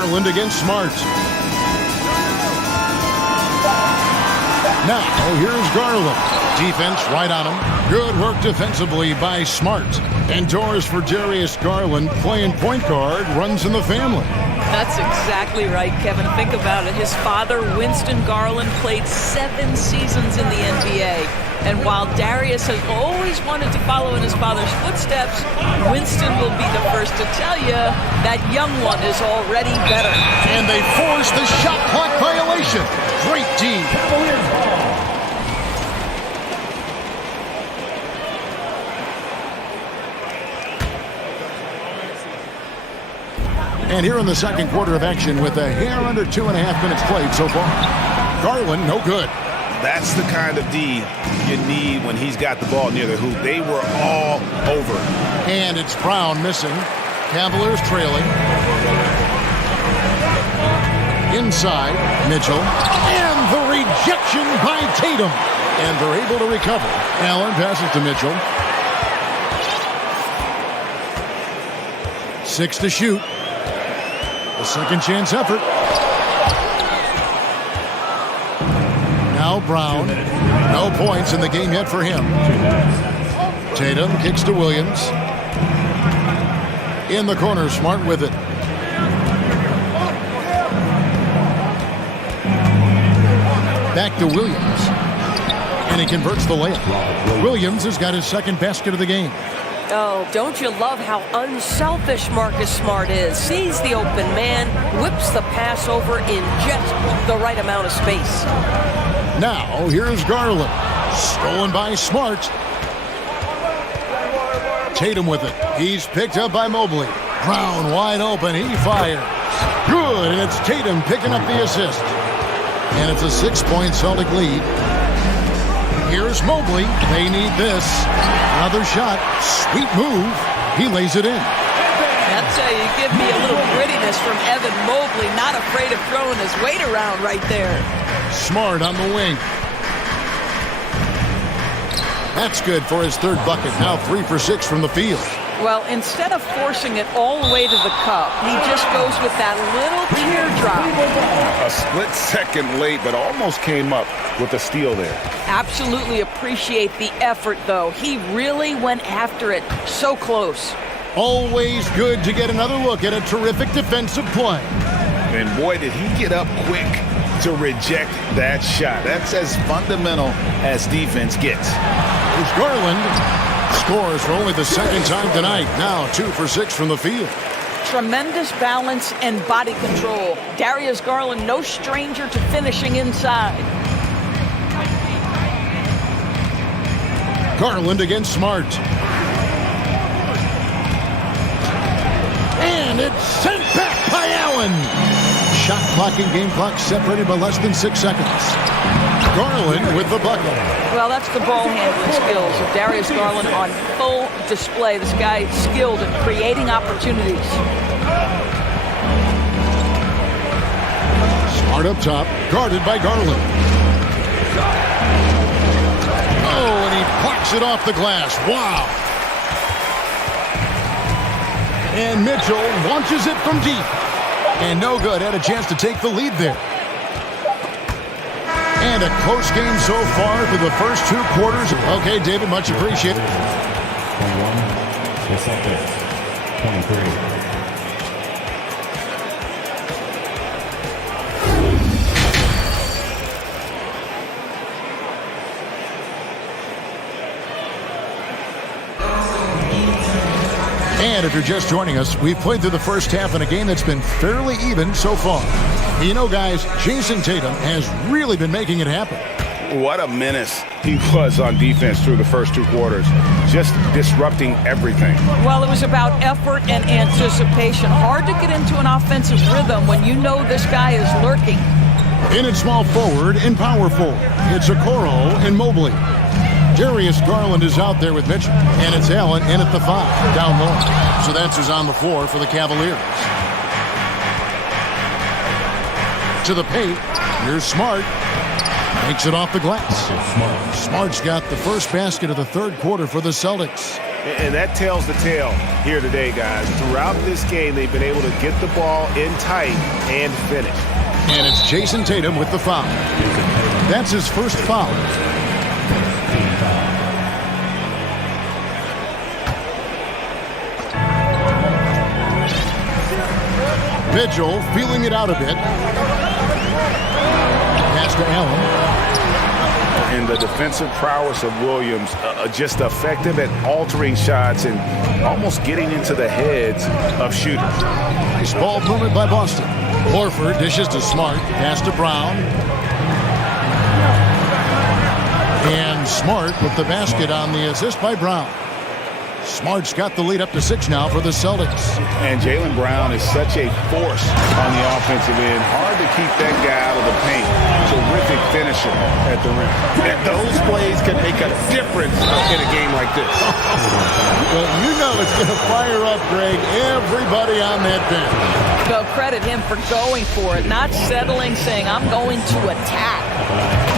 Garland against Smart. Now, here's Garland. Defense right on him. Good work defensively by Smart. And doors for Darius Garland, playing point guard, runs in the family. That's exactly right, Kevin. Think about it. His father, Winston Garland, played 7 seasons in the NBA. And while Darius has always wanted to follow in his father's footsteps, Winston will be the first to tell you that young one is already better. And they force the shot clock violation. Great D. And here in the second quarter of action with a hair under 2.5 minutes played so far. Garland, no good. That's the kind of D you need when he's got the ball near the hoop. They were all over. And it's Brown missing. Cavaliers trailing. Inside, Mitchell. And the rejection by Tatum. And they're able to recover. Allen passes to Mitchell. 6 to shoot. A second chance effort. Now Brown. No points in the game yet for him. Tatum kicks to Williams. In the corner, Smart with it. Back to Williams. And he converts the layup. Williams has got his second basket of the game. Oh, don't you love how unselfish Marcus Smart is? Sees the open man, whips the pass over in just the right amount of space. Now, here's Garland. Stolen by Smart. Tatum with it. He's picked up by Mobley. Brown wide open. He fires. Good, and it's Tatum picking up the assist. And it's a 6-point Celtic lead. Here's Mobley. They need this. Another shot. Sweet move. He lays it in. I'll tell you, give me a little grittiness from Evan Mobley. Not afraid of throwing his weight around right there. Smart on the wing. That's good for his third bucket. Now 3 for 6 from the field. Well, instead of forcing it all the way to the cup, he just goes with that little teardrop. A split second late, but almost came up with a steal there. Absolutely appreciate the effort, though. He really went after it so close. Always good to get another look at a terrific defensive play. And boy, did he get up quick to reject that shot. That's as fundamental as defense gets. Here's Garland. Scores for only the second time tonight. Now 2 for 6 from the field. Tremendous balance and body control. Darius Garland, no stranger to finishing inside. Garland against Smart. And it's sent back by Allen. Shot clock and game clock separated by less than 6 seconds. Garland with the bucket. Well, that's the ball handling skills of Darius Garland on full display. This guy is skilled at creating opportunities. Smart up top, guarded by Garland. Oh, and he blocks it off the glass. Wow. And Mitchell launches it from deep. And no good. Had a chance to take the lead there. And a close game so far through the first 2 quarters. Okay, David, much appreciated. 21, the Celtics, 23. And if you're just joining us, we've played through the first half in a game that's been fairly even so far. You know, guys, Jason Tatum has really been making it happen. What a menace he was on defense through the first 2 quarters. Just disrupting everything. Well, it was about effort and anticipation. Hard to get into an offensive rhythm when you know this guy is lurking. In at small forward and power forward, it's Okoro and Mobley. Darius Garland is out there with Mitchell, and it's Allen in at the 5, down low. So that's who's on the floor for the Cavaliers. To the paint, here's Smart. Makes it off the glass. Smart's got the first basket of the third quarter for the Celtics. And that tells the tale here today, guys. Throughout this game, they've been able to get the ball in tight and finish. And it's Jason Tatum with the foul. That's his first foul. Mitchell feeling it out a bit. Pass to Allen. And the defensive prowess of Williams, just effective at altering shots and almost getting into the heads of shooters. Nice ball movement by Boston. Horford dishes to Smart. Pass to Brown. And Smart with the basket on the assist by Brown. Smart's got the lead up to 6 now for the Celtics. And Jaylen Brown is such a force on the offensive end. Hard to keep that guy out of the paint. Terrific finisher at the rim. And those plays can make a difference in a game like this. Well, you know it's going to fire up, Greg, everybody on that bench. Well, credit him for going for it, not settling, saying, I'm going to attack.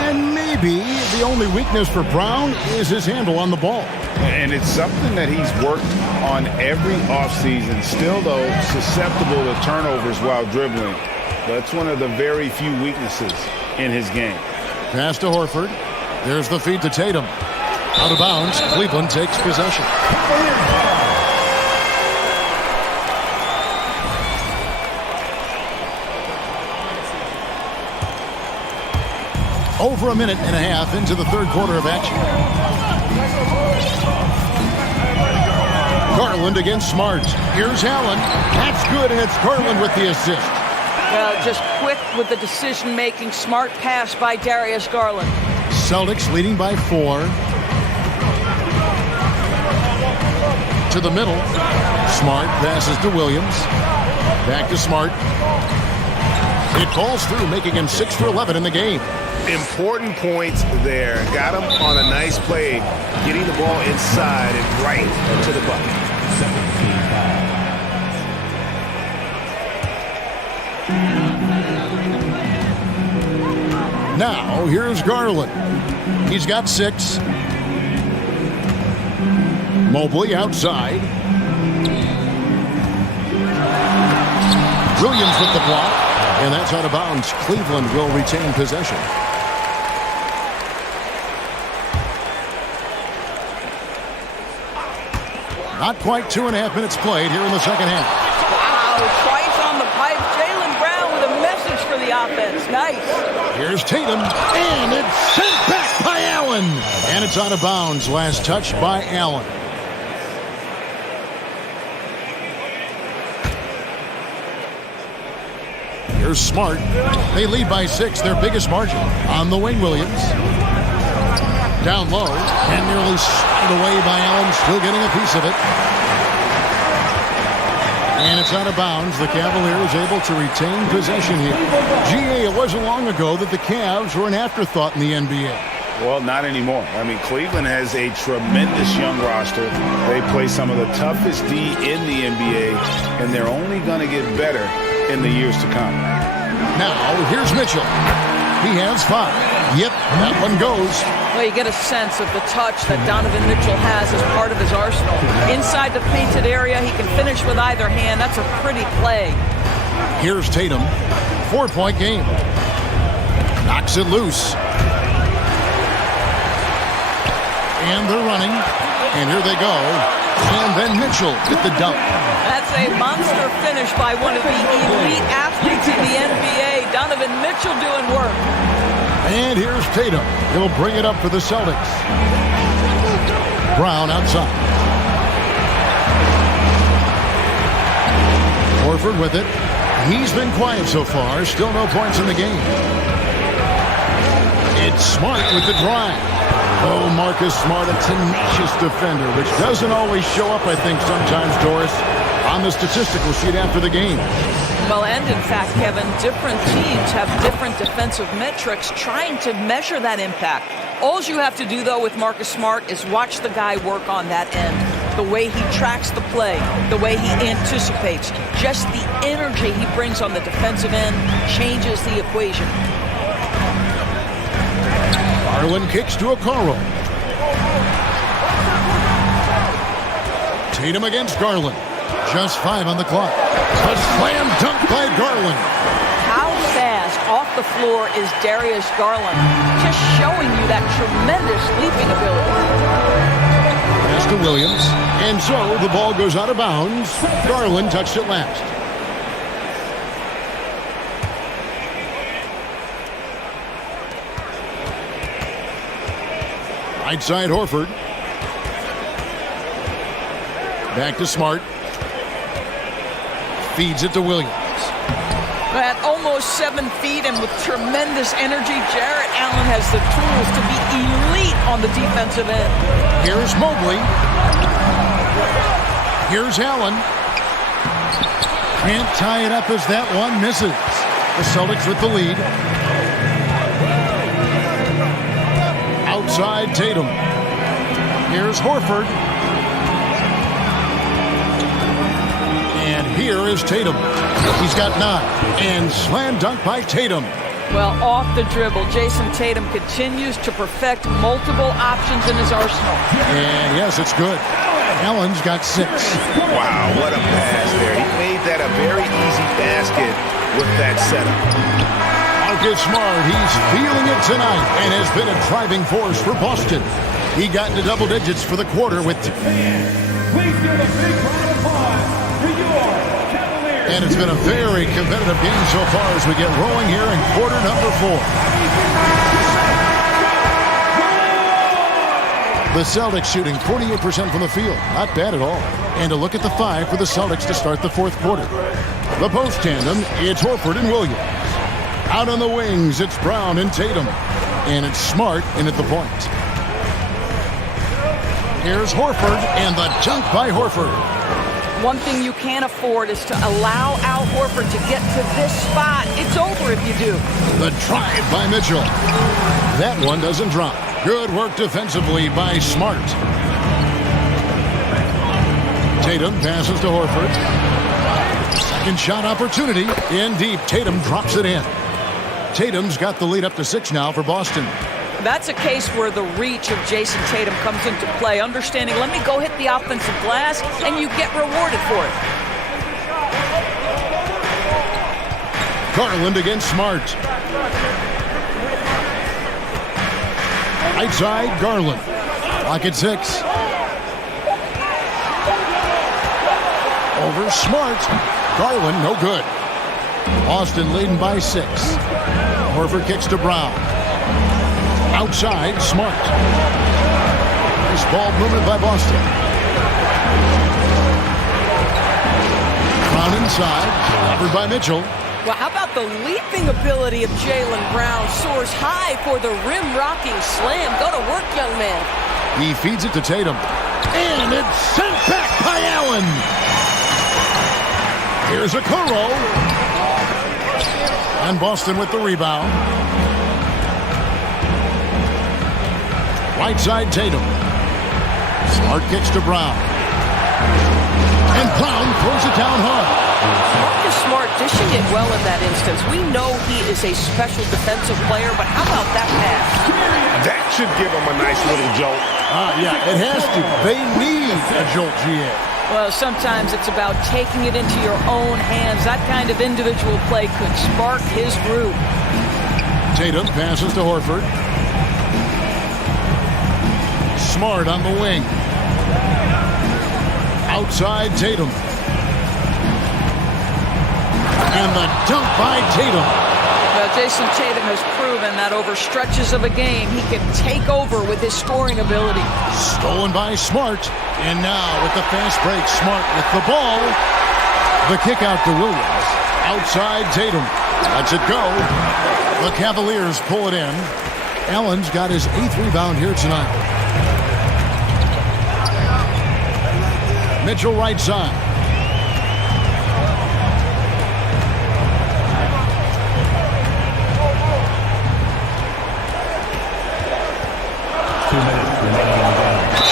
And maybe the only weakness for Brown is his handle on the ball. And it's something that he's worked on every offseason. Still, though, susceptible to turnovers while dribbling. That's one of the very few weaknesses in his game. Pass to Horford. There's the feed to Tatum. Out of bounds. Cleveland takes possession. Over a minute and a half into the third quarter of action. Garland against Smart. Here's Allen. That's good, and it's Garland with the assist. Well, just quick with the decision-making. Smart pass by Darius Garland. Celtics leading by 4. To the middle. Smart passes to Williams. Back to Smart. It falls through, making him 6 for 11 in the game. Important points there. Got him on a nice play, getting the ball inside and right to the bucket. 17-5. Now, here's Garland. He's got 6. Mobley outside. Williams with the block. And that's out of bounds. Cleveland will retain possession. Not quite 2.5 minutes played here in the second half. Wow, twice on the pipe. Jaylen Brown with a message for the offense. Nice. Here's Tatum, and it's sent back by Allen. And it's out of bounds. Last touch by Allen. Here's Smart. They lead by 6, their biggest margin. On the wing, Williams. Down low, and nearly swatted away by Allen, still getting a piece of it. And it's out of bounds. The Cavaliers able to retain possession here. GA, it wasn't long ago that the Cavs were an afterthought in the NBA. Well, not anymore. I mean, Cleveland has a tremendous young roster. They play some of the toughest D in the NBA, and they're only going to get better in the years to come. Now, here's Mitchell. He has 5. Yep, that one goes. Well, you get a sense of the touch that Donovan Mitchell has as part of his arsenal. Inside the painted area, he can finish with either hand. That's a pretty play. Here's Tatum. 4-point game. Knocks it loose. And they're running. And here they go. And then Mitchell with the dunk. That's a monster finish by one of the elite athletes in the NBA. Donovan Mitchell doing work. And here's Tatum. He'll bring it up for the Celtics. Brown outside. Horford with it. He's been quiet so far. Still no points in the game. It's Smart with the drive. Oh, Marcus Smart, a tenacious defender, which doesn't always show up, I think, sometimes, Doris, on the statistical sheet after the game. Well, and in fact, Kevin, different teams have different defensive metrics trying to measure that impact. All you have to do, though, with Marcus Smart is watch the guy work on that end. The way he tracks the play, the way he anticipates, just the energy he brings on the defensive end changes the equation. Garland kicks to Okoro. Tatum against Garland. Just 5 on the clock. A slam dunk by Garland. How fast off the floor is Darius Garland? Just showing you that tremendous leaping ability. Pass to Williams. And so the ball goes out of bounds. Garland touched it last. Right side Horford. Back to Smart. Feeds it to Williams. At almost 7 feet and with tremendous energy, Jarrett Allen has the tools to be elite on the defensive end. Here's Mobley. Here's Allen. Can't tie it up as that one misses. The Celtics with the lead. Outside Tatum. Here's Horford. And here is Tatum. He's got 9. And slam dunk by Tatum. Well, off the dribble, Jason Tatum continues to perfect multiple options in his arsenal. And yes, it's good. Allen's got 6. Wow, what a pass there. He made that a very easy basket with that setup. Marcus Smart, he's feeling it tonight and has been a driving force for Boston. He got into double digits for the quarter with... Please give a big round of applause for your Cavaliers. And it's been a very competitive game so far as we get rolling here in quarter number 4. The Celtics shooting 48% from the field. Not bad at all. And a look at the 5 for the Celtics to start the 4th quarter. The post tandem, it's Horford and Williams. Out on the wings, it's Brown and Tatum. And it's Smart in at the point. Here's Horford, and the dunk by Horford. One thing you can't afford is to allow Al Horford to get to this spot. It's over if you do. The drive by Mitchell. That one doesn't drop. Good work defensively by Smart. Tatum passes to Horford. Second shot opportunity. In deep. Tatum drops it in. Tatum's got the lead up to 6 now for Boston. That's a case where the reach of Jason Tatum comes into play. Understanding, let me go hit the offensive glass, and you get rewarded for it. Garland against Smart. Right side, Garland. Clock at 6. Over Smart. Garland, no good. Boston leading by 6. Horford kicks to Brown. Outside, Smart. Nice ball movement by Boston. Brown inside. Covered by Mitchell. Well, how about the leaping ability of Jaylen Brown? Soars high for the rim-rocking slam. Go to work, young man. He feeds it to Tatum. And it's sent back by Allen. Here's a Okoro. And Boston with the rebound. Right side, Tatum. Smart kicks to Brown. And Brown throws it down hard. Marcus Smart dishing it well in that instance. We know he is a special defensive player, but how about that pass? That should give him a nice little jolt. Yeah, it has to. They need a jolt, GA. Well, sometimes it's about taking it into your own hands. That kind of individual play could spark his groove. Tatum passes to Horford. Smart on the wing. Outside Tatum. And the dunk by Tatum. Well, Jason Tatum has proven that over stretches of a game, he can take over with his scoring ability. Stolen by Smart. And now with the fast break, Smart with the ball. The kick out to Williams. Outside Tatum. Lets it go. The Cavaliers pull it in. Allen's got his 8th rebound here tonight. Mitchell right side.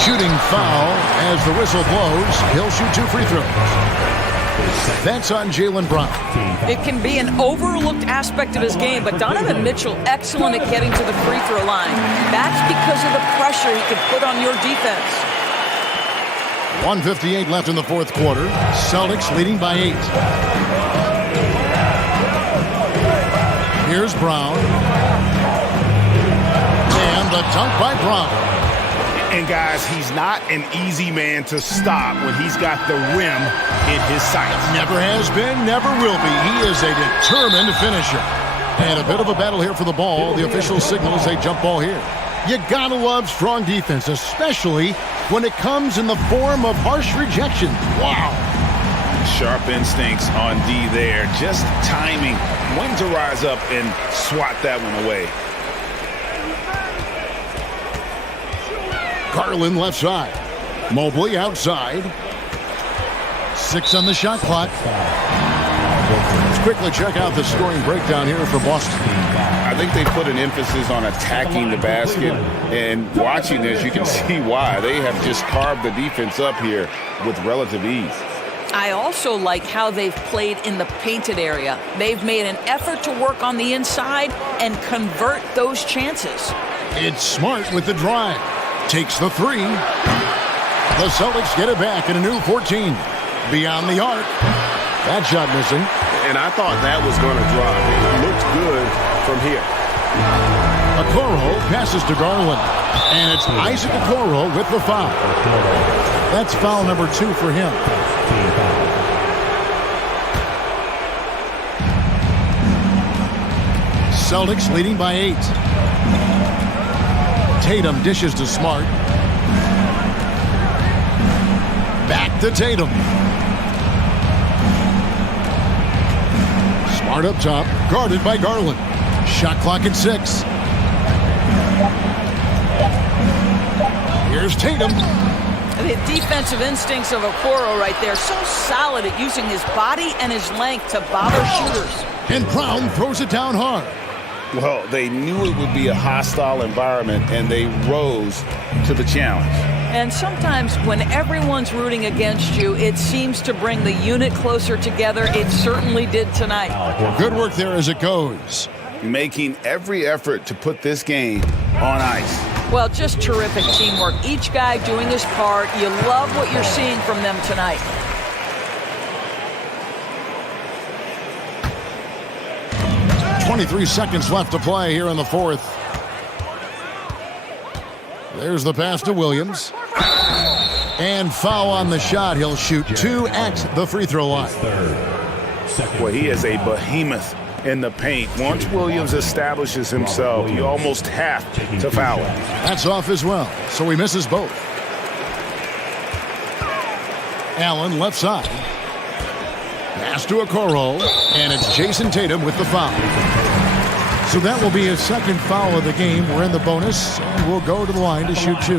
Shooting foul as the whistle blows. He'll shoot 2 free throws. That's on Jaylen Brown. It can be an overlooked aspect of his game, but Donovan Mitchell excellent at getting to the free throw line. That's because of the pressure he can put on your defense. 1:58 left in the fourth quarter. Celtics leading by 8. Here's Brown. And the dunk by Brown. And guys, he's not an easy man to stop when he's got the rim in his sights. Never has been, never will be. He is a determined finisher. And a bit of a battle here for the ball. The official signals a jump ball here. You gotta love strong defense, especially when it comes in the form of harsh rejection. Wow. Sharp instincts on D there. Just timing when to rise up and swat that one away. Garland left side. Mobley outside. 6 on the shot clock. Let's quickly check out the scoring breakdown here for Boston. I think they put an emphasis on attacking the basket, and watching this, you can see why. They have just carved the defense up here with relative ease. I also like how they've played in the painted area. They've made an effort to work on the inside and convert those chances. It's Smart with the drive. Takes the 3. The Celtics get it back in a new 14. Beyond the arc. That shot missing. And I thought that was going to drop. It looked good from here. Okoro passes to Garland. And it's Isaac Okoro with the foul. That's foul number 2 for him. Celtics leading by 8. Tatum dishes to Smart. Back to Tatum. Smart up top, guarded by Garland. Shot clock at 6. Here's Tatum. The defensive instincts of Okoro right there, so solid at using his body and his length to bother shooters. And Brown throws it down hard. Well, they knew it would be a hostile environment, and they rose to the challenge. And sometimes when everyone's rooting against you, it seems to bring the unit closer together. It certainly did tonight. Good work there as it goes. Making every effort to put this game on ice. Well, just terrific teamwork. Each guy doing his part. You love what you're seeing from them tonight. .23 seconds left to play here in the fourth. There's the pass to Williams. And foul on the shot. He'll shoot 2 at the free throw line. Well, he is a behemoth in the paint. Once Williams establishes himself, you almost have to foul him. That's off as well, so he misses both. Allen left side. Pass to Okoro, and it's Jason Tatum with the foul. So that will be his second foul of the game. We're in the bonus, and we'll go to the line to shoot 2.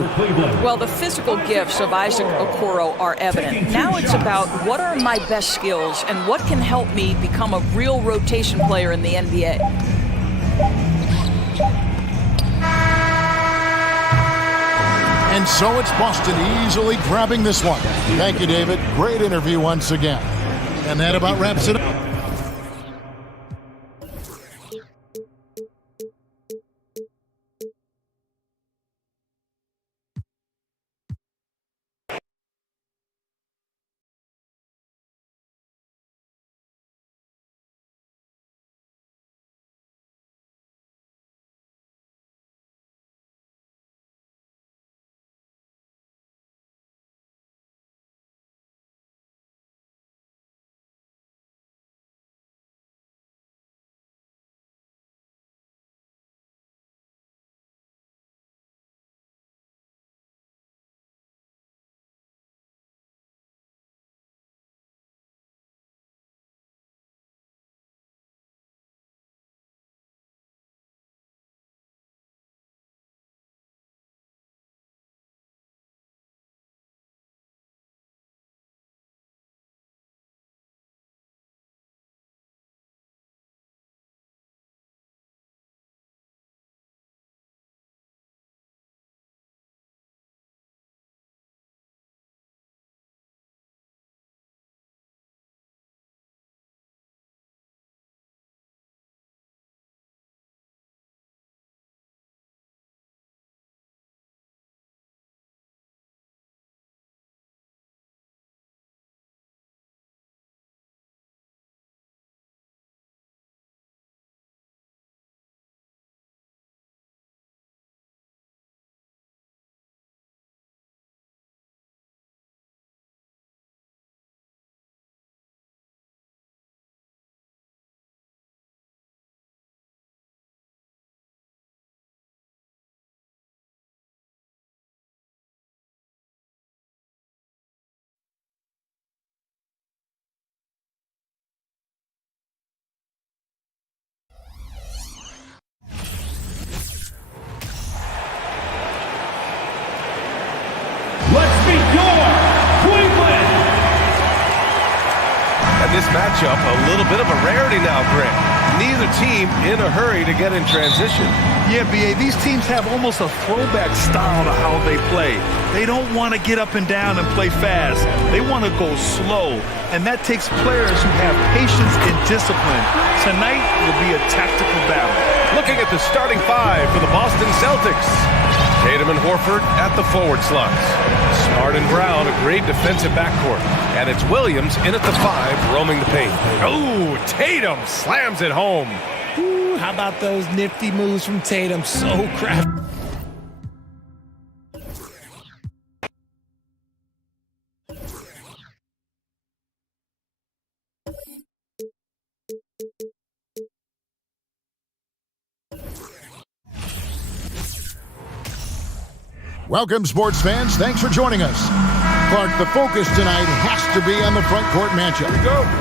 Well, the physical gifts of Isaac Okoro are evident. Now it's about what are my best skills and what can help me become a real rotation player in the NBA. And so it's Boston easily grabbing this one. Thank you, David. Great interview once again. And that about wraps it up. matchup a little bit of a rarity now, Grant. Neither team in a hurry to get in transition. Yeah, B.A., these teams have almost a throwback style to how they play. They don't want to get up and down and play fast. They want to go slow, and that takes players who have patience and discipline. Tonight will be a tactical battle. Looking at the starting five for the Boston Celtics. Tatum and Horford at the forward slots. Smart and Brown, a great defensive backcourt. And it's Williams in at the 5, roaming the paint. Oh, Tatum slams it home. Ooh, how about those nifty moves from Tatum? So crafty. Welcome, sports fans. Thanks for joining us. Clark, the focus tonight has to be on the front court matchup.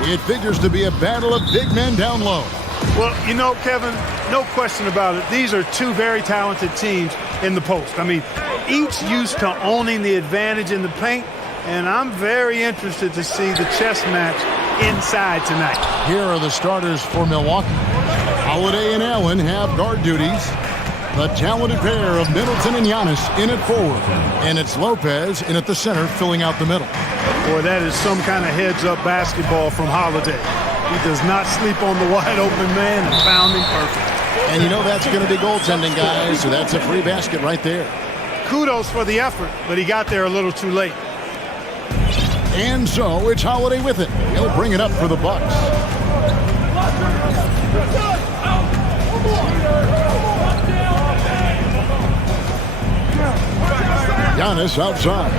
It figures to be a battle of big men down low. Well, you know, Kevin, no question about it. These are two very talented teams in the post. I mean, each used to owning the advantage in the paint, and I'm very interested to see the chess match inside tonight. Here are the starters for Milwaukee. Holiday and Allen have guard duties. The talented pair of Middleton and Giannis in at forward. And it's Lopez in at the center, filling out the middle. Boy, that is some kind of heads-up basketball from Holiday. He does not sleep on the wide-open man and found him perfect. And you know that's going to be goaltending, guys, so that's a free basket right there. Kudos for the effort, but he got there a little too late. And so it's Holiday with it. He'll bring it up for the Bucks. Giannis outside.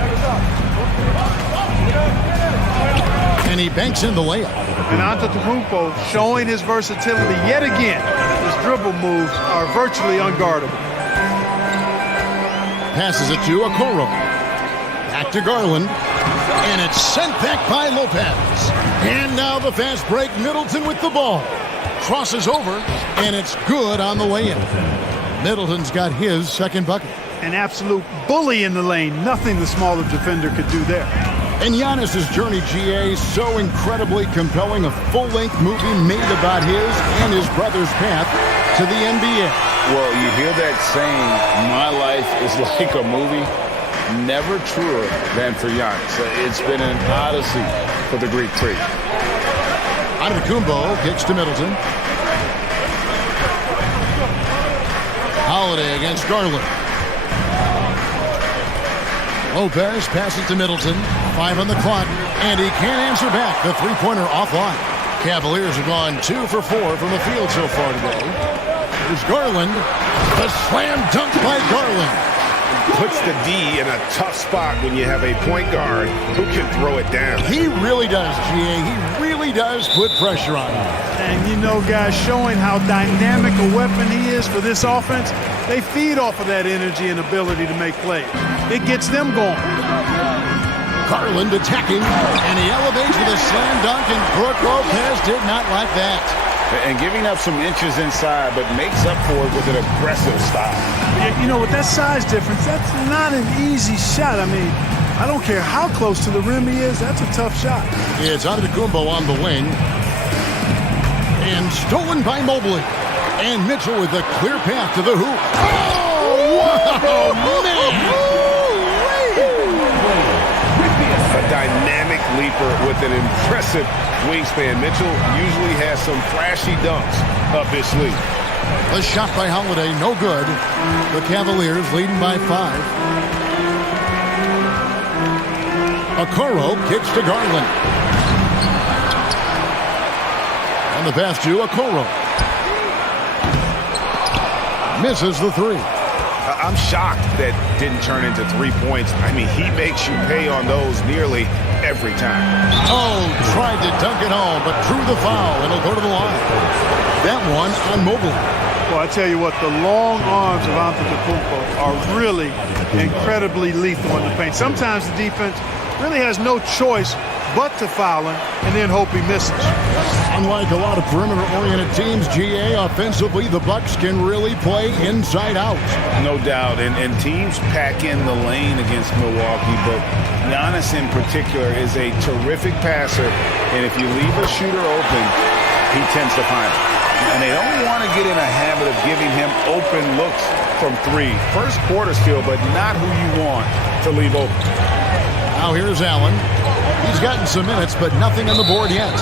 And he banks in the layup. And Antetokounmpo showing his versatility yet again. His dribble moves are virtually unguardable. Passes it to Okoro. Back to Garland. And it's sent back by Lopez. And now the fast break. Middleton with the ball. Crosses over. And it's good on the way in. Middleton's got his second bucket. An absolute bully in the lane. Nothing the smaller defender could do there. And Giannis' journey, GA, so incredibly compelling. A full-length movie made about his and his brother's path to the NBA. Well, you hear that saying, my life is like a movie. Never truer than for Giannis. It's been an odyssey for the Greek freak. Antetokounmpo kicks to Middleton. Holiday against Garland. Lopez passes to Middleton. 5 on the clock, and he can't answer back. The three-pointer offline. Cavaliers have gone 2 for 4 from the field so far today. Here's Garland. The slam dunk by Garland. Puts the D in a tough spot when you have a point guard who can throw it down. He really does, GA. He really does put pressure on him. And you know, guys, showing how dynamic a weapon he is for this offense, they feed off of that energy and ability to make plays. It gets them going. Garland attacking, and he elevates with a slam dunk, and Brook Lopez did not like that. And giving up some inches inside, but makes up for it with an aggressive style. Yeah, you know, with that size difference, that's not an easy shot. I mean, I don't care how close to the rim he is, that's a tough shot. It's Antetokounmpo on the wing. And stolen by Mobley. And Mitchell with a clear path to the hoop. Oh, wow, man! A dynamic leaper with an impressive wingspan. Mitchell usually has some flashy dunks up his sleeve. The shot by Holiday, no good. The Cavaliers leading by 5. Okoro kicks to Garland. On the pass to Okoro. Misses the 3. I'm shocked that didn't turn into 3 points. I mean, he makes you pay on those nearly every time. Oh, tried to dunk it home, but drew the foul, and he'll go to the line. That one on Mobley. Well, I tell you what, the long arms of Antetokounmpo are really incredibly lethal in the paint. Sometimes the defense really has no choice but to foul him and then hope he misses. Unlike a lot of perimeter-oriented teams, GA, offensively, the Bucks can really play inside out. No doubt, and teams pack in the lane against Milwaukee, but Giannis in particular is a terrific passer, and if you leave a shooter open, he tends to find it. And they don't want to get in a habit of giving him open looks from three. First quarter still, but not who you want to leave open. Now here's Allen. He's gotten some minutes, but nothing on the board yet.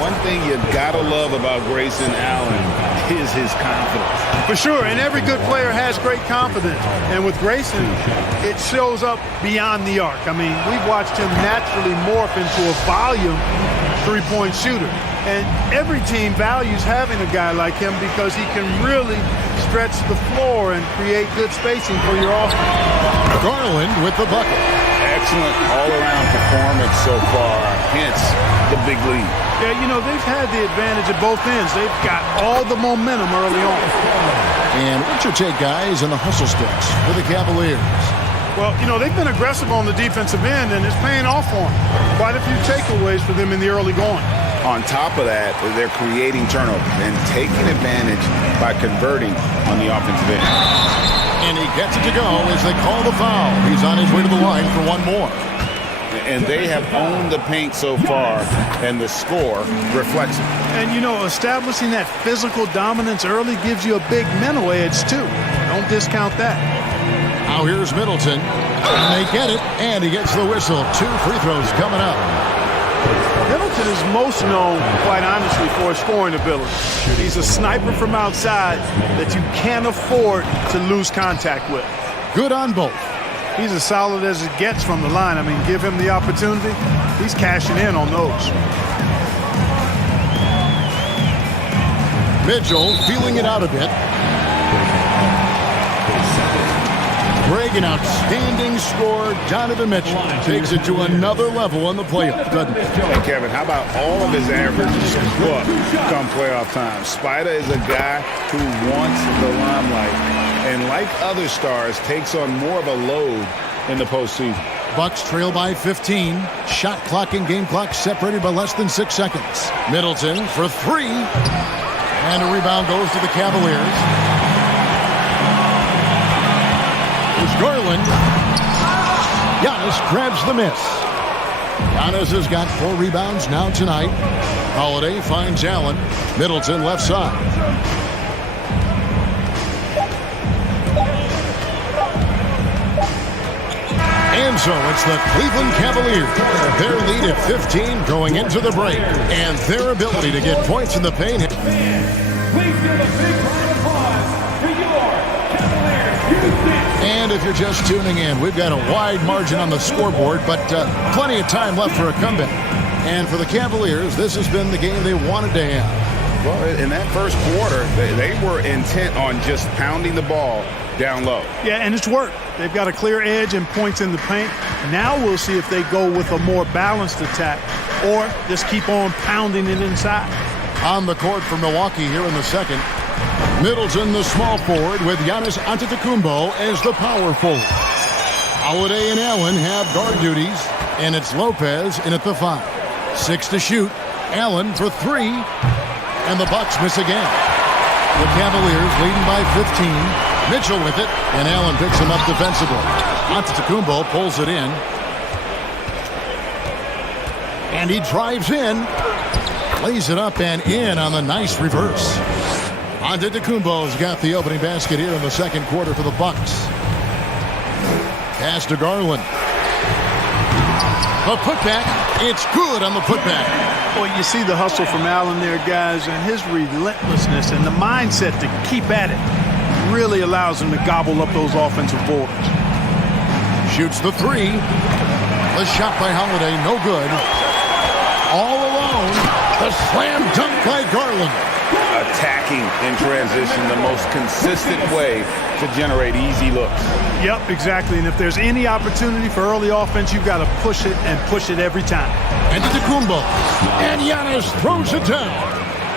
One thing you gotta love about Grayson Allen is his confidence. For sure, and every good player has great confidence. And with Grayson, it shows up beyond the arc. I mean, we've watched him naturally morph into a volume three-point shooter. And every team values having a guy like him because he can really stretch the floor and create good spacing for your offense. Garland with the bucket. Excellent all-around performance so far, hence the big lead. Yeah, you know, they've had the advantage at both ends. They've got all the momentum early on. And what's your take, guys, in the hustle sticks for the Cavaliers? Well, you know, they've been aggressive on the defensive end, and it's paying off for them. Quite a few takeaways for them in the early going. On top of that, they're creating turnovers and taking advantage by converting on the offensive end. And he gets it to go as they call the foul. He's on his way to the line for one more. And they have owned the paint so far, and the score reflects it. And, you know, establishing that physical dominance early gives you a big mental edge, too. Don't discount that. Now here's Middleton. And they get it, and he gets the whistle. 2 free throws coming up. Middleton is most known, quite honestly, for his scoring ability. He's a sniper from outside that you can't afford to lose contact with. Good on both. He's as solid as it gets from the line. I mean, give him the opportunity, he's cashing in on those. Mitchell feeling it out a bit. Greg, an outstanding scorer. Donovan Mitchell takes it to another level on the playoff, doesn't he? Hey, Kevin, how about all of his averages come playoff time? Spider is a guy who wants the limelight, and like other stars, takes on more of a load in the postseason. Bucks trail by 15. Shot clock and game clock separated by less than 6 seconds. Middleton for 3. And a rebound goes to the Cavaliers. Garland. Giannis grabs the miss. Giannis has got 4 rebounds now tonight. Holiday finds Allen. Middleton left side. And so it's the Cleveland Cavaliers. Their lead at 15 going into the break. And their ability to get points in the paint. Please give a big round of applause for your Cavaliers Houston. And if you're just tuning in, we've got a wide margin on the scoreboard, but plenty of time left for a comeback. And for the Cavaliers, this has been the game they wanted to have. Well, in that first quarter, they were intent on just pounding the ball down low. Yeah, and it's worked. They've got a clear edge and points in the paint. Now we'll see if they go with a more balanced attack or just keep on pounding it inside. On the court for Milwaukee here in the second. Middleton, the small forward, with Giannis Antetokounmpo as the power forward. Holiday and Allen have guard duties, and it's Lopez in at the 5. 6 to shoot. Allen for 3, and the Bucks miss again. The Cavaliers leading by 15. Mitchell with it, and Allen picks him up defensively. Antetokounmpo pulls it in. And he drives in. Lays it up and in on the nice reverse. Antetokounmpo's got the opening basket here in the second quarter for the Bucks. Pass to Garland. A putback. It's good on the putback. Well, you see the hustle from Allen there, guys, and his relentlessness and the mindset to keep at it really allows him to gobble up those offensive boards. Shoots the 3. The shot by Holiday, no good. All alone. The slam dunk by Garland. Attacking in transition, the most consistent way to generate easy looks. Yep, exactly. And if there's any opportunity for early offense, you've got to push it and push it every time. Antetokounmpo. And Giannis throws it down.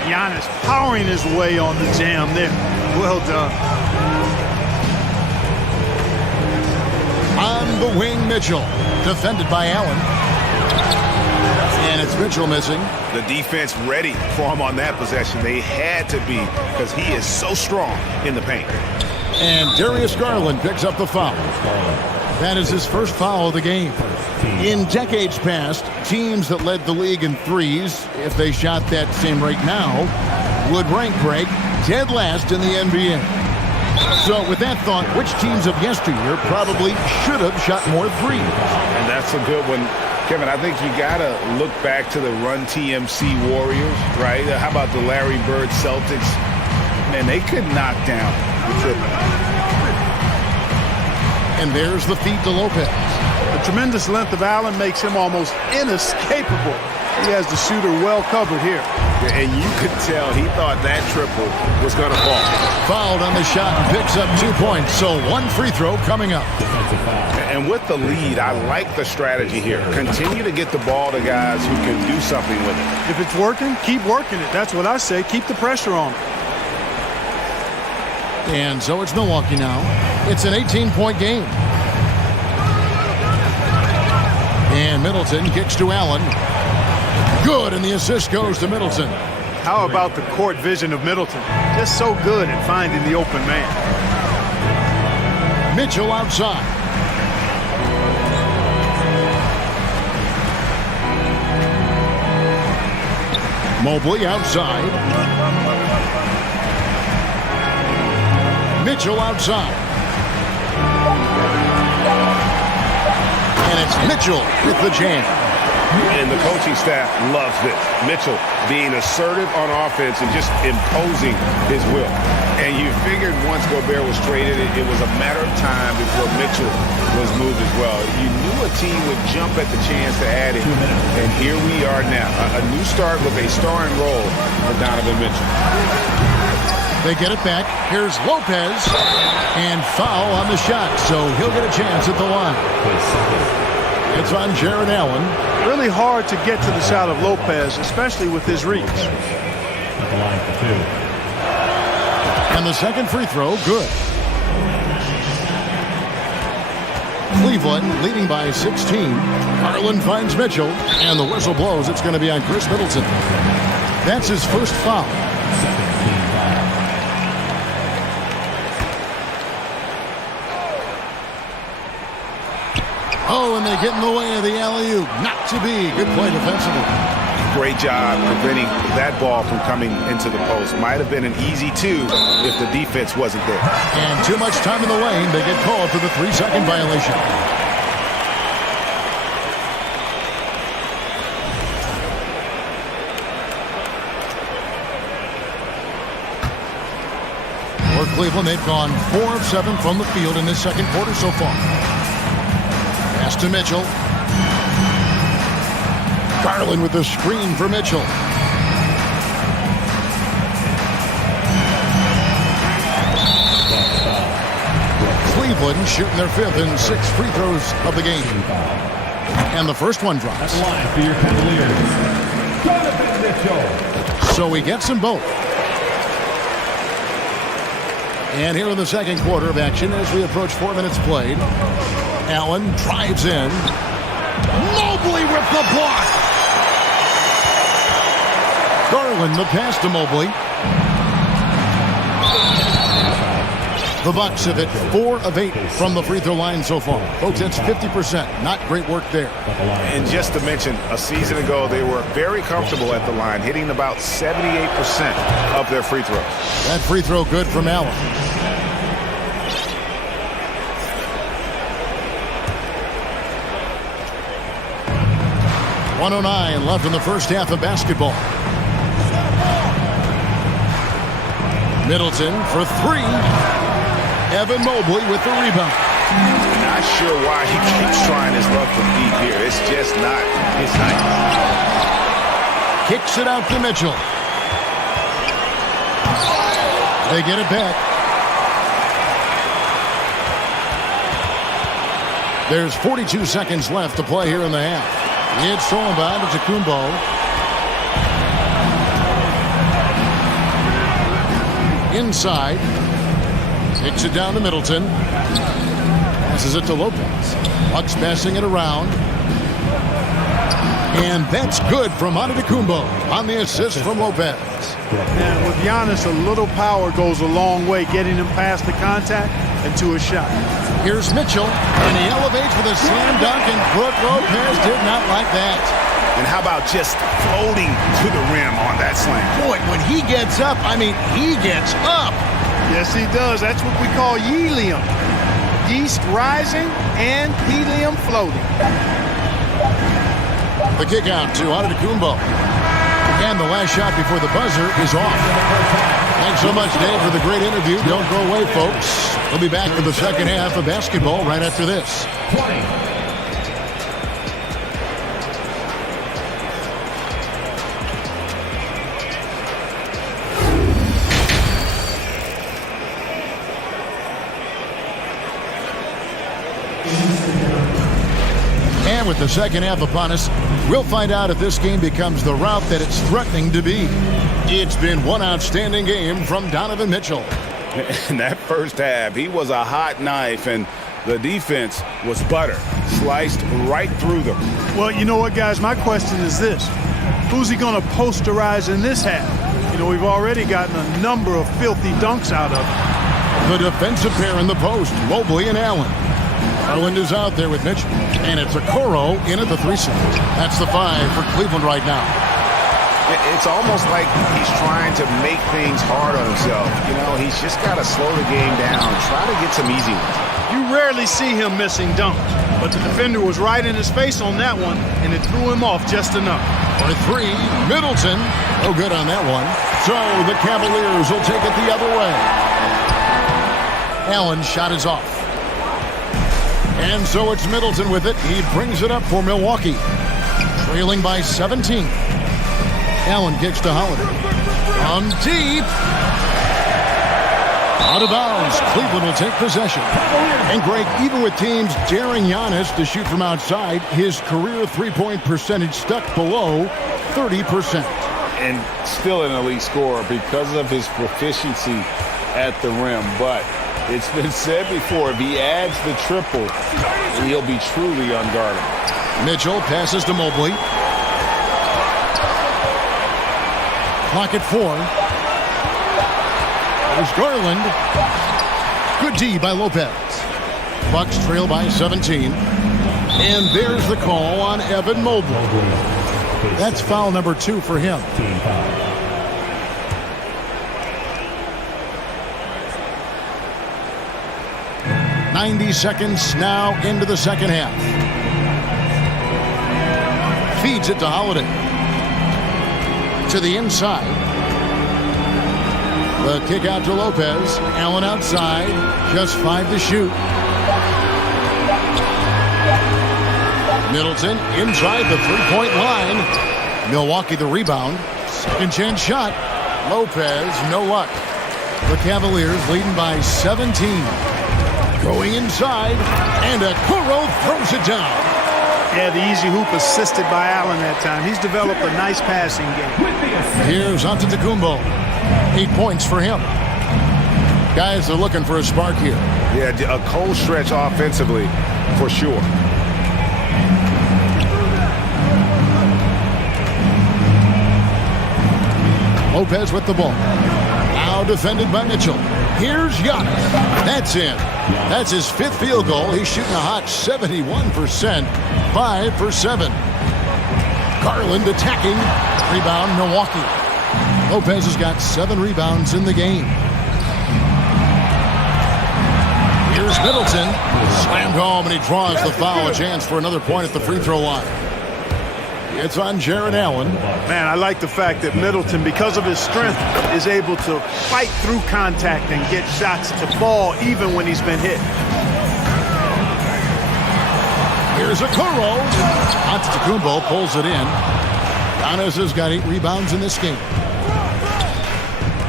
Giannis powering his way on the jam there. Well done. On the wing, Mitchell. Defended by Allen. It's Mitchell missing. The defense ready for him on that possession. They had to be because he is so strong in the paint. And Darius Garland picks up the foul. That is his first foul of the game. In decades past, teams that led the league in threes, if they shot that same rate now, would rank break dead last in the NBA. So with that thought, which teams of yesteryear probably should have shot more threes? And that's a good one. Kevin, I think you got to look back to the Run TMC Warriors, right? How about the Larry Bird Celtics? Man, they could knock down the triple. And there's the feed to Lopez. The tremendous length of Allen makes him almost inescapable. He has the shooter well covered here. And you could tell he thought that triple was going to fall. Fouled on the shot and picks up 2 points. So one free throw coming up. And with the lead, I like the strategy here. Continue to get the ball to guys who can do something with it. If it's working, keep working it. That's what I say. Keep the pressure on it. And so it's Milwaukee now. It's an 18-point game. And Middleton kicks to Allen. Good, and the assist goes to Middleton. How about the court vision of Middleton? Just so good at finding the open man. Mitchell outside. Mobley outside. Mitchell outside. And it's Mitchell with the jam. And the coaching staff loves this. Mitchell being assertive on offense and just imposing his will. And you figured once Gobert was traded, it was a matter of time before Mitchell was moved as well. You knew a team would jump at the chance to add him. And here we are now. A new start with a starring role for Donovan Mitchell. They get it back. Here's Lopez. And foul on the shot. So he'll get a chance at the line. It's on Jared Allen. Really hard to get to the shot of Lopez, especially with his reach. At the line for 2. And the second free throw, good. Cleveland leading by 16. Garland finds Mitchell, and the whistle blows. It's going to be on Chris Middleton. That's his first foul. Oh, and they get in the way of the alley-oop. Not to be. Good play defensively. Great job preventing that ball from coming into the post. Might have been an easy 2 if the defense wasn't there. And too much time in the lane. They get called for the 3-second violation. For Cleveland, they've gone 4 of 7 from the field in this second quarter so far. Pass to Mitchell. Garland with the screen for Mitchell. Cleveland shooting their 5th and 6th free throws of the game. And the first one drops. That's the line for your Cavaliers. Donovan Mitchell. So he gets them both. And here in the second quarter of action as we approach 4 minutes played. Allen drives in. Mobley with the block. Garland the pass to Mobley. The Bucks have hit 4 of 8 from the free throw line so far. Folks, that's 50%. Not great work there. And just to mention, a season ago, they were very comfortable at the line, hitting about 78% of their free throws. That free throw good from Allen. .109 left in the first half of basketball. Middleton for 3. Evan Mobley with the rebound. Not sure why he keeps trying his luck from deep here. It's just not his night. Kicks it out to Mitchell. They get it back. There's 42 seconds left to play here in the half. It's thrown by to Kumbo. Inside. Takes it down to Middleton. Passes it to Lopez. Bucks passing it around. And that's good from Antetokounmpo on the assist from Lopez. Man, with Giannis, a little power goes a long way, getting him past the contact and to a shot. Here's Mitchell, and he elevates with a slam dunk, and Brook Lopez did not like that. And how about just floating to the rim on that slam? Boy, when he gets up, I mean, he gets up. Yes, he does. That's what we call helium. Yeast rising and helium floating. The kick out to Antetokounmpo. And the last shot before the buzzer is off. Thanks so much, Dave, for the great interview. Don't go away, folks. We'll be back for the second half of basketball right after this. And with the second half upon us, we'll find out if this game becomes the rout that it's threatening to be. It's been one outstanding game from Donovan Mitchell. In that first half, he was a hot knife, and the defense was butter, sliced right through them. Well, you know what, guys? My question is this. Who's he going to posterize in this half? You know, we've already gotten a number of filthy dunks out of him. The defensive pair in the post, Mobley and Allen. Garland is out there with Mitchell, and it's Okoro in at the 3-6. That's the 5 for Cleveland right now. It's almost like he's trying to make things hard on himself. You know, he's just got to slow the game down, try to get some easy ones. You rarely see him missing dunks, but the defender was right in his face on that one, and it threw him off just enough. For 3, Middleton. No good on that one. So the Cavaliers will take it the other way. Allen's shot is off. And so it's Middleton with it. He brings it up for Milwaukee. Trailing by 17. Allen kicks to Holiday. On deep. Out of bounds. Cleveland will take possession. And Greg, even with teams daring Giannis to shoot from outside, his career three-point percentage stuck below 30%. And still an elite scorer because of his proficiency at the rim. But it's been said before, if he adds the triple, he'll be truly unguardable. Mitchell passes to Mobley. Clock at 4. There's Garland. Good D by Lopez. Bucks trail by 17. And there's the call on Evan Mobley. That's foul number 2 for him. .90 seconds now into the second half. Feeds it to Holiday. To the inside. The kick out to Lopez. Allen outside. Just 5 to shoot. Middleton inside the three-point line. Milwaukee the rebound. Second chance shot. Lopez, no luck. The Cavaliers leading by 17. Going inside, and Okoro throws it down. Yeah, the easy hoop assisted by Allen that time. He's developed a nice passing game. Here's Antetokounmpo. 8 points for him. Guys are looking for a spark here. Yeah, a cold stretch offensively, for sure. Lopez with the ball. Now defended by Mitchell. Here's Giannis. That's in. That's his 5th field goal. He's shooting a hot 71%. 5 for 7. Garland attacking. Rebound, Milwaukee. Lopez has got 7 rebounds in the game. Here's Middleton. Slammed home, and he draws the foul. A chance for another point at the free throw line. It's on Jared Allen. Man, I like the fact that Middleton, because of his strength, is able to fight through contact and get shots to fall even when he's been hit. Here's Okoro. Antetokounmpo pulls it in. Giannis has got 8 rebounds in this game.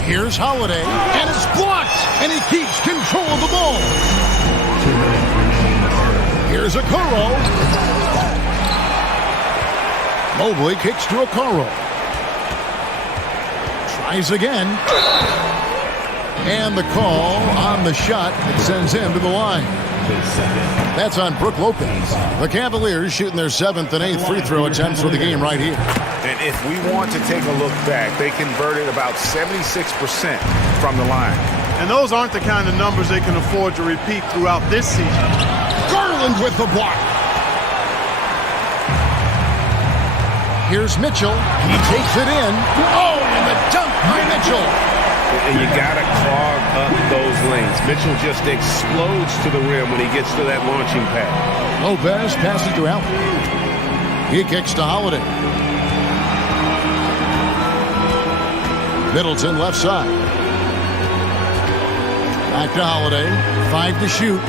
Here's Holiday, and it's blocked, and he keeps control of the ball. Here's Okoro. Mobley kicks to Okoro. Tries again. And the call on the shot that sends him to the line. That's on Brook Lopez. The Cavaliers shooting their 7th and 8th free throw attempts for the game right here. And if we want to take a look back, they converted about 76% from the line. And those aren't the kind of numbers they can afford to repeat throughout this season. Garland with the block. Here's Mitchell. He takes it in. Oh, and the dunk by Mitchell. And you got to clog up those lanes. Mitchell just explodes to the rim when he gets to that launching pad. Lopez passes to Allen. He kicks to Holiday. Middleton left side. Back to Holiday. 5 to shoot.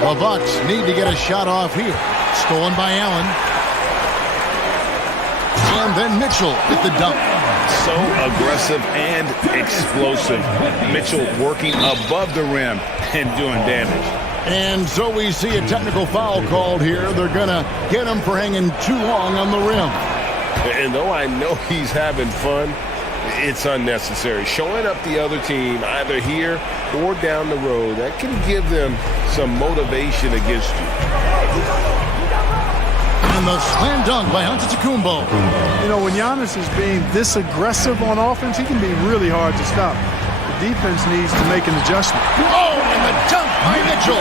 The Bucks need to get a shot off here. Stolen by Allen. And then Mitchell with the dunk. So aggressive and explosive. Mitchell working above the rim and doing damage. And so we see a technical foul called here. They're going to get him for hanging too long on the rim. And though I know he's having fun, it's unnecessary. Showing up the other team either here or down the road, that can give them some motivation against you. And the slam dunk by Antetokounmpo. You know, when Giannis is being this aggressive on offense, he can be really hard to stop. The defense needs to make an adjustment. Oh, and the dunk by Mitchell.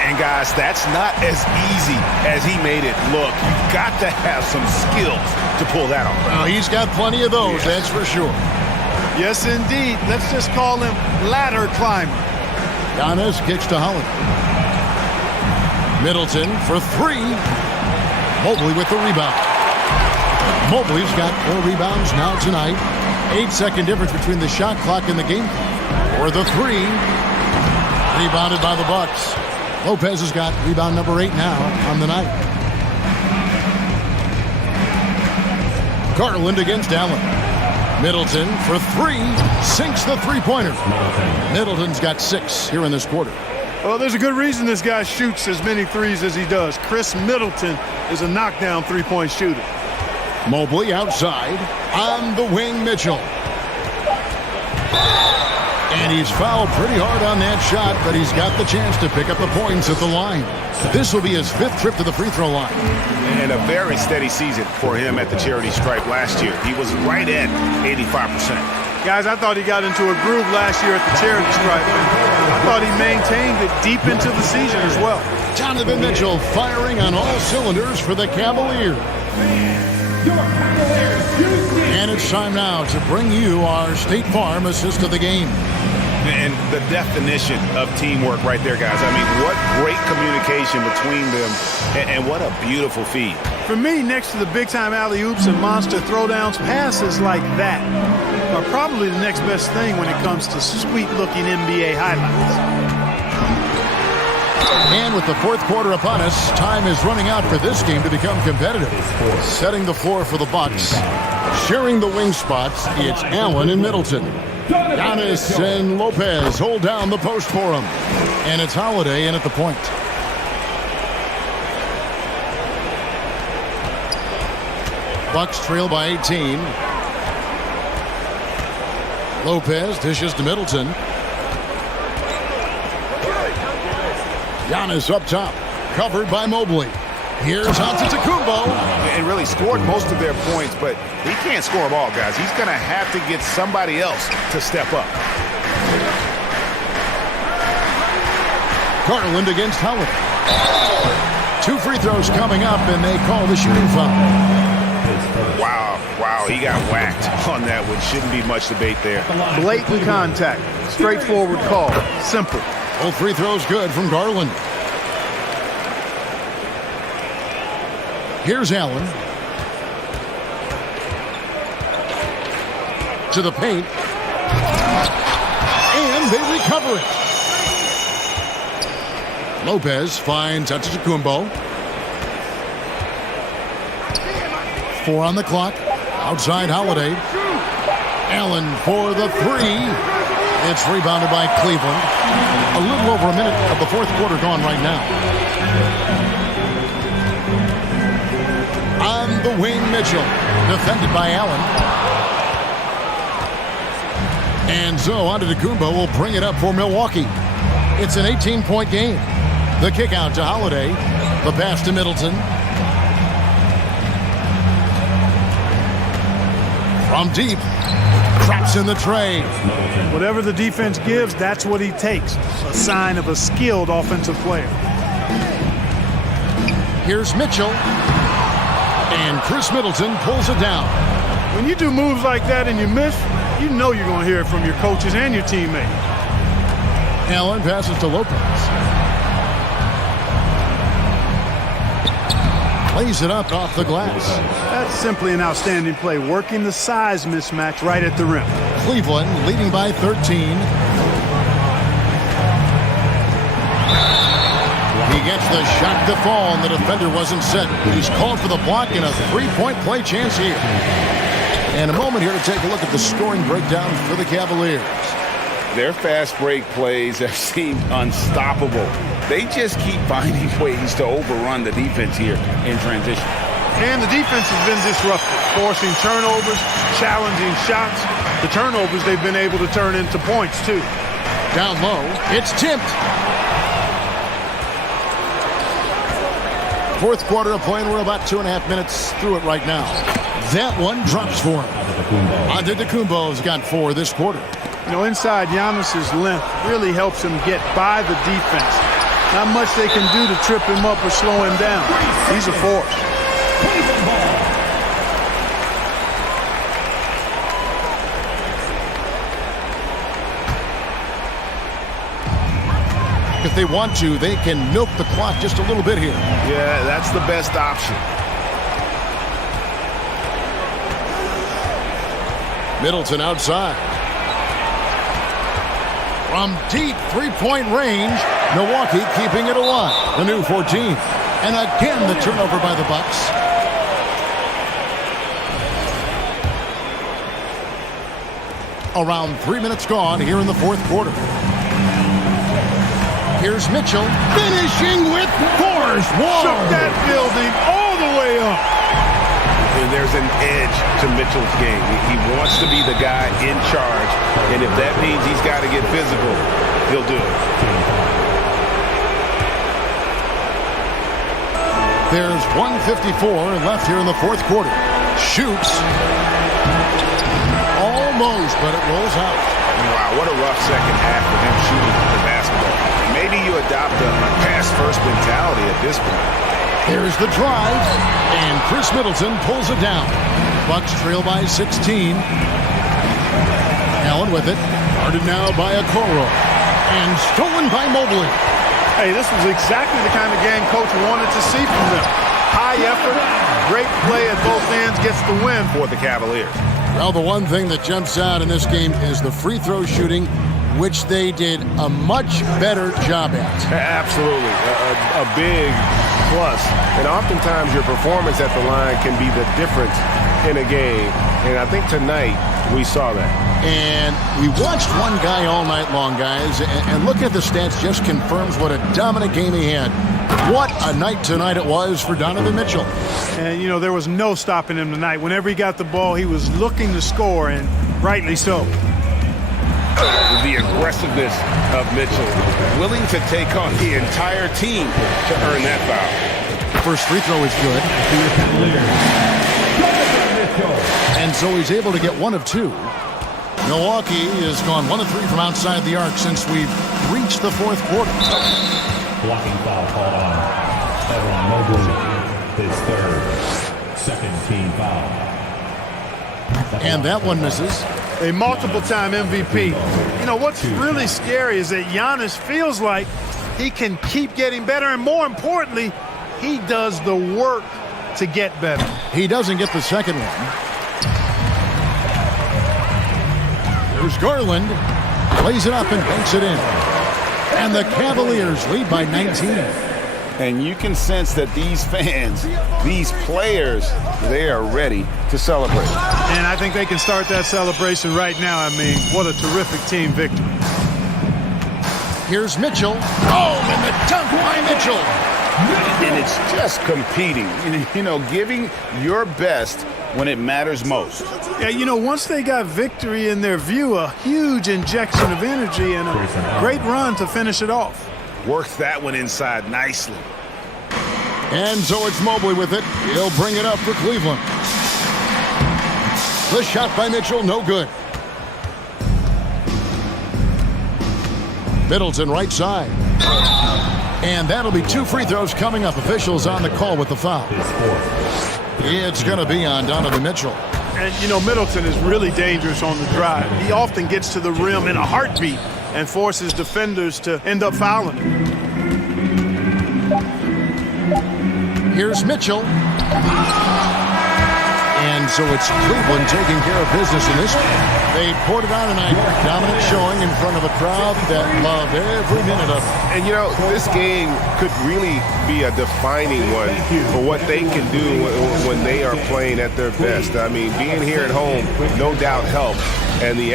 And guys, that's not as easy as he made it look. You've got to have some skills to pull that off. Well, he's got plenty of those, that's for sure. Yes, indeed. Let's just call him ladder climber. Giannis kicks to Holiday. Middleton for 3. Mobley with the rebound. Mobley's got 4 rebounds now tonight. 8-second difference between the shot clock and the game. For the 3. Rebounded by the Bucks. Lopez has got rebound number 8 now on the night. Garland against Allen. Middleton for 3. Sinks the three-pointer. Middleton's got 6 here in this quarter. Well, there's a good reason this guy shoots as many threes as he does. Chris Middleton is a knockdown three-point shooter. Mobley outside. On the wing, Mitchell. And he's fouled pretty hard on that shot, but he's got the chance to pick up the points at the line. This will be his 5th trip to the free throw line. And a very steady season for him at the charity stripe last year. He was right at 85%. Guys, I thought he got into a groove last year at the charity stripe. I thought he maintained it deep into the season as well. Donovan Mitchell firing on all cylinders for the Cavaliers. And it's time now to bring you our State Farm assist of the game. And the definition of teamwork right there, guys. I mean, what great communication between them, and what a beautiful feed. For me, next to the big-time alley-oops and monster throwdowns, passes like that are probably the next best thing when it comes to sweet-looking NBA highlights. And with the 4th quarter upon us, time is running out for this game to become competitive. Setting the floor for the Bucks. Sharing the wing spots, it's Allen and Middleton. Giannis and Lopez hold down the post for him. And it's Holiday in at the point. Bucks trail by 18. Lopez dishes to Middleton. Giannis up top, covered by Mobley. Here's Antetokounmpo. And really scored most of their points, but he can't score them all, guys. He's going to have to get somebody else to step up. Garland against Howard. 2 free throws coming up, and they call the shooting foul. Wow, he got whacked on that one. Shouldn't be much debate there. Blatant contact. Straightforward call. Simple. Both free throws good from Garland. Here's Allen. To the paint. And they recover it. Lopez finds Antetokounmpo. 4 on the clock. Outside Holiday. Allen for the 3. It's rebounded by Cleveland. A little over a minute of the 4th quarter gone right now. On the wing, Mitchell. Defended by Allen. And so Antetokounmpo will bring it up for Milwaukee. It's an 18-point game. The kick out to Holiday. The pass to Middleton. From deep. Traps in the tray. Whatever the defense gives, that's what he takes. A sign of a skilled offensive player. Here's Mitchell. And Chris Middleton pulls it down. When you do moves like that and you miss, you know you're going to hear it from your coaches and your teammates. Allen passes to Lopez. Lays it up off the glass. That's simply an outstanding play, working the size mismatch right at the rim. Cleveland leading by 13. He gets the shot to fall, and the defender wasn't set. He's called for the block and a three-point play chance here. And a moment here to take a look at the scoring breakdown for the Cavaliers. Their fast break plays have seemed unstoppable. They just keep finding ways to overrun the defense here in transition. And the defense has been disruptive, forcing turnovers, challenging shots. The turnovers they've been able to turn into points, too. Down low, it's tipped. Fourth quarter of play, and we're about 2.5 minutes through it right now. That one drops for him. Antetokounmpo's got 4 this quarter. You know, inside, Giannis's length really helps him get by the defense. Not much they can do to trip him up or slow him down. He's a force. If they want to, they can milk the clock just a little bit here. Yeah, that's the best option. Middleton outside. From deep three-point range, Milwaukee keeping it alive. The new 14th. And again, the turnover by the Bucks. Around 3 minutes gone here in the fourth quarter. Here's Mitchell, finishing with force. Shook that building all the way up. And there's an edge to Mitchell's game. He wants to be the guy in charge, and if that means he's got to get physical, he'll do it. There's 1:54 left here in the fourth quarter. Shoots. Almost, but it rolls out. Wow, what a rough second half for him shooting the basketball. Maybe you adopt a pass-first mentality at this point. Here's the drive, and Chris Middleton pulls it down. Bucks trail by 16. Allen with it. Guarded now by Okoro. And stolen by Mobley. Hey, this was exactly the kind of game coach wanted to see from them. High effort, great play at both ends, gets the win for the Cavaliers. Well, the one thing that jumps out in this game is the free throw shooting, which they did a much better job at. Absolutely. A big plus. And oftentimes your performance at the line can be the difference in a game. And I think tonight we saw that. And we watched one guy all night long, guys. And look at the stats, just confirms what a dominant game he had. What a night tonight it was for Donovan Mitchell. And, you know, there was no stopping him tonight. Whenever he got the ball, he was looking to score, and rightly so. The aggressiveness of Mitchell, willing to take on the entire team to earn that foul. First free throw is good. And so he's able to get 1 of 2. Milwaukee has gone 1 of 3 from outside the arc since we've reached the fourth quarter. Blocking foul called on Evan Mobley, his third, second team foul. And that one misses. A multiple-time MVP. You know, what's really scary is that Giannis feels like he can keep getting better, and more importantly, he does the work to get better. He doesn't get the second one. There's Garland. Plays it up and banks it in. And the Cavaliers lead by 19. And you can sense that these fans, these players, they are ready to celebrate. And I think they can start that celebration right now. I mean, what a terrific team victory. Here's Mitchell. Oh, and the dunk by Mitchell. And it's just competing, giving your best when it matters most. Yeah, once they got victory in their view, a huge injection of energy and a great run to finish it off. Works that one inside nicely. And so it's Mobley with it. He'll bring it up for Cleveland. The shot by Mitchell, no good. Middleton right side. And that'll be 2 free throws coming up. Officials on the call with the foul. It's going to be on Donovan Mitchell. And, Middleton is really dangerous on the drive. He often gets to the rim in a heartbeat and forces defenders to end up fouling him. Here's Mitchell. And so it's Cleveland taking care of business in this one. They poured it on tonight. Dominant showing in front of a crowd that loved every minute of it. And, this game could really be a defining one for what they can do when they are playing at their best. I mean, being here at home, no doubt helps. And the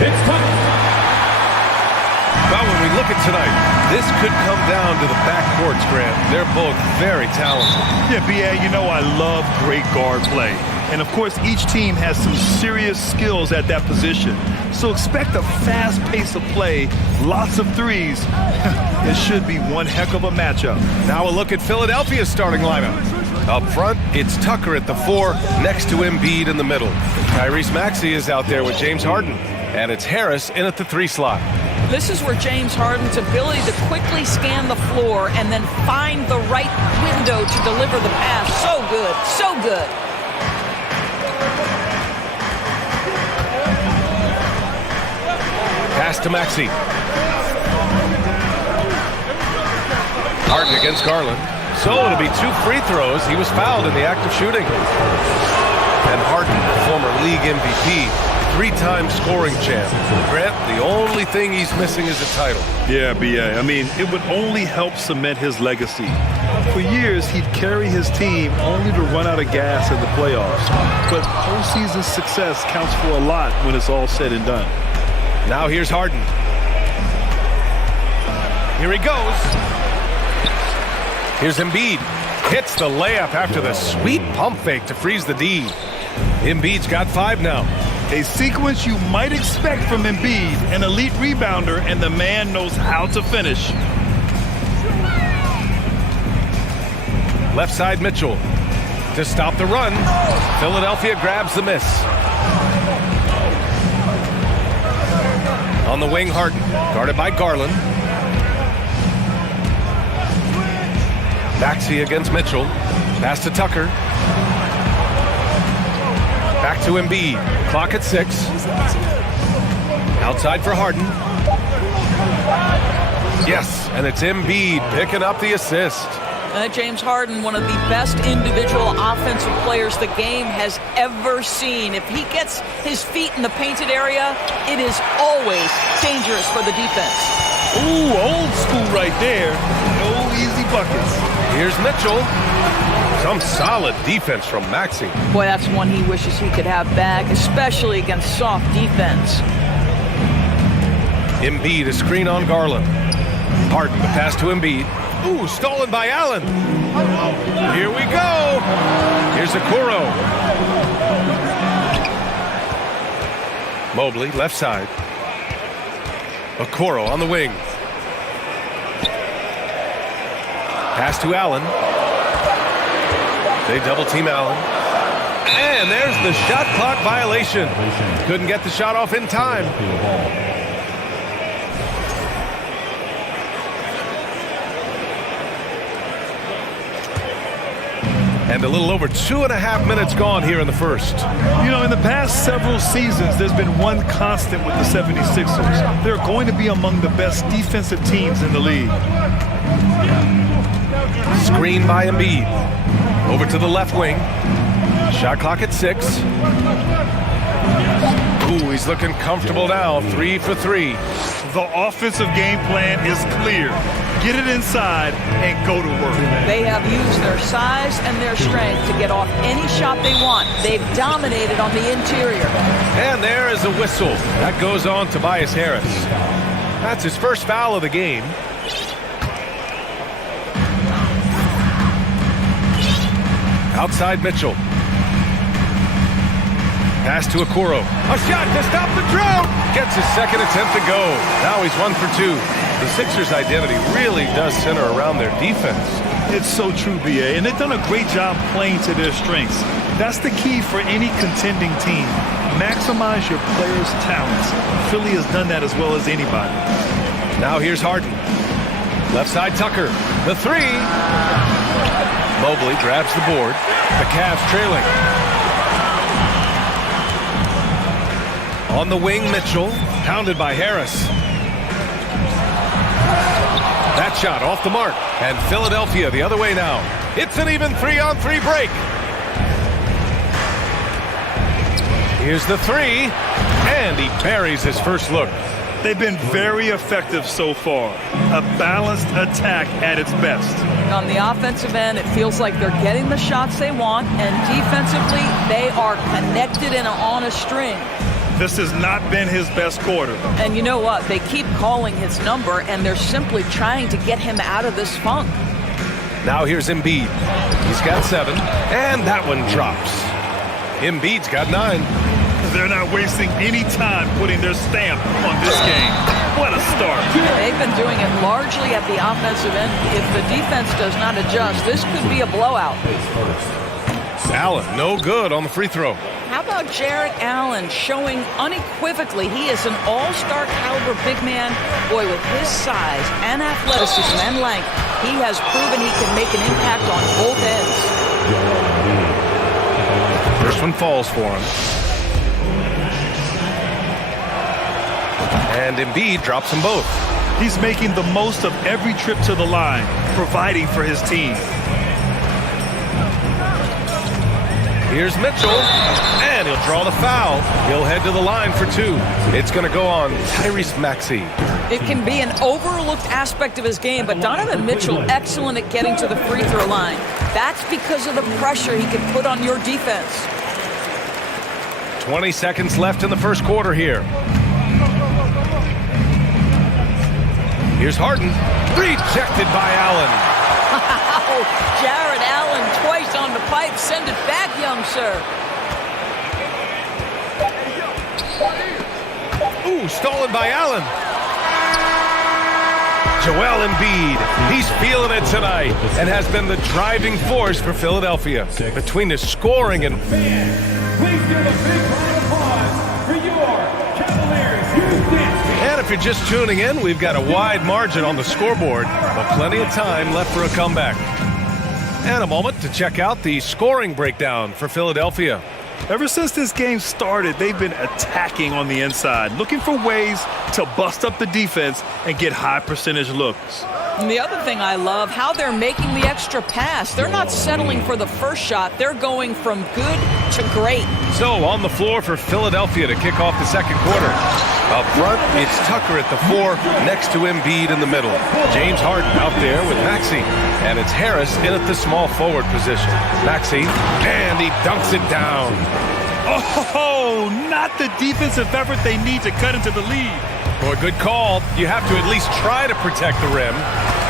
It's time. Well, when we look at tonight, this could come down to the backcourts, Grant. They're both very talented. Yeah, B.A., I love great guard play. And, of course, each team has some serious skills at that position. So expect a fast pace of play, lots of threes. It should be one heck of a matchup. Now a look at Philadelphia's starting lineup. Up front, it's Tucker at the 4, next to Embiid in the middle. Tyrese Maxey is out there with James Harden. And it's Harris in at the 3 slot. This is where James Harden's ability to quickly scan the floor and then find the right window to deliver the pass. So good, so good. Pass to Maxey. Harden against Garland. So it'll be 2 free throws. He was fouled in the act of shooting. And Harden, former league MVP, 3-time scoring champ. Grant, the only thing he's missing is a title. Yeah, B.A. It would only help cement his legacy. For years, he'd carry his team only to run out of gas in the playoffs. But postseason success counts for a lot when it's all said and done. Now here's Harden. Here he goes. Here's Embiid. Hits the layup after the sweet pump fake to freeze the D. Embiid's got 5 now. A sequence you might expect from Embiid, an elite rebounder, and the man knows how to finish. Left side Mitchell. To stop the run, Philadelphia grabs the miss. On the wing, Harden, guarded by Garland. Maxey against Mitchell. Pass to Tucker. Back to Embiid. Clock at 6. Outside for Harden. Yes, and it's Embiid picking up the assist. James Harden, one of the best individual offensive players the game has ever seen. If he gets his feet in the painted area, it is always dangerous for the defense. Ooh, old school right there. No easy buckets. Here's Mitchell. Some solid defense from Maxey. Boy, that's one he wishes he could have back, especially against soft defense. Embiid, a screen on Garland. Harden, the pass to Embiid. Ooh, stolen by Allen. Here we go. Here's Okoro. Mobley, left side. Okoro on the wing. Pass to Allen. They double team Allen. And there's the shot clock violation. Couldn't get the shot off in time. And a little over 2.5 minutes gone here in the first. You know, in the past several seasons, there's been one constant with the 76ers. They're going to be among the best defensive teams in the league. Screen by Embiid. Over to the left wing. Shot clock at 6. Ooh, he's looking comfortable now. 3 for 3. The offensive game plan is clear. Get it inside and go to work. They have used their size and their strength to get off any shot they want. They've dominated on the interior. And there is a whistle. That goes on Tobias Harris. That's his first foul of the game. Outside Mitchell. Pass to Okoro. A shot to stop the drought. Gets his second attempt to go. Now he's 1 for 2. The Sixers' identity really does center around their defense. It's so true, B.A., and they've done a great job playing to their strengths. That's the key for any contending team. Maximize your players' talents. Philly has done that as well as anybody. Now here's Harden. Left side Tucker. The 3. Mobley grabs the board. The Cavs trailing. On the wing, Mitchell. Pounded by Harris. That shot off the mark. And Philadelphia the other way now. It's an even 3-on-3 break. Here's the 3. And he buries his first look. They've been very effective so far. A balanced attack at its best. On the offensive end, it feels like they're getting the shots they want, and defensively, they are connected and on a string. This has not been his best quarter. And you know what? They keep calling his number, and they're simply trying to get him out of this funk. Now here's Embiid. He's got 7, and that one drops. Embiid's got 9. They're not wasting any time putting their stamp on this game. What a start. They've been doing it largely at the offensive end. If the defense does not adjust, this could be a blowout. Allen, no good on the free throw. How about Jarrett Allen showing unequivocally he is an all-star caliber big man? Boy, with his size and athleticism and length, he has proven he can make an impact on both ends. First one falls for him. And Embiid drops them both. He's making the most of every trip to the line, providing for his team. Here's Mitchell, and he'll draw the foul. He'll head to the line for 2. It's going to go on Tyrese Maxey. It can be an overlooked aspect of his game, but Donovan Mitchell excellent at getting to the free throw line. That's because of the pressure he can put on your defense. 20 seconds left in the first quarter here. Here's Harden. Rejected by Allen. Wow, Jarrett Allen twice on the pipe. Send it back, young sir. Ooh, stolen by Allen. Joel Embiid. He's feeling it tonight and has been the driving force for Philadelphia. Between the scoring and... Please give a big round of applause for your Cavaliers. And if you're just tuning in, we've got a wide margin on the scoreboard, but plenty of time left for a comeback. And a moment to check out the scoring breakdown for Philadelphia. Ever since this game started, they've been attacking on the inside, looking for ways to bust up the defense and get high percentage looks. And the other thing I love, how they're making the extra pass. They're not settling for the first shot. They're going from good to great. So on the floor for Philadelphia to kick off the second quarter. Up front, it's Tucker at the 4, next to Embiid in the middle. James Harden out there with Maxey. And it's Harris in at the small forward position. Maxey, and he dunks it down. Oh, not the defensive effort they need to cut into the lead. Boy, good call. You have to at least try to protect the rim.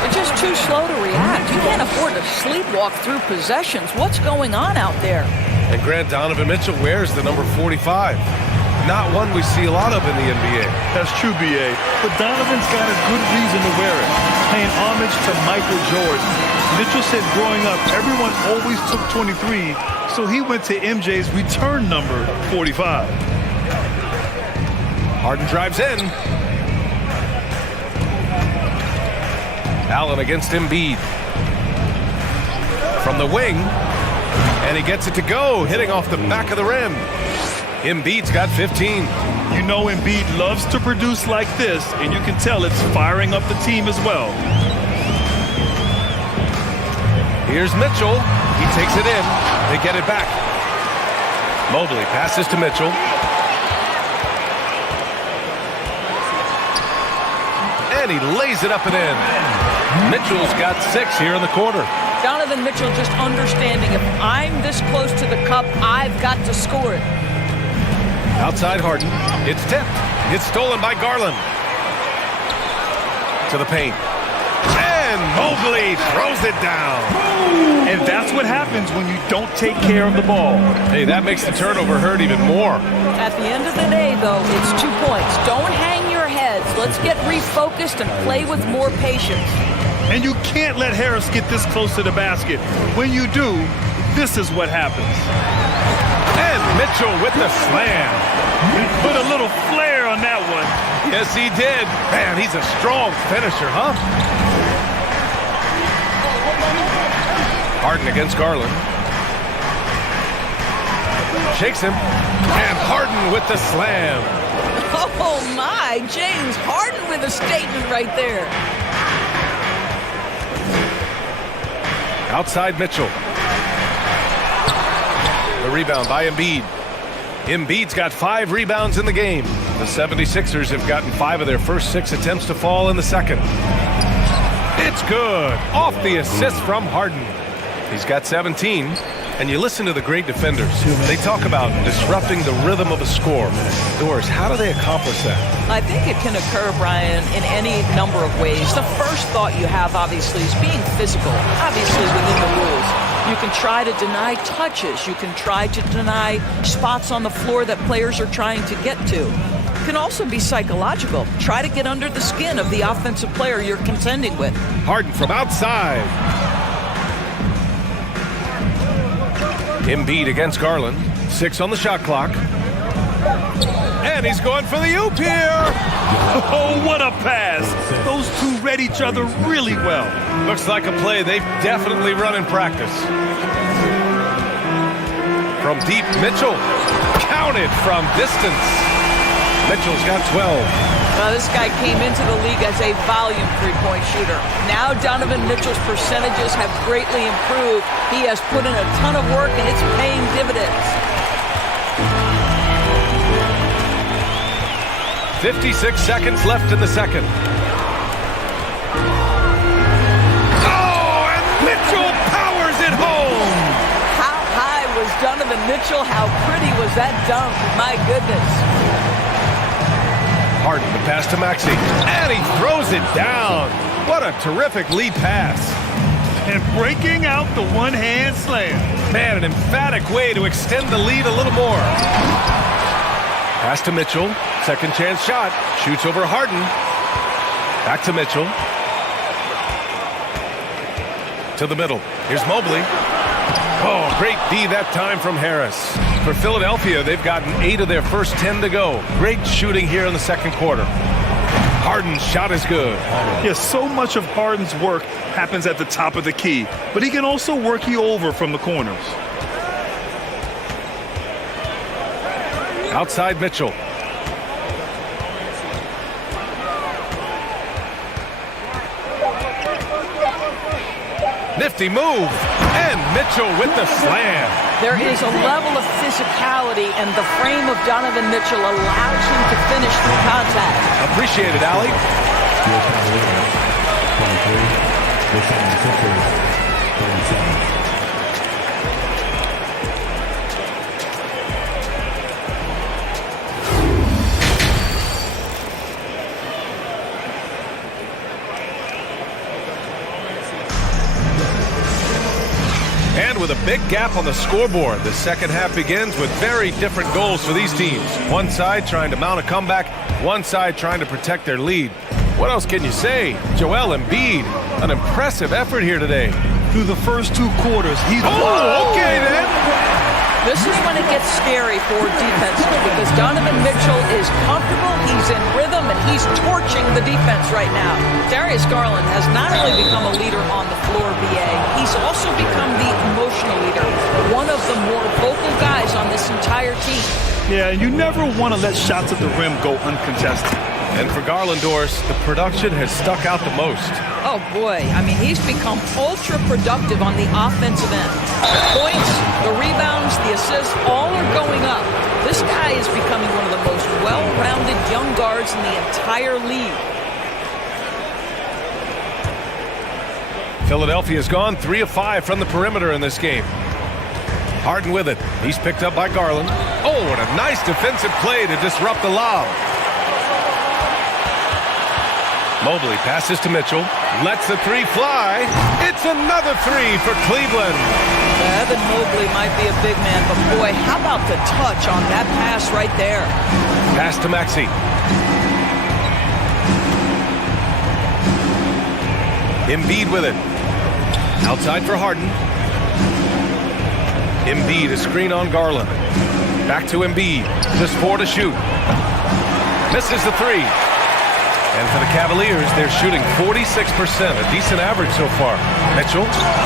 They're just too slow to react. You can't afford to sleepwalk through possessions. What's going on out there? And Grant, Donovan Mitchell wears the number 45. Not one we see a lot of in the NBA. That's true, B.A. But Donovan's got a good reason to wear it. Paying homage to Michael Jordan. Mitchell said growing up, everyone always took 23, so he went to MJ's return number 45. Harden drives in. Allen against Embiid. From the wing. And he gets it to go, hitting off the back of the rim. Embiid's got 15. You know Embiid loves to produce like this, and you can tell it's firing up the team as well. Here's Mitchell. He takes it in. They get it back. Mobley passes to Mitchell. And he lays it up and in. Mitchell's got 6 here in the quarter. Donovan Mitchell just understanding if I'm this close to the cup, I've got to score it. Outside Harden. It's tipped. It's stolen by Garland. To the paint. And Mobley throws it down. And that's what happens when you don't take care of the ball. Hey, that makes the turnover hurt even more. At the end of the day, though, it's 2 points. Don't hang your heads. Let's get refocused and play with more patience. And you can't let Harris get this close to the basket. When you do, this is what happens. And Mitchell with the slam. He put a little flair on that one. Yes, he did. Man, he's a strong finisher, huh? Harden against Garland. Shakes him. And Harden with the slam. Oh, my. James Harden with a statement right there. Outside Mitchell. The rebound by Embiid. Embiid's got 5 rebounds in the game. The 76ers have gotten 5 of their first 6 attempts to fall in the second. It's good. Off the assist from Harden. He's got 17. And you listen to the great defenders. They talk about disrupting the rhythm of a score. Doris, how do they accomplish that? I think it can occur, Brian, in any number of ways. The first thought you have, obviously, is being physical, obviously within the rules. You can try to deny touches. You can try to deny spots on the floor that players are trying to get to. It can also be psychological. Try to get under the skin of the offensive player you're contending with. Harden from outside. Embiid against Garland. 6 on the shot clock. And he's going for the oop here. Oh, what a pass. Those two read each other really well. Looks like a play they've definitely run in practice. From deep, Mitchell. Counted from distance. Mitchell's got 12. Now, this guy came into the league as a volume three-point shooter. Now Donovan Mitchell's percentages have greatly improved. He has put in a ton of work, and it's paying dividends. 56 seconds left in the second. Oh, and Mitchell powers it home. How high was Donovan Mitchell? How pretty was that dunk? My goodness. Harden, the pass to Maxey. And he throws it down. What a terrific lead pass. And breaking out the one-hand slam. Man, an emphatic way to extend the lead a little more. Pass to Mitchell. Second chance shot. Shoots over Harden. Back to Mitchell. To the middle. Here's Mobley. Oh, great D that time from Harris. For Philadelphia, they've gotten 8 of their first 10 to go. Great shooting here in the second quarter. Harden's shot is good. Yes, so much of Harden's work happens at the top of the key, but he can also work you over from the corners. Outside Mitchell. Nifty move. And Mitchell with the slam. There is a level of physicality, and the frame of Donovan Mitchell allows him to finish through contact. Appreciate it, Allie. 23, the 76ers, 37. And with a big gap on the scoreboard, the second half begins with very different goals for these teams. One side trying to mount a comeback, one side trying to protect their lead. What else can you say? Joel Embiid, an impressive effort here today. through the first 2 quarters. He's okay then. This is when it gets scary for defenses because Donovan Mitchell is comfortable, he's in rhythm, and he's torching the defense right now. Darius Garland has not only become a leader on the floor, BA, he's also become the emotional leader, one of the more vocal guys on this entire team. Yeah, and you never want to let shots at the rim go uncontested. And for Garland, Doris, the production has stuck out the most. Oh, boy. I mean, he's become ultra-productive on the offensive end. The points, the rebounds, the assists, all are going up. This guy is becoming one of the most well-rounded young guards in the entire league. Philadelphia's gone 3 of 5 from the perimeter in this game. Harden with it. He's picked up by Garland. Oh, and a nice defensive play to disrupt the lob. Mobley passes to Mitchell. Lets the 3 fly. It's another 3 for Cleveland. Evan Mobley might be a big man, but boy, how about the touch on that pass right there? Pass to Maxey. Embiid with it. Outside for Harden. Embiid, a screen on Garland. Back to Embiid. Just 4 to shoot. Misses the 3. And for the Cavaliers, they're shooting 46%, a decent average so far. Mitchell,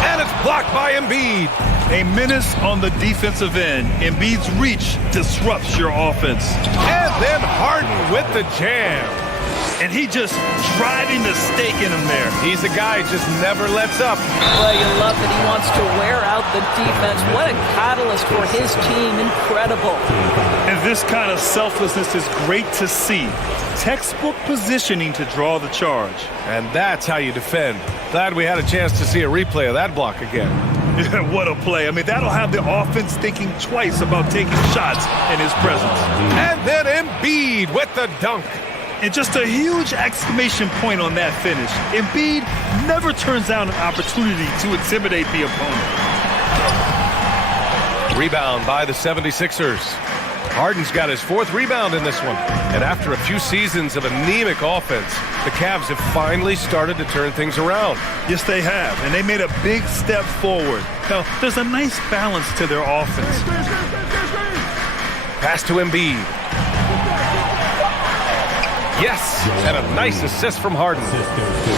and it's blocked by Embiid. A menace on the defensive end. Embiid's reach disrupts your offense. And then Harden with the jam. And he just driving the stake in him there. He's a guy who just never lets up. Well, you love that he wants to wear out the defense. What a catalyst for his team. Incredible. And this kind of selflessness is great to see. Textbook positioning to draw the charge. And that's how you defend. Glad we had a chance to see a replay of that block again. Yeah, what a play. I mean, that'll have the offense thinking twice about taking shots in his presence. And then Embiid with the dunk. And just a huge exclamation point on that finish. Embiid never turns down an opportunity to intimidate the opponent. Rebound by the 76ers. Harden's got his 4th rebound in this one. And after a few seasons of anemic offense, the Cavs have finally started to turn things around. Yes, they have. And they made a big step forward. Now, there's a nice balance to their offense. Pass to Embiid. Yes, and a nice assist from Harden.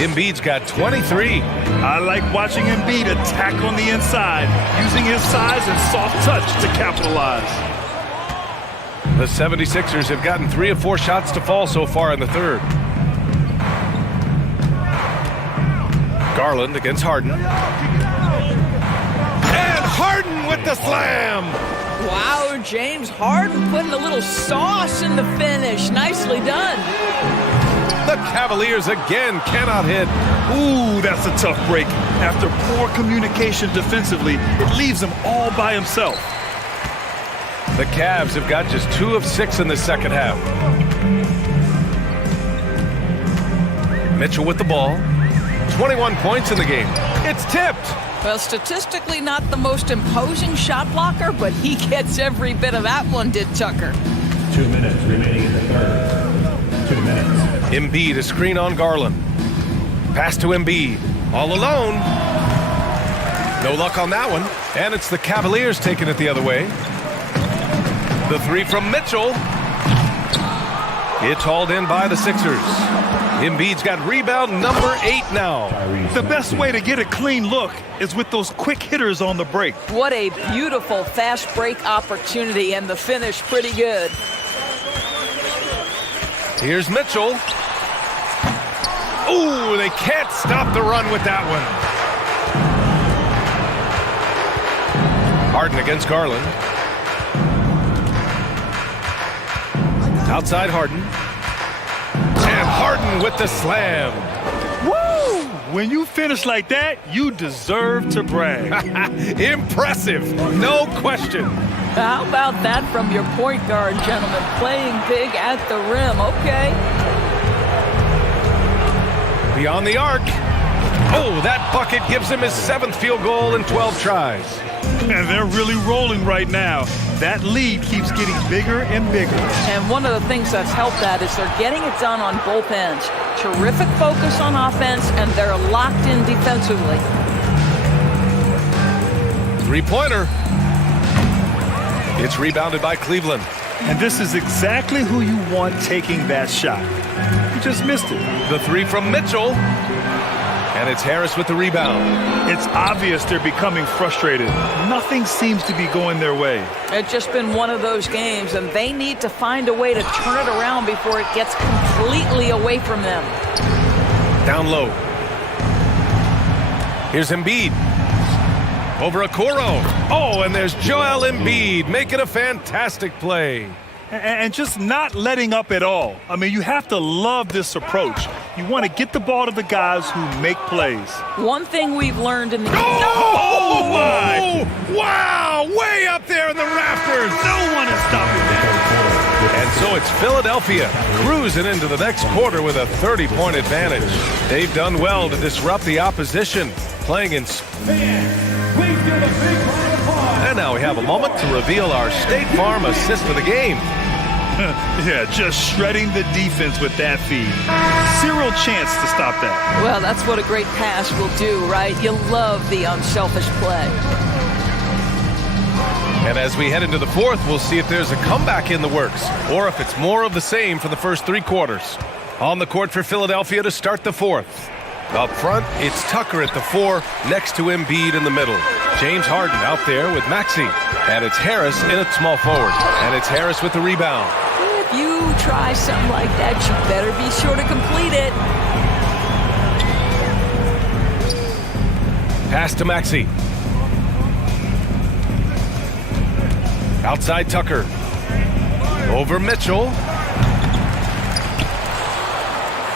Embiid's got 23. I like watching Embiid attack on the inside, using his size and soft touch to capitalize. The 76ers have gotten 3 of 4 shots to fall so far in the 3rd. Garland against Harden. And Harden with the slam! Wow, James Harden putting a little sauce in the finish. Nicely done. The Cavaliers again cannot hit. Ooh, that's a tough break. After poor communication defensively, it leaves him all by himself. The Cavs have got just 2 of 6 in the second half. Mitchell with the ball. 21 points in the game. It's tipped. Well, statistically not the most imposing shot blocker, but he gets every bit of that one, did Tucker. 2 minutes remaining in the 3rd. 2 minutes. Embiid, a screen on Garland. Pass to Embiid. All alone. No luck on that one. And it's the Cavaliers taking it the other way. The 3 from Mitchell. It's hauled in by the Sixers. Embiid's got rebound number 8 now. The best way to get a clean look is with those quick hitters on the break. What a beautiful fast break opportunity, and the finish pretty good. Here's Mitchell. Ooh, they can't stop the run with that one. Harden against Garland. Outside Harden. And Harden with the slam. Woo! When you finish like that, you deserve to brag. Impressive, no question. How about that from your point guard, gentlemen? Playing big at the rim. Okay. Beyond the arc. Oh, that bucket gives him his 7th field goal in 12 tries. And they're really rolling right now. That lead keeps getting bigger and bigger. And one of the things that's helped that is they're getting it done on both ends. Terrific focus on offense, and they're locked in defensively. Three-pointer. It's rebounded by Cleveland. And this is exactly who you want taking that shot. You just missed it. The three from Mitchell. And it's Harris with the rebound. It's obvious they're becoming frustrated. Nothing seems to be going their way. It's just been one of those games, and they need to find a way to turn it around before it gets completely away from them. Down low. Here's Embiid. Over Okoro. Oh, and there's Joel Embiid making a fantastic play. And just not letting up at all. I mean, you have to love this approach. You want to get the ball to the guys who make plays. One thing we've learned in the game. Oh, my! Wow! Way up there in the rafters. No one is stopping that. And so it's Philadelphia cruising into the next quarter with a 30-point advantage. They've done well to disrupt the opposition, playing in... And now we have a moment to reveal our State Farm assist for the game. Yeah, just shredding the defense with that feed. Zero chance to stop that. Well, that's what a great pass will do, right? You love the unselfish play. And as we head into the fourth, we'll see if there's a comeback in the works or if it's more of the same for the first three quarters. On the court for Philadelphia to start the fourth. Up front, it's Tucker at the 4 next to Embiid in the middle. James Harden out there with Maxey. And it's Harris in at small forward. And it's Harris with the rebound. If you try something like that, you better be sure to complete it. Pass to Maxey. Outside Tucker. Over Mitchell.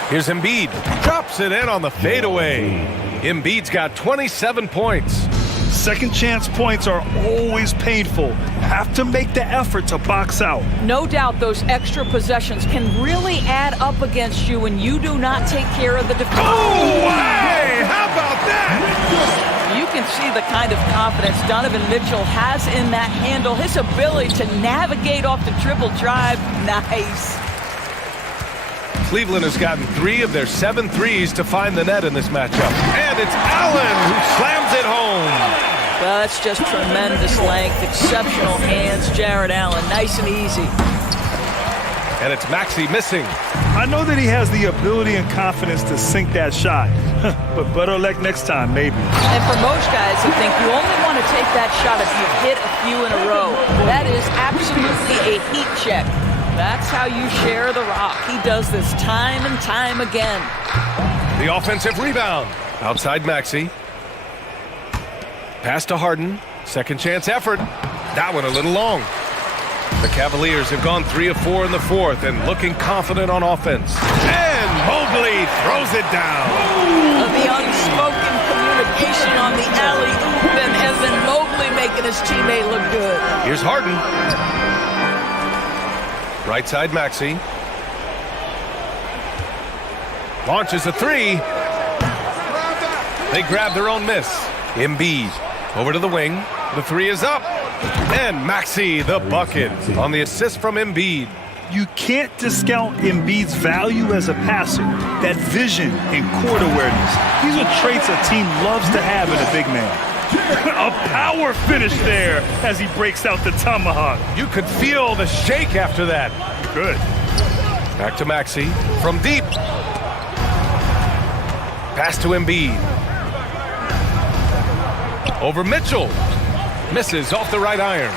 Here's Embiid. Drops it in on the fadeaway. Embiid's got 27 points. Second chance points are always painful. Have to make the effort to box out. No doubt those extra possessions can really add up against you when you do not take care of the defense. Oh, hey! How about that? You can see the kind of confidence Donovan Mitchell has in that handle. His ability to navigate off the dribble drive. Nice. Cleveland has gotten 3 of their 7 threes to find the net in this matchup. And it's Allen who slams it home. Well, that's just tremendous length, exceptional hands. Jared Allen, nice and easy. And it's Maxey missing. I know that he has the ability and confidence to sink that shot. But better luck next time, maybe. And for most guys, I think you only want to take that shot if you've hit a few in a row. That is absolutely a heat check. That's how you share the rock. He does this time and time again. The offensive rebound. Outside Maxey. Pass to Harden. Second chance effort. That one a little long. The Cavaliers have gone 3 of 4 in the fourth and looking confident on offense. And Mobley throws it down. The unspoken communication on the alley-oop and then Mobley making his teammate look good. Here's Harden. Right side Maxey. Launches a 3. They grab their own miss. Embiid over to the wing. The 3 is up. And Maxey the bucket on the assist from Embiid. You can't discount Embiid's value as a passer. That vision and court awareness. These are traits a team loves to have in a big man. A power finish there as he breaks out the tomahawk. You could feel the shake after that. Good. Back to Maxey from deep. Pass to Embiid. Over Mitchell. Misses off the right iron.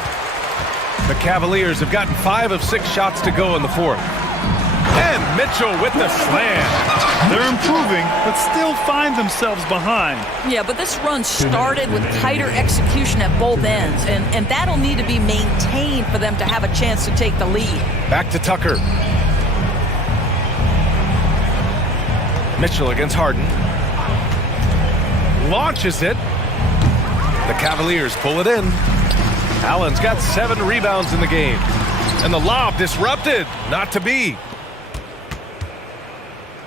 The Cavaliers have gotten 5 of 6 shots to go in the fourth. And Mitchell with the slam. They're improving, but still find themselves behind. Yeah, but this run started with tighter execution at both ends, and that'll need to be maintained for them to have a chance to take the lead. Back to Tucker. Mitchell against Harden. Launches it. The Cavaliers pull it in. Allen's got 7 rebounds in the game. And the lob disrupted. Not to be.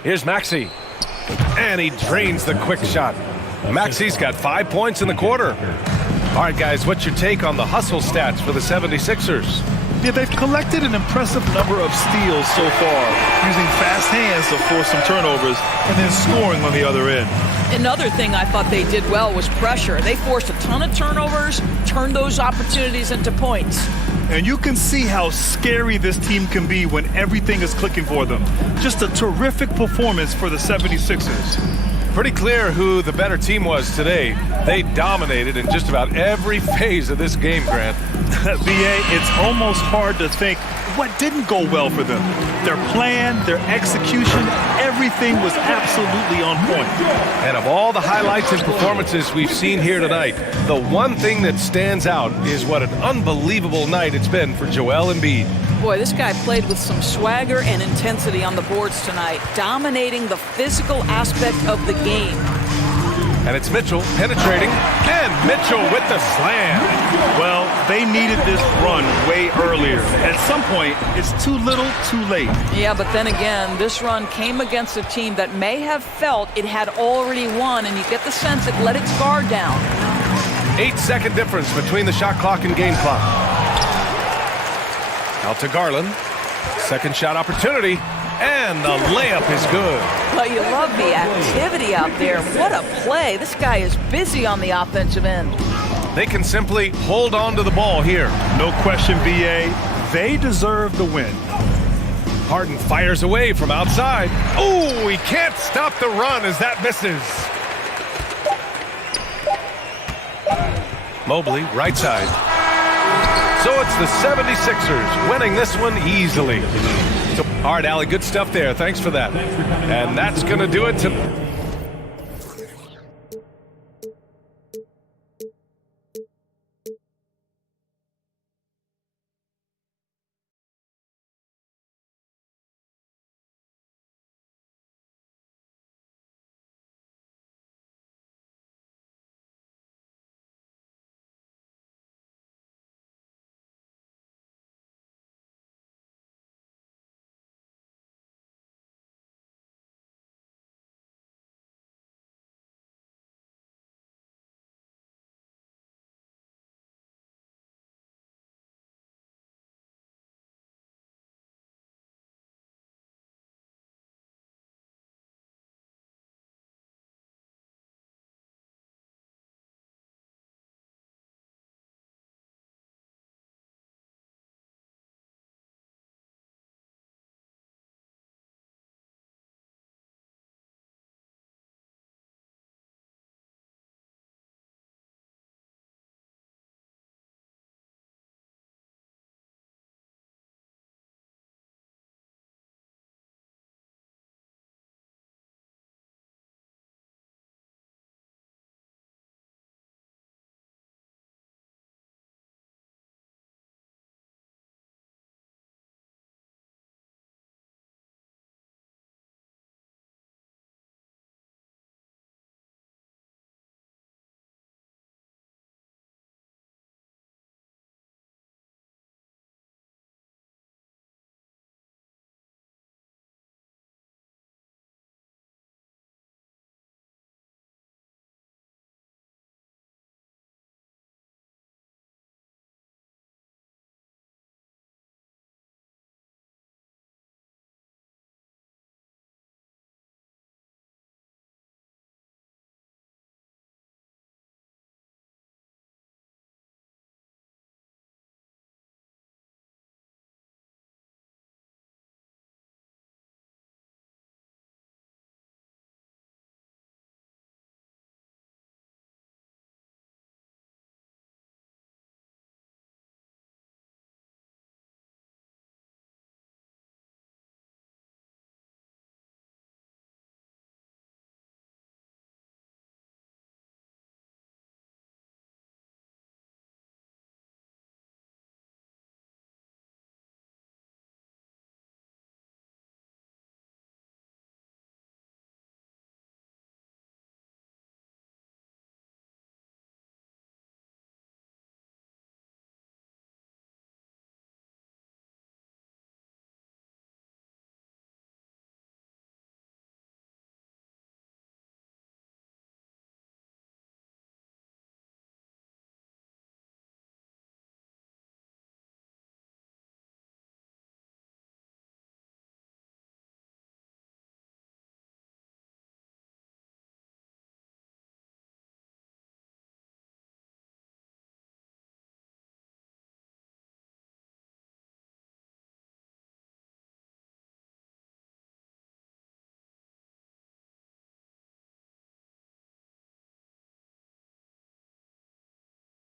Here's Maxey. And he drains the quick shot. Maxey's got 5 points in the quarter. All right, guys, what's your take on the hustle stats for the 76ers? Yeah, they've collected an impressive number of steals so far, using fast hands to force some turnovers and then scoring on the other end. Another thing I thought they did well was pressure. They forced a ton of turnovers, turned those opportunities into points. And you can see how scary this team can be when everything is clicking for them. Just a terrific performance for the 76ers. Pretty clear who the better team was today. They dominated in just about every phase of this game, Grant. BA, it's almost hard to think what didn't go well for them. Their plan, their execution, everything was absolutely on point. And of all the highlights and performances we've seen here tonight, the one thing that stands out is what an unbelievable night it's been for Joel Embiid. Boy, this guy played with some swagger and intensity on the boards tonight, dominating the physical aspect of the game. And it's Mitchell penetrating, and Mitchell with the slam. Well, they needed this run way earlier. At some point, it's too little, too late. Yeah, but then again, this run came against a team that may have felt it had already won, and you get the sense it let its guard down. 8-second difference between the shot clock and game clock. Out to Garland. Second shot opportunity. And the layup is good. Well, you love the activity out there. What a play. This guy is busy on the offensive end. They can simply hold on to the ball here. No question, BA. They deserve the win. Harden fires away from outside. Oh, he can't stop the run as that misses. Mobley, right side. So it's the 76ers winning this one easily. All right, Allie, good stuff there. Thanks for that. And that's going to do it to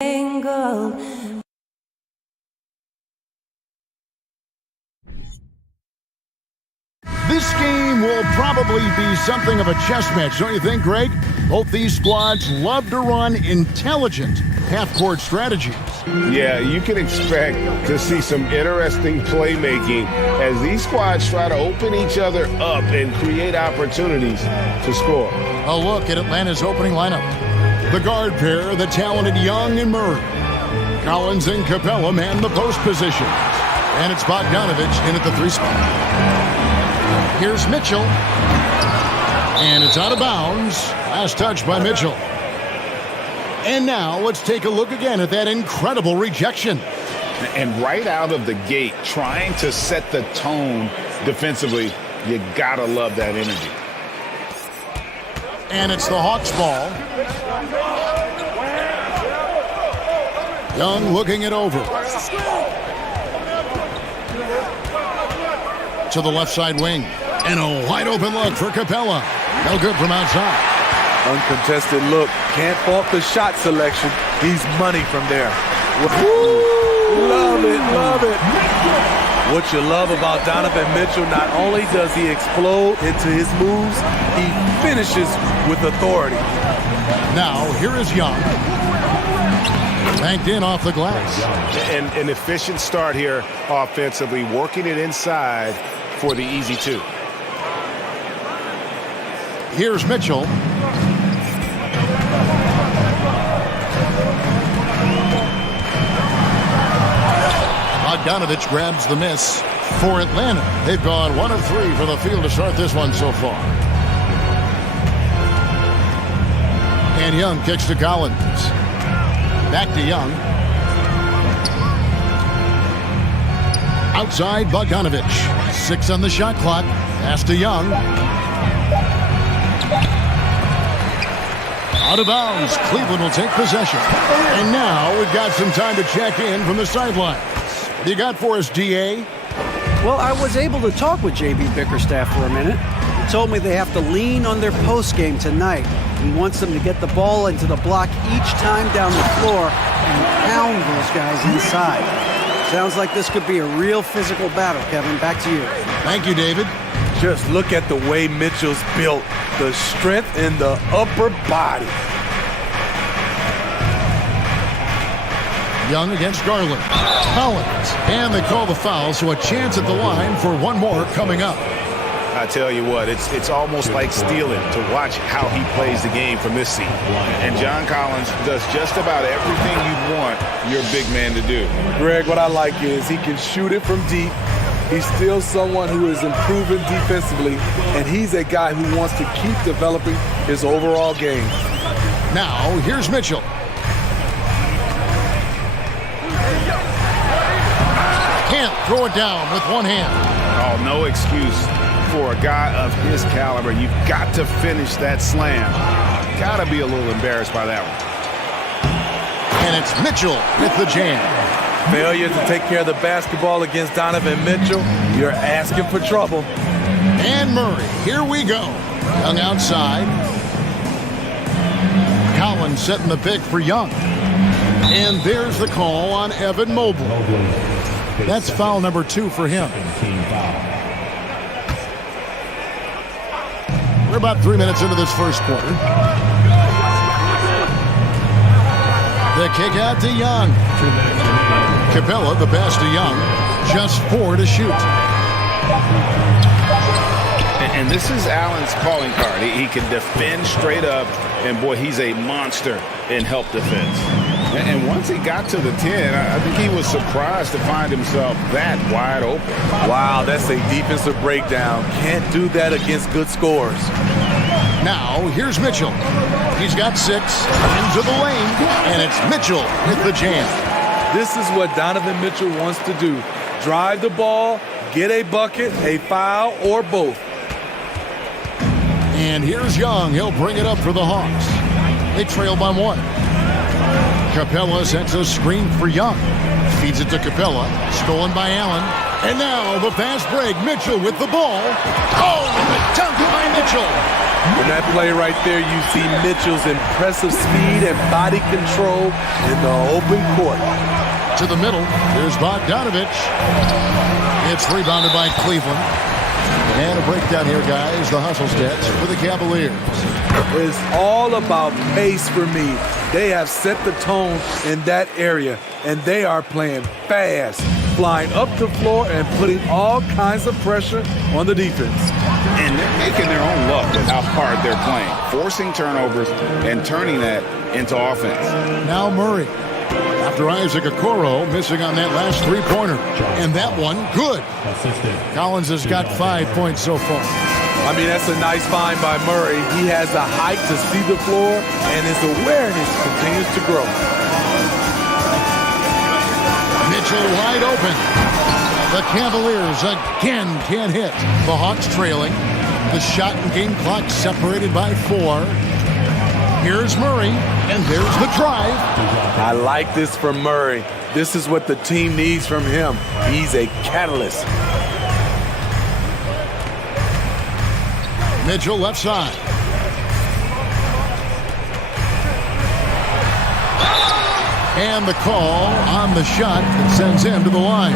This game will probably be something of a chess match, don't you think, Greg? Both these squads love to run intelligent half-court strategies. Yeah, you can expect to see some interesting playmaking as these squads try to open each other up and create opportunities to score. A look at Atlanta's opening lineup. The guard pair, the talented Young and Murray. Collins and Capella man the post position. And it's Bogdanovich in at the 3 spot. Here's Mitchell. And it's out of bounds. Last touch by Mitchell. And now let's take a look again at that incredible rejection. And right out of the gate, trying to set the tone defensively, you gotta love that energy. And it's the Hawks ball. Young looking it over. To the left side wing. And a wide open look for Capella. No good from outside. Uncontested look. Can't fault the shot selection. He's money from there. Woo! Love it, love it. What you love about Donovan Mitchell, not only does he explode into his moves, he finishes with authority. Now, here is Young. Banked in off the glass. And an efficient start here offensively, working it inside for the easy 2. Here's Mitchell. Bogdanovich grabs the miss for Atlanta. They've gone 1 of 3 from the field to start this one so far. And Young kicks to Collins. Back to Young. Outside Bogdanovich. 6 on the shot clock. Pass to Young. Out of bounds. Cleveland will take possession. And now we've got some time to check in from the sidelines. What do you got for us, DA? Well, I was able to talk with JB Bickerstaff for a minute. He told me they have to lean on their post game tonight. He wants them to get the ball into the block each time down the floor and pound those guys inside. Sounds like this could be a real physical battle, Kevin. Back to you. Thank you, David. Just look at the way Mitchell's built. The strength in the upper body. Young against Garland. Collins. And they call the foul, so a chance at the line for one more coming up. I tell you what, it's almost like stealing to watch how he plays the game from this seat. And John Collins does just about everything you'd want your big man to do. Greg, what I like is he can shoot it from deep. He's still someone who is improving defensively, and he's a guy who wants to keep developing his overall game. Now, here's Mitchell. Can't throw it down with one hand. Oh, no excuse for a guy of his caliber. You've got to finish that slam. Got to be a little embarrassed by that one. And it's Mitchell with the jam. Failure to take care of the basketball against Donovan Mitchell, you're asking for trouble. And Murray, here we go. Young outside. Collins setting the pick for Young. And there's the call on Evan Mobley. That's foul number 2 for him. We're about 3 minutes into this first quarter. The kick out to Young. Capella, the pass to Young. Just 4 to shoot. And this is Allen's calling card. He can defend straight up, and boy, he's a monster in help defense. And once he got to the 10, I think he was surprised to find himself that wide open. Wow, that's a defensive breakdown. Can't do that against good scores. Now, here's Mitchell. He's got 6 into the lane, and it's Mitchell with the jam. This is what Donovan Mitchell wants to do. Drive the ball, get a bucket, a foul, or both. And here's Young. He'll bring it up for the Hawks. They trail by 1. Capella sets a screen for Young. Feeds it to Capella. Stolen by Allen. And now the fast break. Mitchell with the ball. Oh, and the dunk by Mitchell. In that play right there, you see Mitchell's impressive speed and body control in the open court. To the middle, here's Bogdanovich. It's rebounded by Cleveland. And a breakdown here, guys. The hustle stats for the Cavaliers. It's all about pace for me. They have set the tone in that area, and they are playing fast, flying up the floor and putting all kinds of pressure on the defense. And they're making their own luck with how hard they're playing, forcing turnovers and turning that into offense. Now Murray. After Isaac Okoro missing on that last three-pointer. And that one, good. Collins has got 5 points so far. I mean, that's a nice find by Murray. He has the height to see the floor, and his awareness continues to grow. Mitchell wide open. The Cavaliers again can't hit. The Hawks trailing. The shot and game clock separated by 4. Here's Murray, and there's the drive. I like this from Murray. This is what the team needs from him. He's a catalyst. Mitchell left side. And the call on the shot that sends him to the line.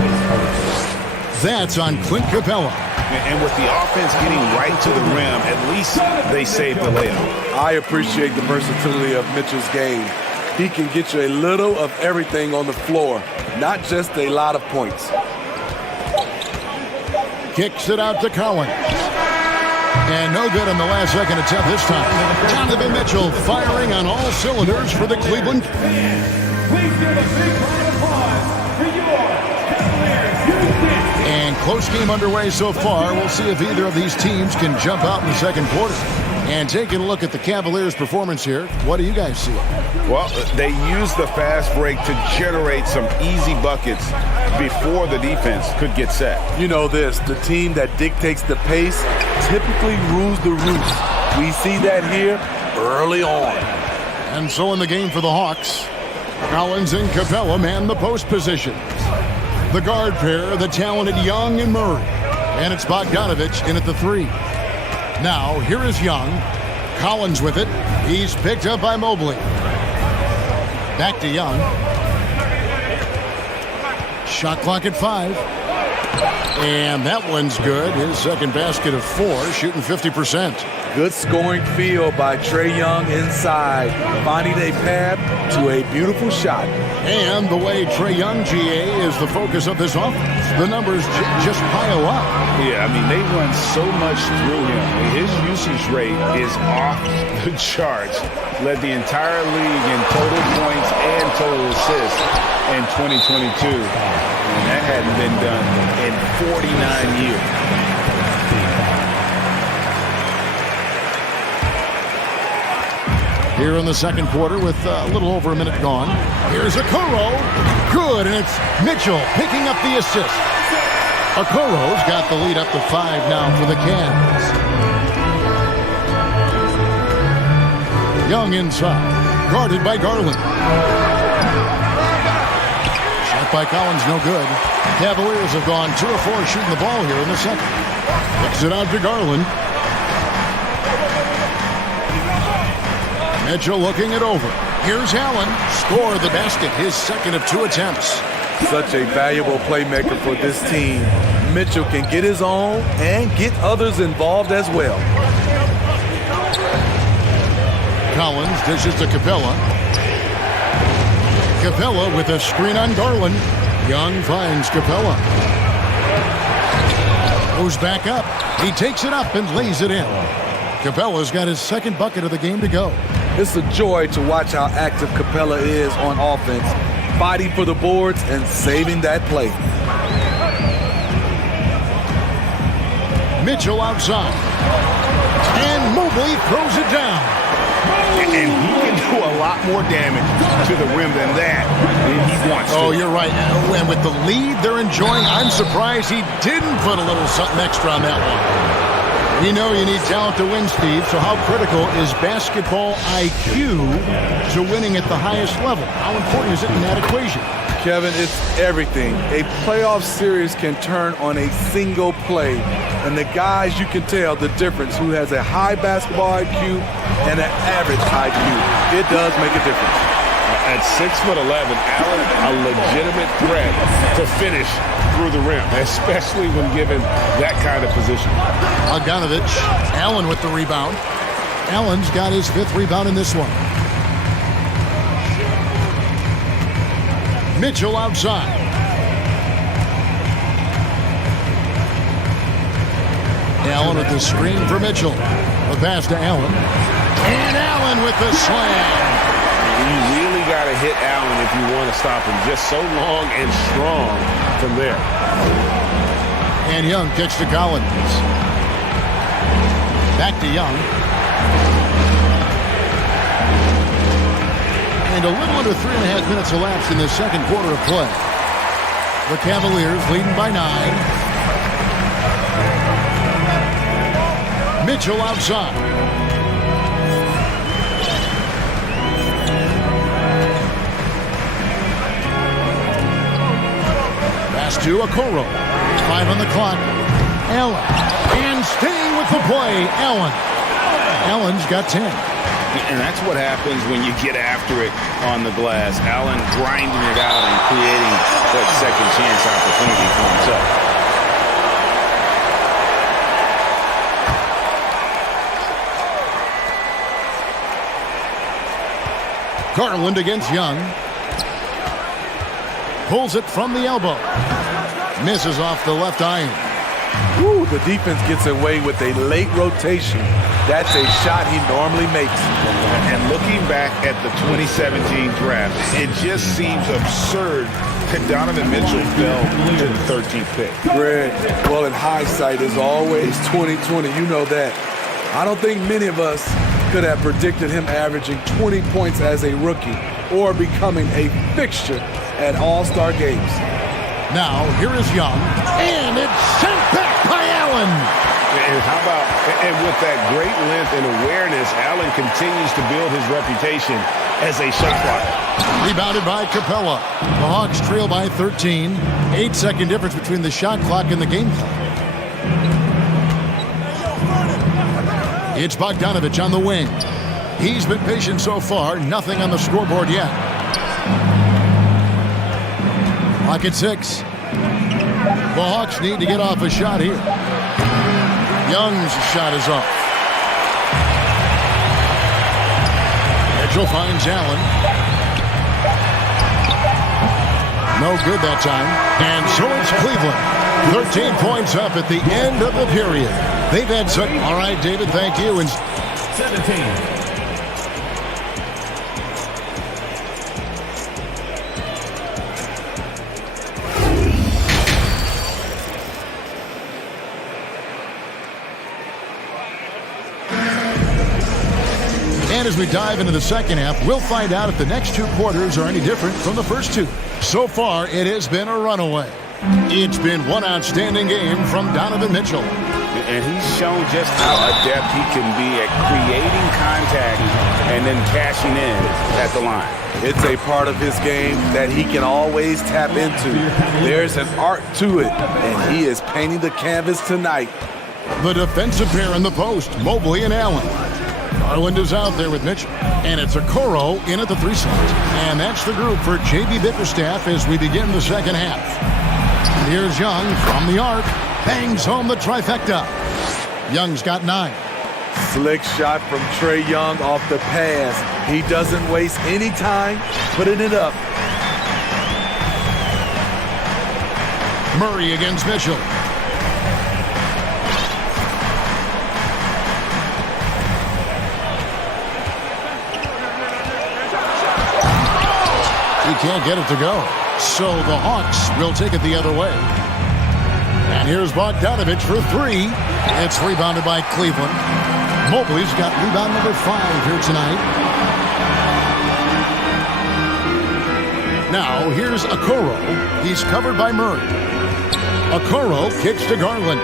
That's on Clint Capella. And with the offense getting right to the rim, at least they saved the layup. I appreciate the versatility of Mitchell's game. He can get you a little of everything on the floor, not just a lot of points. Kicks it out to Collins. And no good on the last second attempt this time. Donovan Mitchell firing on all cylinders for the Cleveland. Please give a big round of applause for your Cavaliers. And close game underway so far. We'll see if either of these teams can jump out in the second quarter. And taking a look at the Cavaliers' performance here, what do you guys see? Well, they used the fast break to generate some easy buckets before the defense could get set. You know this, the team that dictates the pace typically rules the roost. We see that here early on. And so in the game for the Hawks, Collins and Capella man the post position. The guard pair, the talented Young and Murray. And it's Bogdanovich in at the 3. Now, here is Young. Collins with it. He's picked up by Mobley. Back to Young. Shot clock at 5. And that one's good. His second basket of 4, shooting 50%. Good scoring field by Trae Young inside, finding a path to a beautiful shot. And the way Trae Young, GA, is the focus of this offense. The numbers just pile up. Yeah, I mean, they run so much through him. His usage rate is off the charts. Led the entire league in total points and total assists in 2022. And that hadn't been done in 49 years. Here in the second quarter with a little over a minute gone. Here's Okoro. Good, and it's Mitchell picking up the assist. Okoro's got the lead up to 5 now for the Cavs. Young inside, guarded by Garland. Shot by Collins, no good. Cavaliers have gone 2 of 4 shooting the ball here in the second. Kicks it out to Garland. Mitchell looking it over. Here's Allen. Score the basket, his second of 2 attempts. Such a valuable playmaker for this team. Mitchell can get his own and get others involved as well. Collins dishes to Capella. Capella with a screen on Garland. Young finds Capella. Goes back up. He takes it up and lays it in. Capella's got his second bucket of the game to go. It's a joy to watch how active Capella is on offense, fighting for the boards and saving that play. Mitchell outside. And Mobley throws it down. And he can do a lot more damage to the rim than that if he wants to. Oh, you're right. And with the lead they're enjoying, I'm surprised he didn't put a little something extra on that one. We know you need talent to win, Steve, so how critical is basketball IQ to winning at the highest level? How important is it in that equation? Kevin, it's everything. A playoff series can turn on a single play. And the guys, you can tell the difference who has a high basketball IQ and an average IQ. It does make a difference. At 6'11", Allen, a legitimate threat to finish through the rim, especially when given that kind of position. Bogdanovich, Allen with the rebound. Allen's got his 5th rebound in this one. Mitchell outside. Allen with the screen for Mitchell. The pass to Allen. And Allen with the slam. You really got to hit Allen if you want to stop him. Just so long and strong from there. And Young kicks to Collins. Back to Young. And a little under 3.5 minutes elapsed in the second quarter of play. The Cavaliers leading by 9. Mitchell outside. Pass to Okoro. 5 on the clock. Allen. And staying with the play, Allen. Allen's got 10. And that's what happens when you get after it on the glass. Allen grinding it out and creating that second chance opportunity for himself. Garland against Young. Pulls it from the elbow. Misses off the left iron. Ooh, the defense gets away with a late rotation. That's a shot he normally makes. And looking back at the 2017 draft, it just seems absurd that Donovan Mitchell fell to the 13th pick. Greg, well, in hindsight, is always 20/20. You know that. I don't think many of us could have predicted him averaging 20 points as a rookie or becoming a fixture at All-Star games. Now, here is Young. And it's sent back by Allen. And how about, and with that great length and awareness, Allen continues to build his reputation as a shot blocker. Rebounded by Capella. The Hawks trail by 13. 8-second difference between the shot clock and the game clock. It's Bogdanovich on the wing. He's been patient so far. Nothing on the scoreboard yet. Clock at 6. The Hawks need to get off a shot here. Young's shot is off. Mitchell finds Allen. No good that time. And so it's Cleveland. 13 points up at the end of the period. They've had some... All right, David, thank you. And 17. And as we dive into the second half, we'll find out if the next 2 quarters are any different from the first 2. So far, it has been a runaway. It's been one outstanding game from Donovan Mitchell. And he's shown just how adept he can be at creating contact and then cashing in at the line. It's a part of his game that he can always tap into. There's an art to it, and he is painting the canvas tonight. The defensive pair in the post, Mobley and Allen. Garland is out there with Mitchell, and it's Okoro in at the 3 slot. And that's the group for J.B. Bickerstaff as we begin the second half. And here's Young from the arc, bangs home the trifecta. Young's got 9. Slick shot from Trae Young off the pass. He doesn't waste any time putting it up. Murray against Mitchell. He can't get it to go. So the Hawks will take it the other way. And here's Bogdanovich for 3. It's rebounded by Cleveland. Mobley's got rebound number 5 here tonight. Now here's Okoro. He's covered by Murray. Okoro kicks to Garland.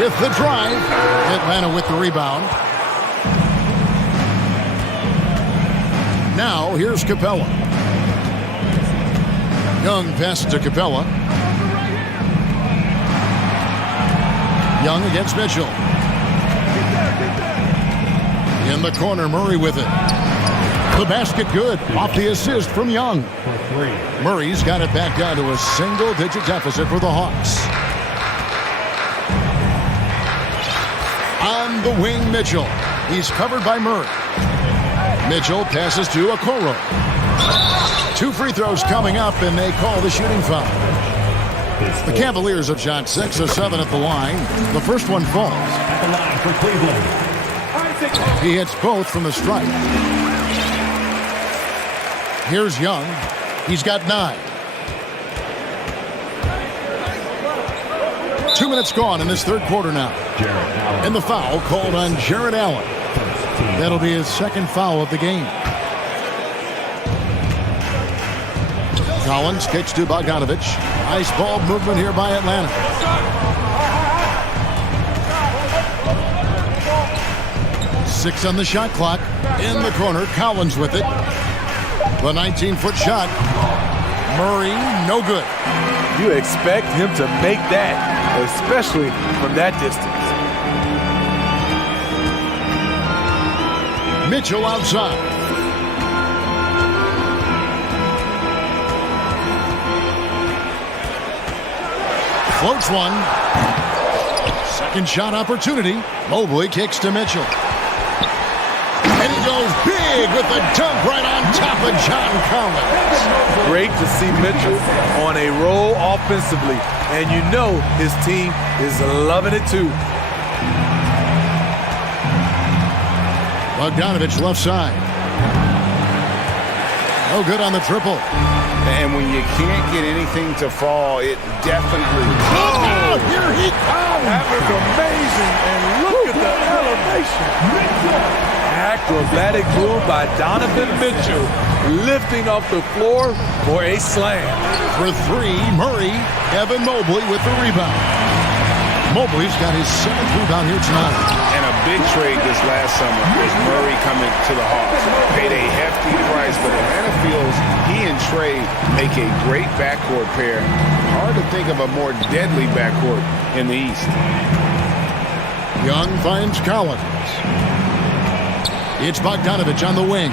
With the drive. Atlanta with the rebound. Now, here's Capella. Young passes to Capella. Young against Mitchell. In the corner, Murray with it. The basket good. Off the assist from Young. Murray's got it back down to a single-digit deficit for the Hawks. On the wing, Mitchell. He's covered by Murray. Mitchell passes to Okoro. 2 free throws coming up, and they call the shooting foul. The Cavaliers have shot 6 of 7 at the line. The first one falls. At the line for Cleveland. He hits both from the stripe. Here's Young. He's got 9. 2 minutes gone in this third quarter now. And the foul called on Jarrett Allen. That'll be his second foul of the game. Collins kicks to Bogdanovich. Nice ball movement here by Atlanta. Six on the shot clock. In the corner, Collins with it. The 19-foot shot. Murray, no good. You expect him to make that, especially from that distance. Mitchell outside. Floats one. Second shot opportunity. Mobley kicks to Mitchell. And he goes big with the dunk right on top of John Collins. Great to see Mitchell on a roll offensively. And you know his team is loving it too. Bogdanovich left side. No good on the triple. And when you can't get anything to fall, it definitely... Oh, here he comes! That was amazing. And look at the elevation. Acrobatic move by Donovan Mitchell, lifting off the floor for a slam. For 3, Murray. Evan Mobley with the rebound. Mobley's got his 7th rebound here tonight. And a big trade this last summer was Murray coming to the Hawks. Paid a hefty price, but Atlanta feels he and Trey make a great backcourt pair. Hard to think of a more deadly backcourt in the East. Young finds Collins. It's Bogdanovich on the wing.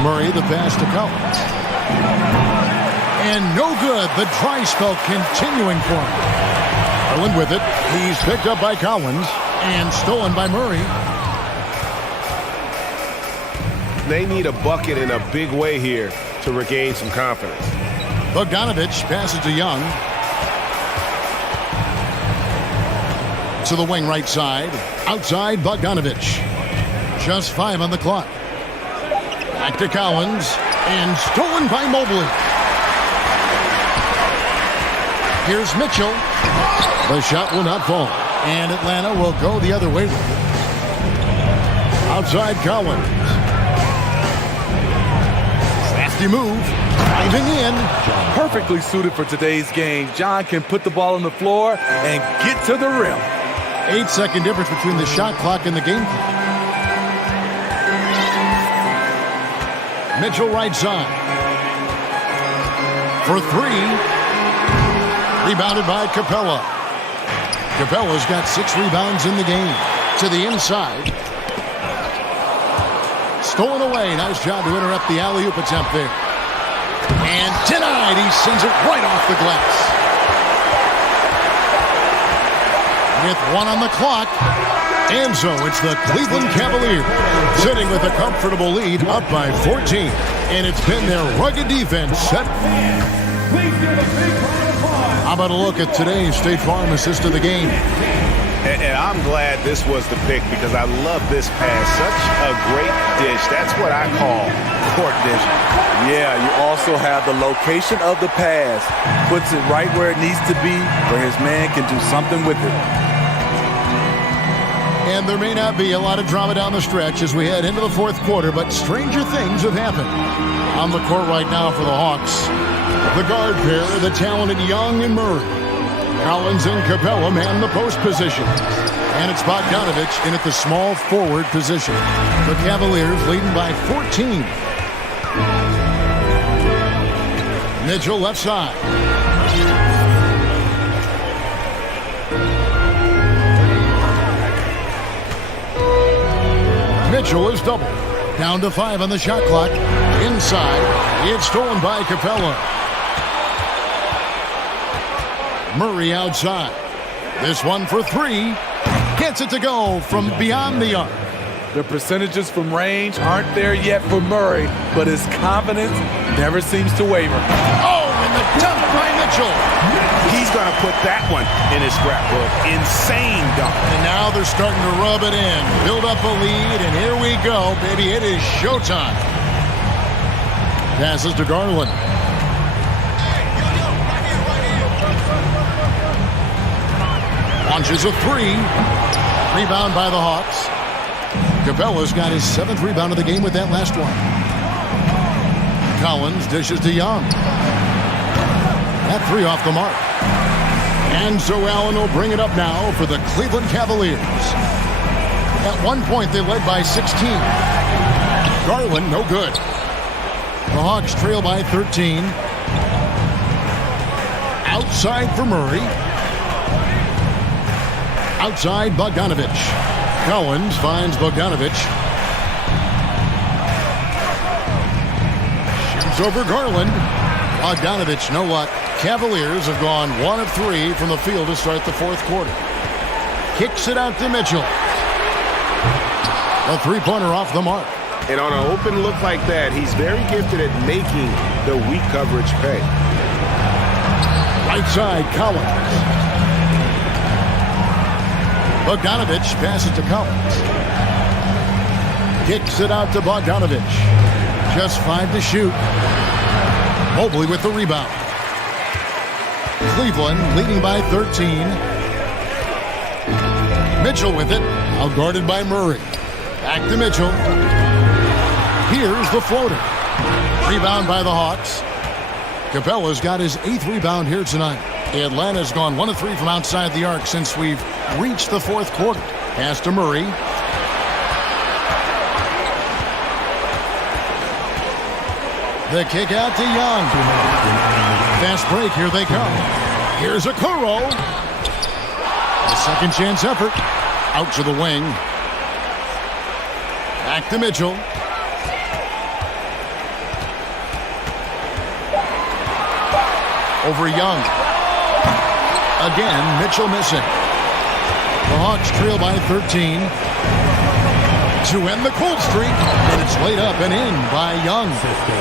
Murray the pass to Collins. And no good. The dry spell continuing for him. Garland with it. He's picked up by Collins and stolen by Murray. They need a bucket in a big way here to regain some confidence. Bogdanovich passes to Young. To the wing right side. Outside Bogdanovich. Just 5 on the clock. Back to Collins. And stolen by Mobley. Here's Mitchell. The shot will not fall. And Atlanta will go the other way with it. Outside Collins. Crafty move. Driving in. Perfectly suited for today's game. John can put the ball on the floor and get to the rim. 8-second difference between the shot clock and the game clock. Mitchell right side. For 3. Rebounded by Capella. Capella's got 6 rebounds in the game. To the inside. Stolen away. Nice job to interrupt the alley-oop attempt there. And denied. He sends it right off the glass. With 1 on the clock. And so it's the Cleveland Cavaliers sitting with a comfortable lead up by 14. And it's been their rugged defense set. How about a look at today's State Farm assist of the game? And I'm glad this was the pick because I love this pass. Such a great dish. That's what I call court vision. Yeah, you also have the location of the pass. Puts it right where it needs to be, where his man can do something with it. And there may not be a lot of drama down the stretch as we head into the fourth quarter, but stranger things have happened. On the court right now for the Hawks, the guard pair, the talented Young and Murray. Collins and Capella man the post position. And it's Bogdanovich in at the small forward position. The Cavaliers leading by 14. Mitchell left side. Mitchell is doubled. Down to 5 on the shot clock. Inside. It's stolen by Capella. Murray outside. This one for 3. Gets it to go from beyond the arc. The percentages from range aren't there yet for Murray, but his confidence never seems to waver. Oh, and the dunk by Mitchell. He's going to put that one in his scrapbook. Insane dunk. And now they're starting to rub it in. Build up a lead, and here we go, baby. It is showtime. Passes to Garland. Launches a 3. Rebound by the Hawks. Capella's got his 7th rebound of the game with that last one. Collins dishes to Young. That 3 off the mark. And so Allen will bring it up now for the Cleveland Cavaliers. At one point, they led by 16. Garland, no good. The Hawks trail by 13. Outside for Murray. Outside, Bogdanovich. Collins finds Bogdanovich. Shoots over Garland. Bogdanovich, no luck. Cavaliers have gone 1 of 3 from the field to start the 4th quarter. Kicks it out to Mitchell. A 3-pointer off the mark. And on an open look like that, he's very gifted at making the weak coverage pay. Right side, Collins. Bogdanovich passes to Collins. Kicks it out to Bogdanovich. Just 5 to shoot. Mobley with the rebound. Cleveland leading by 13. Mitchell with it. Out guarded by Murray. Back to Mitchell. Here's the floater. Rebound by the Hawks. Capella's got his 8th rebound here tonight. Atlanta's gone 1 of 3 from outside the arc since we've reached the 4th quarter. Pass to Murray. The kick out to Young. Fast break, here they come. Here's a Okoro. A second chance effort. Out to the wing. Back to Mitchell. Over Young. Again, Mitchell missing. The Hawks trail by 13. To end the cold streak, and it's laid up and in by Young.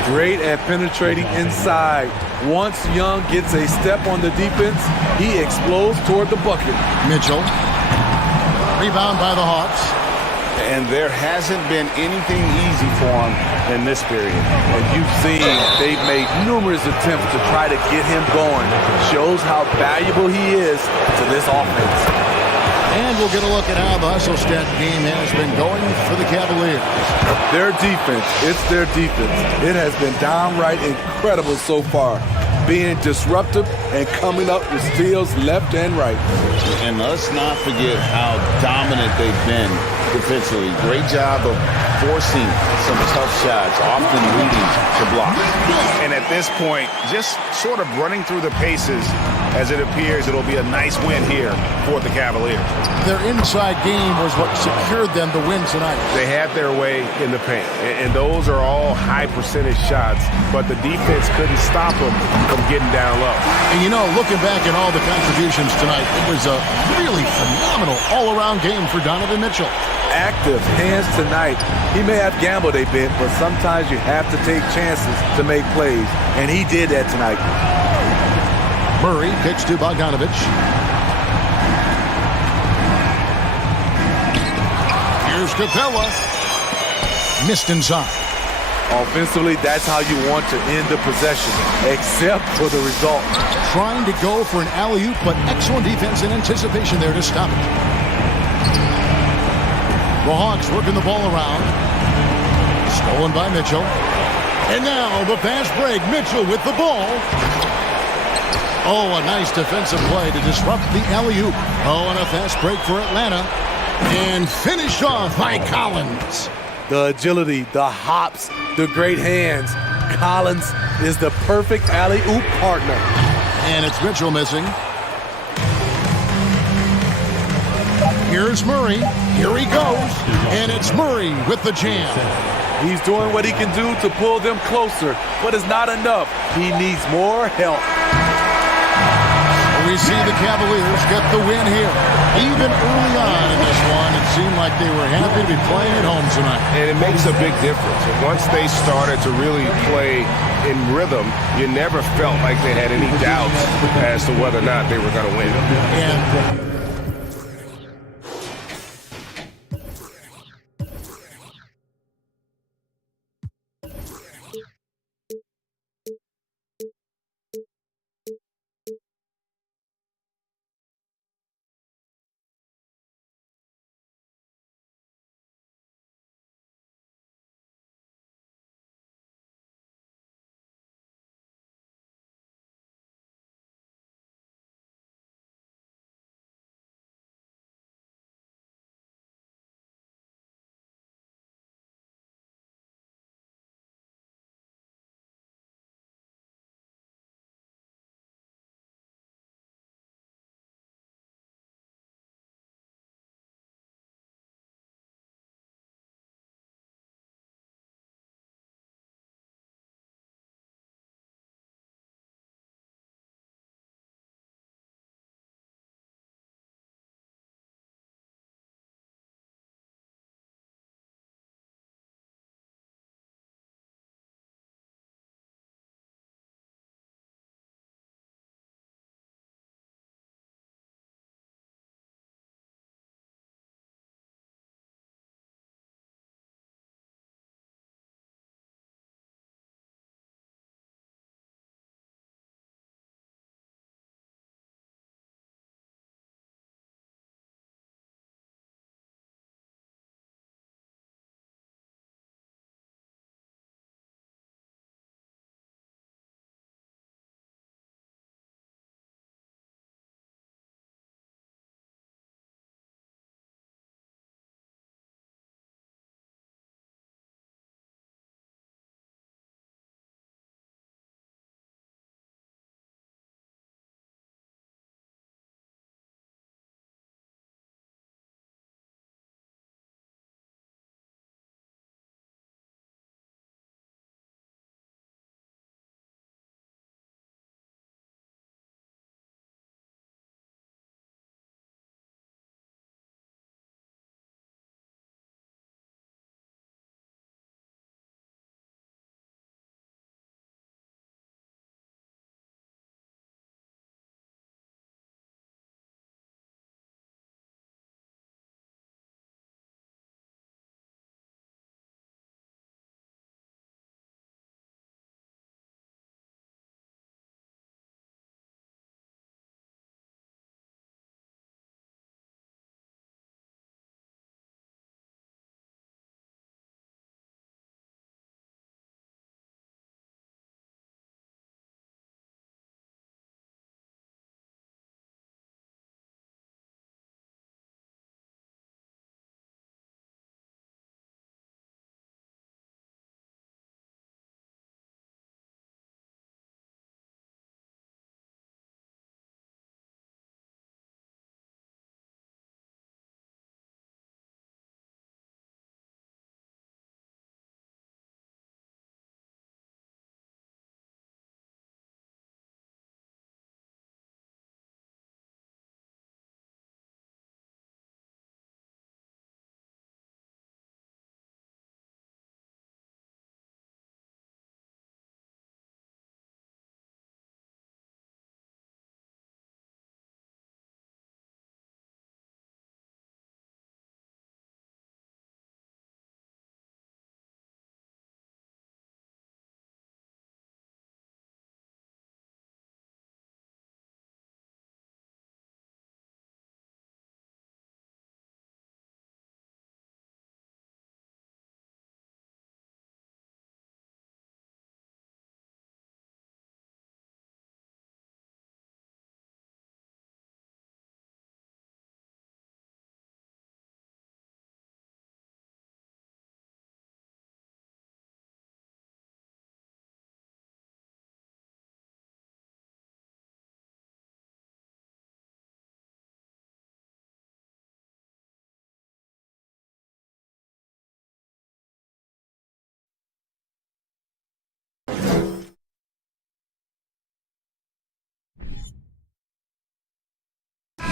Great at penetrating inside. Once Young gets a step on the defense, he explodes toward the bucket. Mitchell. Rebound by the Hawks. And there hasn't been anything easy for him in this period. And you've seen they've made numerous attempts to try to get him going. Shows how valuable he is to this offense. And we'll get a look at how the hustle stat game has been going for the Cavaliers. Their defense, it's their defense. It has been downright incredible so far. Being disruptive and coming up with steals left and right. And let's not forget how dominant they've been defensively. Great job of forcing some tough shots, often leading to blocks. And at this point, just sort of running through the paces, as it appears it'll be a nice win here for the Cavaliers. Their inside game was what secured them the win tonight. They had their way in the paint, and those are all high percentage shots, but the defense couldn't stop them from getting down low. And you know, looking back at all the contributions tonight, it was a really phenomenal all-around game for Donovan Mitchell. Active hands tonight. He may have gambled a bit, but sometimes you have to take chances to make plays, and he did that tonight. Murray kicks to Bogdanovich. Here's Capella. Missed inside. Offensively, that's how you want to end the possession, except for the result. Trying to go for an alley-oop, but excellent defense and anticipation there to stop it. The Hawks working the ball around. Stolen by Mitchell. And now the fast break. Mitchell with the ball. Oh, a nice defensive play to disrupt the alley-oop. Oh, and a fast break for Atlanta. And finished off by Collins. The agility, the hops, the great hands. Collins is the perfect alley-oop partner. And it's Mitchell missing. Here's Murray. Here he goes. And it's Murray with the jam. He's doing what he can do to pull them closer, but it's not enough. He needs more help. We see the Cavaliers get the win here. Even early on in this one, it seemed like they were happy to be playing at home tonight. And it makes a big difference. And once they started to really play in rhythm, you never felt like they had any doubts as to whether or not they were going to win. And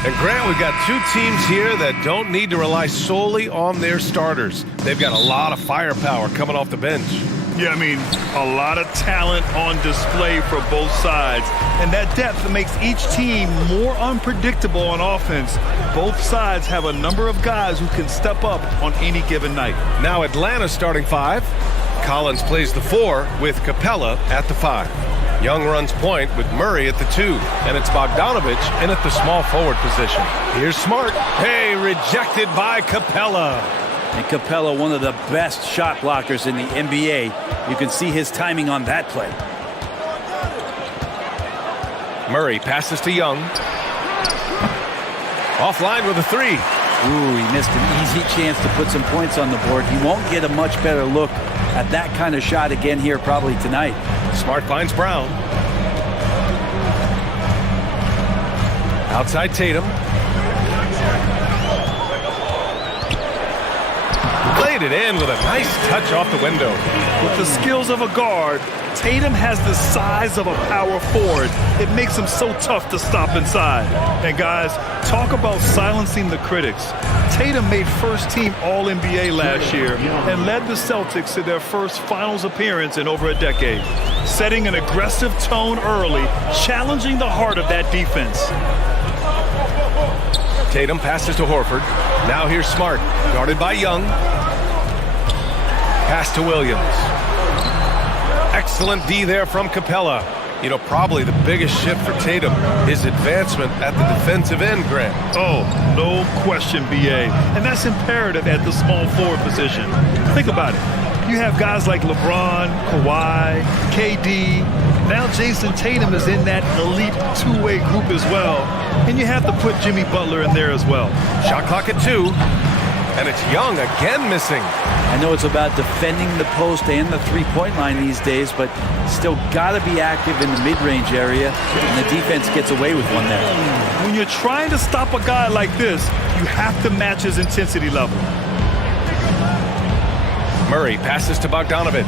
And Grant, we've got two teams here that don't need to rely solely on their starters. They've got a lot of firepower coming off the bench. Yeah, I mean, a lot of talent on display for both sides. And that depth makes each team more unpredictable on offense. Both sides have a number of guys who can step up on any given night. Now Atlanta's starting 5. Collins plays the 4 with Capella at the 5. Young runs point with Murray at the 2, and it's Bogdanovich in at the small forward position. Here's Smart. Hey, rejected by Capella. And Capella, one of the best shot blockers in the NBA. You can see his timing on that play. Murray passes to Young. Offline with a 3. Ooh, he missed an easy chance to put some points on the board. He won't get a much better look at that kind of shot again here probably tonight. Smart finds Brown. Outside Tatum. Played it in with a nice touch off the window. With the skills of a guard, Tatum has the size of a power forward. It makes him so tough to stop inside. And guys, talk about silencing the critics. Tatum made first-team All-NBA last year and led the Celtics to their first finals appearance in over a decade, setting an aggressive tone early, challenging the heart of that defense. Tatum passes to Horford. Now here's Smart, guarded by Young. Pass to Williams. Excellent D there from Capella. You know, probably the biggest shift for Tatum, his advancement at the defensive end, Grant. Oh, no question, B.A. And that's imperative at the small forward position. Think about it. You have guys like LeBron, Kawhi, KD. Now Jason Tatum is in that elite two-way group as well. And you have to put Jimmy Butler in there as well. Shot clock at 2. And it's Young again missing. I know it's about defending the post and the three-point line these days, but still got to be active in the mid-range area, and the defense gets away with one there. When you're trying to stop a guy like this, you have to match his intensity level. Murray passes to Bogdanovich.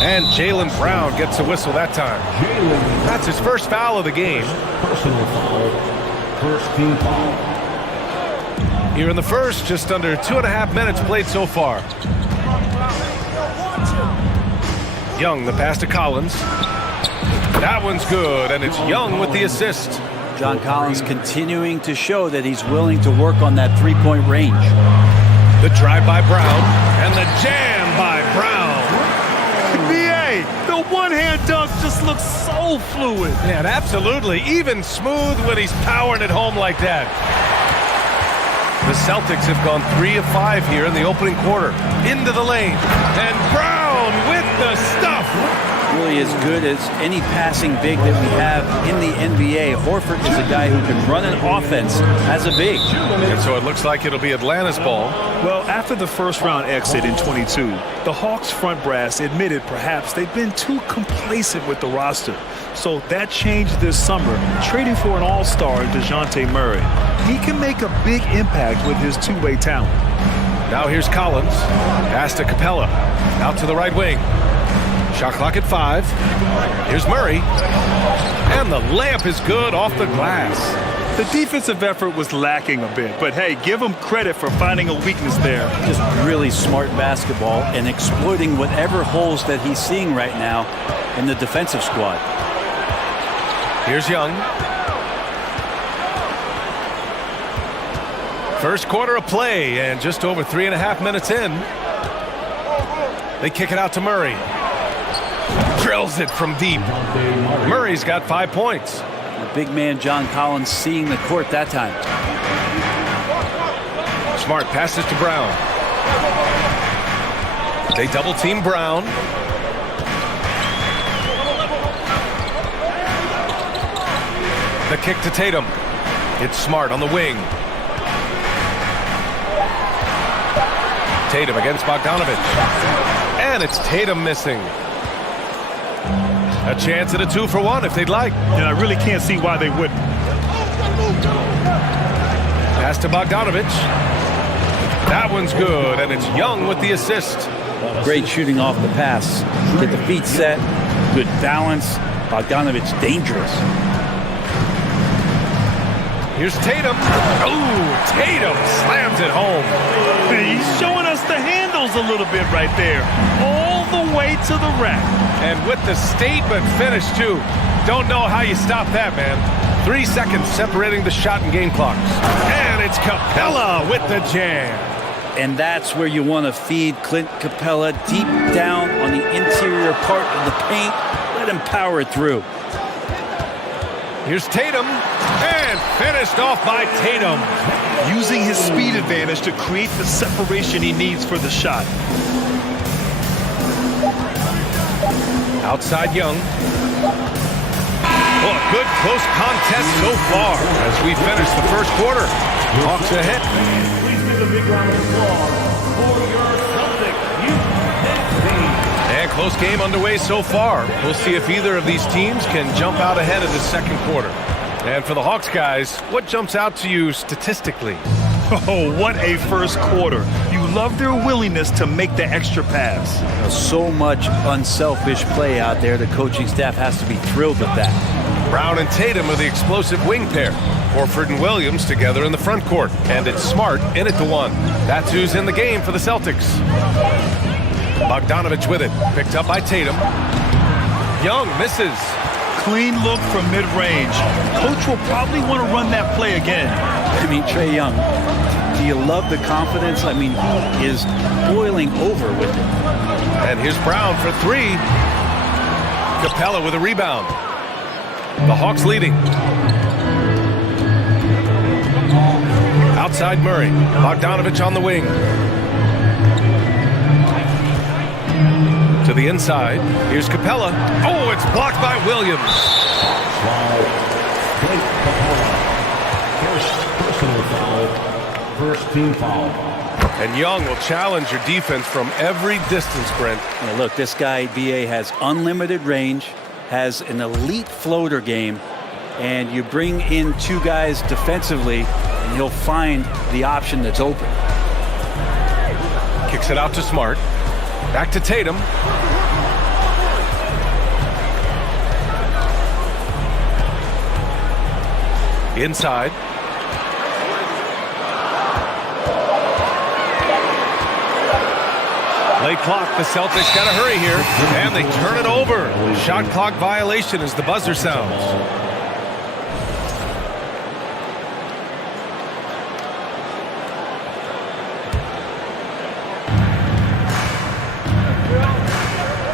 And Jaylen Brown gets a whistle that time. That's his first foul of the game. Personal foul. First team foul. Here in the first, just under 2.5 minutes played so far. Young, the pass to Collins. That one's good, and it's Young with the assist. John Collins continuing to show that he's willing to work on that three-point range. The drive by Brown, and the jam by Brown. B.A., the one-hand dunk just looks so fluid. Yeah, absolutely. Even smooth when he's powering it home like that. The Celtics have gone 3 of 5 here in the opening quarter. Into the lane. And Brown with the stuff. Really as good as any passing big that we have in the NBA. Horford is a guy who can run an offense as a big. And so it looks like it'll be Atlanta's ball. Well, after the first-round exit in 22, the Hawks front brass admitted perhaps they've been too complacent with the roster. So that changed this summer, trading for an all-star in DeJounte Murray. He can make a big impact with his two-way talent. Now here's Collins. Pass to Capella. Out to the right wing. Shot clock at 5. Here's Murray. And the layup is good off the glass. The defensive effort was lacking a bit, but hey, give him credit for finding a weakness there. Just really smart basketball and exploiting whatever holes that he's seeing right now in the defensive squad. Here's Young. First quarter of play and just over 3.5 minutes in. They kick it out to Murray. Drills it from deep. Murray's got 5 points. The big man John Collins seeing the court that time. Smart passes to Brown. They double team Brown. The kick to Tatum. It's Smart on the wing. Tatum against Bogdanovich. And it's Tatum missing. A chance at a 2-for-1 if they'd like. And I really can't see why they wouldn't. Pass to Bogdanovich. That one's good, and it's Young with the assist. Great shooting off the pass. Get the feet set. Good balance. Bogdanovich dangerous. Here's Tatum. Ooh, Tatum slams it home. He's showing us the handles a little bit right there. All the way to the rack. And with the statement finish, too. Don't know how you stop that, man. 3 seconds separating the shot and game clocks. And it's Capella with the jam. And that's where you want to feed Clint Capella, deep down on the interior part of the paint. Let him power it through. Here's Tatum, and finished off by Tatum. Using his speed advantage to create the separation he needs for the shot. Outside Young. Oh, a good close contest so far as we finish the first quarter. Hawks ahead. Please give a big round of applause for your Celtics. And close game underway so far. We'll see if either of these teams can jump out ahead of the second quarter. And for the Hawks guys, what jumps out to you statistically? Oh, what a first quarter. You love their willingness to make the extra pass. So much unselfish play out there. The coaching staff has to be thrilled with that. Brown and Tatum are the explosive wing pair. Horford and Williams together in the front court. And it's Smart in at the 1. That's who's in the game for the Celtics. Bogdanovich with it. Picked up by Tatum. Young misses. Clean look from mid-range. Coach will probably want to run that play again. I mean, Trae Young, do you love the confidence? I mean, he is boiling over with it. And here's Brown for 3. Capella with a rebound. The Hawks leading. Outside Murray. Bogdanovich on the wing. To the inside. Here's Capella. Oh, it's blocked by Williams. Personal foul. First team foul. And Young will challenge your defense from every distance, Brent. Now look, this guy, B.A., has unlimited range, has an elite floater game, and you bring in 2 guys defensively, and he'll find the option that's open. Kicks it out to Smart. Back to Tatum. Inside. Late clock. The Celtics got to hurry here. And they turn it over. Shot clock violation as the buzzer sounds.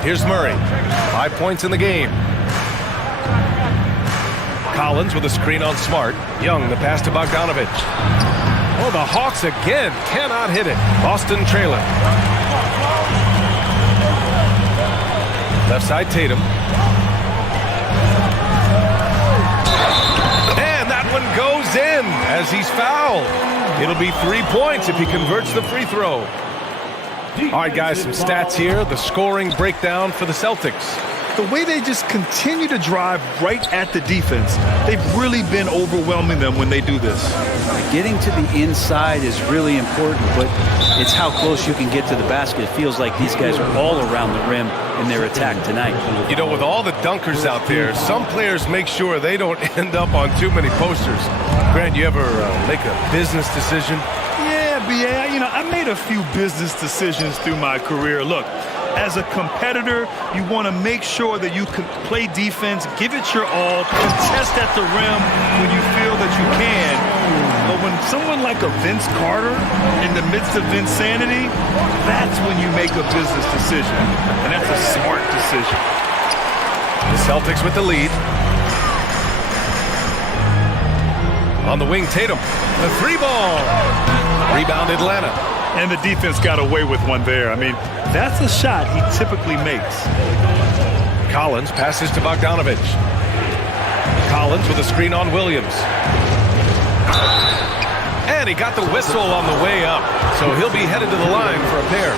Here's Murray. 5 points in the game. Collins with a screen on Smart. Young, the pass to Bogdanovich. Oh, the Hawks again cannot hit it. Boston trailing. Left side Tatum. And that one goes in as he's fouled. It'll be 3 points if he converts the free throw. All right, guys, some stats here. The scoring breakdown for the Celtics. The way they just continue to drive right at the defense, they've really been overwhelming them when they do this. Getting to the inside is really important, but it's how close you can get to the basket. It feels like these guys are all around the rim in their attack tonight. You know, with all the dunkers out there, some players make sure they don't end up on too many posters. Grant, you ever make a business decision? Yeah, B.A., I made a few business decisions through my career. Look, as a competitor, you want to make sure that you can play defense, give it your all, contest at the rim when you feel that you can. But when someone like a Vince Carter in the midst of insanity, that's when you make a business decision. And that's a smart decision. The Celtics with the lead. On the wing, Tatum. The 3-ball. Rebound, Atlanta. And the defense got away with one there. I mean, that's a shot he typically makes. Collins passes to Bogdanovich. Collins with a screen on Williams. And he got the whistle on the way up. So he'll be headed to the line for a pair.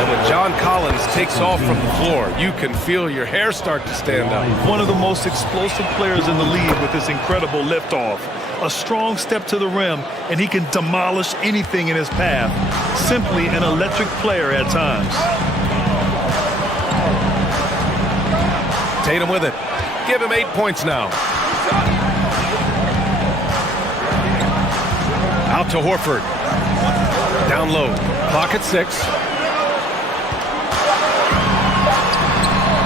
And when John Collins takes off from the floor, you can feel your hair start to stand up. One of the most explosive players in the league with this incredible liftoff. A strong step to the rim, and he can demolish anything in his path. Simply an electric player at times. Tatum with it. Give him 8 points now. Out to Horford. Down low. Clock at 6.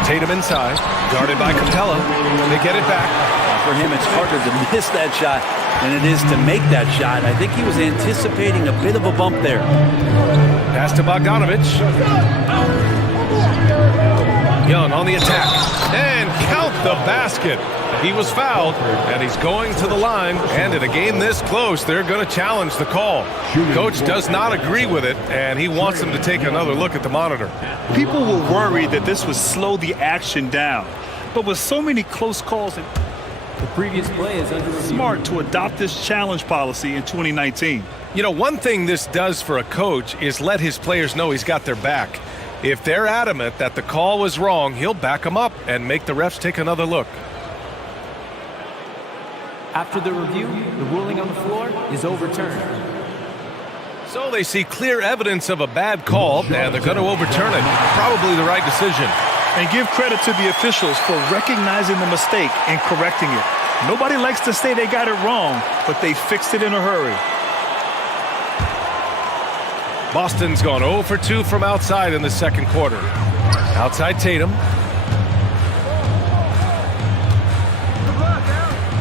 Tatum inside. Guarded by Capella. They get it back. For him, it's harder to miss that shot than it is to make that shot. I think he was anticipating a bit of a bump there. Pass to Bogdanovich. Young on the attack. And count the basket. He was fouled, and he's going to the line. And in a game this close, they're going to challenge the call. Coach does not agree with it, and he wants them to take another look at the monitor. People were worried that this would slow the action down. But with so many close calls, the previous play is under review. Smart to adopt this challenge policy in 2019. You know, one thing this does for a coach is let his players know he's got their back. If they're adamant that the call was wrong, he'll back them up and make the refs take another look. After the review, the ruling on the floor is overturned. So they see clear evidence of a bad call, and they're going to overturn it. Probably the right decision. And give credit to the officials for recognizing the mistake and correcting it. Nobody likes to say they got it wrong, but they fixed it in a hurry. Boston's gone 0 for 2 from outside in the second quarter. Outside Tatum.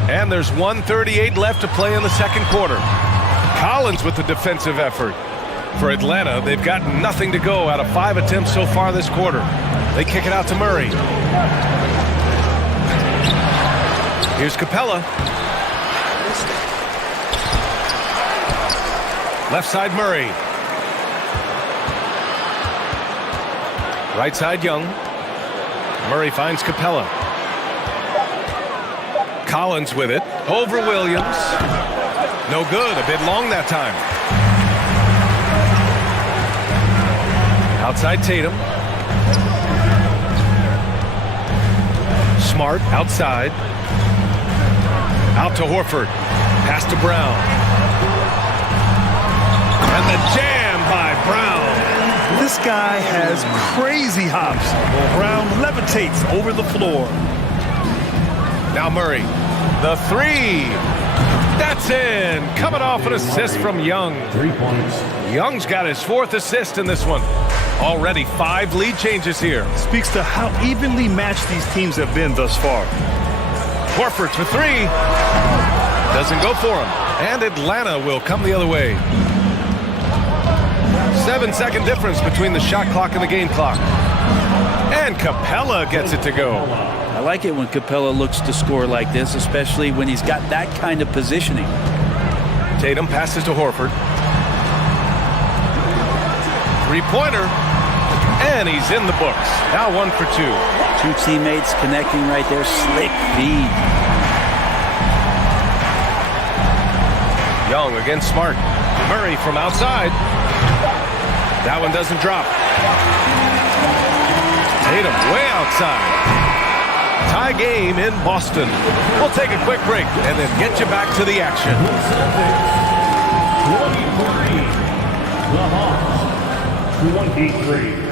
And there's 1:38 left to play in the second quarter. Collins with the defensive effort. For Atlanta, they've got nothing to go out of 5 attempts so far this quarter. They kick it out to Murray. Here's Capella. Left side Murray. Right side Young. Murray finds Capella. Collins with it. Over Williams. No good. A bit long that time. Outside Tatum. Smart outside. Out to Horford. Pass to Brown. And the jam by Brown. This guy has crazy hops. Brown levitates over the floor. Now Murray. The three. That's in. Coming off an assist from Young. 3 points. Young's got his 4th assist in this one. Already 5 lead changes here. Speaks to how evenly matched these teams have been thus far. Horford for 3. Doesn't go for him. And Atlanta will come the other way. 7-second difference between the shot clock and the game clock. And Capella gets it to go. I like it when Capella looks to score like this, especially when he's got that kind of positioning. Tatum passes to Horford. 3-pointer. And he's in the books. Now 1 for 2. 2 teammates connecting right there. Slick feed. Young against Smart. Murray from outside. That one doesn't drop. Tatum way outside. Tie game in Boston. We'll take a quick break and then get you back to the action. 23. The Hawks, 23.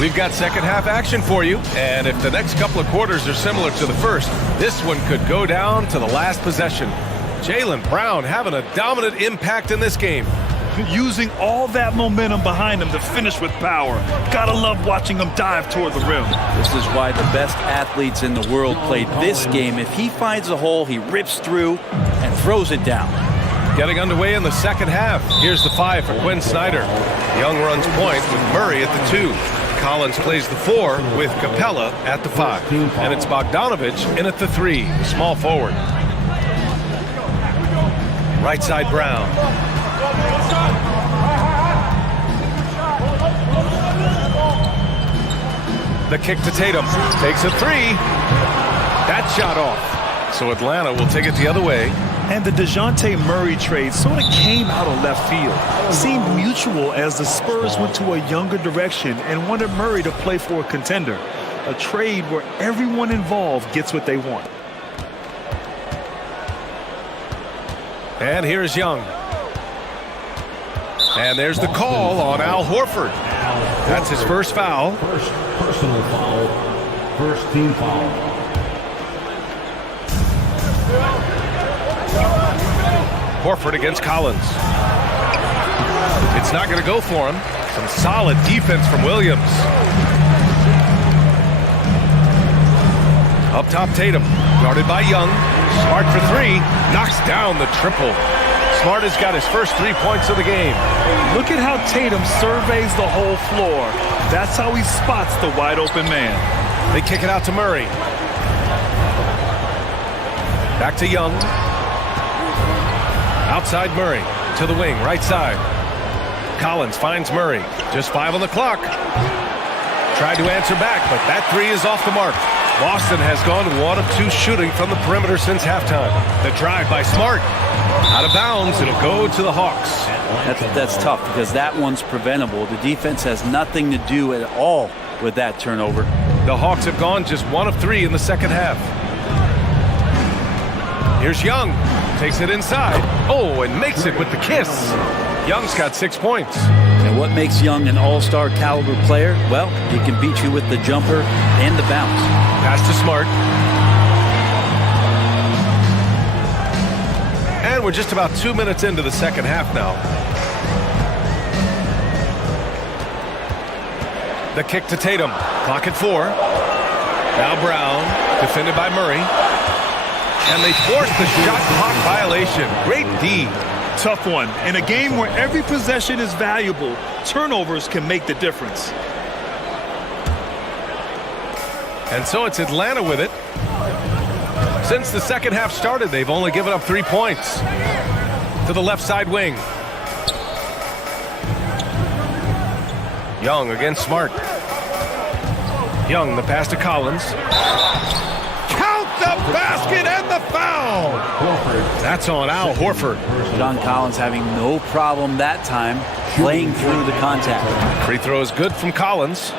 We've got second half action for you, and if the next couple of quarters are similar to the first, this one could go down to the last possession. Jaylen Brown having a dominant impact in this game. Using all that momentum behind him to finish with power. Gotta love watching him dive toward the rim. This is why the best athletes in the world play this game. If he finds a hole, he rips through and throws it down. Getting underway in the second half. Here's the 5 for Quinn Snyder. Young runs point with Murray at the 2. Collins plays the 4 with Capella at the 5. And it's Bogdanovich in at the 3, small forward. Right side Brown. The kick to Tatum. Takes a 3. That shot off. So Atlanta will take it the other way. And the DeJounte Murray trade sort of came out of left field. Seemed mutual as the Spurs went to a younger direction and wanted Murray to play for a contender. A trade where everyone involved gets what they want. And here's Young. And there's the call on Al Horford. That's his first foul. First personal foul. First team foul. Horford against Collins. It's not going to go for him. Some solid defense from Williams. Up top, Tatum. Guarded by Young. Smart for three. Knocks down the triple. Smart has got his first 3 points of the game. Look at how Tatum surveys the whole floor. That's how he spots the wide open man. They kick it out to Murray. Back to Young. Outside Murray. To the wing, right side. Collins finds Murray. Just 5 on the clock. Tried to answer back, but that three is off the mark. Boston has gone 1 of 2 shooting from the perimeter since halftime. The drive by Smart. Out of bounds, it'll go to the Hawks. That's tough because that one's preventable. The defense has nothing to do at all with that turnover. The Hawks have gone just 1 of 3 in the second half. Here's Young. Takes it inside. Oh, and makes it with the kiss. Young's got 6 points. And what makes Young an all-star caliber player? Well, he can beat you with the jumper and the bounce. Pass to Smart. And we're just about 2 minutes into the second half now. The kick to Tatum. Clock at 4. Now Brown, defended by Murray. And they force the shot clock violation. Great D. Tough one. In a game where every possession is valuable, turnovers can make the difference. And so it's Atlanta with it. Since the second half started, they've only given up 3 points. To the left side wing. Young against Smart. Young, the pass to Collins. Count the basket and the foul. That's on Al Horford. John Collins having no problem that time playing through the contact. Free throw is good from Collins.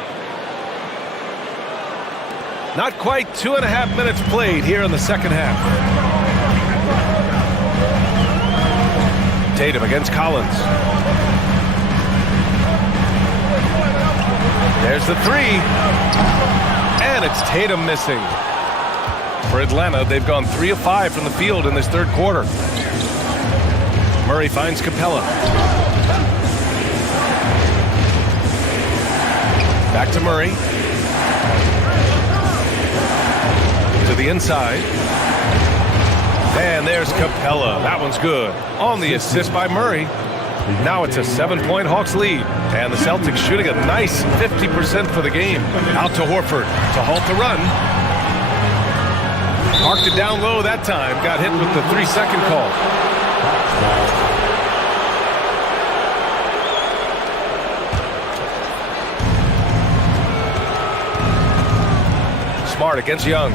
Not quite 2.5 minutes played here in the second half. Tatum against Collins. There's the three. And it's Tatum missing. For Atlanta, they've gone 3 of 5 from the field in this third quarter. Murray finds Capella. Back to Murray. To the inside. And there's Capella. That one's good. On the assist by Murray. Now it's a 7-point Hawks lead. And the Celtics shooting a nice 50% for the game. Out to Horford to halt the run. Marked it down low that time. Got hit with the 3-second call. Smart against Young.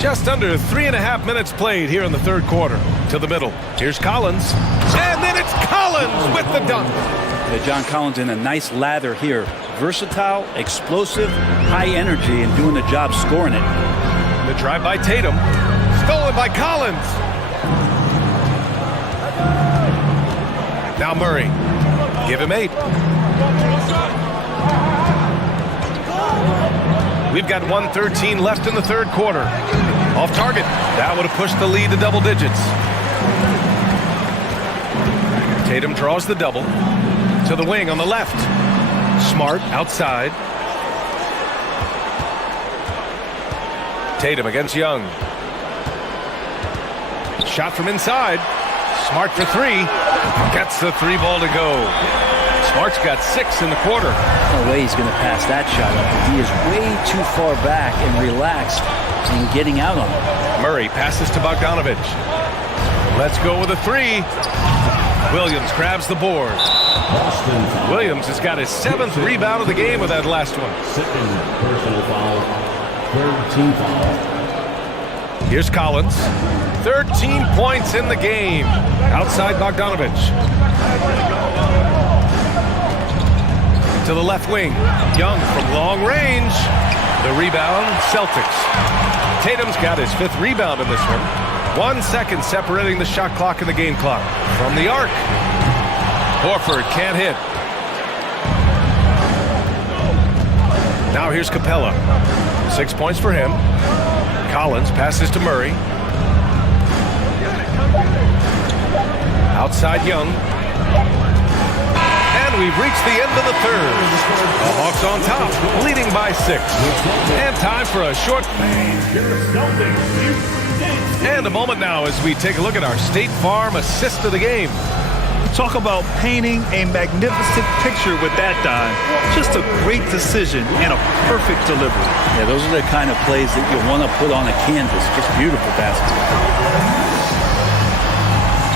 Just under 3.5 minutes played here in the third quarter. To the middle. Here's Collins. And then it's Collins with the dunk. Yeah, John Collins in a nice lather here. Versatile, explosive, high energy, and doing the job scoring it. The drive by Tatum. Stolen by Collins. Now Murray. Give him 8. We've got 1:13 left in the third quarter. Off target. That would have pushed the lead to double digits. Tatum draws the double. To the wing on the left. Smart outside. Tatum against Young. Shot from inside. Smart for 3. Gets the 3 ball to go. Smart's got 6 in the quarter. No way he's going to pass that shot up. He is way too far back and relaxed in getting out on it. Murray passes to Bogdanovich. Let's go with a 3. Williams grabs the board. Williams has got his 7th rebound of the game with that last one. Second personal foul. Third team foul. Here's Collins. 13 points in the game. Outside Bogdanovich. To the left wing. Young from long range. The rebound, Celtics. Tatum's got his 5th rebound in this one. 1 second separating the shot clock and the game clock. From the arc. Horford can't hit. Now here's Capella. 6 points for him. Collins passes to Murray. Outside Young. And we've reached the end of the third. The Hawks on top, leading by 6. And time for a short... And a moment now as we take a look at our State Farm assist of the game. Talk about painting a magnificent picture with that dime. Just a great decision and a perfect delivery. Yeah, those are the kind of plays that you want to put on a canvas. Just beautiful basketball.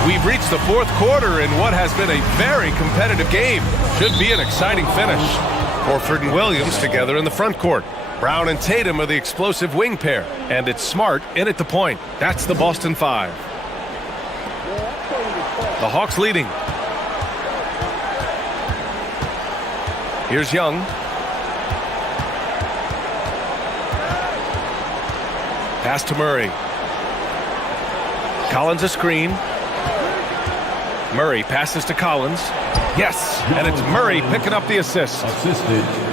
We've reached the fourth quarter in what has been a very competitive game. Should be an exciting finish. Horford and Williams together in the front court. Brown and Tatum are the explosive wing pair. And it's Smart in at the point. That's the Boston 5. The Hawks leading. Here's Young. Pass to Murray. Collins a screen. Murray passes to Collins. Yes, and it's Murray picking up the assist.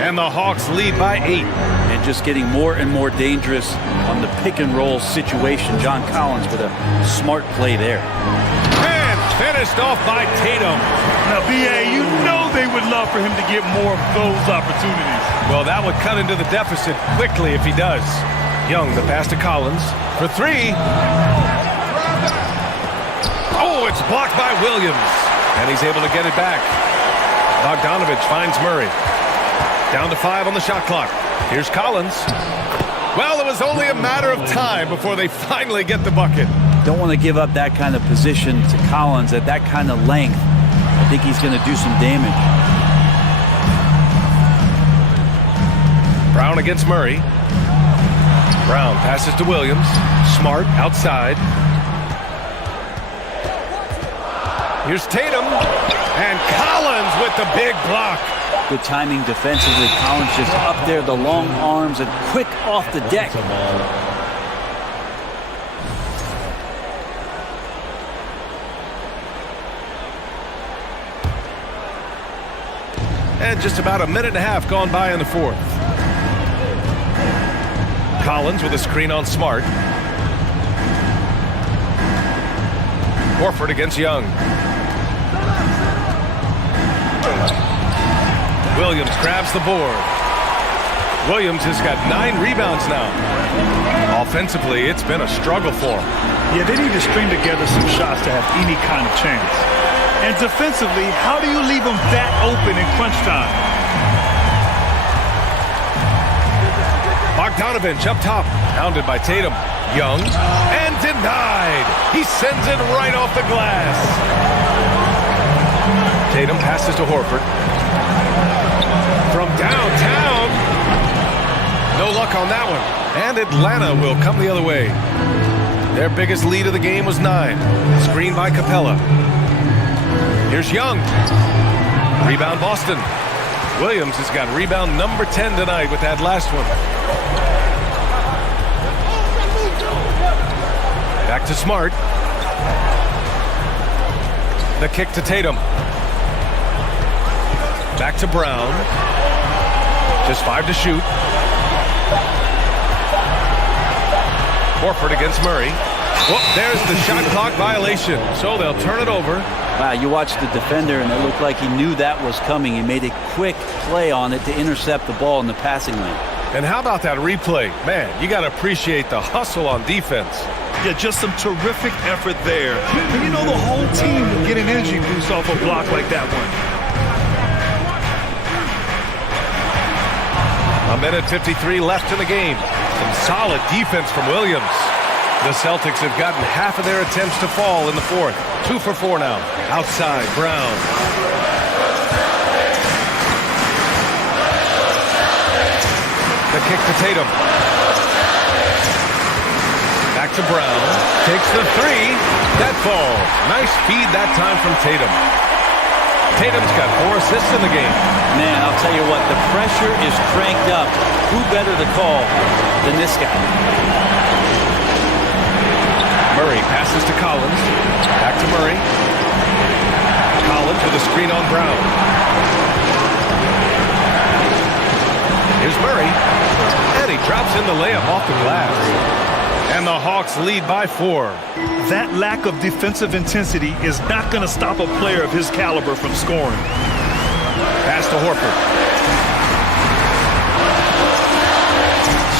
And the Hawks lead by 8. And just getting more and more dangerous on the pick and roll situation. John Collins with a smart play there. And finished off by Tatum. Now, B.A., you know they would love for him to get more of those opportunities. Well, that would cut into the deficit quickly if he does. Young, the pass to Collins for 3. Oh, it's blocked by Williams. And he's able to get it back. Bogdanovich finds Murray. Down to 5 on the shot clock. Here's Collins. Well, it was only a matter of time before they finally get the bucket. Don't want to give up that kind of position to Collins at that kind of length. I think he's going to do some damage. Brown against Murray. Brown passes to Williams. Smart outside. Here's Tatum, and Collins with the big block. Good timing defensively. Collins just up there, the long arms, and quick off the deck. And just about a minute and a half gone by in the fourth. Collins with a screen on Smart. Horford against Young. Williams grabs the board. Williams has got 9 rebounds now. Offensively, it's been a struggle for him. Yeah, they need to string together some shots to have any kind of chance. And defensively, how do you leave them that open in crunch time? Bogdanovich up top, pounded by Tatum. Young, and denied. He sends it right off the glass. Tatum passes to Horford. From downtown. No luck on that one. And Atlanta will come the other way. Their biggest lead of the game was 9. Screen by Capella. Here's Young. Rebound Boston. Williams has got rebound number 10 tonight with that last one. Back to Smart. The kick to Tatum. Back to Brown. Just 5 to shoot. Horford against Murray. Whoop, there's the shot clock violation. So they'll turn it over. Wow, you watched the defender, and it looked like he knew that was coming. He made a quick play on it to intercept the ball in the passing lane. And how about that replay? Man, you got to appreciate the hustle on defense. Yeah, just some terrific effort there. And you know the whole team will get an energy boost off a block like that one. A minute 53 left in the game. Some solid defense from Williams. The Celtics have gotten half of their attempts to fall in the fourth. 2 for 4 now. Outside, Brown. The kick to Tatum. Back to Brown. Takes the 3. That falls. Nice feed that time from Tatum. Tatum's got 4 assists in the game. Man, I'll tell you what, the pressure is cranked up. Who better to call than this guy? Murray passes to Collins. Back to Murray. Collins with a screen on Brown. Here's Murray. And he drops in the layup off the glass. And the Hawks lead by 4. That lack of defensive intensity is not going to stop a player of his caliber from scoring. Pass to Horford.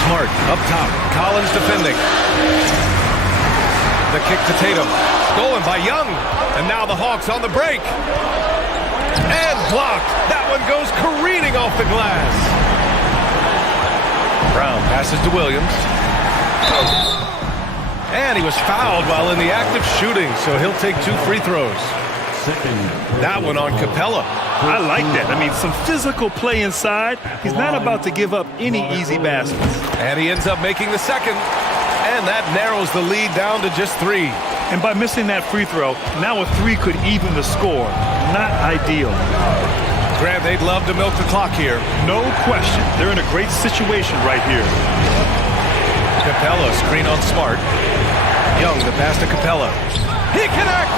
Smart up top. Collins defending. The kick to Tatum. Stolen by Young. And now the Hawks on the break. And blocked. That one goes careening off the glass. Brown passes to Williams. And he was fouled while in the act of shooting, so he'll take 2 free throws. That one on Capella. I like that. I mean, some physical play inside. He's not about to give up any easy baskets. And he ends up making the second. And that narrows the lead down to just 3. And by missing that free throw, now a 3 could even the score. Not ideal. Grant, they'd love to milk the clock here. No question. They're in a great situation right here. Capella screen on Smart. Young, the pass to Capella. He connects!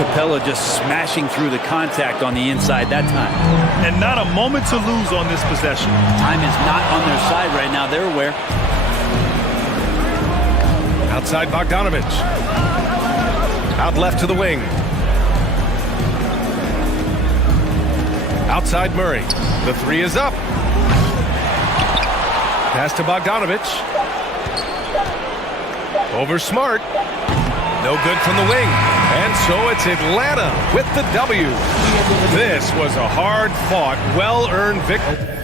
Capella just smashing through the contact on the inside that time. And not a moment to lose on this possession. Time is not on their side right now. They're aware. Outside Bogdanovich. Out left to the wing. Outside Murray. The 3 is up. Pass to Bogdanovich. Over Smart. No good from the wing. And so it's Atlanta with the W. This was a hard-fought, well-earned victory.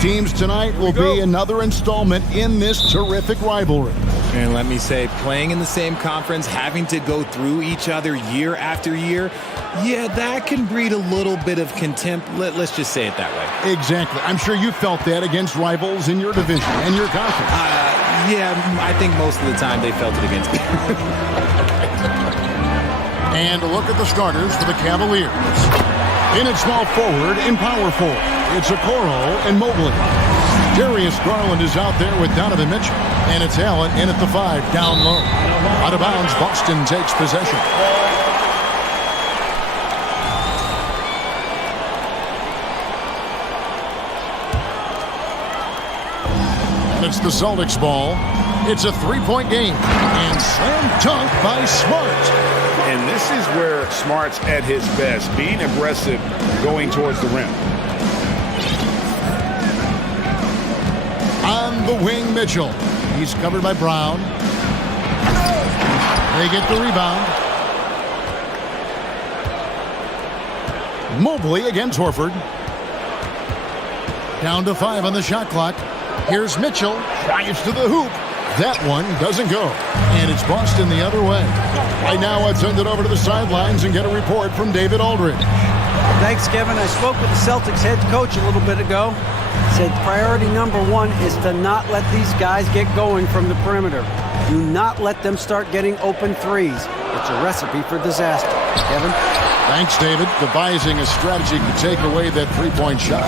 teams tonight will be another installment in this terrific rivalry. And let me say, playing in the same conference, having to go through each other year after year, yeah, that can breed a little bit of contempt. Let's just say it that way. Exactly. I'm sure you felt that against rivals in your division and your conference. Yeah, I think most of the time they felt it against me. And look at the starters for the Cavaliers. In at small forward and power forward, it's Okoro and Mobley. Darius Garland is out there with Donovan Mitchell. And it's Allen in at the 5, down low. Out of bounds, Boston takes possession. And it's the Celtics ball. It's a 3-point game. And slam dunk by Smart. And this is where Smart's at his best, being aggressive, going towards the rim. On the wing, Mitchell. He's covered by Brown. They get the rebound. Mobley against Horford. Down to 5 on the shot clock. Here's Mitchell. Drives to the hoop. That one doesn't go. And it's Boston the other way. Right now, let's send it over to the sidelines and get a report from David Aldridge. Thanks, Kevin. I spoke with the Celtics head coach a little bit ago. Said priority number 1 is to not let these guys get going from the perimeter. Do not let them start getting open threes. It's a recipe for disaster. Kevin? Thanks, David. Devising a strategy to take away that three-point shot.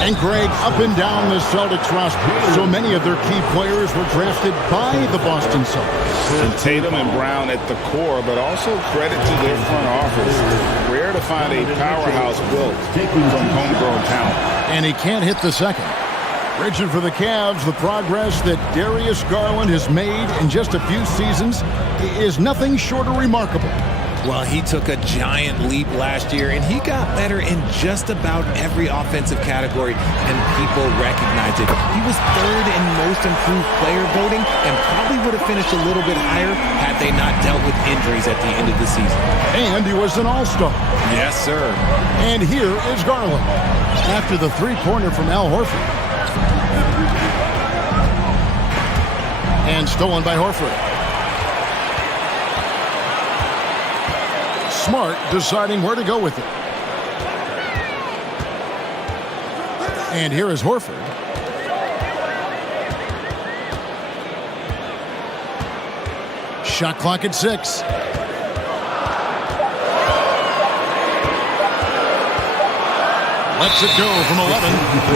And Greg, up and down the Celtics roster, so many of their key players were drafted by the Boston Celtics. And Tatum and Brown at the core, but also credit to their front office. Rare to find a powerhouse built from homegrown talent. And he can't hit the second. Richard, for the Cavs, the progress that Darius Garland has made in just a few seasons is nothing short of remarkable. Well, he took a giant leap last year, and he got better in just about every offensive category, and people recognize it. He was 3rd in most improved player voting and probably would have finished a little bit higher had they not dealt with injuries at the end of the season. And he was an all-star. Yes, sir. And here is Garland after the three-pointer from Al Horford. And stolen by Horford. Smart deciding where to go with it. And here is Horford. Shot clock at 6. Lets it go from 11,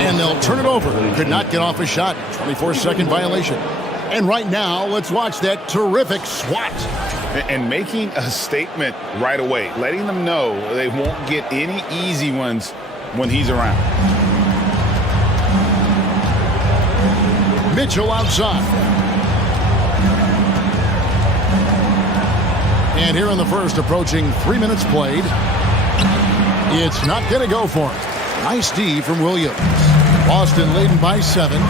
and they'll turn it over. Could not get off a shot. 24-second violation. And right now, let's watch that terrific swat. And making a statement right away, letting them know they won't get any easy ones when he's around. Mitchell outside. And here in the first, approaching 3 minutes played. It's not going to go for him. Nice D from Williams. Boston leading by 7.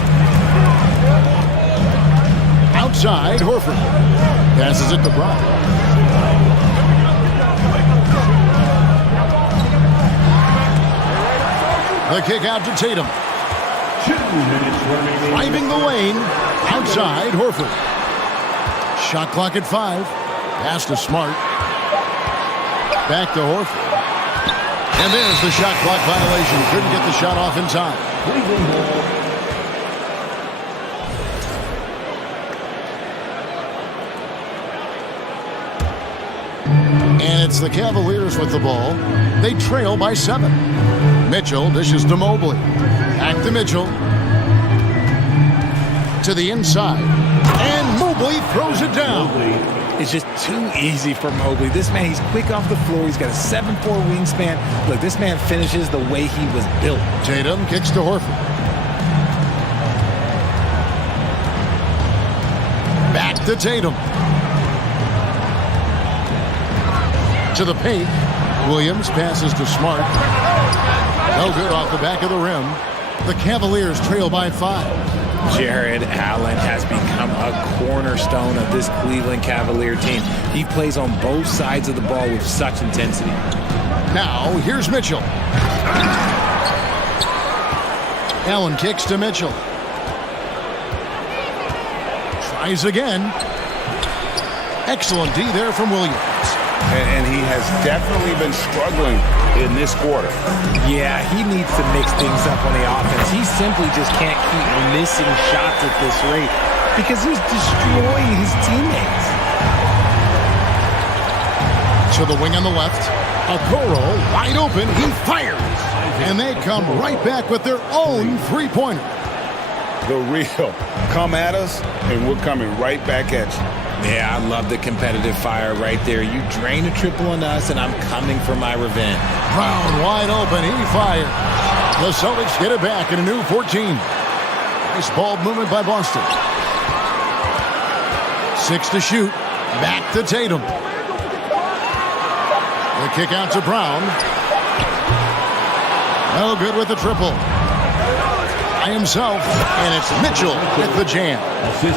Outside, Horford. Passes it to Brown. The kick out to Tatum. 2 minutes remaining. Driving the lane. Outside, Horford. Shot clock at 5. Pass to Smart. Back to Horford. And there's the shot clock violation. Couldn't get the shot off in time. Cleveland ball. And it's the Cavaliers with the ball. They trail by 7. Mitchell dishes to Mobley. Back to Mitchell. To the inside. And Mobley throws it down. It's just too easy for Mobley. This man, he's quick off the floor. He's got a 7'4" wingspan. Look, this man finishes the way he was built. Tatum kicks to Horford. Back to Tatum. To the paint. Williams passes to Smart. No good off the back of the rim. The Cavaliers trail by 5. Jared Allen has become a cornerstone of this Cleveland Cavalier team. He plays on both sides of the ball with such intensity. Now, here's Mitchell. Allen kicks to Mitchell. Tries again. Excellent D there from Williams. And he has definitely been struggling in this quarter. Yeah, he needs to mix things up on the offense. He simply just can't keep missing shots at this rate because he's destroying his teammates. To the wing on the left. Okoro wide open. He fires. And they come right back with their own three-pointer. The real. Come at us, and we're coming right back at you. Yeah, I love the competitive fire right there. You drain a triple on us, and I'm coming for my revenge. Brown wide open. He fires. The Celtics get it back in a new 14. Nice ball movement by Boston. 6 to shoot. Back to Tatum. The kick out to Brown. No good with the triple. By himself, and it's Mitchell with the jam.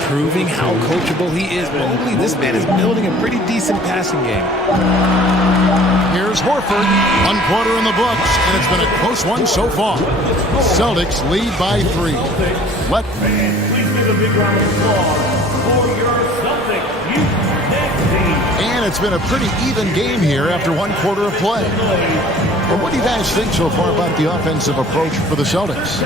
Proving how coachable he is. Mobley, this man is building a pretty decent passing game. Here's Horford. 1 quarter in the books, and it's been a close one so far. Celtics lead by 3. And it's been a pretty even game here after 1 quarter of play. But what do you guys think so far about the offensive approach for the Celtics?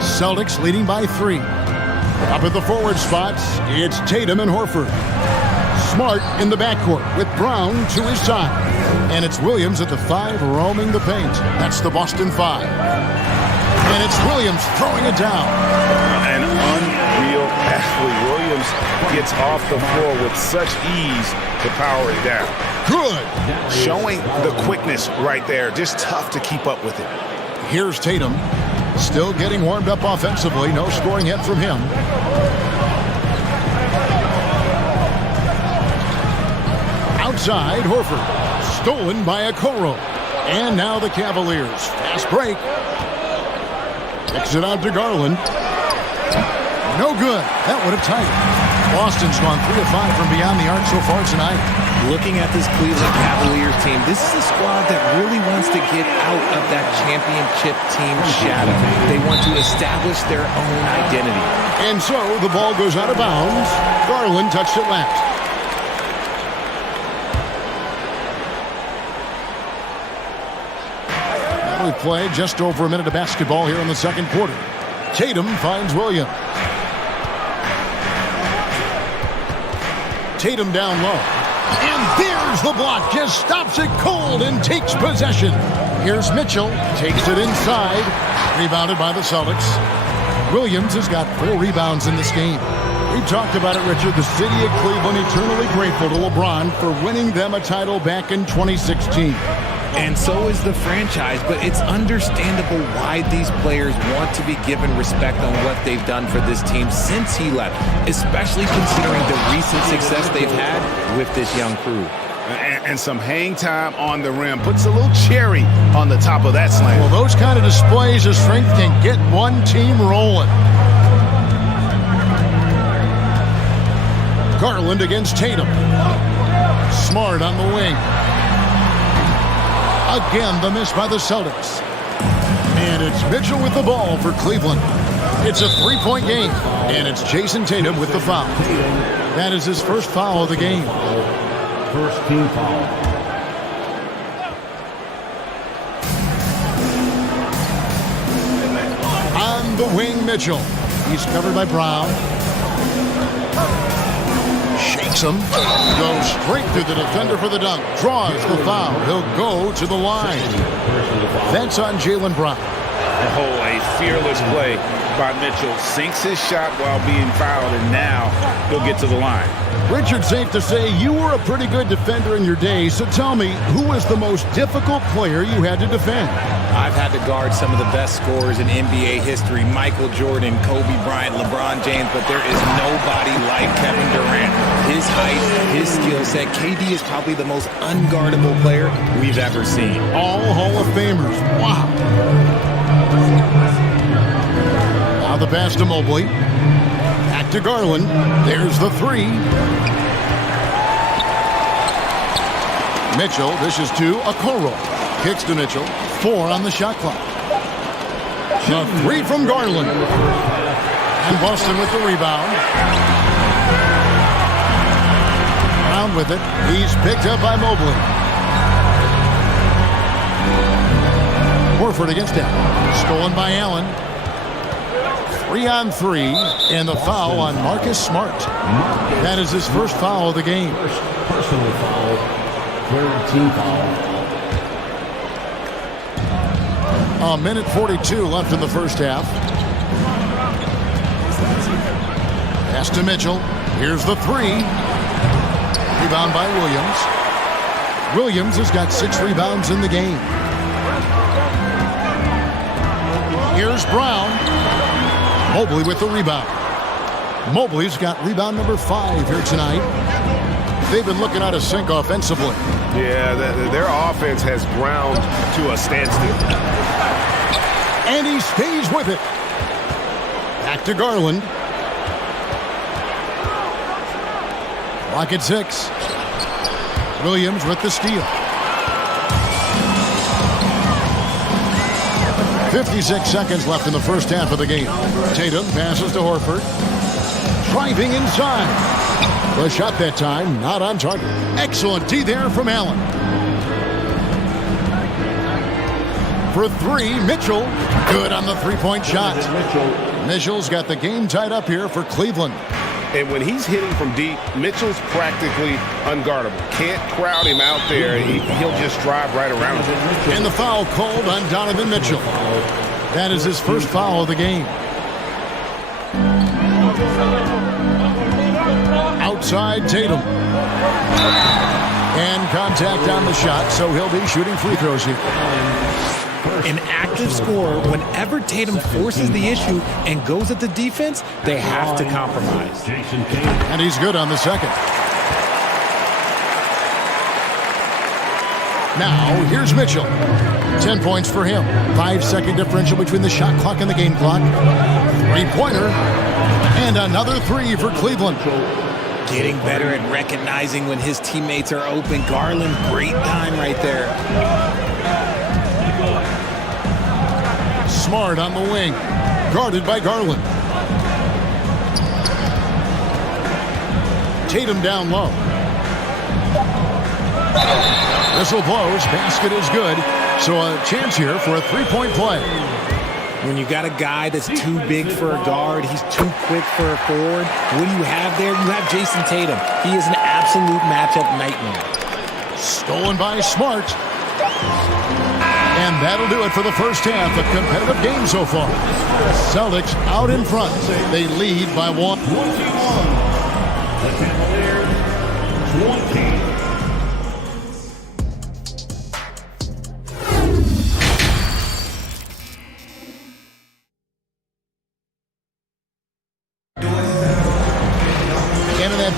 Celtics leading by 3. Up at the forward spots, it's Tatum and Horford. Smart in the backcourt with Brown to his side. And it's Williams at the 5 roaming the paint. That's the Boston 5. And it's Williams throwing it down. An unreal athlete. Williams gets off the floor with such ease to power it down. Good. Showing the quickness right there. Just tough to keep up with it. Here's Tatum. Still getting warmed up offensively. No scoring yet from him. Outside, Horford. Stolen by Okoro. And now the Cavaliers. Fast break. Kicks it out to Garland. No good. That would have tied it. Boston's gone 3 of 5 from beyond the arc so far tonight. Looking at this Cleveland Cavaliers team, this is a squad that really wants to get out of that championship team shadow. They want to establish their own identity. And so the ball goes out of bounds. Garland touched it last. We played just over a minute of basketball here in the second quarter. Tatum finds Williams. Tatum down low. And there's the block. Just stops it cold and takes possession. Here's Mitchell. Takes it inside. Rebounded by the Celtics. Williams has got 4 rebounds in this game. We talked about it, Richard. The city of Cleveland eternally grateful to LeBron for winning them a title back in 2016. And so is the franchise, but it's understandable why these players want to be given respect on what they've done for this team since he left, especially considering the recent success they've had with this young crew. And some hang time on the rim. Puts a little cherry on the top of that slam. Well, those kind of displays of strength can get one team rolling. Garland against Tatum. Smart on the wing. Again, the miss by the Celtics. And it's Mitchell with the ball for Cleveland. It's a 3-point game, and it's Jason Tatum with the foul. That is his first foul of the game. First team foul. On the wing, Mitchell. He's covered by Brown. Shakes him. Goes straight through the defender for the dunk. Draws the foul. He'll go to the line. That's on Jaylen Brown. Oh, a fearless play by Mitchell. Sinks his shot while being fouled, and now he'll get to the line. Richard, safe to say you were a pretty good defender in your day, so tell me, who was the most difficult player you had to defend? I've had to guard some of the best scorers in NBA history. Michael Jordan, Kobe Bryant, LeBron James, but there is nobody like Kevin Durant. His height, his skill set. KD is probably the most unguardable player we've ever seen. All Hall of Famers. Wow. Now the pass to Mobley. Back to Garland. There's the 3. Mitchell, this is to Okoro. Kicks to Mitchell. 4 on the shot clock. The 3 from Garland. And Boston with the rebound. Brown with it. He's picked up by Mobley. Horford against him. Stolen by Allen. 3-on-3. And the foul on Marcus Smart. That is his first foul of the game. First personal foul. Third team foul. A minute 42 left in the first half. Pass to Mitchell. Here's the 3. Rebound by Williams. Williams has got 6 rebounds in the game. Here's Brown. Mobley with the rebound. Mobley's got rebound number 5 here tonight. They've been looking out of sync offensively. Yeah, their offense has ground to a standstill. And he stays with it. Back to Garland. Clock at 6. Williams with the steal. 56 seconds left in the first half of the game. Tatum passes to Horford. Driving inside. The shot that time, not on target. Excellent D there from Allen. For 3, Mitchell. Good on the three-point shot. Mitchell's got the game tied up here for Cleveland. And when he's hitting from deep, Mitchell's practically unguardable. Can't crowd him out there. He'll just drive right around him. And the foul called on Donovan Mitchell. That is his first foul of the game. Outside Tatum. And contact on the shot, so he'll be shooting free throws here. An active scorer, whenever Tatum forces the issue and goes at the defense, they have to compromise. And he's good on the second. Now, here's Mitchell. 10 points for him. 5-second differential between the shot clock and the game clock. 3-pointer. And another 3 for Cleveland. Getting better at recognizing when his teammates are open. Garland, great time right there. Smart on the wing. Guarded by Garland. Tatum down low. Whistle blows. Basket is good. So a chance here for a 3-point play. When you got a guy that's too big for a guard, he's too quick for a forward, what do you have there? You have Jason Tatum. He is an absolute matchup nightmare. Stolen by Smart. And that'll do it for the first half. A competitive game so far. Celtics out in front. They lead by 1. The Cavaliers 20.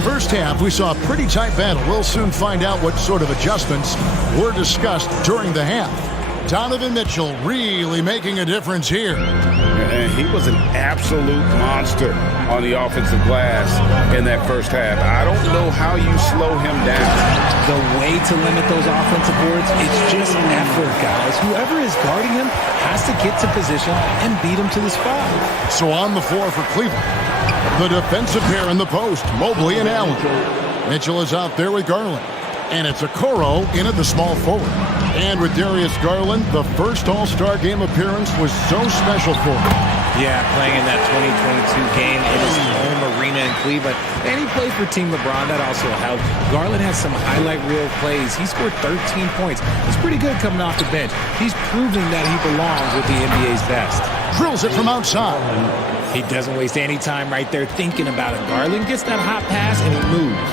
First half, we saw a pretty tight battle. We'll soon find out what sort of adjustments were discussed during the half. Donovan Mitchell really making a difference here. And he was an absolute monster on the offensive glass in that first half. I don't know how you slow him down. The way to limit those offensive boards, it's just effort, guys. Whoever is guarding him has to get to position and beat him to the spot. So on the floor for Cleveland, the defensive pair in the post, Mobley and Allen. Mitchell is out there with Garland. And it's Okoro in at the small forward. And with Darius Garland, the first All-Star game appearance was so special for him. Yeah, playing in that 2022 game in his home arena in Cleveland. And he played for Team LeBron. That also helped. Garland has some highlight reel plays. He scored 13 points. He's pretty good coming off the bench. He's proving that he belongs with the NBA's best. Drills it from outside. He doesn't waste any time right there thinking about it. Garland gets that hot pass and he moves.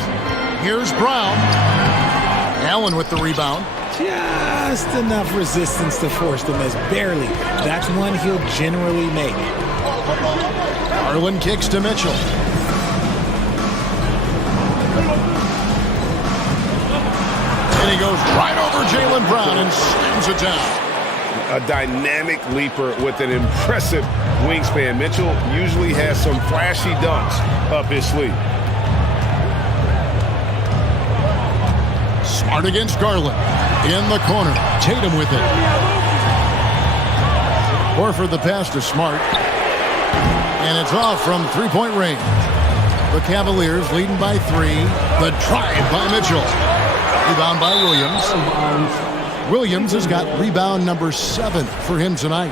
Here's Brown. Allen with the rebound. Just enough resistance to force the miss. Barely. That's one he'll generally make. Garland kicks to Mitchell. And he goes right over Jaylen Brown and slams it down. A dynamic leaper with an impressive wingspan. Mitchell usually has some flashy dunks up his sleeve. Smart against Garland. In the corner. Tatum with it. Horford the pass to Smart. And it's off from three-point range. The Cavaliers leading by 3. The drive by Mitchell. Rebound by Williams. Williams has got rebound number 7 for him tonight.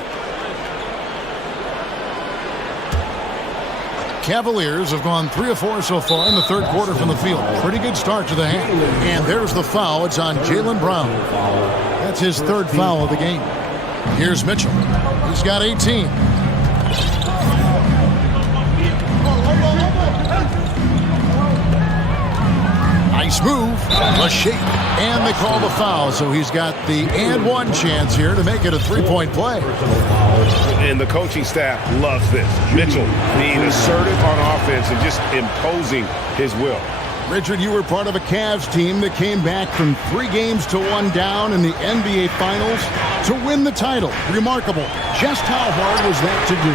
Cavaliers have gone 3 of 4 so far in the third quarter from the field. Pretty good start to the half. And there's the foul. It's on Jaylen Brown. That's his 3rd foul of the game. Here's Mitchell. He's got 18. Nice move. A shake. And they call the foul, so he's got the and one chance here to make it a 3-point play. And the coaching staff loves this. Mitchell being assertive on offense and just imposing his will. Richard, you were part of a Cavs team that came back from 3 games to 1 down in the NBA Finals to win the title. Remarkable. Just how hard was that to do?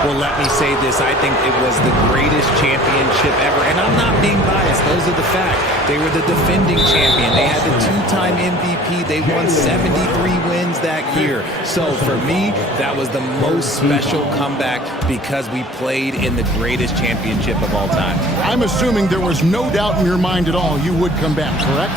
Well, let me say this. I think it was the greatest championship ever. And I'm not being biased. Those are the facts. They were the defending champion. They had the 2-time MVP. They won 73 wins that year. So for me, that was the most special comeback because we played in the greatest championship of all time. I'm assuming there was no doubt in your mind at all you would come back, correct?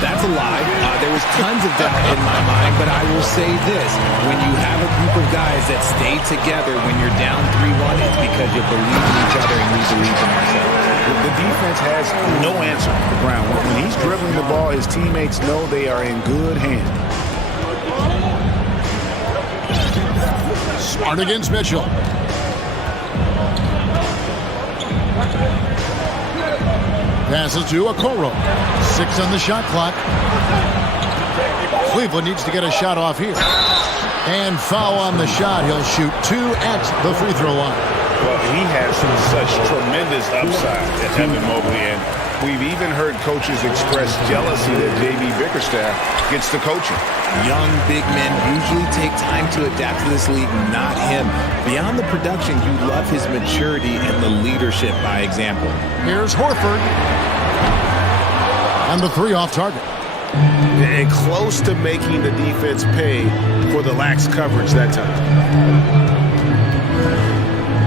That's a lie. There was tons of doubt in my mind, but I will say this. When you have a group of guys that stay together when you're down 3-1, it's because you believe in each other and we believe in ourselves. The defense has no answer for Brown. When he's dribbling the ball, his teammates know they are in good hands. Smart against Mitchell. Passes to Okoro. 6 on the shot clock. Cleveland needs to get a shot off here. And foul on the shot. He'll shoot 2 at the free throw line. Well, he has such tremendous upside at Evan Mobley, and we've even heard coaches express jealousy that J.B. Bickerstaff gets the coaching. Young big men usually take time to adapt to this league, not him. Beyond the production, you love his maturity and the leadership by example. Here's Horford. And the 3 off target. And close to making the defense pay for the lax coverage that time.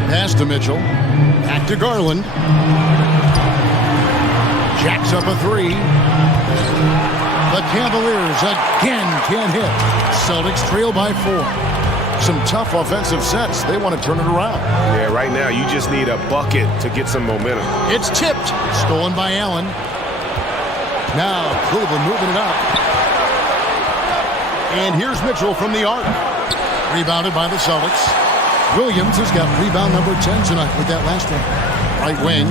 Pass to Mitchell. Back to Garland. Jacks up a 3. The Cavaliers again can't hit. Celtics trail by 4. Some tough offensive sets. They want to turn it around. Yeah, right now you just need a bucket to get some momentum. It's tipped. Stolen by Allen. Now Cleveland moving it up. And here's Mitchell from the arc. Rebounded by the Celtics. Williams has got rebound number 10 tonight with that last one. Right wing.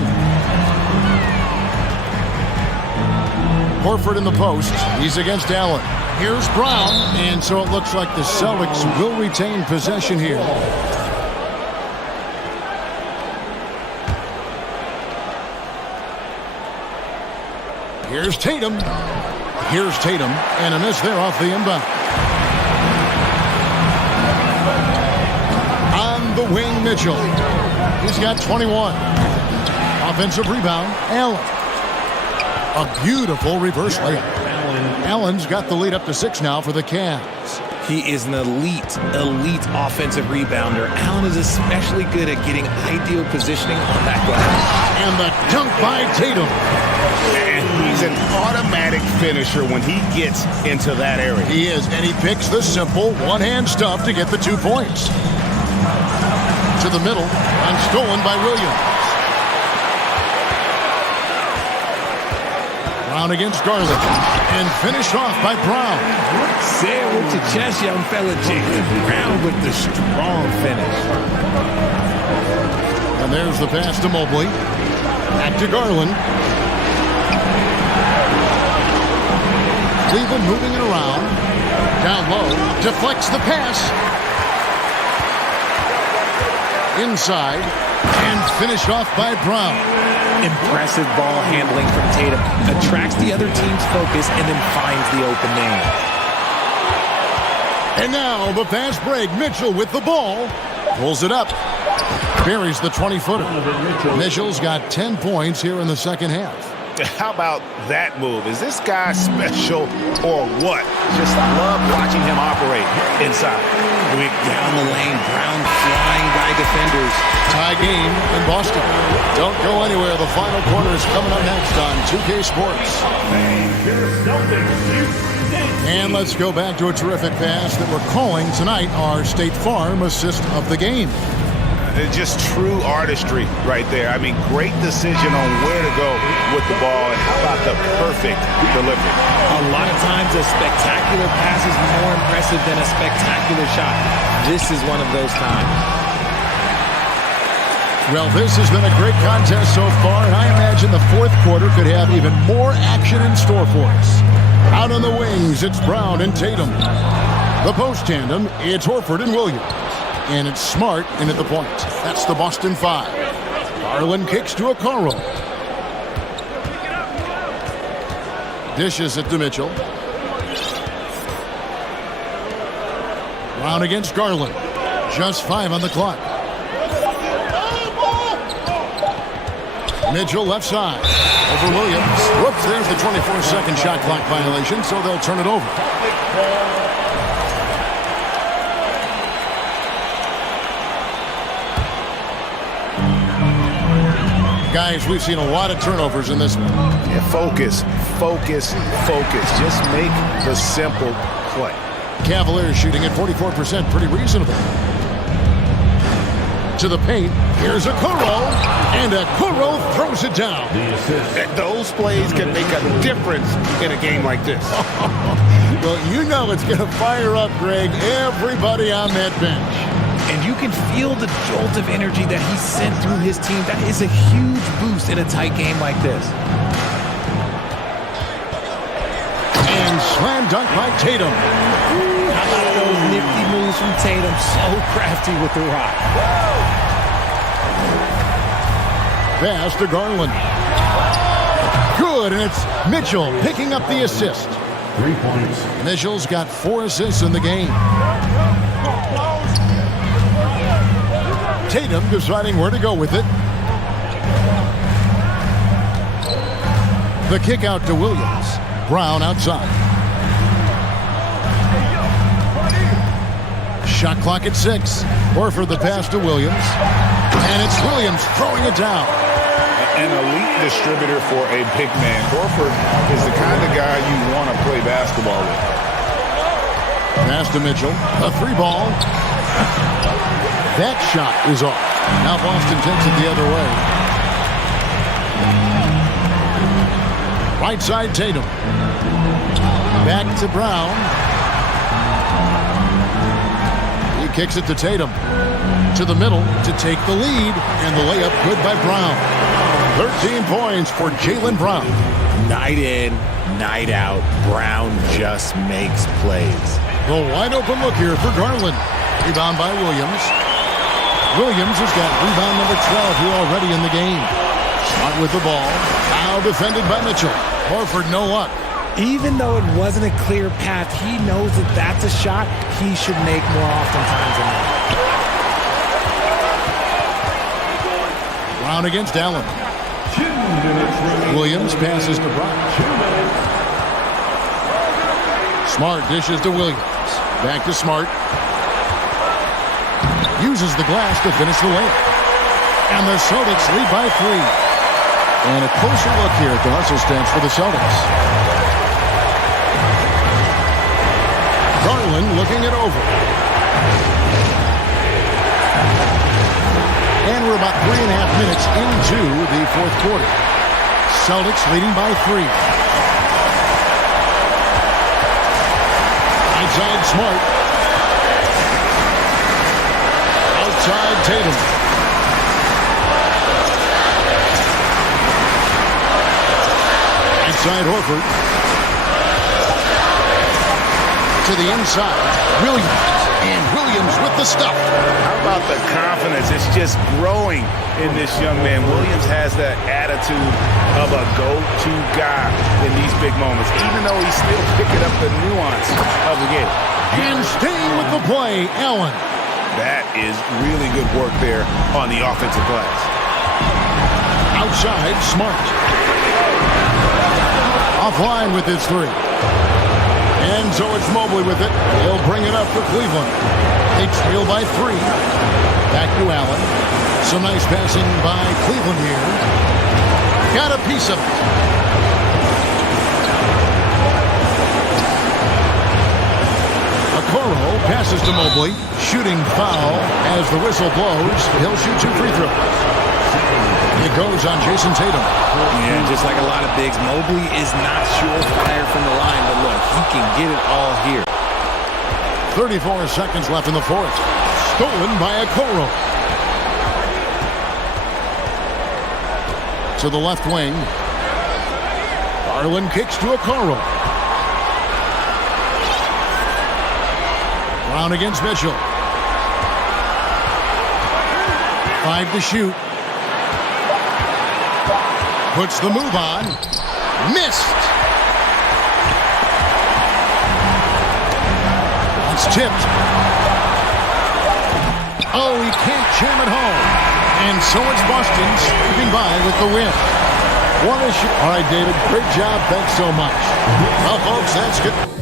Horford in the post. He's against Allen. Here's Brown. And so it looks like the Celtics will retain possession here. Here's Tatum. Here's Tatum. And a miss there off the inbound. On the wing, Mitchell. He's got 21. Offensive rebound, Allen. A beautiful reverse layup. Allen's got the lead up to 6 now for the Cavs. He is an elite offensive rebounder. Allen is especially good at getting ideal positioning on that glass. And the dunk by Tatum. And he's an automatic finisher when he gets into that area. He is, and he picks the simple one-hand stuff to get the 2 points. To the middle, and stolen by Williams. Brown against Garland, and finished off by Brown. Say it with your chest, young fella. Jaylen Brown with the strong finish. And there's the pass to Mobley. Back to Garland. Cleveland moving it around. Down low. Deflects the pass. Inside. And finished off by Brown. Impressive ball handling from Tatum. Attracts the other team's focus and then finds the open man. And now the fast break. Mitchell with the ball. Pulls it up. Buries the 20-footer. Mitchell's got 10 points here in the second half. How about that move? Is this guy special or what? Just love watching him operate inside. Quick down the lane. Brown flying by defenders. Tie game in Boston. Don't go anywhere. The final quarter is coming up next on 2K Sports. And let's go back to a terrific pass that we're calling tonight our State Farm assist of the game. Just true artistry right there. I mean, great decision on where to go with the ball, and how about the perfect delivery? A lot of times a spectacular pass is more impressive than a spectacular shot. This is one of those times. Well, this has been a great contest so far, and I imagine the fourth quarter could have even more action in store for us. Out on the wings, it's Brown and Tatum. The post tandem, it's Horford and Williams. And it's Smart in at the point. That's the Boston 5. Garland kicks to Okoro. Dishes it to Mitchell. Brown against Garland. Just 5 on the clock. Mitchell left side. Over Williams. Whoops, there's the 24-second shot clock violation, so they'll turn it over. Guys, we've seen a lot of turnovers in this one. Yeah, focus. Just make the simple play. Cavaliers shooting at 44%, pretty reasonable. To the paint, here's Okoro, and Okoro throws it down. Those plays can make a difference in a game like this. Well, you know it's going to fire up, Greg, everybody on that bench. And you can feel the jolt of energy that he sent through his team. That is a huge boost in a tight game like this. And slam dunk by Tatum. How about those nifty moves from Tatum? So crafty with the rock. Pass to Garland. Good, and it's Mitchell picking up the assist. 3 points. Mitchell's got 4 assists in the game. Tatum deciding where to go with it. The kick out to Williams. Brown outside. Shot clock at 6. Horford the pass to Williams. And it's Williams throwing it down. An elite distributor for a big man. Horford is the kind of guy you want to play basketball with. Pass to Mitchell. A 3 ball. That shot is off. Now Boston takes it the other way. Right side Tatum. Back to Brown. He kicks it to Tatum. To the middle to take the lead. And the layup good by Brown. 13 points for Jaylen Brown. Night in, night out, Brown just makes plays. The wide open look here for Garland. Rebound by Williams. Williams has got rebound number 12 here already in the game. Smart with the ball. Now defended by Mitchell. Horford no luck. Even though it wasn't a clear path, he knows that that's a shot he should make more oftentimes than that. Brown against Allen. Williams passes to Brown. Smart dishes to Williams. Back to Smart. Uses the glass to finish the layup. And the Celtics lead by 3. And a closer look here at the hustle stance for the Celtics. Garland looking it over. And we're about 3.5 minutes into the fourth quarter. Celtics leading by 3. Outside Smart. Outside Tatum. Outside Horford. To the inside. Williams. And Williams with the stuff. How about the confidence? It's just growing in this young man. Williams has that attitude of a go-to guy in these big moments, even though he's still picking up the nuance of the game. And staying with the play, Allen. That is really good work there on the offensive glass. Outside, Smart. Offline with his three. And so it's Mobley with it. He'll bring it up for Cleveland. They trail by 3. Back to Allen. Some nice passing by Cleveland here. Got a piece of it. Okoro passes to Mobley. Shooting foul as the whistle blows. He'll shoot 2 free throws. It goes on Jason Tatum. Yeah, just like a lot of bigs, Mobley is not surefire from the line, but look, he can get it all here. 34 seconds left in the fourth. Stolen by Okoro. To the left wing. Garland kicks to Okoro. Brown against Mitchell. 5 to shoot. Puts the move on. Missed. It's tipped. Oh, he can't jam it home. And so it's Boston scraping by with the win. What a shot. All right, David, great job. Thanks so much. Well, folks, that's good.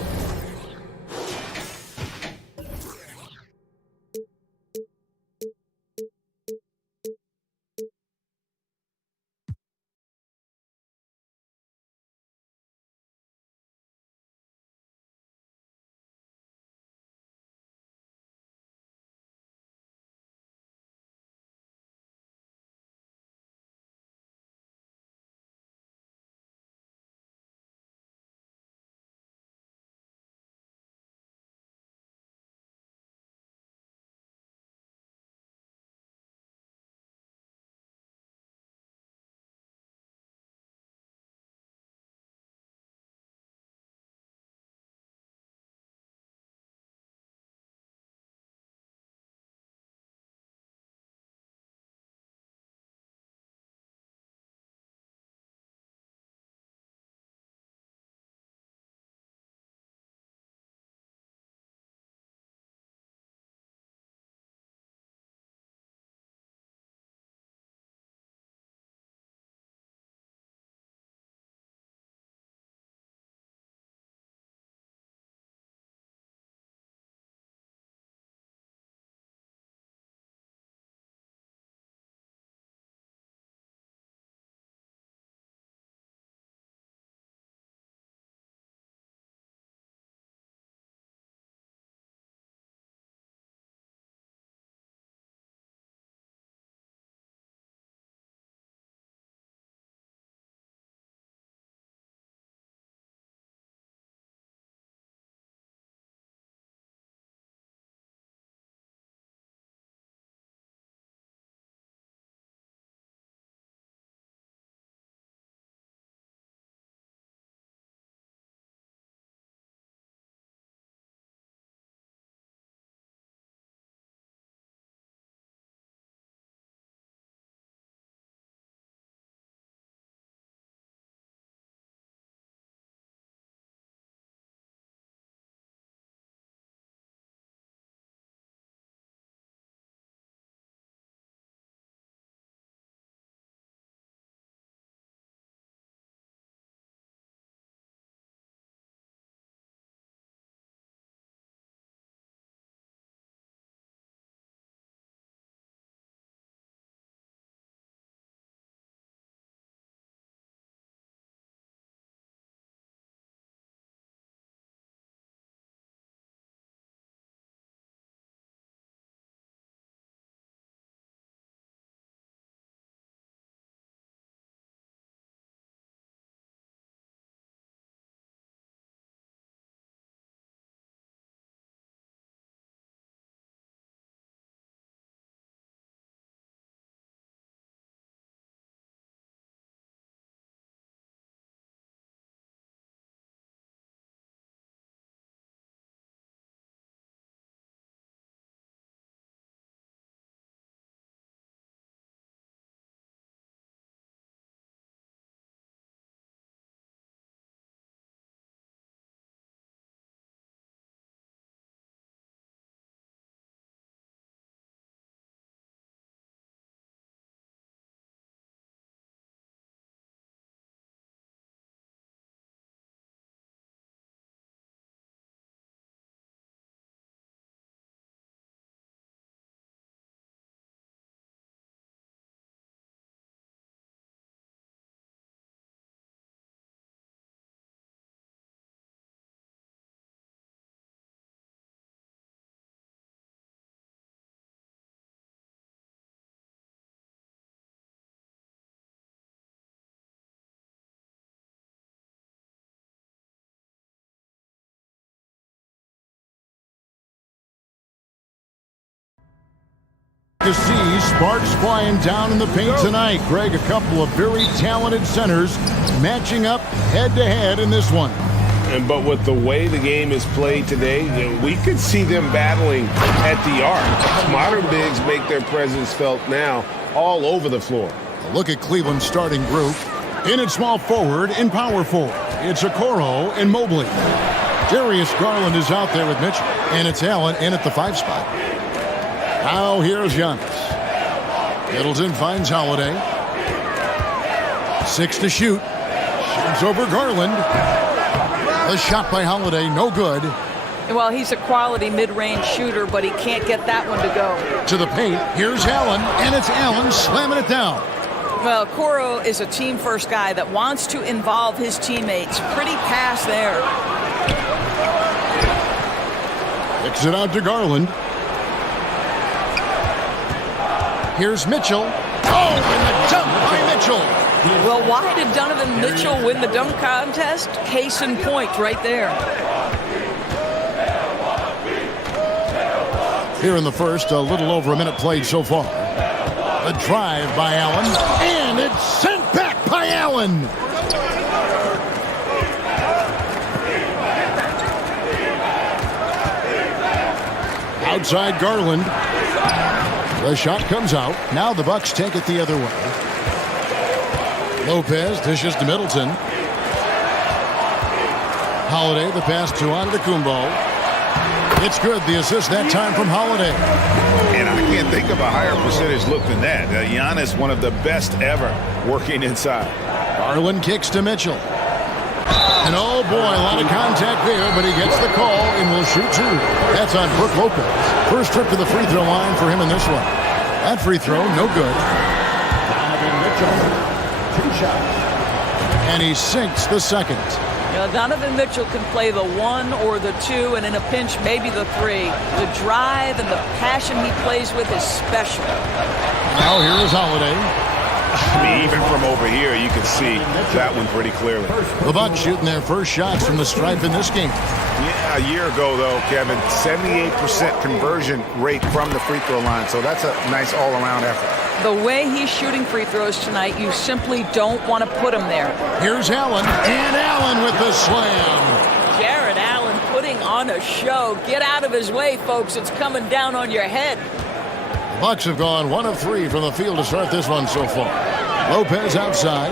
Sparks flying down in the paint tonight. Greg, a couple of very talented centers matching up head-to-head in this one. But with the way the game is played today, we could see them battling at the arc. Modern bigs make their presence felt now all over the floor. A look at Cleveland's starting group. In at small forward and power forward, it's Okoro and Mobley. Darius Garland is out there with Mitchell, and it's Allen in at the 5 spot. Now here's Giannis. Middleton finds Holiday. 6 to shoot. Shoots over Garland. A shot by Holiday, no good. Well, he's a quality mid-range shooter, but he can't get that one to go. To the paint, here's Allen, and it's Allen slamming it down. Well, Okoro is a team-first guy that wants to involve his teammates. Pretty pass there. Kicks it out to Garland. Here's Mitchell. Oh, and the jump by Mitchell. Well, why did Donovan Mitchell win the dunk contest? Case in point right there. Here in the first, a little over a minute played so far. A drive by Allen, and it's sent back by Allen. Outside Garland. The shot comes out. Now the Bucks take it the other way. Lopez dishes to Middleton. Holiday, the pass to Antetokounmpo. It's good. The assist that time from Holiday. And I can't think of a higher percentage look than that. Giannis, one of the best ever working inside. Garland kicks to Mitchell. And oh boy, a lot of contact there, but he gets the call and will shoot 2. That's on Brook Lopez. First trip to the free throw line for him in this one. That free throw, no good. Donovan Mitchell, 2 shots. And he sinks the second. Donovan Mitchell can play the 1 or the 2, and in a pinch, maybe the 3. The drive and the passion he plays with is special. Now here is Holiday. I mean, even from over here, you can see that one pretty clearly. The Bucks shooting their first shots from the stripe in this game. Yeah, a year ago, though, Kevin, 78% conversion rate from the free throw line. So that's a nice all-around effort. The way he's shooting free throws tonight, you simply don't want to put him there. Here's Allen, and Allen with the slam. Jared Allen putting on a show. Get out of his way, folks. It's coming down on your head. The Bucks have gone 1 of 3 from the field to start this one so far. Lopez outside.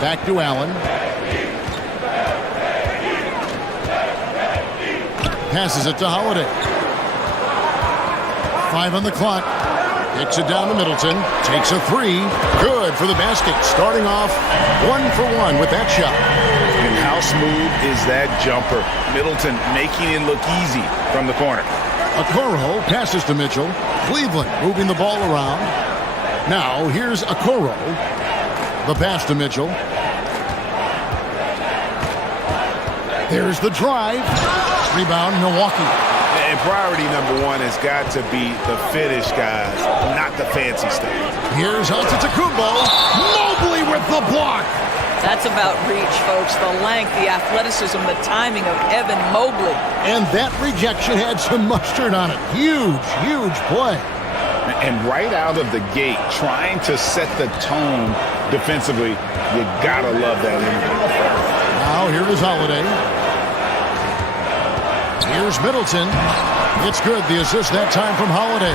Back to Allen. Passes it to Holiday. 5 on the clock. Kicks it down to Middleton. Takes a 3. Good for the basket. Starting off 1 for 1 with that shot. And how smooth is that jumper? Middleton making it look easy from the corner. Okoro passes to Mitchell. Cleveland moving the ball around. Now here's Okoro. The pass to Mitchell. There's the drive. Rebound, Milwaukee. And priority number 1 has got to be the finish, guys, not the fancy stuff. Here's Antetokounmpo. Mobley with the block. That's about reach, folks. The length, the athleticism, the timing of Evan Mobley. And that rejection had some mustard on it. Huge, huge play. And right out of the gate, trying to set the tone defensively, you gotta love that energy. Now here is Holiday. Here's Middleton. It's good. The assist that time from Holiday.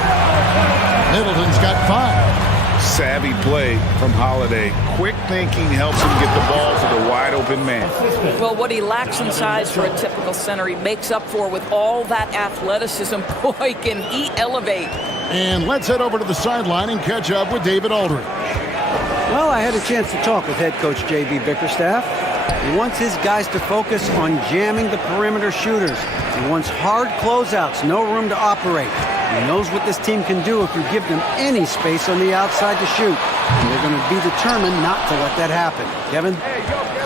Middleton's got 5. Savvy play from Holiday. Quick thinking helps him get the ball to the wide open man. Well, what he lacks in size for a typical center, he makes up for with all that athleticism. Boy, can he elevate. And let's head over to the sideline and catch up with David Aldridge. Well, I had a chance to talk with head coach J.B. Bickerstaff. He wants his guys to focus on jamming the perimeter shooters. He wants hard closeouts, no room to operate. He knows what this team can do if you give them any space on the outside to shoot. And they're going to be determined not to let that happen. Kevin?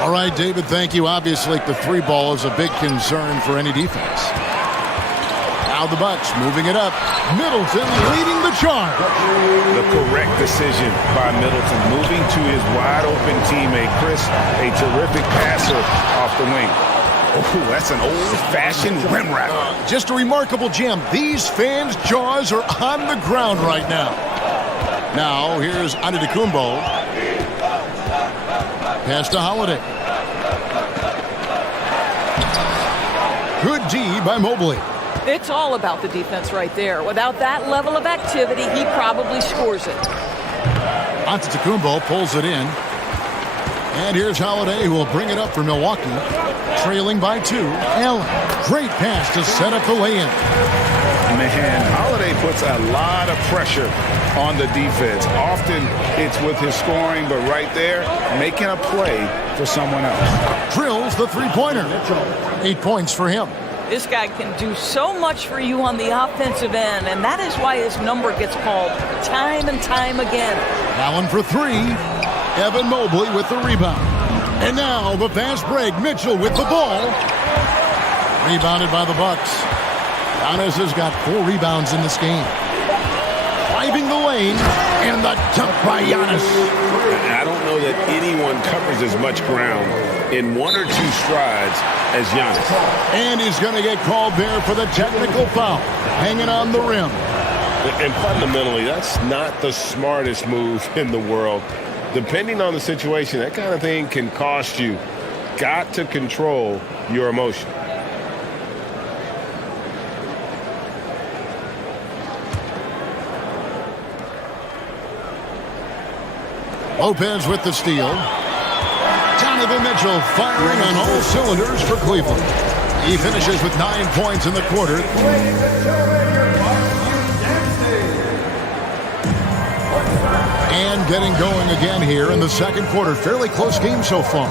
All right, David, thank you. Obviously, the 3 ball is a big concern for any defense. Now the Bucks moving it up. Middleton leading the charge. The correct decision by Middleton, moving to his wide open teammate, Chris, a terrific passer off the wing. Oh, that's an old-fashioned rim wrap. Just a remarkable jam. These fans' jaws are on the ground right now. Now, here's Antetokounmpo. Pass to Holiday. Good D by Mobley. It's all about the defense right there. Without that level of activity, he probably scores it. Antetokounmpo pulls it in. And here's Holiday, who will bring it up for Milwaukee. Trailing by 2. Allen. Great pass to set up the lay-in. Man, Holiday puts a lot of pressure on the defense. Often it's with his scoring, but right there, making a play for someone else. Drills the three-pointer. 8 points for him. This guy can do so much for you on the offensive end, and that is why his number gets called time and time again. Allen for 3. Evan Mobley with the rebound. And now the fast break. Mitchell with the ball. Rebounded by the Bucks. Giannis has got 4 rebounds in this game. Driving the lane, and the dunk by Giannis. I don't know that anyone covers as much ground in 1 or 2 strides as Giannis. And he's going to get called there for the technical foul. Hanging on the rim. And fundamentally, that's not the smartest move in the world. Depending on the situation, that kind of thing can cost you. Got to control your emotion. Lopez with the steal. Donovan Mitchell firing on all cylinders for Cleveland. He finishes with 9 points in the quarter. And getting going again here in the second quarter. Fairly close game so far.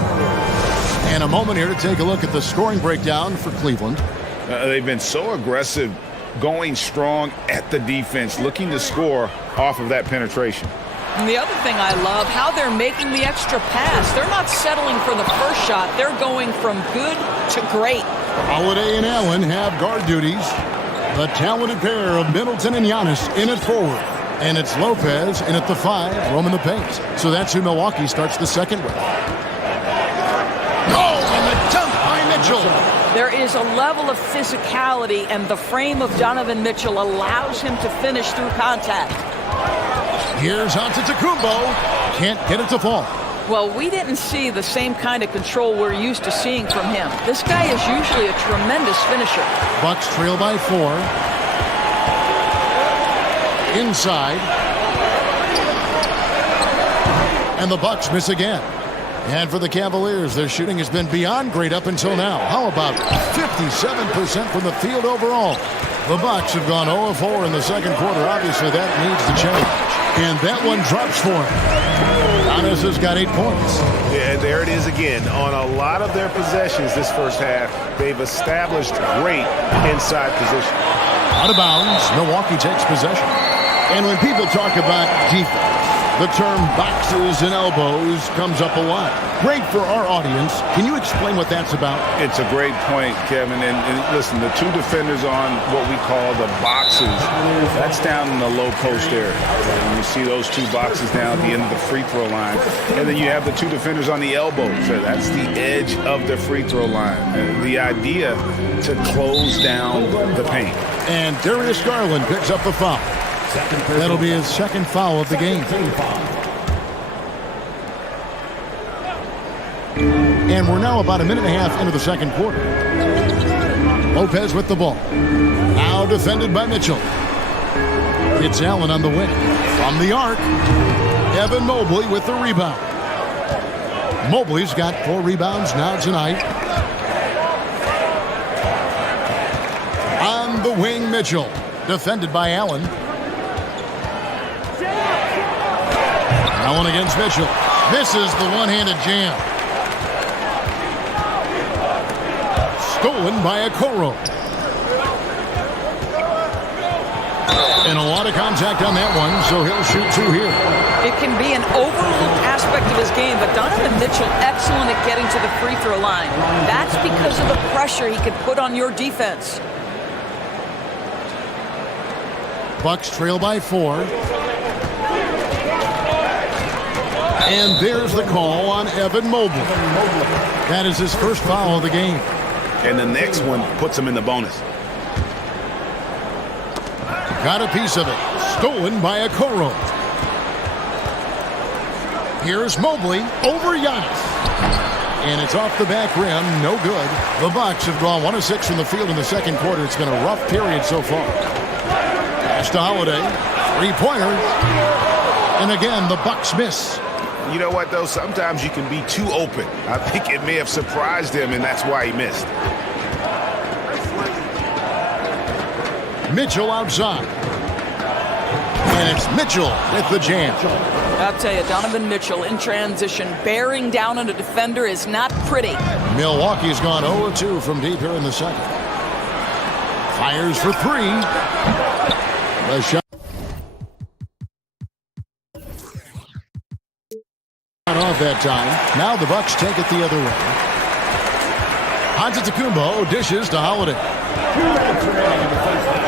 And a moment here to take a look at the scoring breakdown for Cleveland. They've been so aggressive, going strong at the defense, looking to score off of that penetration. And the other thing I love, how they're making the extra pass. They're not settling for the first shot. They're going from good to great. Holiday and Allen have guard duties. The talented pair of Middleton and Giannis in at forward. And it's Lopez in at the 5, roaming the paint. So that's who Milwaukee starts the second with. Oh, and the dunk by Mitchell. There is a level of physicality, and the frame of Donovan Mitchell allows him to finish through contact. Here's Antetokounmpo. Can't get it to fall. Well, we didn't see the same kind of control we're used to seeing from him. This guy is usually a tremendous finisher. Bucks trail by 4. Inside. And the Bucks miss again. And for the Cavaliers, their shooting has been beyond great up until now. How about 57% from the field overall? The Bucks have gone 0 of 4 in the second quarter. Obviously, that needs to change. And that one drops for him. Giannis has got 8 points. Yeah, there it is again. On a lot of their possessions this first half, they've established great inside position. Out of bounds, Milwaukee takes possession. And when people talk about defense, the term boxes and elbows comes up a lot. Great for our audience. Can you explain what that's about? It's a great point, Kevin. And listen, the 2 defenders on what we call the boxes, that's down in the low post area. And you see those 2 boxes down at the end of the free throw line. And then you have the 2 defenders on the elbows. So that's the edge of the free throw line. And the idea to close down the paint. And Darius Garland picks up the foul. That'll be his second foul of the game. And we're now about a minute and a half into the second quarter. Lopez with the ball. Now defended by Mitchell. It's Allen on the wing. From the arc, Evan Mobley with the rebound. Mobley's got 4 rebounds now tonight. On the wing, Mitchell. Defended by Allen. Allen against Mitchell. Misses the one-handed jam. Stolen by Okoro. And a lot of contact on that one, so he'll shoot 2 here. It can be an overlooked aspect of his game, but Donovan Mitchell excellent at getting to the free throw line. That's because of the pressure he can put on your defense. Bucks trail by 4. And there's the call on Evan Mobley. That is his first foul of the game. and the next one puts him in the bonus. Got a piece of it. Stolen by Okoro. Here's Mobley over Giannis. And it's off the back rim. No good. The Bucks have gone 1 of 6 from the field in the second quarter. It's been a rough period so far. Pass to Holiday. Three-pointer. And again, the Bucks miss. You know what, though? Sometimes you can be too open. I think it may have surprised him, and that's why he missed. Mitchell outside. And it's Mitchell with the jam. I'll tell you, Donovan Mitchell in transition, bearing down on a defender is not pretty. Milwaukee's gone 0-2 from deep here in the second. Fires for three. The shot off that time. Now the Bucks take it the other way. Antetokounmpo dishes to Holiday.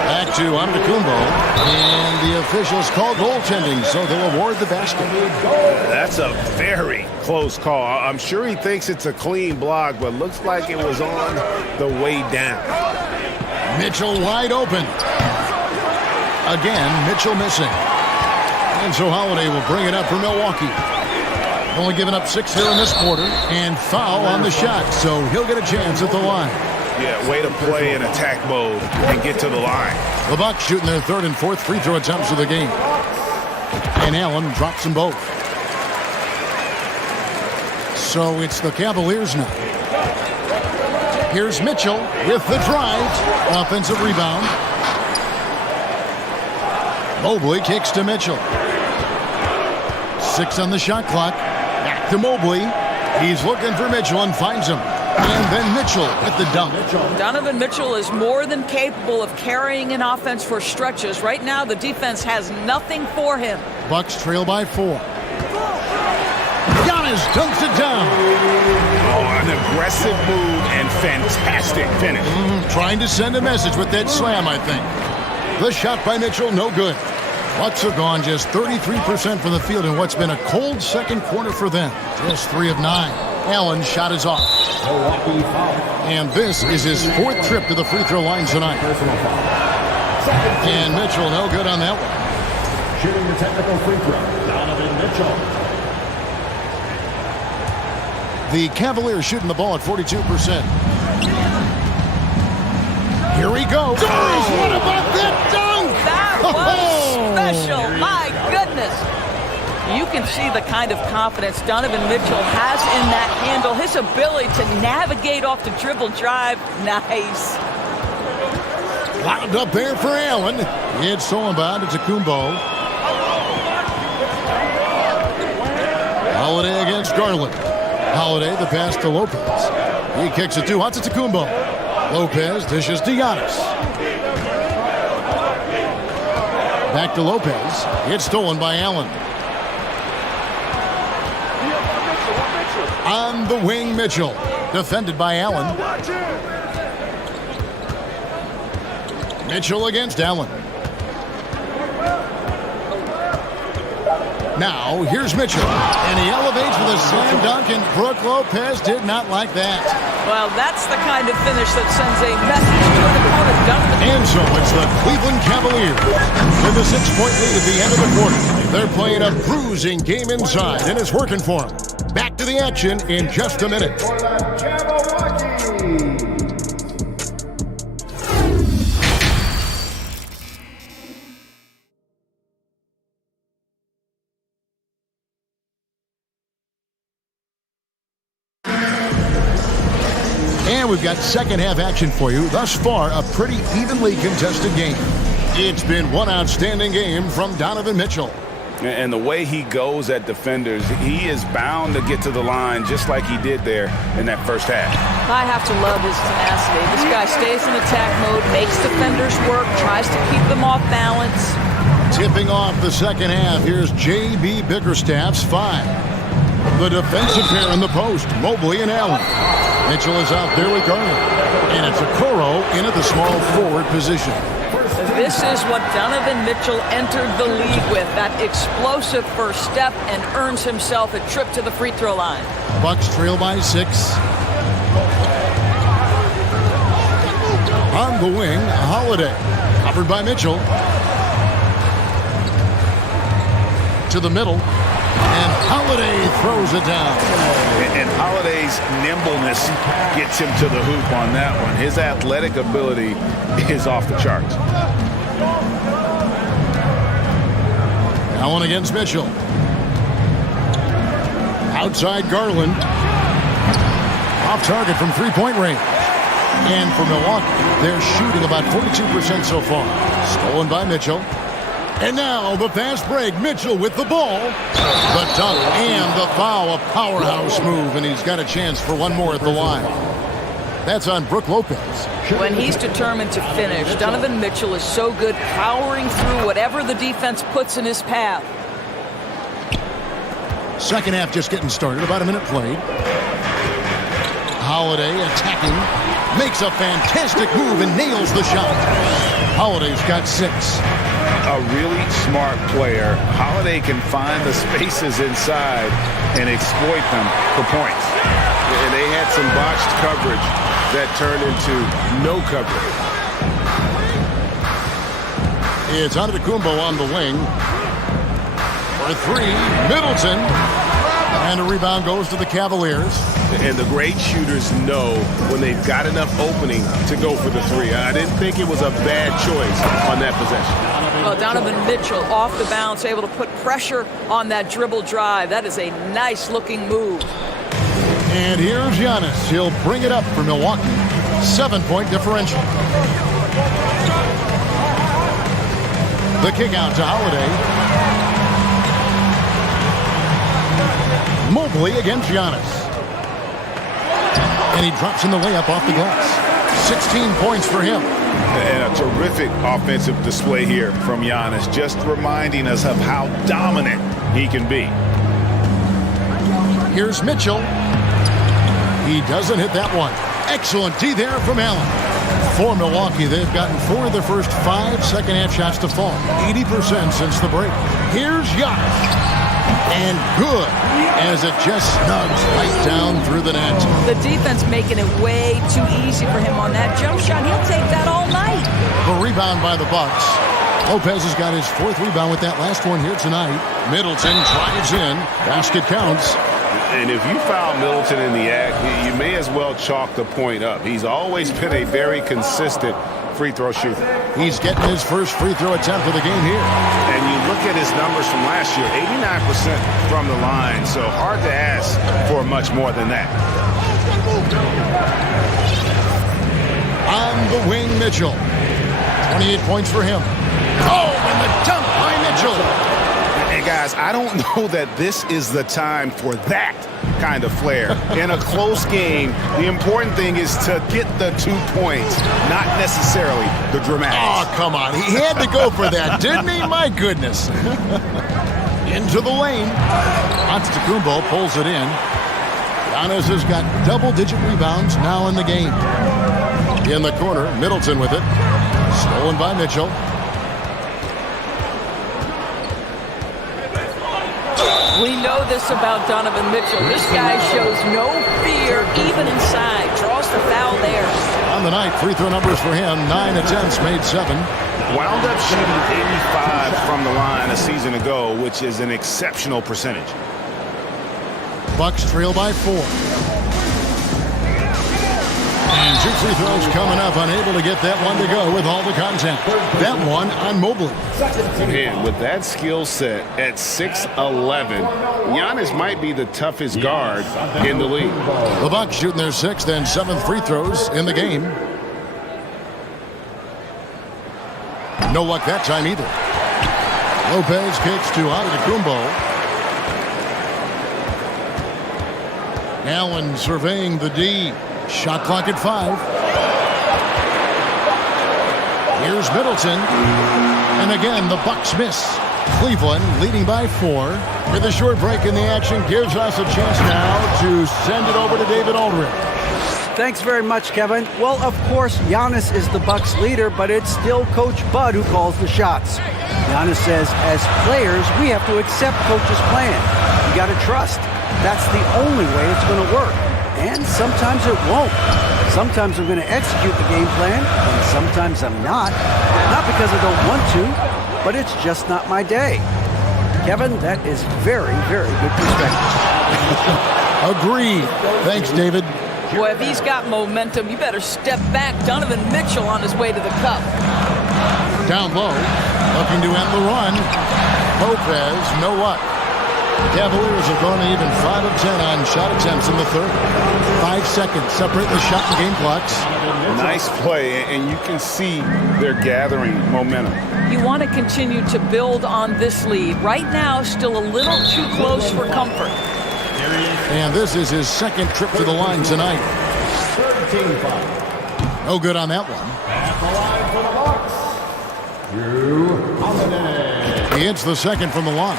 Back to Antetokounmpo, and the officials call goaltending, so they'll award the basket. That's a very close call. I'm sure he thinks it's a clean block, but looks like it was on the way down. Mitchell wide open. Again, Mitchell missing. And so Holiday will bring it up for Milwaukee. Only given up 6 here in this quarter, and foul on the shot, so he'll get a chance at the line. Yeah, way to play in attack mode and get to the line. The Bucks shooting their third and fourth free throw attempts of the game. And Allen drops them both. So it's the Cavaliers now. Here's Mitchell with the drive. Offensive rebound. Mobley kicks to Mitchell. 6 on the shot clock. Back to Mobley. He's looking for Mitchell and finds him. And then Mitchell with the dunk. Donovan Mitchell is more than capable of carrying an offense for stretches. Right now, the defense has nothing for him. Bucks trail by 4. Giannis dunks it down. Oh, an aggressive move and fantastic finish. Trying to send a message with that slam, I think. The shot by Mitchell, no good. Bucks have gone just 33% from the field in what's been a cold second quarter for them. Just 3 of 9. Allen's shot is off. And this is his 4th trip to the free throw line tonight. And Mitchell, no good on that one. Shooting the technical free throw, Donovan Mitchell. The Cavaliers shooting the ball at 42%. Here we go. What about that dunk? That was special. My goodness. You can see the kind of confidence Donovan Mitchell has in that handle. His ability to navigate off the dribble drive. Nice. Wound up there for Allen. It's stolen by Antetokounmpo. Holiday against Garland. Holiday, the pass to Lopez. He kicks it to Antetokounmpo. Lopez dishes to Giannis. Back to Lopez. It's stolen by Allen. On the wing, Mitchell. Defended by Allen. Mitchell against Allen. Now, here's Mitchell. And he elevates with a slam dunk, and Brook Lopez did not like that. Well, that's the kind of finish that sends a message to an opponent. And so it's the Cleveland Cavaliers with a 6-point lead at the end of the quarter. They're playing a bruising game inside, and it's working for them. Back to the action in just a minute. And we've got second half action for you. Thus far, a pretty evenly contested game. It's been one outstanding game from Donovan Mitchell. And the way he goes at defenders, he is bound to get to the line just like he did there in that first half. I have to love his tenacity. This guy stays in attack mode, makes defenders work, tries to keep them off balance. Tipping off the second half, here's J.B. Bickerstaff's 5. The defensive pair in the post, Mobley and Allen. Mitchell is out there with Garland. And it's Okoro in at the small forward position. This is what Donovan Mitchell entered the league with, that explosive first step, and earns himself a trip to the free throw line. Bucks trail by 6. On the wing, Holiday. Covered by Mitchell. To the middle. And Holiday throws it down. And Holiday's nimbleness gets him to the hoop on that one. His athletic ability is off the charts. Allen against Mitchell. Outside Garland. Off target from three-point range. And for Milwaukee, they're shooting about 42% so far. Stolen by Mitchell. And now the fast break. Mitchell with the ball. The dunk and the foul. A powerhouse move, and he's got a chance for one more at the line. That's on Brook Lopez. When he's determined to finish, Donovan Mitchell is so good powering through whatever the defense puts in his path. Second half just getting started. About a minute played. Holiday attacking. Makes a fantastic move and nails the shot. Holiday's got 6. A really smart player. Holiday can find the spaces inside and exploit them for points. And they had some botched coverage that turned into no coverage. It's Antetokounmpo on the wing. For 3, Middleton. And a rebound goes to the Cavaliers. And the great shooters know when they've got enough opening to go for the 3. I didn't think it was a bad choice on that possession. Well, Donovan Mitchell off the bounce, able to put pressure on that dribble drive. That is a nice-looking move. And here's Giannis. He'll bring it up for Milwaukee. 7-point differential. The kick out to Holiday. Mobley against Giannis. And he drops in the layup off the glass. 16 points for him. And a terrific offensive display here from Giannis, just reminding us of how dominant he can be. Here's Mitchell. He doesn't hit that one. Excellent D there from Allen. For Milwaukee, they've gotten 4 of their first 5 second-half shots to fall. 80% since the break. Here's Giannis. And good, as it just snugs right down through the net. The defense making it way too easy for him on that jump shot. He'll take that all night. The rebound by the Bucks. Lopez has got his 4th rebound with that last one here tonight. Middleton drives in. Basket counts. And if you foul Middleton in the act, you may as well chalk the point up. He's always been a very consistent free throw shooter. He's getting his first free throw attempt of the game here. And you look at his numbers from last year, 89% from the line, so hard to ask for much more than that. On the wing, Mitchell. 28 points for him. Oh, and the dunk by Mitchell. And guys, I don't know that this is the time for that kind of flair. In a close game, the important thing is to get the 2 points, not necessarily the dramatics. Oh, come on. He had to go for that, didn't he? My goodness. Into the lane. Antetokounmpo pulls it in. Giannis has got double-digit rebounds now in the game. In the corner, Middleton with it. Stolen by Mitchell. We know this about Donovan Mitchell. This guy shows no fear even inside. Draws the foul there. On the night, free throw numbers for him. 9 attempts, made 7. Wound up shooting 85 from the line a season ago, which is an exceptional percentage. Bucks trail by 4. And 2 free throws coming up, unable to get that one to go with all the contact. That one on Mobley. And with that skill set at 6'11", Giannis might be the toughest guard in the league. The Bucks shooting their 6th and 7th free throws in the game. No luck that time either. Lopez kicks to Antetokounmpo. Allen surveying the D. Shot clock at 5. Here's Middleton. And again, the Bucks miss. Cleveland leading by 4. With a short break in the action, gives us a chance now to send it over to David Aldridge. Thanks very much, Kevin. Well, of course, Giannis is the Bucks leader, but it's still Coach Bud who calls the shots. Giannis says, as players, we have to accept Coach's plan. You got to trust. That's the only way it's going to work. And sometimes it won't. Sometimes I'm going to execute the game plan, and sometimes I'm not. Not because I don't want to, but it's just not my day. Kevin, that is very, very good perspective. Agreed. Thanks, David. Boy, if he's got momentum, you better step back. Donovan Mitchell on his way to the cup. Down low, looking to end the run. Lopez, no luck. The Cavaliers have gone even 5 of 10 on shot attempts in the third. 5 seconds separate the shot and game clocks. Nice play, and you can see they're gathering momentum. You want to continue to build on this lead. Right now, still a little too close for comfort. And this is his second trip to the line tonight. No good on that one. He hits the second from the line.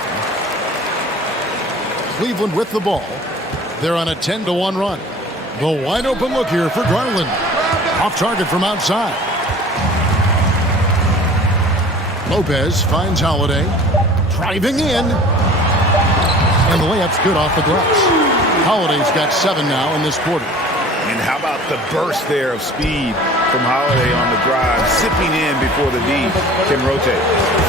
Cleveland with the ball. They're on a 10-1 run. The wide open look here for Garland. Off target from outside. Lopez finds Holiday. Driving in. And the layup's good off the glass. Holiday's got 7 now in this quarter. And how about the burst there of speed from Holiday on the drive, zipping in before the D can rotate.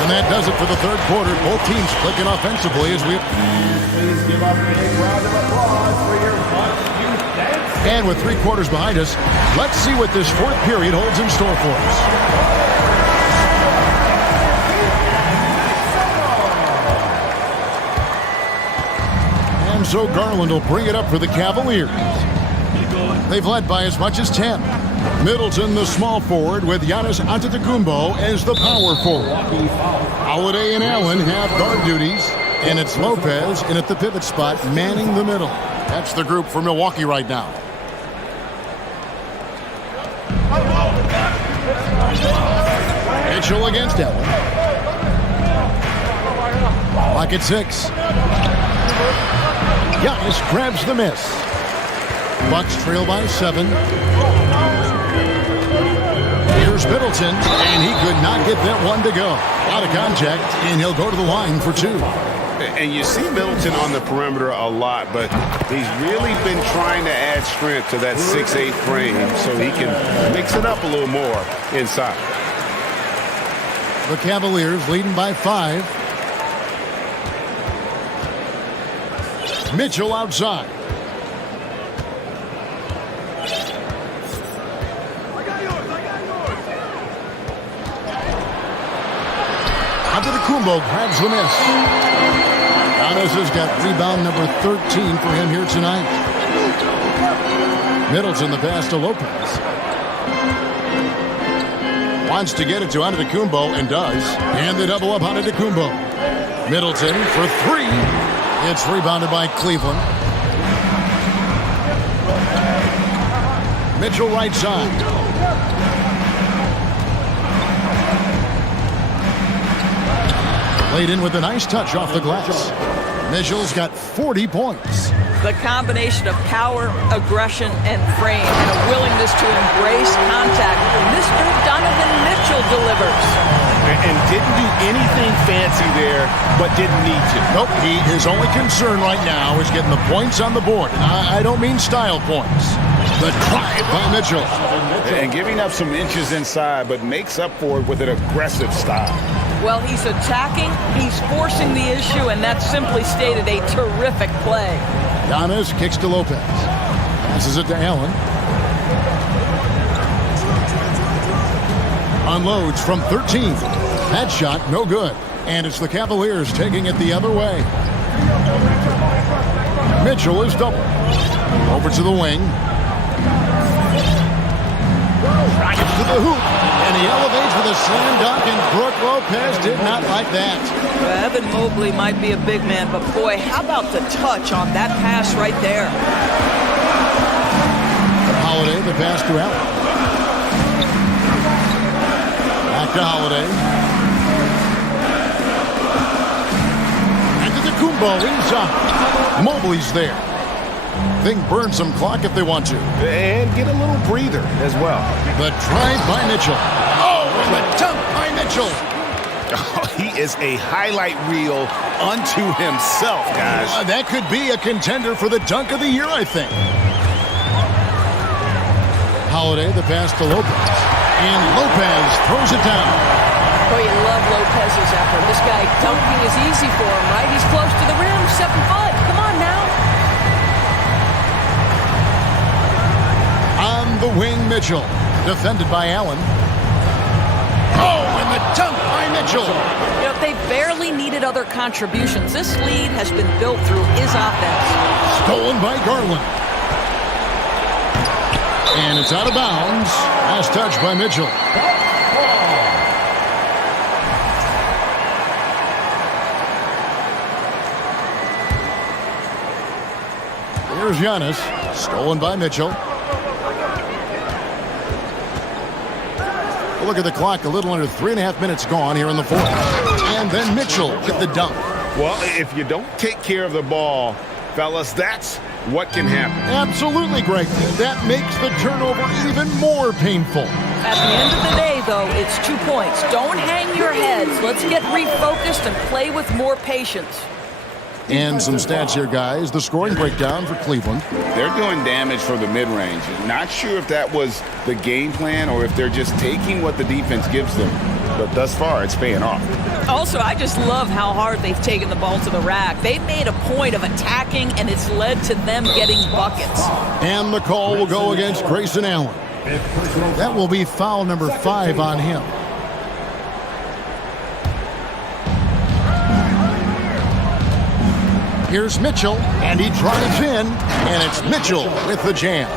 And that does it for the third quarter. Both teams clicking offensively as we... Please give up a big round of applause for your must-use dance. And with 3 quarters behind us, let's see what this fourth period holds in store for us. And so Garland will bring it up for the Cavaliers. They've led by as much as 10. Middleton, the small forward, with Giannis Antetokounmpo as the power forward. Holiday and Allen have guard duties, and it's Lopez in at the pivot spot, manning the middle. That's the group for Milwaukee right now. Mitchell against Allen. Lock at 6. Giannis grabs the miss. Bucks trail by 7. Here's Middleton, and he could not get that one to go. Out of contact, and he'll go to the line for 2. And you see Middleton on the perimeter a lot, but he's really been trying to add strength to that 6'8" frame so he can mix it up a little more inside. The Cavaliers leading by 5. Mitchell outside. Antetokounmpo grabs the miss. Giannis has got rebound number 13 for him here tonight. Middleton the pass to Lopez. Wants to get it to Antetokounmpo and does. And they double up Antetokounmpo. Middleton for 3. It's rebounded by Cleveland. Mitchell right side. Laid in with a nice touch off the glass. Mitchell's got 40 points. The combination of power, aggression, and frame, and a willingness to embrace contact. Mr. Donovan Mitchell delivers. And didn't do anything fancy there, but didn't need to. Nope, his only concern right now is getting the points on the board. And I don't mean style points. The drive by Mitchell. And giving up some inches inside, but makes up for it with an aggressive style. Well, he's attacking, he's forcing the issue, and that's simply stated a terrific play. Giannis kicks to Lopez. Passes it to Allen. Unloads from 13. That shot, no good. And it's the Cavaliers taking it the other way. Mitchell is double. Over to the wing. Right to the hoop. And he elevates with a slam dunk, and Brook Lopez did not like that. Well, Evan Mobley might be a big man, but boy, how about the touch on that pass right there? Holiday, the pass to Allen. Back to Holiday. And to the Kumbo inside. Mobley's there. They can burn some clock if they want to. And get a little breather as well. The drive by Mitchell. Oh, and the dunk by Mitchell. Oh, he is a highlight reel unto himself, guys. That could be a contender for the dunk of the year, I think. Holiday, the pass to Lopez. And Lopez throws it down. Oh, you love Lopez's effort. This guy dunking is easy for him, right? He's close to the rim, 7 foot. Come on now. On the wing, Mitchell. Defended by Allen. Oh, and the dunk by Mitchell. You know, they barely needed other contributions. This lead has been built through his offense. Stolen by Garland. And it's out of bounds. Last touch by Mitchell. Here's Giannis. Stolen by Mitchell. Look at the clock. A little under 3.5 minutes gone here in the fourth. And then Mitchell with the dunk. Well, if you don't take care of the ball, fellas, that's what can happen. Absolutely, Greg. That makes the turnover even more painful. At the end of the day, though, it's 2 points. Don't hang your heads. Let's get refocused and play with more patience. And some stats here, guys. The scoring breakdown for Cleveland. They're doing damage from the mid-range. Not sure if that was the game plan or if they're just taking what the defense gives them. But thus far, it's paying off. Also, I just love how hard they've taken the ball to the rack. They've made a point of attacking, and it's led to them getting buckets. And the call will go against Grayson Allen. That will be foul number 5 on him. Here's Mitchell, and he drives in, and it's Mitchell with the jam.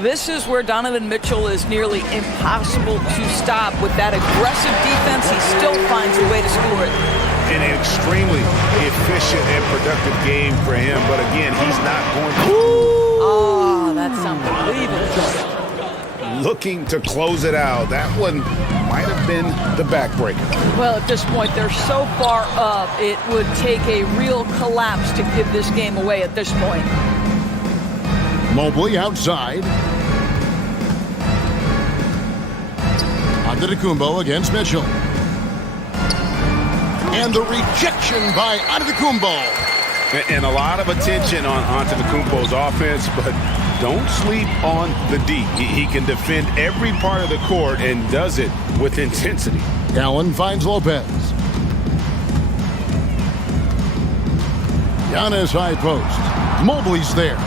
This is where Donovan Mitchell is nearly impossible to stop. With that aggressive defense, he still finds a way to score it. An extremely efficient and productive game for him, but again, he's not going to... Oh, that's unbelievable. Looking to close it out. That one might have been the backbreaker. Well, at this point, they're so far up, it would take a real collapse to give this game away at this point. Mobley outside. Antetokounmpo against Mitchell. And the rejection by Antetokounmpo. And a lot of attention on Antetokounmpo's offense, but don't sleep on the D. He can defend every part of the court and does it with intensity. Allen finds Lopez. Giannis high post. Mobley's there.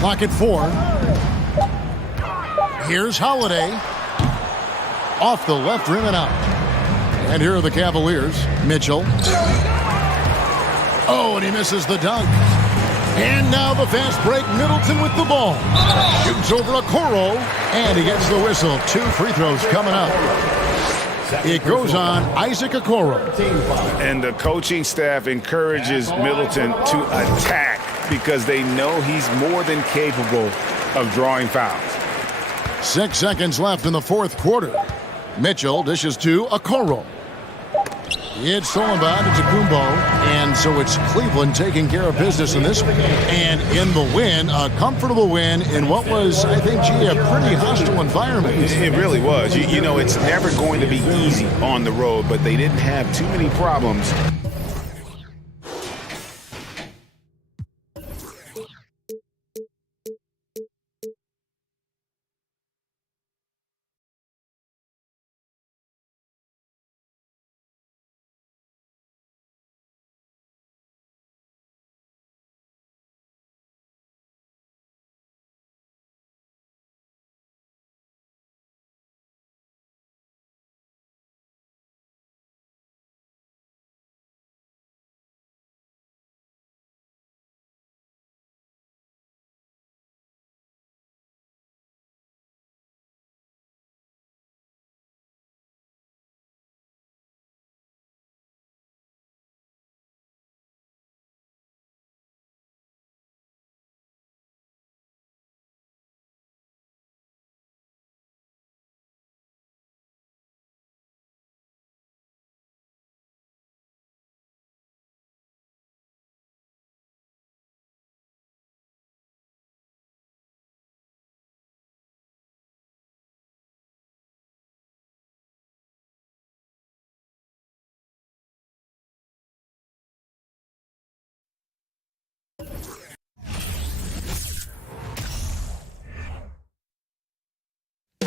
Clock at 4. Here's Holiday. Off the left rim and out. And here are the Cavaliers. Mitchell. Oh, and he misses the dunk. And now the fast break. Middleton with the ball. Shoots over Okoro. And he gets the whistle. 2 free throws coming up. It goes on Isaac Okoro. And the coaching staff encourages Middleton to attack because they know he's more than capable of drawing fouls. 6 seconds left in the fourth quarter. Mitchell dishes to Okoro. It's stolen by Antetokounmpo, and so it's Cleveland taking care of business in this one. And in the win, a comfortable win in what was, I think, a pretty hostile environment. It really was. You know, it's never going to be easy on the road, but they didn't have too many problems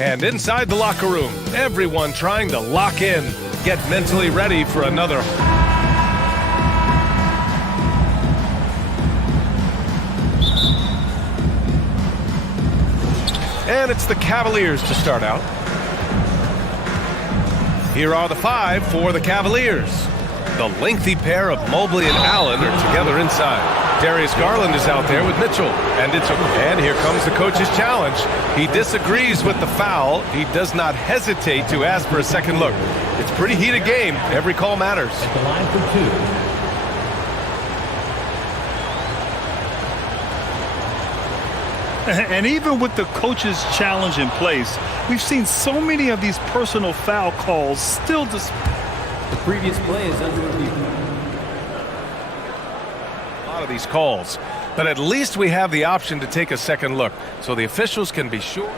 And inside the locker room, everyone trying to lock in, get mentally ready for another. And it's the Cavaliers to start out. Here are the 5 for the Cavaliers. The lengthy pair of Mobley and Allen are together inside. Darius Garland is out there with Mitchell. And here comes the coach's challenge. He disagrees with the foul. He does not hesitate to ask for a second look. It's a pretty heated game. Every call matters. At the line for 2. And even with the coach's challenge in place, we've seen so many of these personal foul calls still The previous play is under review. A lot of these calls, but at least we have the option to take a second look, so the officials can be sure.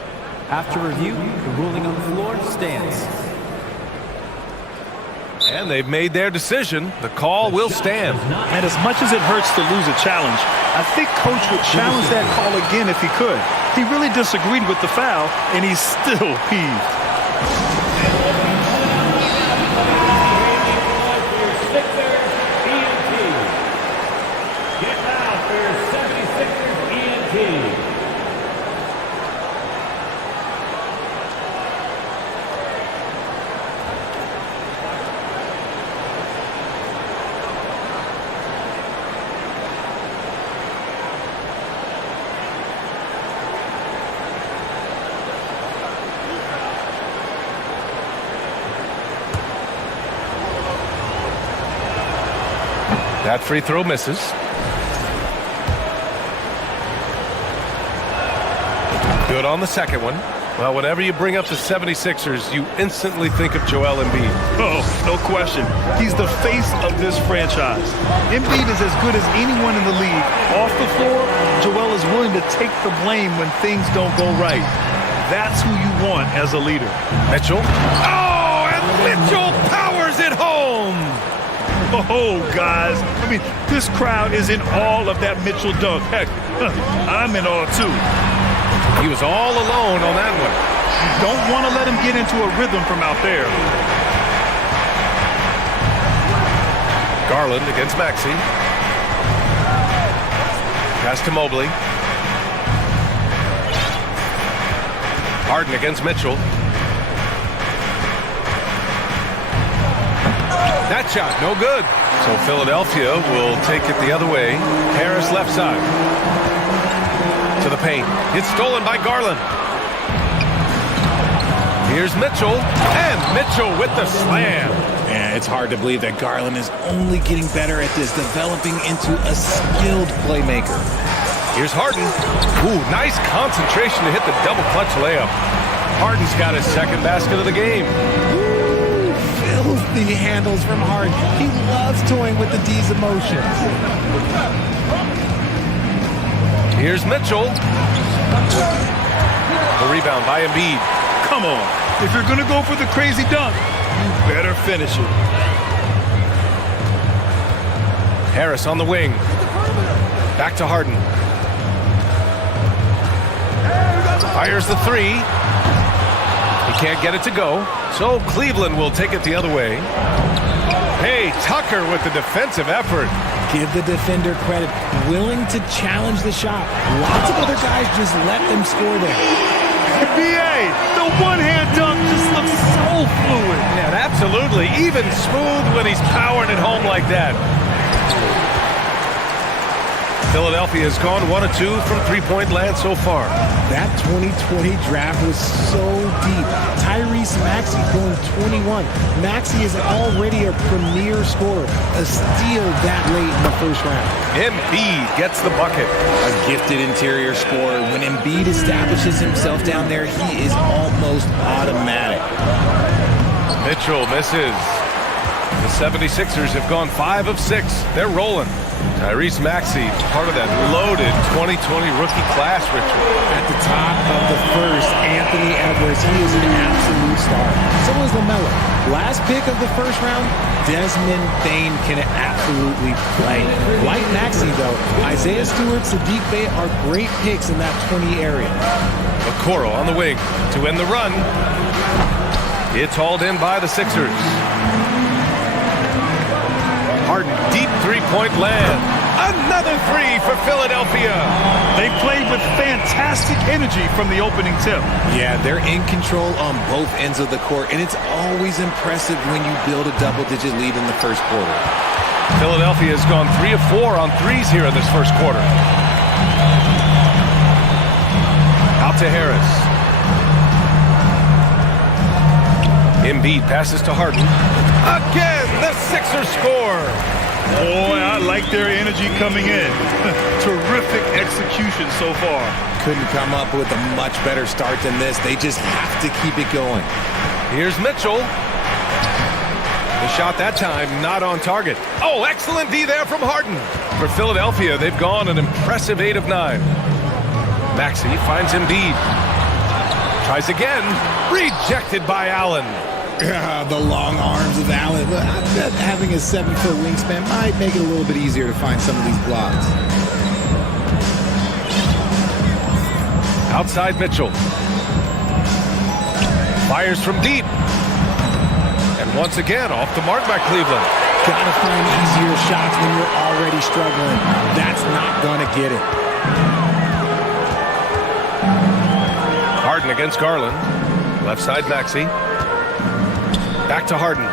After review, the ruling on the floor stands. And they've made their decision. The call will stand. And as much as it hurts to lose a challenge, I think Coach would challenge that call again if he could. He really disagreed with the foul, and he's still peeved. That free throw misses. Good on the second one. Well, whenever you bring up the 76ers, you instantly think of Joel Embiid. Oh, no question. He's the face of this franchise. Embiid is as good as anyone in the league. Off the floor, Joel is willing to take the blame when things don't go right. That's who you want as a leader. Mitchell. Oh, and Mitchell powers it home. Oh, guys. I mean, this crowd is in awe of that Mitchell dunk. Heck, I'm in awe, too. He was all alone on that one. You don't want to let him get into a rhythm from out there. Garland against Maxey. Pass to Mobley. Harden against Mitchell. That shot, no good. So Philadelphia will take it the other way. Harris left side. To the paint. It's stolen by Garland. Here's Mitchell. And Mitchell with the slam. Man, it's hard to believe that Garland is only getting better at this, developing into a skilled playmaker. Here's Harden. Ooh, nice concentration to hit the double clutch layup. Harden's got his second basket of the game. The handles from Harden. He loves toying with the D's emotions. Here's Mitchell. The rebound by Embiid. Come on. If you're going to go for the crazy dunk, you better finish it. Harris on the wing. Back to Harden. Fires the three. He can't get it to go. So Cleveland will take it the other way. Hey, Tucker with the defensive effort. Give the defender credit. Willing to challenge the shot. Lots of other guys just let them score there. NBA, the one-hand dunk just looks so fluid. Yeah, absolutely. Even smooth when he's powering it home like that. Philadelphia has gone 1 of 2 from three-point land so far. That 2020 draft was so deep. Tyrese Maxey going 21. Maxey is already a premier scorer. A steal that late in the first round. Embiid gets the bucket. A gifted interior scorer. When Embiid establishes himself down there, he is almost automatic. Mitchell misses. The 76ers have gone 5 of 6. They're rolling. Tyrese Maxey, part of that loaded 2020 rookie class, Richard. At the top of the first, Anthony Edwards, he is an absolute star. So is LaMelo. Last pick of the first round, Desmond Bane can absolutely play. Like Maxey, though, Isaiah Stewart, Sadiq Bey are great picks in that 20 area. Okoro on the wing to end the run. It's hauled in by the Sixers. Harden, deep three-point land. Another three for Philadelphia. They played with fantastic energy from the opening tip. Yeah, they're in control on both ends of the court, and it's always impressive when you build a double-digit lead in the first quarter. Philadelphia has gone 3 of 4 on threes here in this first quarter. Out to Harris. Embiid passes to Harden. Again, the Sixers score. Boy, I like their energy coming in. Terrific execution so far. Couldn't come up with a much better start than this. They just have to keep it going. Here's Mitchell. The shot that time not on target. Oh, excellent D there from Harden. For Philadelphia, they've gone an impressive 8 of 9. Maxey finds Embiid. Tries again. Rejected by Allen. The long arms of Allen. Look, I bet having a 7-foot wingspan might make it a little bit easier to find some of these blocks. Outside Mitchell. Fires from deep. And once again, off the mark by Cleveland. Gotta find easier shots when you're already struggling. That's not gonna get it. Harden against Garland. Left side Maxey. Back to Harden.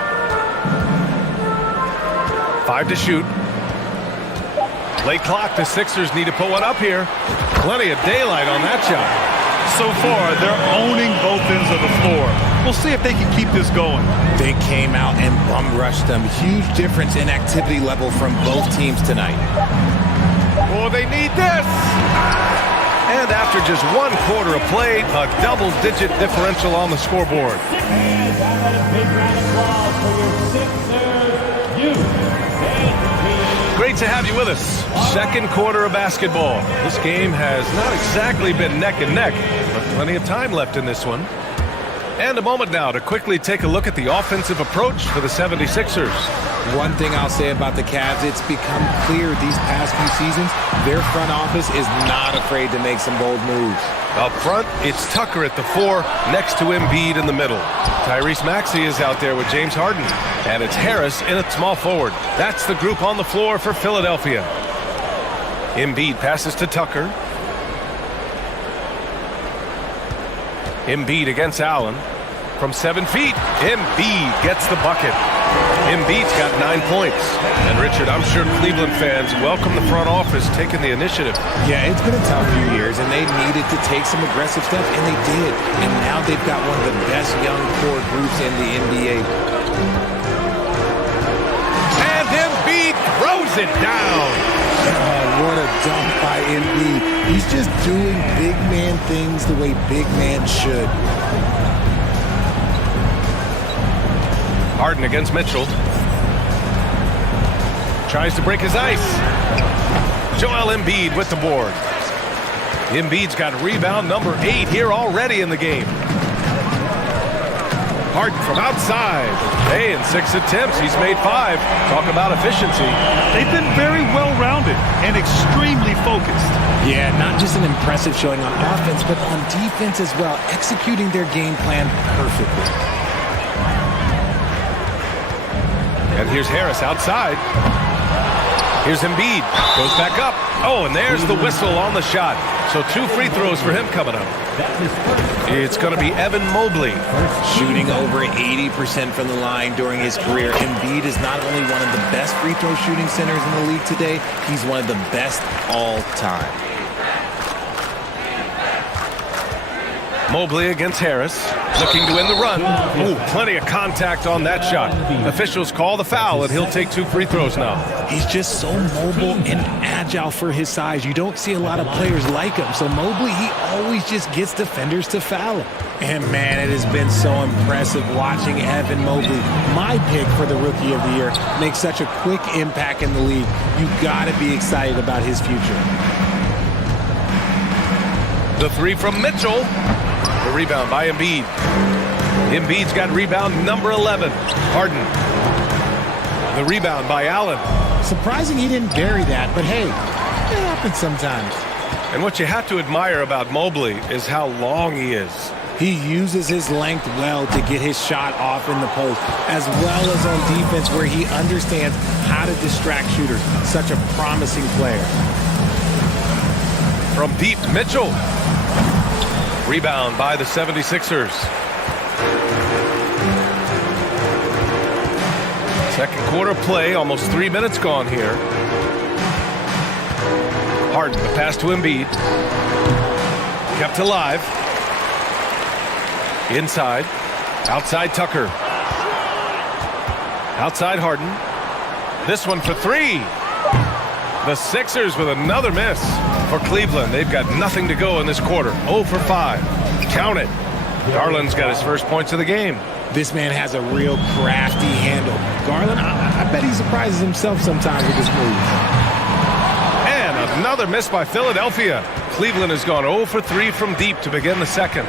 5 to shoot. Late clock. The Sixers need to put one up here. Plenty of daylight on that shot. So far, they're owning both ends of the floor. We'll see if they can keep this going. They came out and bum rushed them. Huge difference in activity level from both teams tonight. Oh, they need this. And after just 1 quarter of play, a double-digit differential on the scoreboard. Great to have you with us. Second quarter of basketball. This game has not exactly been neck and neck, but plenty of time left in this one. And a moment now to quickly take a look at the offensive approach for the 76ers. One thing I'll say about the Cavs, it's become clear these past few seasons, their front office is not afraid to make some bold moves. Up front, it's Tucker at the 4, next to Embiid in the middle. Tyrese Maxey is out there with James Harden. And it's Harris in at small forward. That's the group on the floor for Philadelphia. Embiid passes to Tucker. Embiid against Allen. From 7 feet, Embiid gets the bucket. Embiid's got 9 points. And Richard, I'm sure Cleveland fans welcome the front office taking the initiative. Yeah, it's been a tough few years, and they needed to take some aggressive steps, and they did. And now they've got one of the best young core groups in the NBA. And Embiid throws it down. Oh, what a dunk by Embiid. He's just doing big man things the way big man should. Harden against Mitchell. Tries to break his ice. Joel Embiid with the board. Embiid's got rebound number 8 here already in the game. Harden from outside. Hey, in 6 attempts, he's made 5. Talk about efficiency. They've been very well-rounded and extremely focused. Yeah, not just an impressive showing on offense, but on defense as well, executing their game plan perfectly. And here's Harris outside. Here's Embiid. Goes back up. Oh, and there's the whistle on the shot. So 2 free throws for him coming up. It's going to be Evan Mobley. Shooting over 80% from the line during his career. Embiid is not only one of the best free throw shooting centers in the league today, he's one of the best all time. Mobley against Harris, looking to end the run. Ooh, plenty of contact on that shot. Officials call the foul, and he'll take 2 free throws now. He's just so mobile and agile for his size. You don't see a lot of players like him. So Mobley, he always just gets defenders to foul him. And man, it has been so impressive watching Evan Mobley, my pick for the Rookie of the Year, make such a quick impact in the league. You got to be excited about his future. The 3 from Mitchell. The rebound by Embiid. Embiid's got rebound number 11. Harden. The rebound by Allen. Surprising he didn't bury that, but hey, it happens sometimes. And what you have to admire about Mobley is how long he is. He uses his length well to get his shot off in the post, as well as on defense where he understands how to distract shooters. Such a promising player. From deep, Mitchell. Rebound by the 76ers. Second quarter play, almost 3 minutes gone here. Harden, the pass to Embiid. Kept alive. Inside. Outside Tucker. Outside Harden. This one for three. The Sixers with another miss for Cleveland. They've got nothing to go in this quarter. 0 for 5. Count it. Garland's got his first points of the game. This man has a real crafty handle. Garland, I bet he surprises himself sometimes with his moves. And another miss by Philadelphia. Cleveland has gone 0 for 3 from deep to begin the second.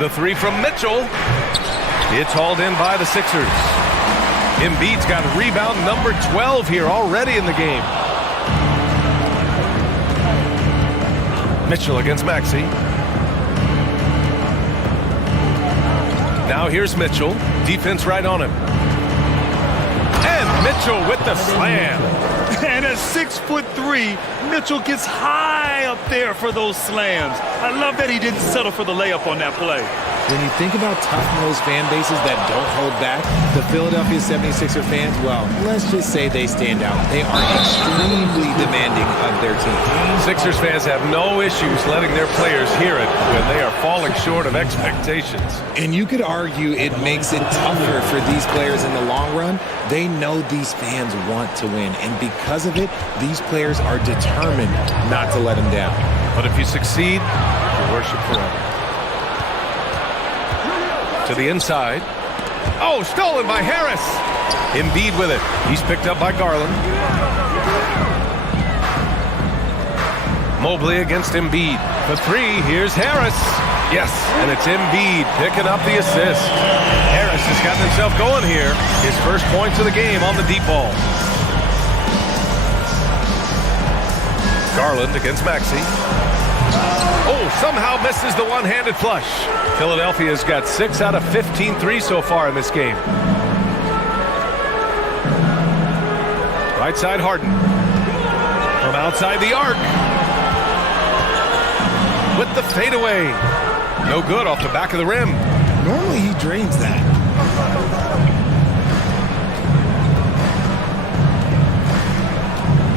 The three from Mitchell. It's hauled in by the Sixers. Embiid's got rebound number 12 here already in the game. Mitchell against Maxey. Now here's Mitchell. Defense right on him. And Mitchell with the slam. And at 6'3", Mitchell gets high up there for those slams. I love that he didn't settle for the layup on that play. When you think about tough-nosed fan bases that don't hold back, the Philadelphia 76er fans, well, let's just say they stand out. They are extremely demanding of their team. Sixers fans have no issues letting their players hear it when they are falling short of expectations. And you could argue it makes it tougher for these players in the long run. They know these fans want to win, and because of it, these players are determined not to let them down. But if you succeed, you worship forever. To the inside. Oh, stolen by Harris. Embiid with it. He's picked up by Garland. Mobley against Embiid. For three, here's Harris. Yes, and it's Embiid picking up the assist. Harris has gotten himself going here. His first points of the game on the deep ball. Garland against Maxey. Oh, somehow misses the one-handed flush. Philadelphia's got 6 out of 15 threes so far in this game. Right side Harden. From outside the arc. With the fadeaway. No good off the back of the rim. Normally he drains that.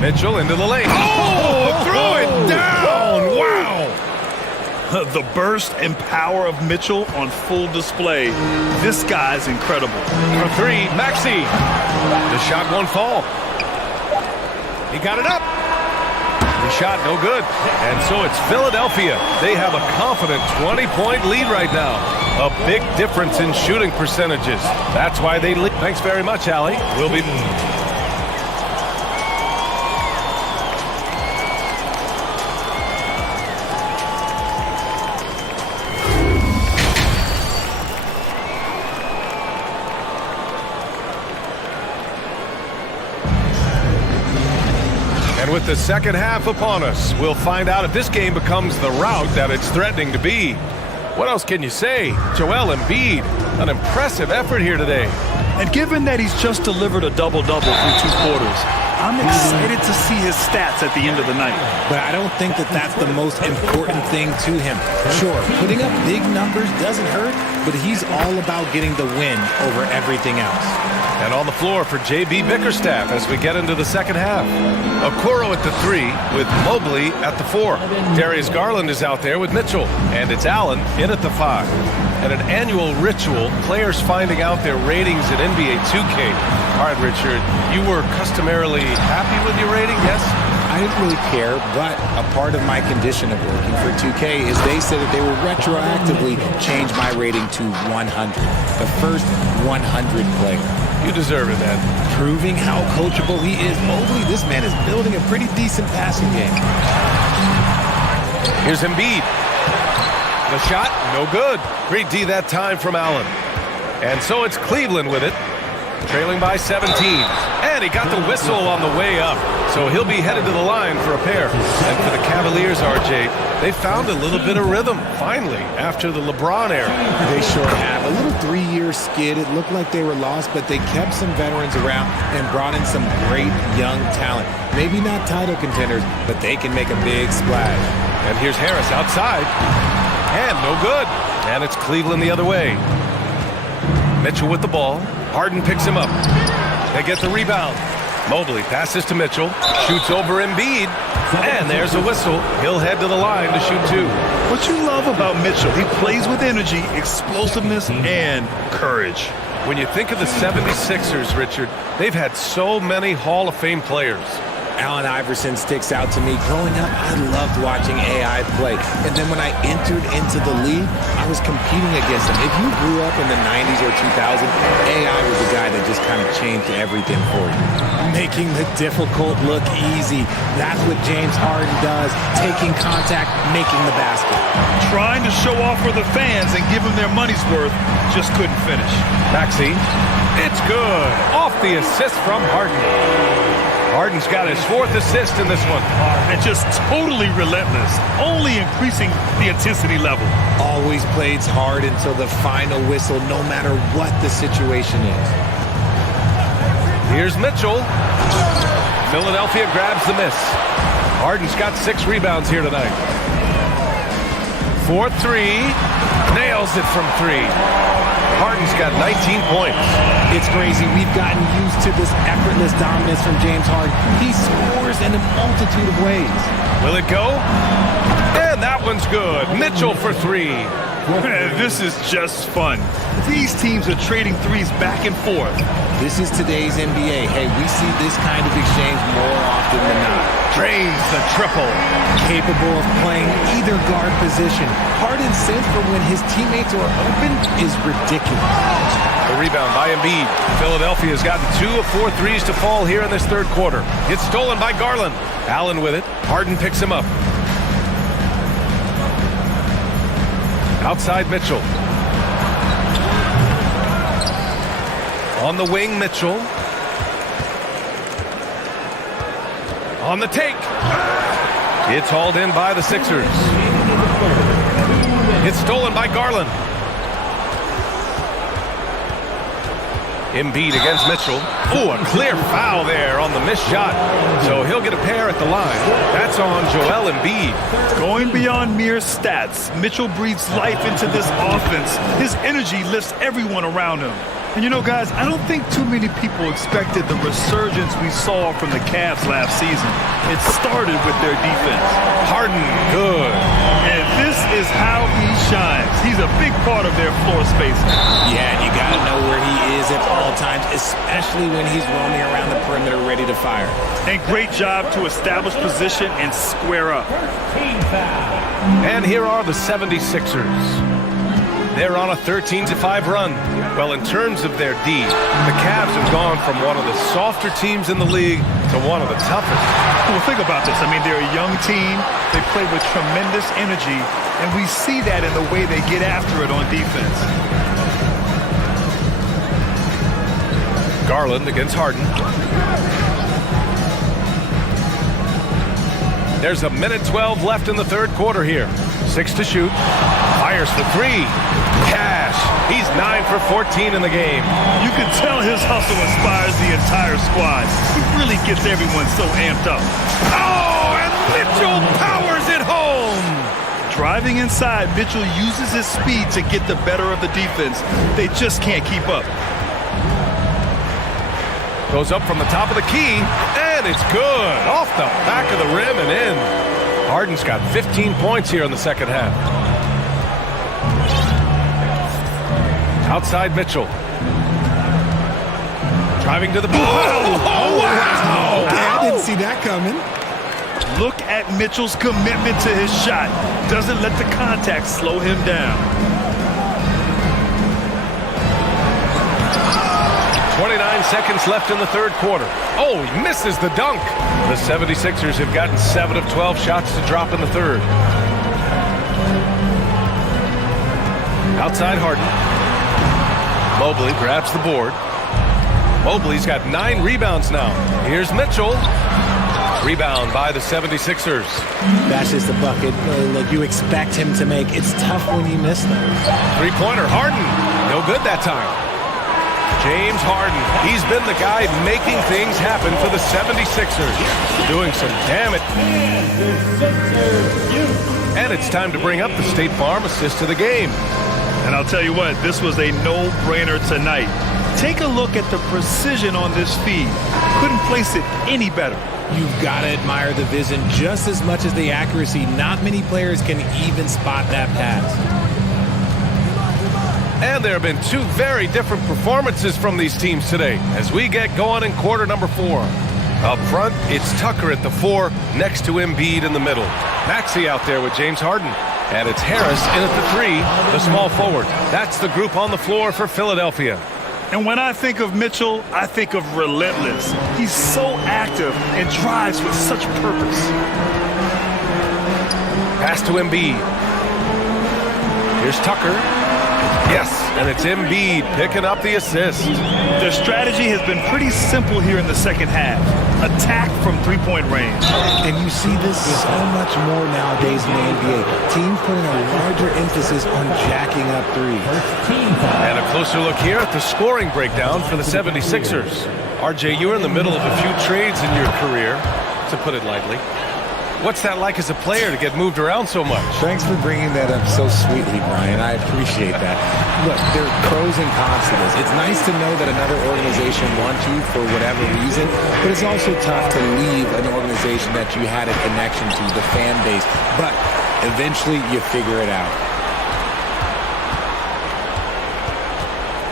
Mitchell into the lane. Oh, threw it down. Wow. The burst and power of Mitchell on full display. This guy's incredible. For three, Maxey. The shot won't fall. He got it up. The shot no good. And so it's Philadelphia. They have a confident 20-point lead right now. A big difference in shooting percentages. That's why they lead. Thanks very much, Allie. We'll be... With the second half upon us, we'll find out if this game becomes the rout that it's threatening to be. What else can you say? Joel Embiid, an impressive effort here today. And given that he's just delivered a double-double through 2 quarters, I'm excited to see his stats at the end of the night. But I don't think that that's the most important thing to him. Sure, putting up big numbers doesn't hurt, but he's all about getting the win over everything else. And on the floor for J.B. Bickerstaff as we get into the second half. Okoro at the 3 with Mobley at the 4. Darius Garland is out there with Mitchell. And it's Allen in at the 5. And an annual ritual, players finding out their ratings in NBA 2K. All right, Richard, you were customarily happy with your rating, yes? I didn't really care, but a part of my condition of working for 2K is they said that they will retroactively change my rating to 100. The first 100 player. You deserve it, man. Proving how coachable he is. Mobley, this man is building a pretty decent passing game. Here's Embiid. The shot, no good. Great D that time from Allen. And so it's Cleveland with it. trailing by 17. And he got the whistle on the way up. So he'll be headed to the line for a pair. And for the Cavaliers, RJ, they found a little bit of rhythm, finally, after the LeBron era. They sure have. A little 3-year skid. It looked like they were lost, but they kept some veterans around and brought in some great young talent. Maybe not title contenders, but they can make a big splash. And here's Harris outside. And no good. And it's Cleveland the other way. Mitchell with the ball. Harden picks him up. They get the rebound. Mobley passes to Mitchell. Shoots over Embiid. And there's a whistle. He'll head to the line to shoot 2. What you love about Mitchell, he plays with energy, explosiveness, and courage. When you think of the 76ers, Richard, they've had so many Hall of Fame players. Allen Iverson sticks out to me. Growing up, I loved watching AI play. And then when I entered into the league, I was competing against him. If you grew up in the 90s or 2000s, AI was the guy that just kind of changed everything for you. Making the difficult look easy. That's what James Harden does. Taking contact, making the basket. Trying to show off for the fans and give them their money's worth, just couldn't finish. Maxey, it's good. Off the assist from Harden. Harden's got his 4th assist in this one. And just totally relentless, only increasing the intensity level. Always plays hard until the final whistle, no matter what the situation is. Here's Mitchell. Philadelphia grabs the miss. Harden's got 6 rebounds here tonight. 4-3. Nails it from 3. Harden's got 19 points. It's crazy. We've gotten used to this effortless dominance from James Harden. He scores in a multitude of ways. Will it go? And that one's good. Mitchell for 3. This is just fun. These teams are trading threes back and forth. This is today's NBA. Hey, we see this kind of exchange more often than not. Drains the triple. Capable of playing either guard position. Harden's sense for when his teammates are open is ridiculous. The rebound by Embiid. Philadelphia's gotten 2 of 4 threes to fall here in this third quarter. It's stolen by Garland. Allen with it. Harden picks him up. Outside Mitchell. On the wing, Mitchell. On the take. It's hauled in by the Sixers. It's stolen by Garland. Embiid against Mitchell. Oh, a clear foul there on the missed shot. So he'll get a pair at the line. That's on Joel Embiid. Going beyond mere stats, Mitchell breathes life into this offense. His energy lifts everyone around him. And you know, guys, I don't think too many people expected the resurgence we saw from the Cavs last season. It started with their defense. Harden, good. And this is how he shines. He's a big part of their floor space. Yeah, and you got to know where he is at all times, especially when he's roaming around the perimeter ready to fire. And great job to establish position and square up. And here are the 76ers. They're on a 13-5 run. Well, in terms of their D, the Cavs have gone from one of the softer teams in the league to one of the toughest. Well, think about this. I mean, they're a young team. They play with tremendous energy, and we see that in the way they get after it on defense. Garland against Harden. There's a minute 12 left in the third quarter here. 6 to shoot. Fires for 3. Cash. He's 9 for 14 in the game. You can tell his hustle inspires the entire squad. He really gets everyone so amped up. Oh, and Mitchell powers it home. Driving inside, Mitchell uses his speed to get the better of the defense. They just can't keep up. Goes up from the top of the key, and it's good. Off the back of the rim and in. Harden's got 15 points here in the second half. Outside Mitchell. Driving to the ball. Oh, wow! Okay, I didn't see that coming. Look at Mitchell's commitment to his shot. Doesn't let the contact slow him down. 29 seconds left in the third quarter. Oh, he misses the dunk. The 76ers have gotten 7 of 12 shots to drop in the third. Outside Harden. Mobley grabs the board. Mobley's got 9 rebounds now. Here's Mitchell. Rebound by the 76ers. That's just a bucket like you expect him to make. It's tough when you miss them. Three-pointer, Harden. No good that time. James Harden. He's been the guy making things happen for the 76ers. Doing some damage. And it's time to bring up the State Farm assist of the game. And I'll tell you what, this was a no-brainer tonight. Take a look at the precision on this feed. Couldn't place it any better. You've got to admire the vision just as much as the accuracy. Not many players can even spot that pass. And there have been 2 very different performances from these teams today as we get going in quarter number 4. Up front, it's Tucker at the 4 next to Embiid in the middle. Maxey out there with James Harden. And it's Harris in at the 3, the small forward. That's the group on the floor for Philadelphia. And when I think of Mitchell, I think of relentless. He's so active and drives with such purpose. Pass to Embiid. Here's Tucker. Yes, and it's Embiid picking up the assist. Their strategy has been pretty simple here in the second half. Attack from three-point range. And you see this so much more nowadays in the NBA. Teams putting a larger emphasis on jacking up threes. And a closer look here at the scoring breakdown for the 76ers. RJ, you were in the middle of a few trades in your career, to put it lightly. What's that like as a player to get moved around so much? Thanks for bringing that up so sweetly, Brian. I appreciate that. Look, there are pros and cons to this. It's nice to know that another organization wants you for whatever reason, but it's also tough to leave an organization that you had a connection to, the fan base. But eventually you figure it out.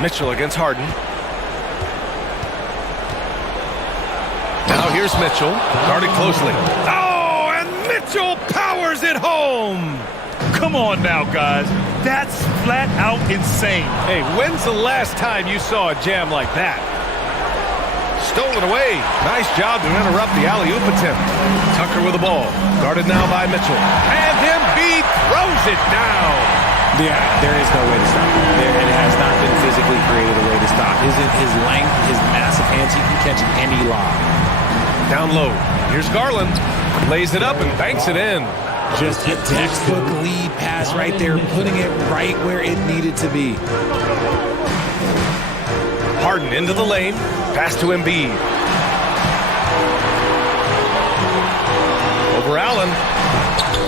Mitchell against Harden. Now here's Mitchell, guarded closely. Mitchell powers it home. Come on now, guys. That's flat out insane. Hey, when's the last time you saw a jam like that? Stolen away. Nice job to interrupt the alley-oop attempt. Tucker with the ball. Guarded now by Mitchell. And Embiid throws it down. Yeah, there is no way to stop him. It has not been physically created a way to stop. His length, his massive hands, he can catch any lob. Down low. Here's Garland. Lays it up and banks it in. Just a textbook lead pass right there, putting it right where it needed to be. Harden into the lane. Pass to Embiid. Over Allen.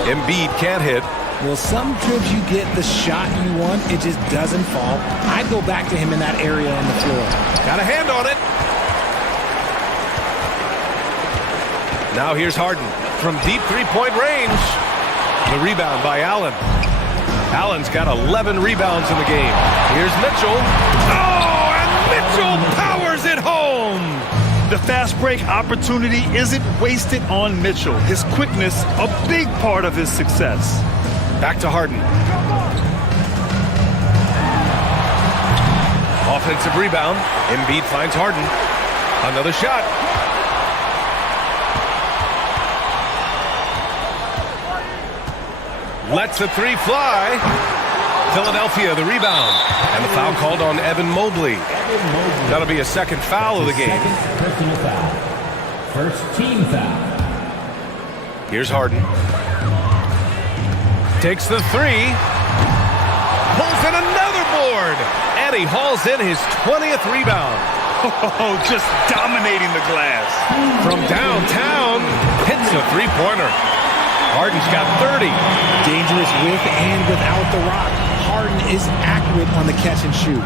Embiid can't hit. Well, some trips you get the shot you want, it just doesn't fall. I'd go back to him in that area on the floor. Got a hand on it. Now here's Harden from deep three-point range. The rebound by Allen. Allen's got 11 rebounds in the game. Here's Mitchell. Oh, and Mitchell powers it home. The fast break opportunity isn't wasted on Mitchell. His quickness, a big part of his success. Back to Harden. Offensive rebound. Embiid finds Harden. Another shot. Lets the 3 fly. Philadelphia, the rebound. And the foul called on Evan Mobley. That'll be a second foul of the game. Personal foul. First team foul. Here's Harden. Takes the 3. Pulls in another board. And he hauls in his 20th rebound. Oh, just dominating the glass. From downtown, hits a three-pointer. Harden's got 30. Dangerous with and without the rock. Harden is accurate on the catch and shoot.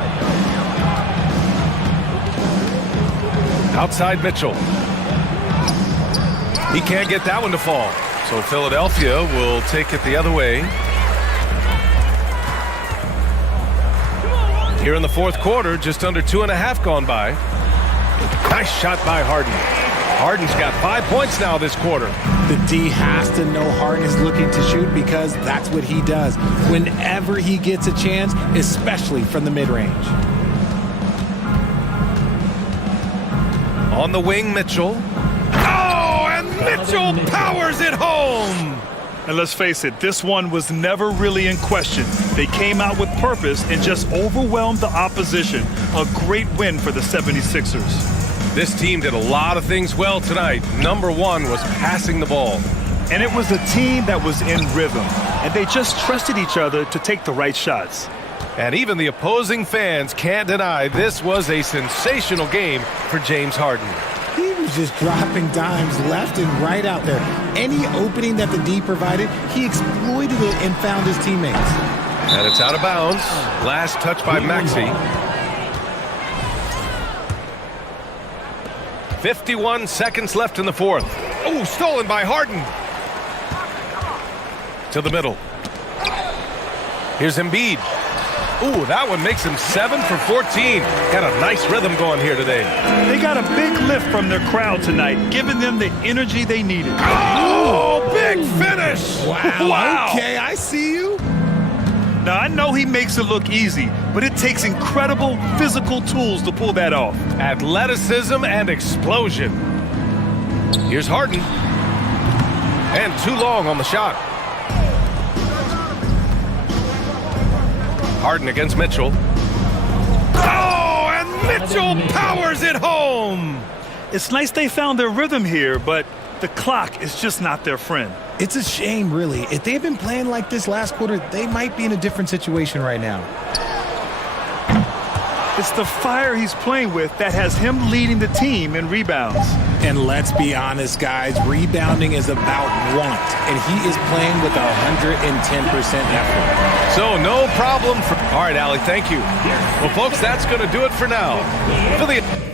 Outside Mitchell. He can't get that one to fall. So Philadelphia will take it the other way. Here in the fourth quarter, just under 2.5 gone by. Nice shot by Harden. Harden's got 5 points now this quarter. The D has to know Harden is looking to shoot because that's what he does whenever he gets a chance, especially from the mid-range. On the wing, Mitchell. Oh, and Mitchell powers it home. And let's face it, this one was never really in question. They came out with purpose and just overwhelmed the opposition. A great win for the 76ers. This team did a lot of things well tonight. Number one was passing the ball. And it was a team that was in rhythm. And they just trusted each other to take the right shots. And even the opposing fans can't deny this was a sensational game for James Harden. He was just dropping dimes left and right out there. Any opening that the D provided, he exploited it and found his teammates. And it's out of bounds. Last touch by Maxey. 51 seconds left in the fourth. Oh, stolen by Harden. To the middle. Here's Embiid. Ooh, that one makes him 7 for 14. Got a nice rhythm going here today. They got a big lift from their crowd tonight, giving them the energy they needed. Oh, big finish! Wow. Okay, I see you. Now, I know he makes it look easy, but it takes incredible physical tools to pull that off. Athleticism and explosion. Here's Harden. And too long on the shot. Harden against Mitchell. Oh, and Mitchell powers it home. It's nice they found their rhythm here, but the clock is just not their friend. It's a shame, really. If they've been playing like this last quarter, they might be in a different situation right now. It's the fire he's playing with that has him leading the team in rebounds. And let's be honest, guys, rebounding is about want, and he is playing with 110% effort. So no problem for... All right, Allie, thank you. Well, folks, that's going to do it for now. For the...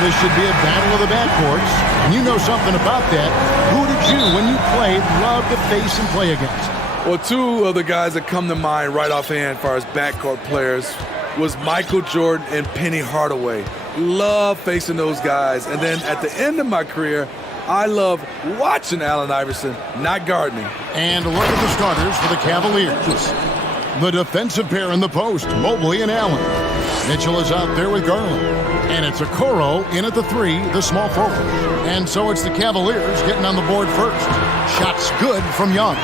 this should be a battle of the backcourts. And you know something about that. Who did you, when you played, love to face and play against? Well, two of the guys that come to mind right offhand as far as backcourt players was Michael Jordan and Penny Hardaway. Love facing those guys. And then at the end of my career, I love watching Allen Iverson, not gardening. And a look at the starters for the Cavaliers. The defensive pair in the post, Mobley and Allen. Mitchell is out there with Garland. And it's Okoro in at the 3, the small forward. And so it's the Cavaliers getting on the board first. Shots good from Young.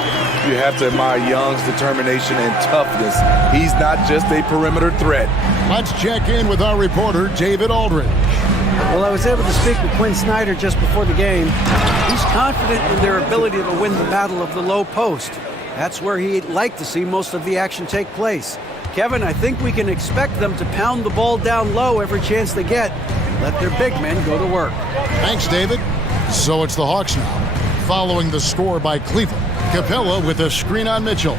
You have to admire Young's determination and toughness. He's not just a perimeter threat. Let's check in with our reporter, David Aldridge. Well, I was able to speak with Quinn Snyder just before the game. He's confident in their ability to win the battle of the low post. That's where he'd like to see most of the action take place. Kevin, I think we can expect them to pound the ball down low every chance they get. Let their big men go to work. Thanks, David. So it's the Hawks now, following the score by Cleveland. Capella with a screen on Mitchell.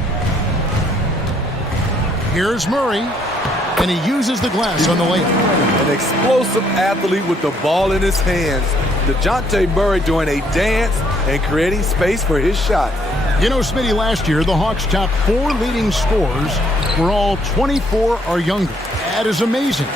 Here's Murray, and he uses the glass on the layup. An explosive athlete with the ball in his hands. DeJounte Murray doing a dance and creating space for his shot. You know, Smitty, last year, the Hawks' top 4 leading scorers were all 24 or younger. That is amazing.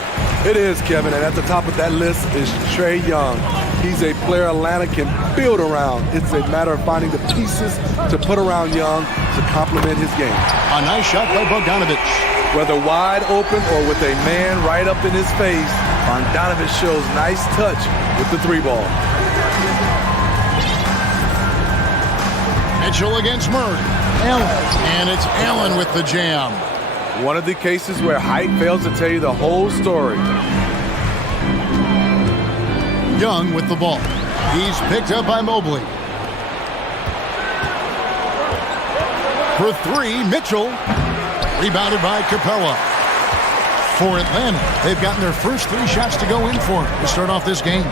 It is, Kevin, and at the top of that list is Trae Young. He's a player Atlanta can build around. It's a matter of finding the pieces to put around Young to complement his game. A nice shot by Bogdanovic. Whether wide open or with a man right up in his face, Bogdanovic shows nice touch with the 3-ball. Mitchell against Murray. Allen. And it's Allen with the jam. One of the cases where height fails to tell you the whole story. Young with the ball. He's picked up by Mobley. For 3, Mitchell. Rebounded by Capella. For Atlanta, they've gotten their first 3 shots to go in for to start off this game.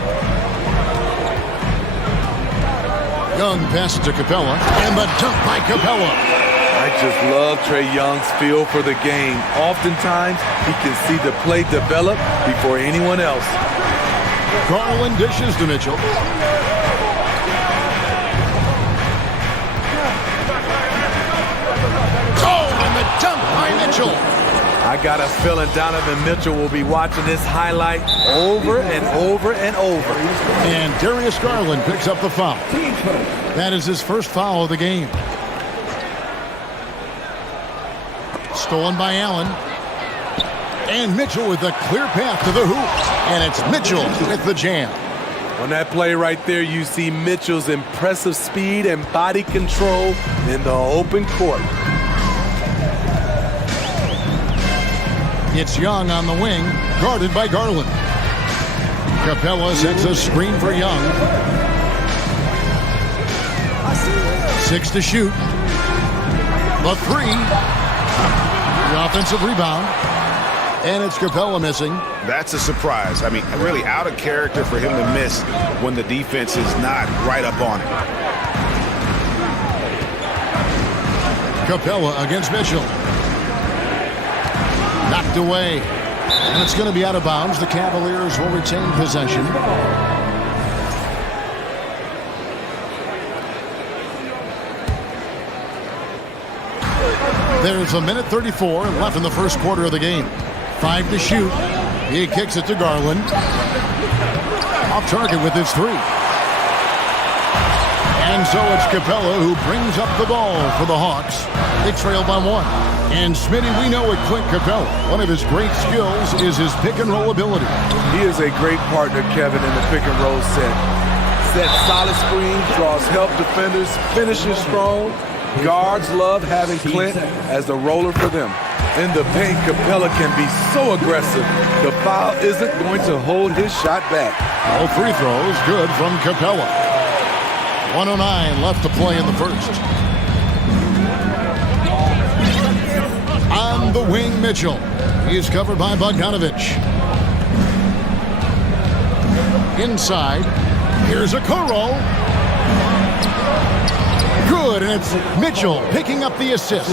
Young passes to Capella, and the dunk by Capella. I just love Trae Young's feel for the game. Oftentimes, he can see the play develop before anyone else. Garland dishes to Mitchell. Oh, and the dunk by Mitchell. I got a feeling Donovan Mitchell will be watching this highlight over and over and over. And Darius Garland picks up the foul. That is his first foul of the game. Stolen by Allen. And Mitchell with a clear path to the hoop. And it's Mitchell with the jam. On that play right there, you see Mitchell's impressive speed and body control in the open court. It's Young on the wing, guarded by Garland. Capella sets a screen for Young. 6 to shoot. The 3. The offensive rebound. And it's Capella missing. That's a surprise. I mean, really out of character for him to miss when the defense is not right up on him. Capella against Mitchell. Knocked away. And it's going to be out of bounds. The Cavaliers will retain possession. There's a minute 34 left in the first quarter of the game. 5 to shoot. He kicks it to Garland. Off target with his 3. And so it's Capella who brings up the ball for the Hawks. They trail by 1. And Smitty, we know with Clint Capella, one of his great skills is his pick and roll ability. He is a great partner, Kevin, in the pick and roll set. Set solid screens, draws help defenders, finishes strong. Guards love having Clint as the roller for them. In the paint, Capella can be so aggressive. The foul isn't going to hold his shot back. All free throws good from Capella. 1:09 left to play in the first. On the wing, Mitchell. He is covered by Bogdanovic. Inside, here's Okoro. Good, and it's Mitchell picking up the assist.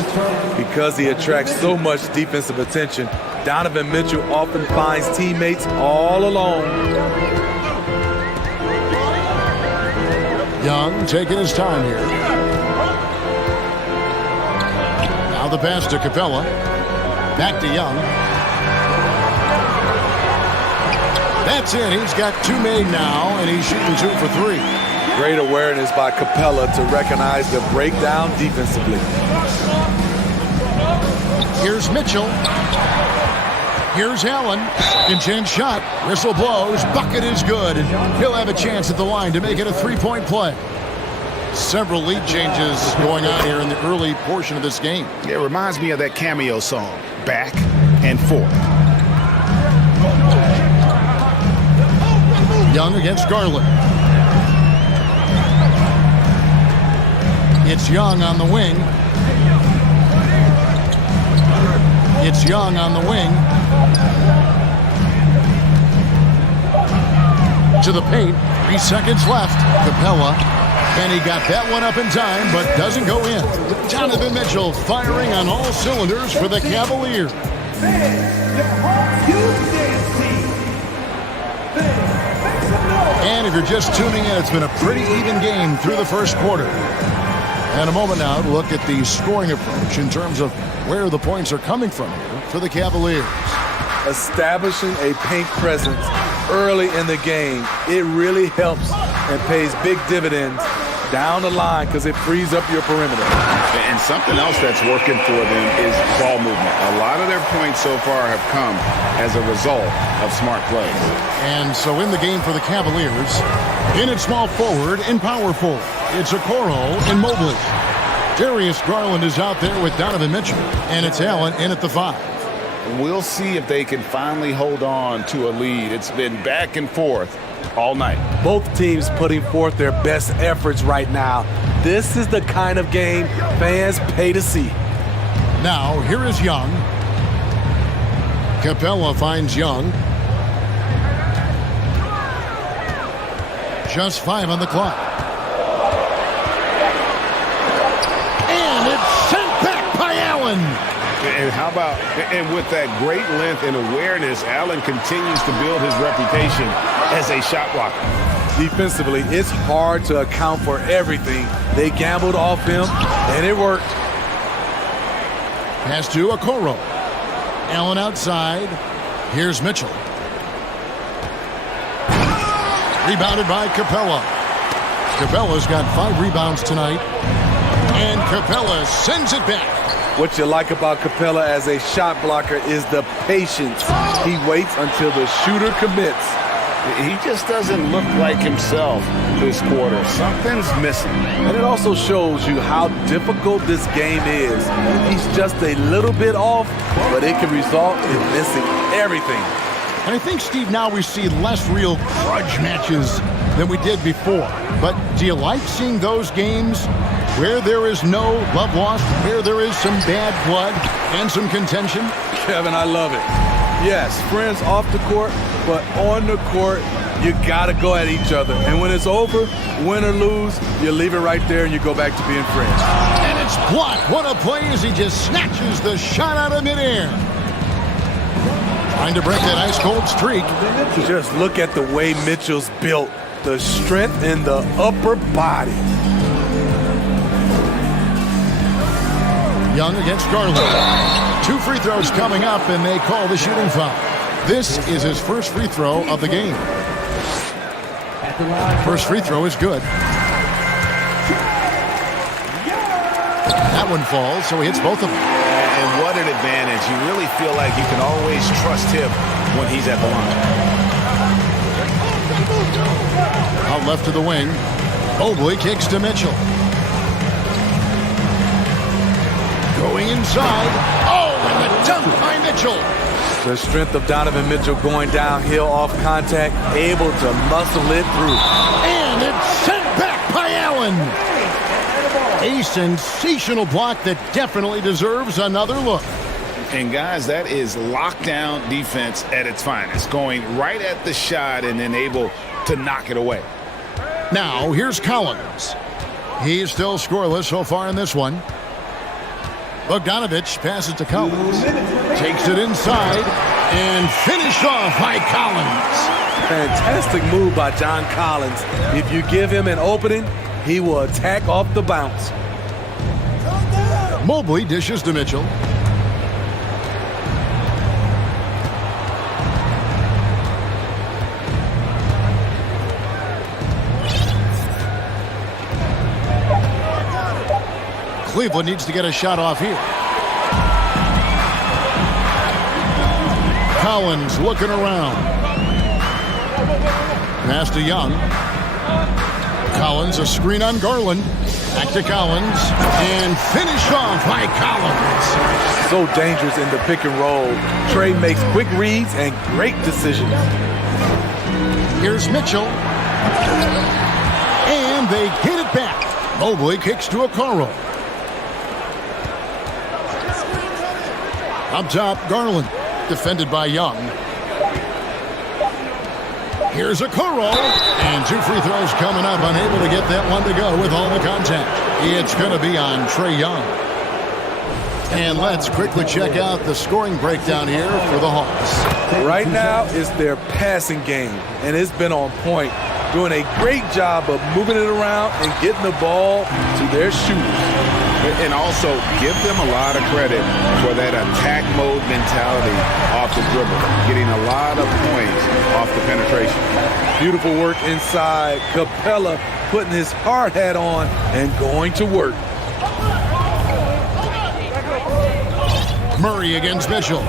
Because he attracts so much defensive attention, Donovan Mitchell often finds teammates all alone. Young taking his time here. Now the pass to Capella. Back to Young. That's it. He's got 2 made now, and he's shooting 2 for 3. Great awareness by Capella to recognize the breakdown defensively. Here's Mitchell. Here's Allen. Intense shot. Whistle blows. Bucket is good. And he'll have a chance at the line to make it a 3-point play. Several lead changes going on here in the early portion of this game. It reminds me of that Cameo song, Back and Forth. Young against Garland. It's Young on the wing. It's Young on the wing. To the paint. 3 seconds left. Capella. And he got that one up in time, but doesn't go in. Donovan Mitchell firing on all cylinders for the Cavaliers. And if you're just tuning in, it's been a pretty even game through the first quarter. And a moment now to look at the scoring approach in terms of where the points are coming from here for the Cavaliers. Establishing a paint presence early in the game, it really helps and pays big dividends down the line because it frees up your perimeter. And something else that's working for them is ball movement. A lot of their points so far have come as a result of smart plays. And so in the game for the Cavaliers, in at small forward and power forward, it's Okoro and Mobley. Darius Garland is out there with Donovan Mitchell, and it's Allen in at the 5. We'll see if they can finally hold on to a lead. It's been back and forth all night. Both teams putting forth their best efforts right now. This is the kind of game fans pay to see. Now, here is Young. Capella finds Young. Just 5 on the clock. And it's sent back by Allen. And how about, and with that great length and awareness, Allen continues to build his reputation as a shot blocker. Defensively, it's hard to account for everything. They gambled off him, and it worked. Pass to Okoro. Allen outside. Here's Mitchell. Rebounded by Capella. Capella's got 5 rebounds tonight. And Capella sends it back. What you like about Capella as a shot blocker is the patience. He waits until the shooter commits. He just doesn't look like himself this quarter. Something's missing. And it also shows you how difficult this game is. He's just a little bit off, but it can result in missing everything. And I think, Steve, now we see less real grudge matches than we did before. But do you like seeing those games where there is no love lost, where there is some bad blood and some contention? Kevin, I love it. Yes, friends off the court, but on the court, you got to go at each other. And when it's over, win or lose, you leave it right there and you go back to being friends. And it's blocked. What a play as he just snatches the shot out of midair. Trying to break that ice-cold streak. Just look at the way Mitchell's built. The strength in the upper body. Young against Garland. 2 free throws coming up, and they call the shooting foul. This is his first free throw of the game. First free throw is good. That one falls, so he hits both of them. And what an advantage. You really feel like you can always trust him when he's at the line. Out left to the wing. Mobley kicks to Mitchell. Going inside. Oh, and the dunk by Mitchell. The strength of Donovan Mitchell going downhill off contact, able to muscle it through. And it's sent back by Allen. A sensational block that definitely deserves another look. And guys, that is lockdown defense at its finest. Going right at the shot and then able to knock it away. Now, here's Collins. He's still scoreless so far in this one. Bogdanovich passes to Collins. Takes it inside and finished off by Collins. Fantastic move by John Collins. If you give him an opening, He will attack off the bounce. Mobley dishes to Mitchell. Cleveland needs to get a shot off here. Collins looking around. Pass to Young. Collins, a screen on Garland. Back to Collins. And finished off by Collins. So dangerous in the pick and roll. Trey makes quick reads and great decisions. Here's Mitchell. And they hit it back. Mobley kicks to Okoro. Up top, Garland. Defended by Young. Here's Okoro. And 2 free throws coming up. Unable to get that one to go with all the contact. It's going to be on Trae Young. And let's quickly check out the scoring breakdown here for the Hawks. Right now, it's their passing game, and it's been on point. Doing a great job of moving it around and getting the ball to their shooters. And also give them a lot of credit for that attack mode mentality off the dribble. Getting a lot of points off the penetration. Beautiful work inside. Capella putting his hard hat on and going to work. Murray against Mitchell.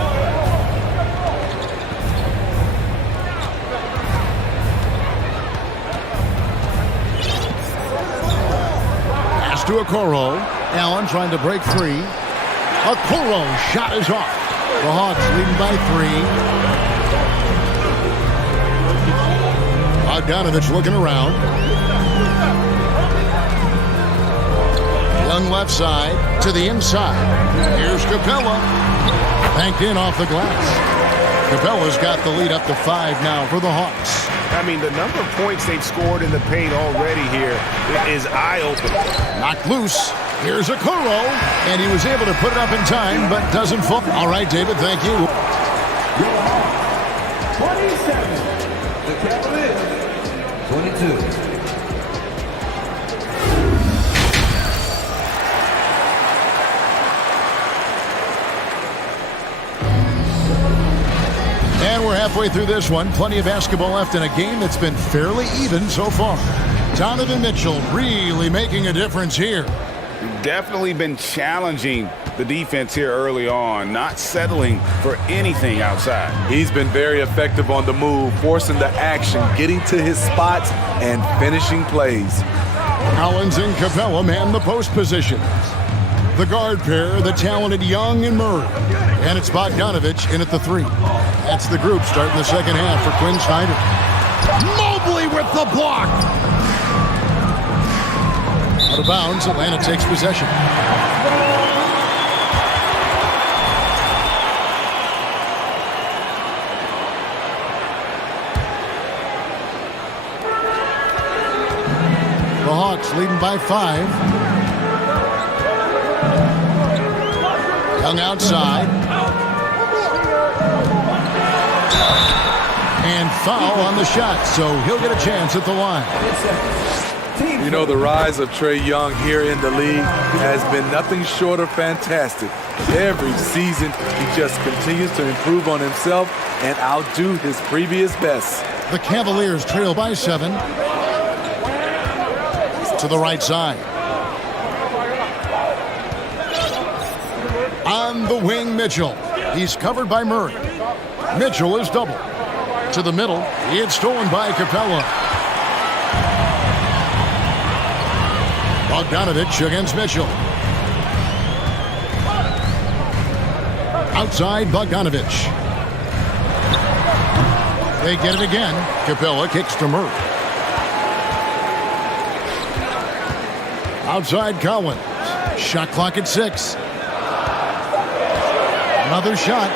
Pass to Okoro. Allen trying to break free. Okoro shot is off. The Hawks leading by 3. Bogdanovich looking around. Young left side to the inside. Here's Capella. Banked in off the glass. Capella's got the lead up to 5 now for the Hawks. I mean, the number of points they've scored in the paint already here is eye-opening. Knocked loose. Here's Okoro, and he was able to put it up in time, but doesn't fall. All right, David, thank you. 27. The Cavaliers, 22. And we're halfway through this one. Plenty of basketball left in a game that's been fairly even so far. Donovan Mitchell really making a difference here. Definitely been challenging the defense here early on, not settling for anything outside. He's been very effective on the move, forcing the action, getting to his spots, and finishing plays. Collins and Capella man the post positions. The guard pair, the talented Young and Murray. And it's Bogdanovich in at the 3. That's the group starting the second half for Quinn Snyder. Mobley with the block. Out of bounds, Atlanta takes possession. The Hawks leading by 5. Young outside. And foul on the shot, so he'll get a chance at the line. You know, the rise of Trae Young here in the league has been nothing short of fantastic. Every season, he just continues to improve on himself and outdo his previous best. The Cavaliers trail by 7. To the right side. On the wing, Mitchell. He's covered by Murray. Mitchell is double. To the middle. It's stolen by Capella. Bogdanovich against Mitchell. Outside, Bogdanovich. They get it again. Capella kicks to Murray. Outside, Collins. Shot clock at 6. Another shot.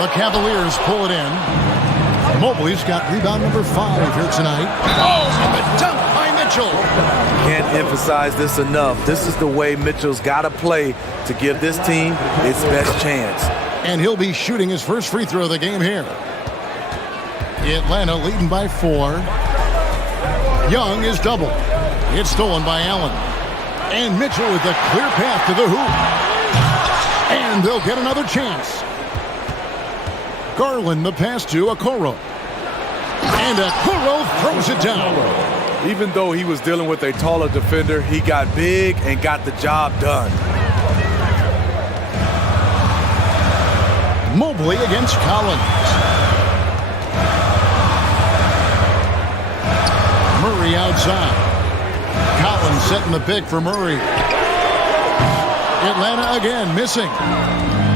The Cavaliers pull it in. Mobley's got rebound number 5 here tonight. Oh, and the dunk by Mitchell. Can't emphasize this enough. This is the way Mitchell's got to play to give this team its best chance. And he'll be shooting his first free throw of the game here. Atlanta leading by 4. Young is double. It's stolen by Allen. And Mitchell with a clear path to the hoop. And they'll get another chance. Garland the pass to Okoro. And Okoro throws it down. Even though he was dealing with a taller defender, he got big and got the job done. Mobley against Collins. Murray outside. Collins setting the pick for Murray. Atlanta again missing.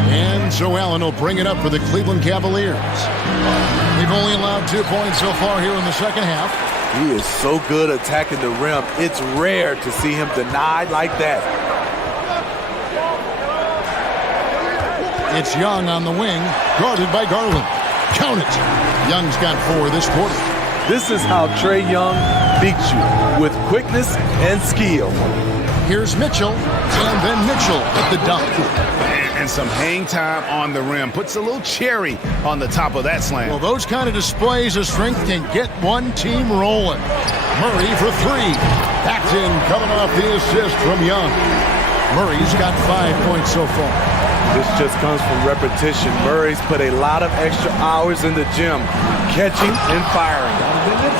And so Allen will bring it up for the Cleveland Cavaliers. They've only allowed 2 points so far here in the second half. He is so good attacking the rim. It's rare to see him denied like that. It's Young on the wing, guarded by Garland. Count it. Young's got 4 this quarter. This is how Trae Young beats you, with quickness and skill. Here's Mitchell, and then Mitchell at the dunk. And some hang time on the rim. Puts a little cherry on the top of that slam. Well, those kind of displays of strength can get one team rolling. Murray for 3. Backed in, coming off the assist from Young. Murray's got 5 points so far. This just comes from repetition. Murray's put a lot of extra hours in the gym, catching and firing.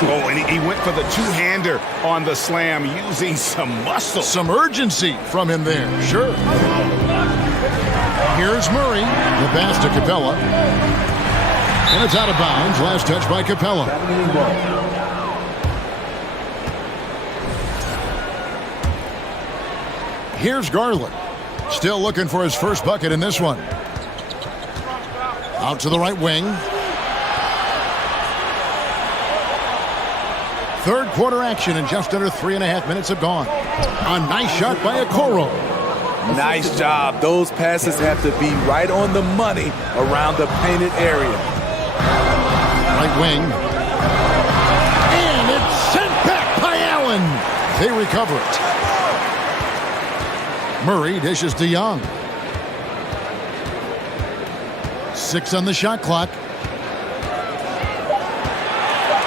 Oh, and he went for the two-hander on the slam, using some muscle. Some urgency from him there, sure. Here's Murray. The pass to Capella. And it's out of bounds. Last touch by Capella. Here's Garland. Still looking for his first bucket in this one. Out to the right wing. Third quarter action, and just under 3.5 minutes have gone. A nice shot by Okoro. Nice job. Those passes have to be right on the money around the painted area. Right wing. And it's sent back by Allen. They recover it. Murray dishes to Young. 6 on the shot clock.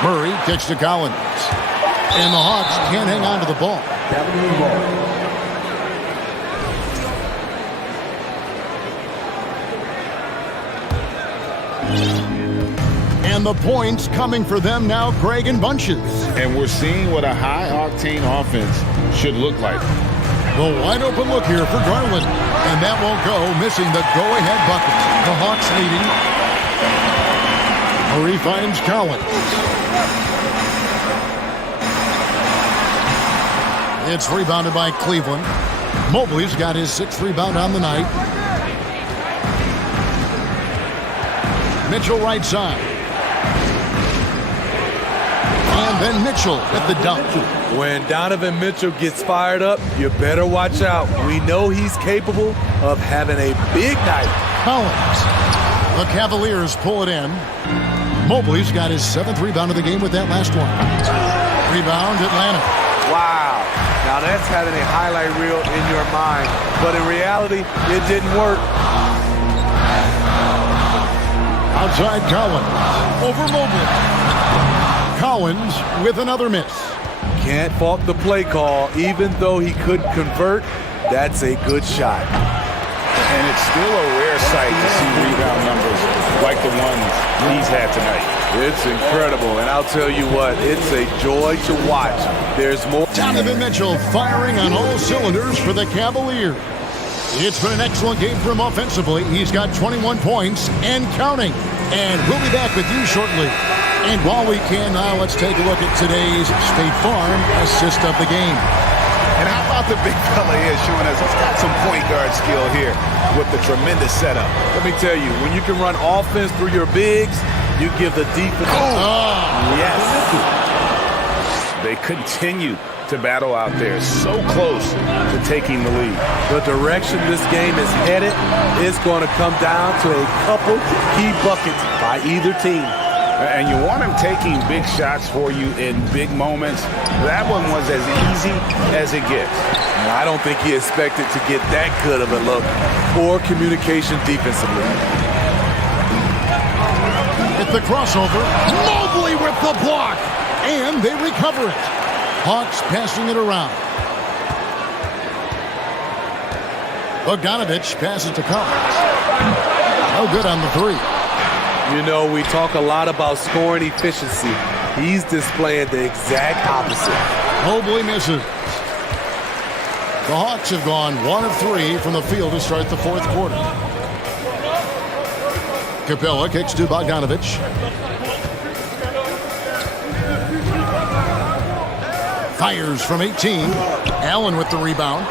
Murray kicks to Collins. And the Hawks can't hang on to the ball. And the points coming for them now, Greg, in bunches. And we're seeing what a high-octane offense should look like. The wide-open look here for Garland. And that won't go, missing the go-ahead bucket. The Hawks leading. Murray finds Collins. It's rebounded by Cleveland. Mobley's got his 6th rebound on the night. Mitchell right side. And then Mitchell at the dunk. When Donovan Mitchell gets fired up, you better watch out. We know he's capable of having a big night. Collins. The Cavaliers pull it in. Mobley's got his 7th rebound of the game with that last one. Rebound, Atlanta. Wow. Now that's having a highlight reel in your mind. But in reality, it didn't work. Outside Collins. Over Mobley. Collins with another miss. Can't fault the play call. Even though he couldn't convert, that's a good shot. And it's still a rare sight to see rebound numbers like the ones he's had tonight. It's incredible, and I'll tell you what, it's a joy to watch. There's more. Donovan Mitchell firing on all cylinders for the Cavaliers. It's been an excellent game for him offensively. He's got 21 points and counting. And we'll be back with you shortly. And while we can now, let's take a look at today's State Farm assist of the game. And how about the big fella here showing us he's got some point guard skill here with the tremendous setup. Let me tell you, when you can run offense through your bigs, you give the defense. Yes. They continue to battle out there, so close to taking the lead. The direction this game is headed is going to come down to a couple key buckets by either team. And you want him taking big shots for you in big moments. That one was as easy as it gets. I don't think he expected to get that good of a look or communication defensively. At the crossover, Mobley with the block, and they recover it. Hawks passing it around. Bogdanovich passes to Collins. No good on the three. You know, we talk a lot about scoring efficiency. He's displaying the exact opposite. Mobley misses. The Hawks have gone 1 of 3 from the field to start the fourth quarter. Capella kicks to Bogdanovich. Fires from 18. Allen with the rebound.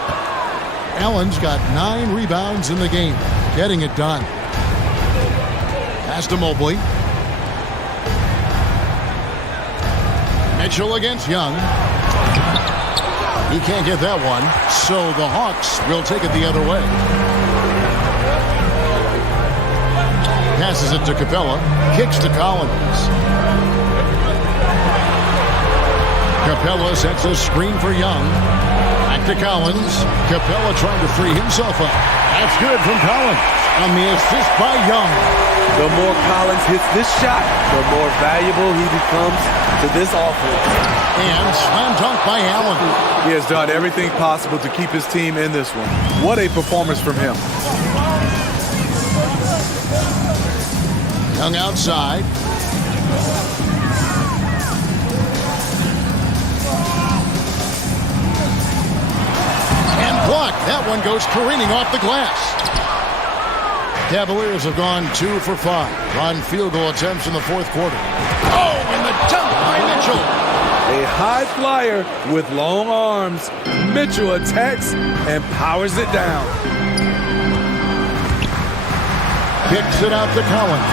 Allen's got 9 rebounds in the game. Getting it done. Pass to Mobley. Mitchell against Young. He can't get that one, so the Hawks will take it the other way. Passes it to Capella. Kicks to Collins. Capella sets a screen for Young. Back to Collins. Capella trying to free himself up. That's good from Collins on the assist by Young. The more Collins hits this shot, the more valuable he becomes to this offense. And slam dunk by Allen. He has done everything possible to keep his team in this one. What a performance from him. Young outside. And blocked. That one goes careening off the glass. Cavaliers have gone 2 for 5 on field goal attempts in the fourth quarter. Oh, and the dunk by Mitchell. A high flyer with long arms. Mitchell attacks and powers it down. Kicks it out to Collins.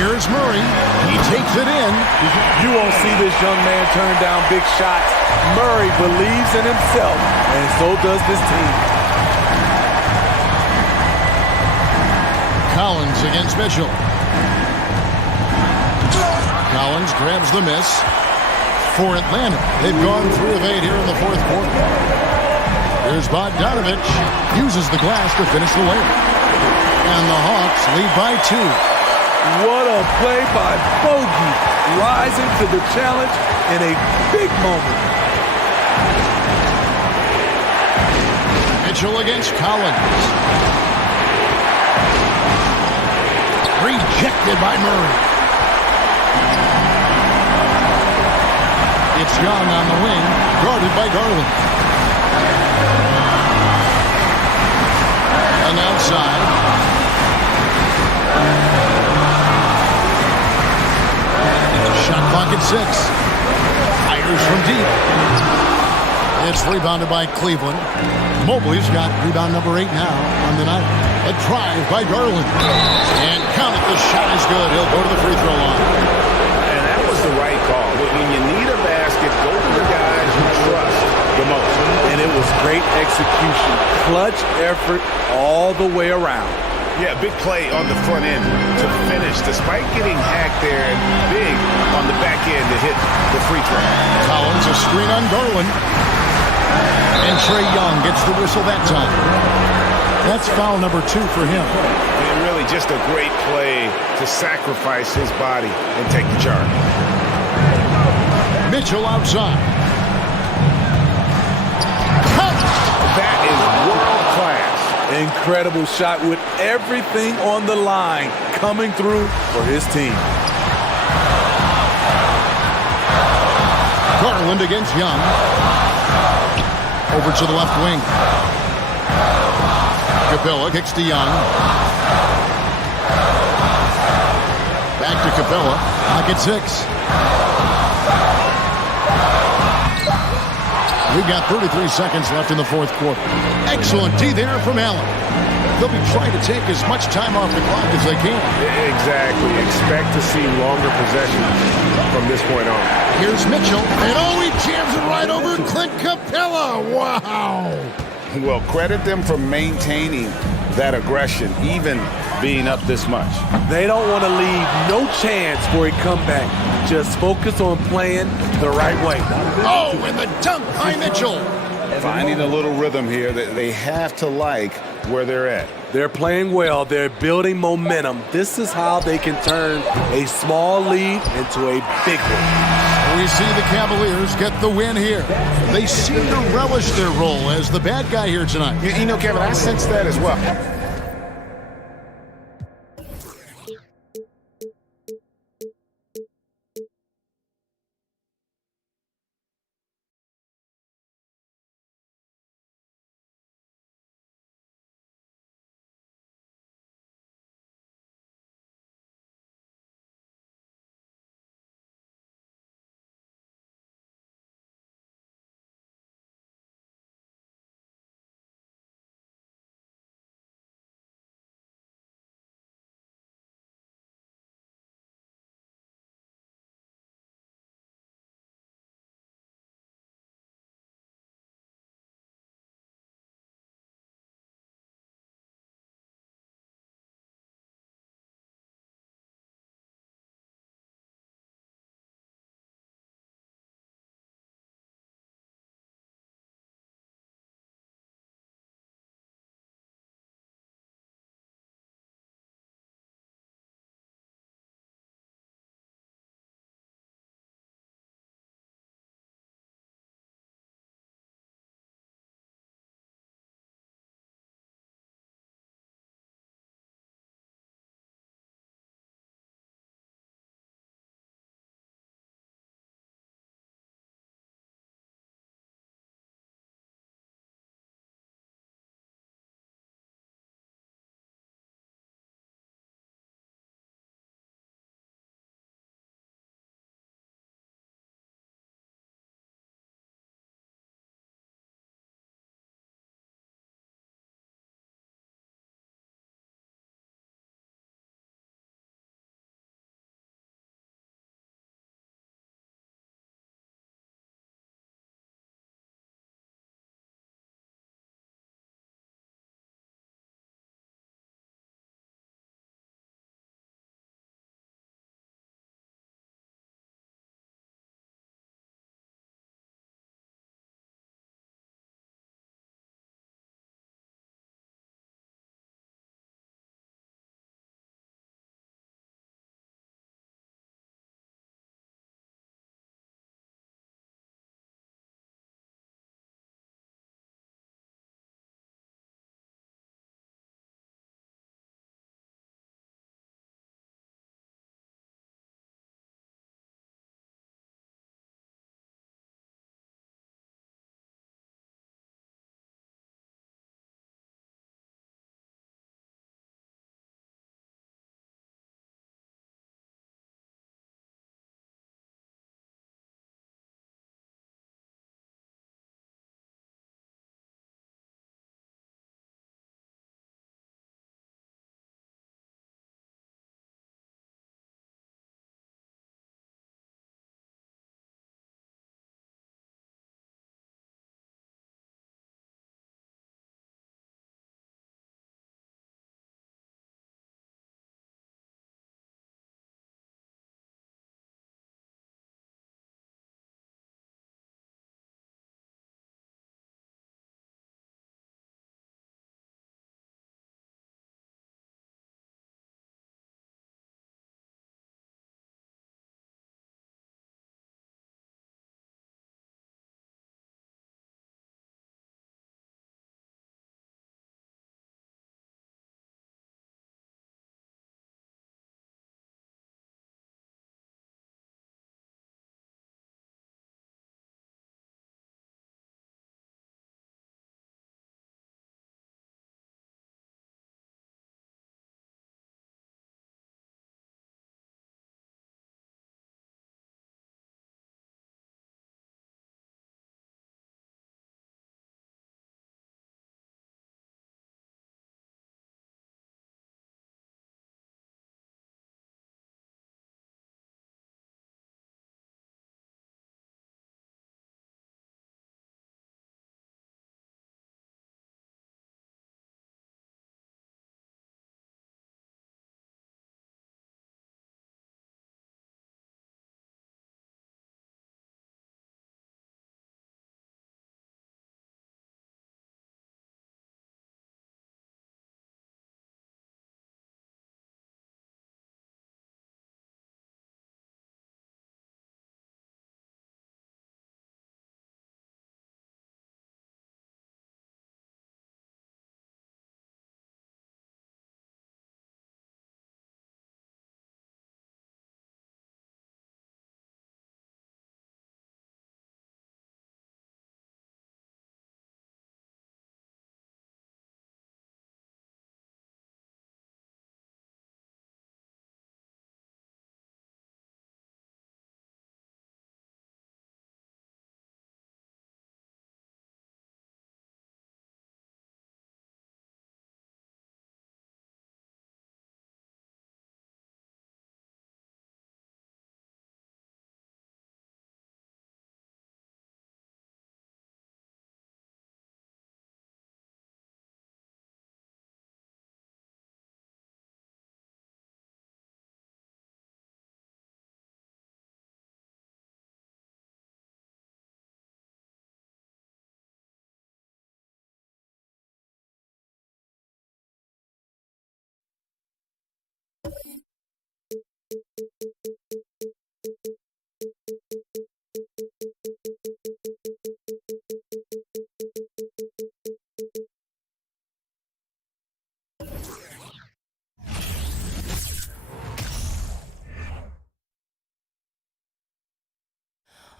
Here's Murray. He takes it in. You won't see this young man turn down big shots. Murray believes in himself, and so does this team. Collins against Mitchell. Collins grabs the miss. For Atlanta, they've gone 3 of 8 here in the fourth quarter. Here's Bogdanovich. Uses the glass to finish the layup. And the Hawks lead by 2. What a play by Bogey, rising to the challenge in a big moment. Mitchell against Collins. Rejected by Murray. It's Young on the wing, guarded by Garland. And outside. Shot clock at 6. Fires from deep. It's rebounded by Cleveland. Mobley's got rebound number 8 now on the night. A drive by Garland. And count it, the shot is good. He'll go to the free throw line. And that was the right call. When you need a basket, go to the guys you trust the most. And it was great execution. Clutch effort all the way around. Yeah, big play on the front end to finish, despite getting hacked there, and big on the back end to hit the free throw. Collins, a screen on Garland. And Trae Young gets the whistle that time. That's foul number 2 for him. And really just a great play to sacrifice his body and take the charge. Mitchell outside. That is world class. Incredible shot with everything on the line coming through for his team. Garland against Young. Over to the left wing. Capella kicks to Young. Back to Capella. Clock at 6. We've got 33 seconds left in the fourth quarter. Excellent D there from Allen. They'll be trying to take as much time off the clock as they can. Exactly. Expect to see longer possessions from this point on. Here's Mitchell. And oh, he jams it right over Clint Capella. Wow. Well, credit them for maintaining that aggression, even being up this much. They don't want to leave no chance for a comeback. Just focus on playing the right way. Oh, and the dunk by Mitchell. Finding a little rhythm here that they have to like where they're at. They're playing well. They're building momentum. This is how they can turn a small lead into a big one. We see the Cavaliers get the win here. They seem to relish their role as the bad guy here tonight. You know, Kevin, I sense that as well.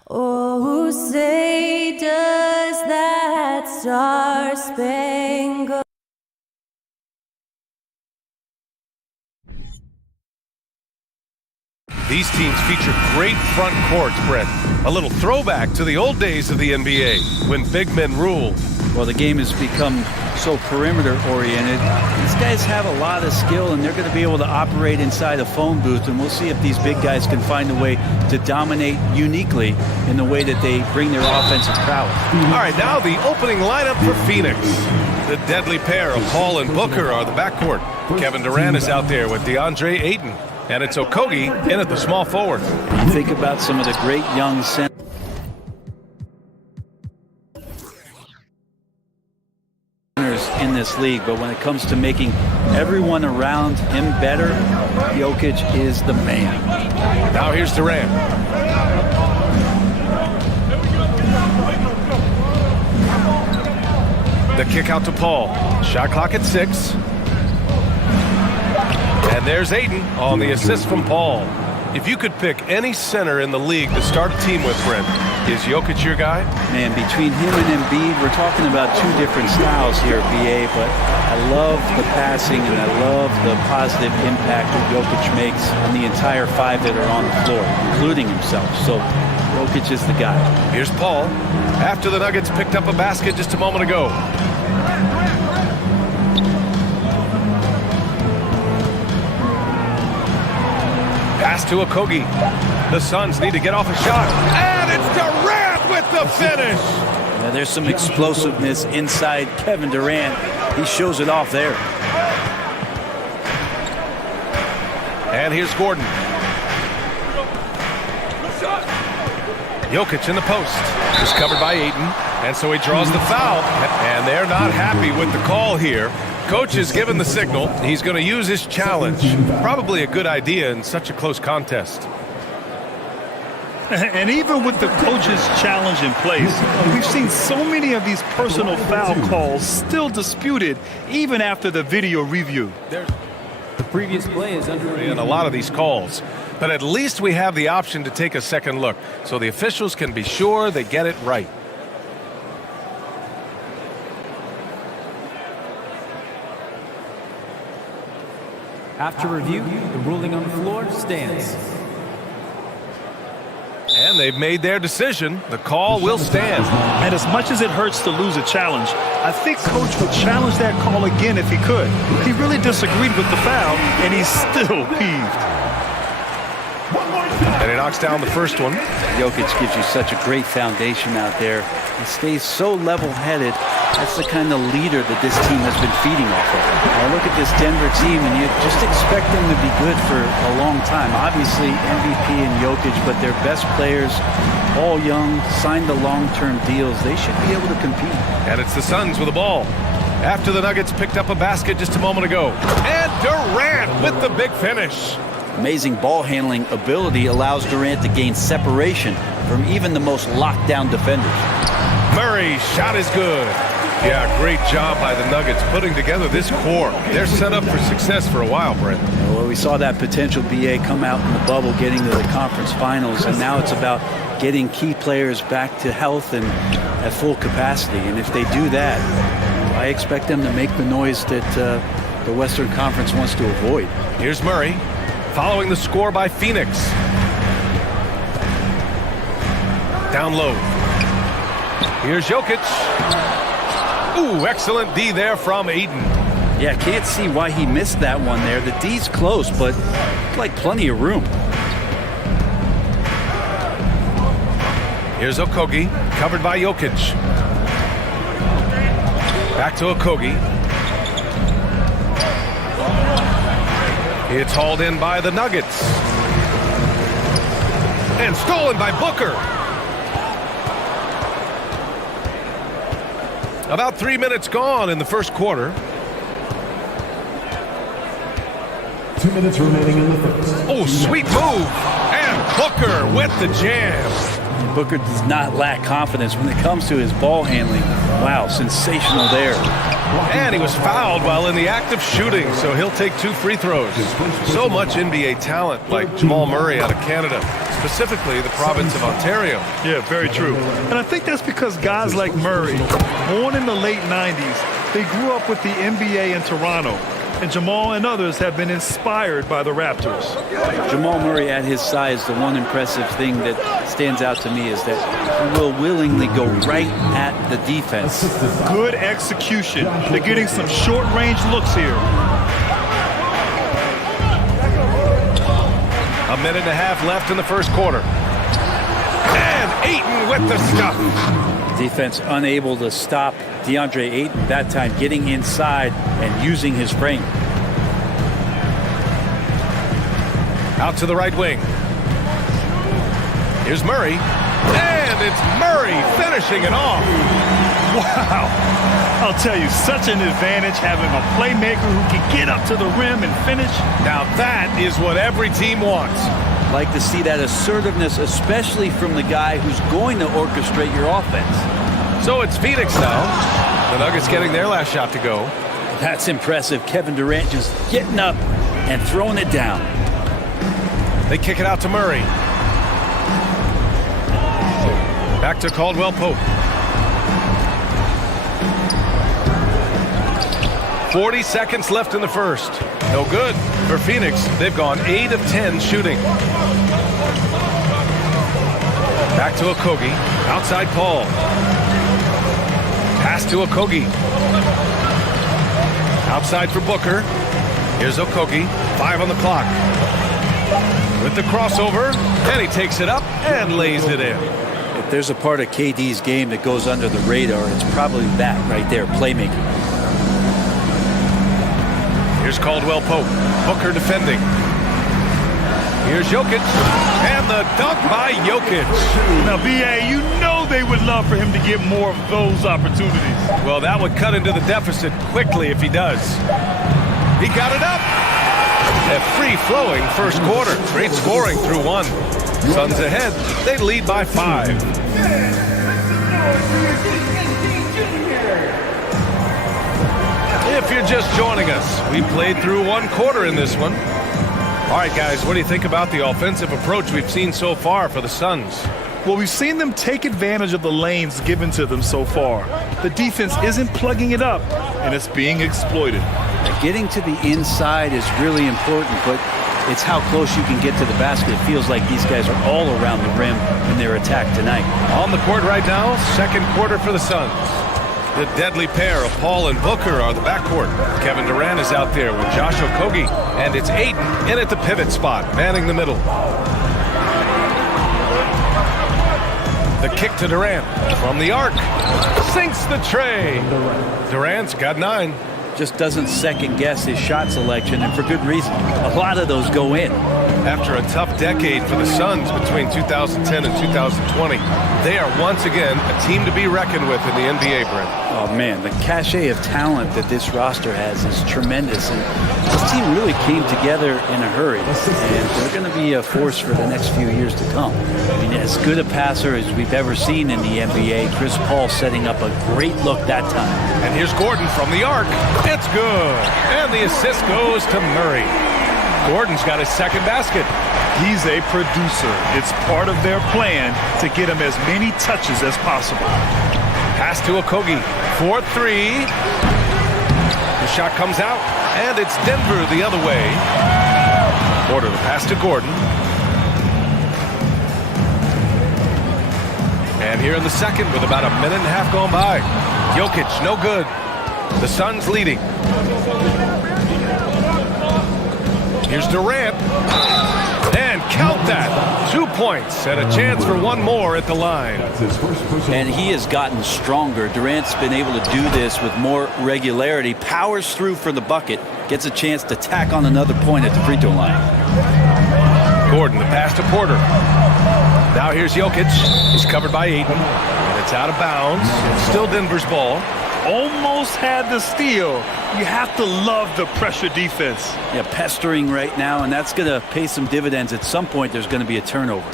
Oh, say does that star-spangled These teams feature great front courts, Brett. A little throwback to the old days of the NBA when big men ruled. Well, the game has become so perimeter-oriented. These guys have a lot of skill, and they're going to be able to operate inside a phone booth, and we'll see if these big guys can find a way to dominate uniquely in the way that they bring their offensive prowess. All right, now the opening lineup for Phoenix. The deadly pair of Paul and Booker are the backcourt. Kevin Durant is out there with DeAndre Ayton. And it's Okogie in at the small forward. Think about some of the great young centers in this league, but when it comes to making everyone around him better, Jokic is the man. Now here's Durant. The kick out to Paul. Shot clock at 6. And there's Ayton on the assist from Paul. If you could pick any center in the league to start a team with, Brent, is Jokic your guy? Man, between him and Embiid, we're talking about two different styles here, BA, but I love the passing and I love the positive impact that Jokic makes on the entire five that are on the floor, including himself. So Jokic is the guy. Here's Paul after the Nuggets picked up a basket just a moment ago. Pass to Okogie. The Suns need to get off a shot. And it's Durant with the finish. Now there's some explosiveness inside Kevin Durant. He shows it off there. And here's Gordon. Jokic in the post. Is covered by Ayton. And so he draws the foul. And they're not happy with the call here. Coach has given the signal. He's going to use his challenge. Probably a good idea in such a close contest. And even with the coach's challenge in place, we've seen so many of these personal foul calls still disputed even after the video review. The previous play is under review. In a lot of these calls. But at least we have the option to take a second look so the officials can be sure they get it right. After review, the ruling on the floor stands. And they've made their decision. The call will stand. And as much as it hurts to lose a challenge, I think Coach would challenge that call again if he could. He really disagreed with the foul, and he's still peeved. And he knocks down the first one. Jokic gives you such a great foundation out there. He stays so level-headed. That's the kind of leader that this team has been feeding off of. Now look at this Denver team, and you just expect them to be good for a long time. Obviously, MVP and Jokic, but their best players, all young, signed the long-term deals. They should be able to compete. And it's the Suns with the ball. After the Nuggets picked up a basket just a moment ago. And Durant with the big finish. Amazing ball handling ability allows Durant to gain separation from even the most locked down defenders. Murray's shot is good. Yeah, great job by the Nuggets putting together this core. They're set up for success for a while, Brent. Well, we saw that potential BA come out in the bubble, getting to the conference finals, and now it's about getting key players back to health and at full capacity. And if they do that, I expect them to make the noise that the Western Conference wants to avoid. Here's Murray. Following the score by Phoenix. Down low. Here's Jokic. Ooh, excellent D there from Ayton. Yeah, can't see why he missed that one there. The D's close, but like plenty of room. Here's Okogie, covered by Jokic. Back to Okogie. It's hauled in by the Nuggets. And stolen by Booker. About 3 minutes gone in the first quarter. 2 minutes remaining in the first. Oh, sweet move. And Booker with the jam. Booker does not lack confidence when it comes to his ball handling. Wow, sensational there. And he was fouled while in the act of shooting, so he'll take 2 free throws. So much NBA talent like Jamal Murray out of Canada, specifically the province of Ontario. Yeah, very true. And I think that's because guys like Murray, born in the late 90s, they grew up with the NBA in Toronto. And Jamal and others have been inspired by the Raptors. Jamal Murray at his size, the one impressive thing that stands out to me is that he will willingly go right at the defense. Good execution. They're getting some short-range looks here. A minute and a half left in the first quarter. And Ayton with the stuff. Defense unable to stop DeAndre Ayton, that time getting inside and using his frame. Out to the right wing. Here's Murray. And it's Murray finishing it off. Wow. I'll tell you, such an advantage having a playmaker who can get up to the rim and finish. Now that is what every team wants. Like to see that assertiveness, especially from the guy who's going to orchestrate your offense. So it's Phoenix now. The Nuggets getting their last shot to go. That's impressive. Kevin Durant just getting up and throwing it down. They kick it out to Murray. Back to Caldwell Pope. 40 seconds left in the first. No good for Phoenix. They've gone 8 of 10 shooting. Back to Okogie. Outside Paul. Pass to Okogie. Outside for Booker. Here's Okogie. 5 on the clock. With the crossover. And he takes it up and lays it in. If there's a part of KD's game that goes under the radar, it's probably that right there, playmaking. Here's Caldwell Pope. Booker defending. Here's Jokic. And the dunk by Jokic. Now, B.A., you know they would love for him to get more of those opportunities. Well, that would cut into the deficit quickly if he does. He got it up. A free-flowing first quarter. Great scoring through 1. Suns ahead. They lead by 5. If you're just joining us, we played through 1 quarter in this one. All right, guys, what do you think about the offensive approach we've seen so far for the Suns? Well, we've seen them take advantage of the lanes given to them so far. The defense isn't plugging it up, and it's being exploited. Getting to the inside is really important, but it's how close you can get to the basket. It feels like these guys are all around the rim in their attack tonight. On the court right now, second quarter for the Suns. The deadly pair of Paul and Booker are the backcourt. Kevin Durant is out there with Josh Okogie, and it's Ayton in at the pivot spot, manning the middle. The kick to Durant from the arc. Sinks the tray. Durant's got 9. Just doesn't second guess his shot selection, and for good reason. A lot of those go in. After a tough decade for the Suns between 2010 and 2020, they are once again a team to be reckoned with in the NBA, Brent. Oh, man, the cachet of talent that this roster has is tremendous, and this team really came together in a hurry, and they're going to be a force for the next few years to come. I mean, as good a passer as we've ever seen in the NBA, Chris Paul setting up a great look that time. And here's Gordon from the arc. It's good. And the assist goes to Murray. Gordon's got his second basket. He's a producer. It's part of their plan to get him as many touches as possible. Pass to Okogie for 3. The shot comes out, and it's Denver the other way. Order the pass to Gordon. And here in the second, with about a minute and a half gone by, Jokic, no good. The Suns leading. Here's Durant. And count that. 2 points and a chance for 1 more at the line. And he has gotten stronger. Durant's been able to do this with more regularity. Powers through for the bucket. Gets a chance to tack on another point at the free throw line. Gordon, the pass to Porter. Now here's Jokic. He's covered by Ayton. And it's out of bounds. Still Denver's ball. almost had the steal. You have to love the pressure defense. Yeah, pestering right now, and that's going to pay some dividends. At some point, there's going to be a turnover.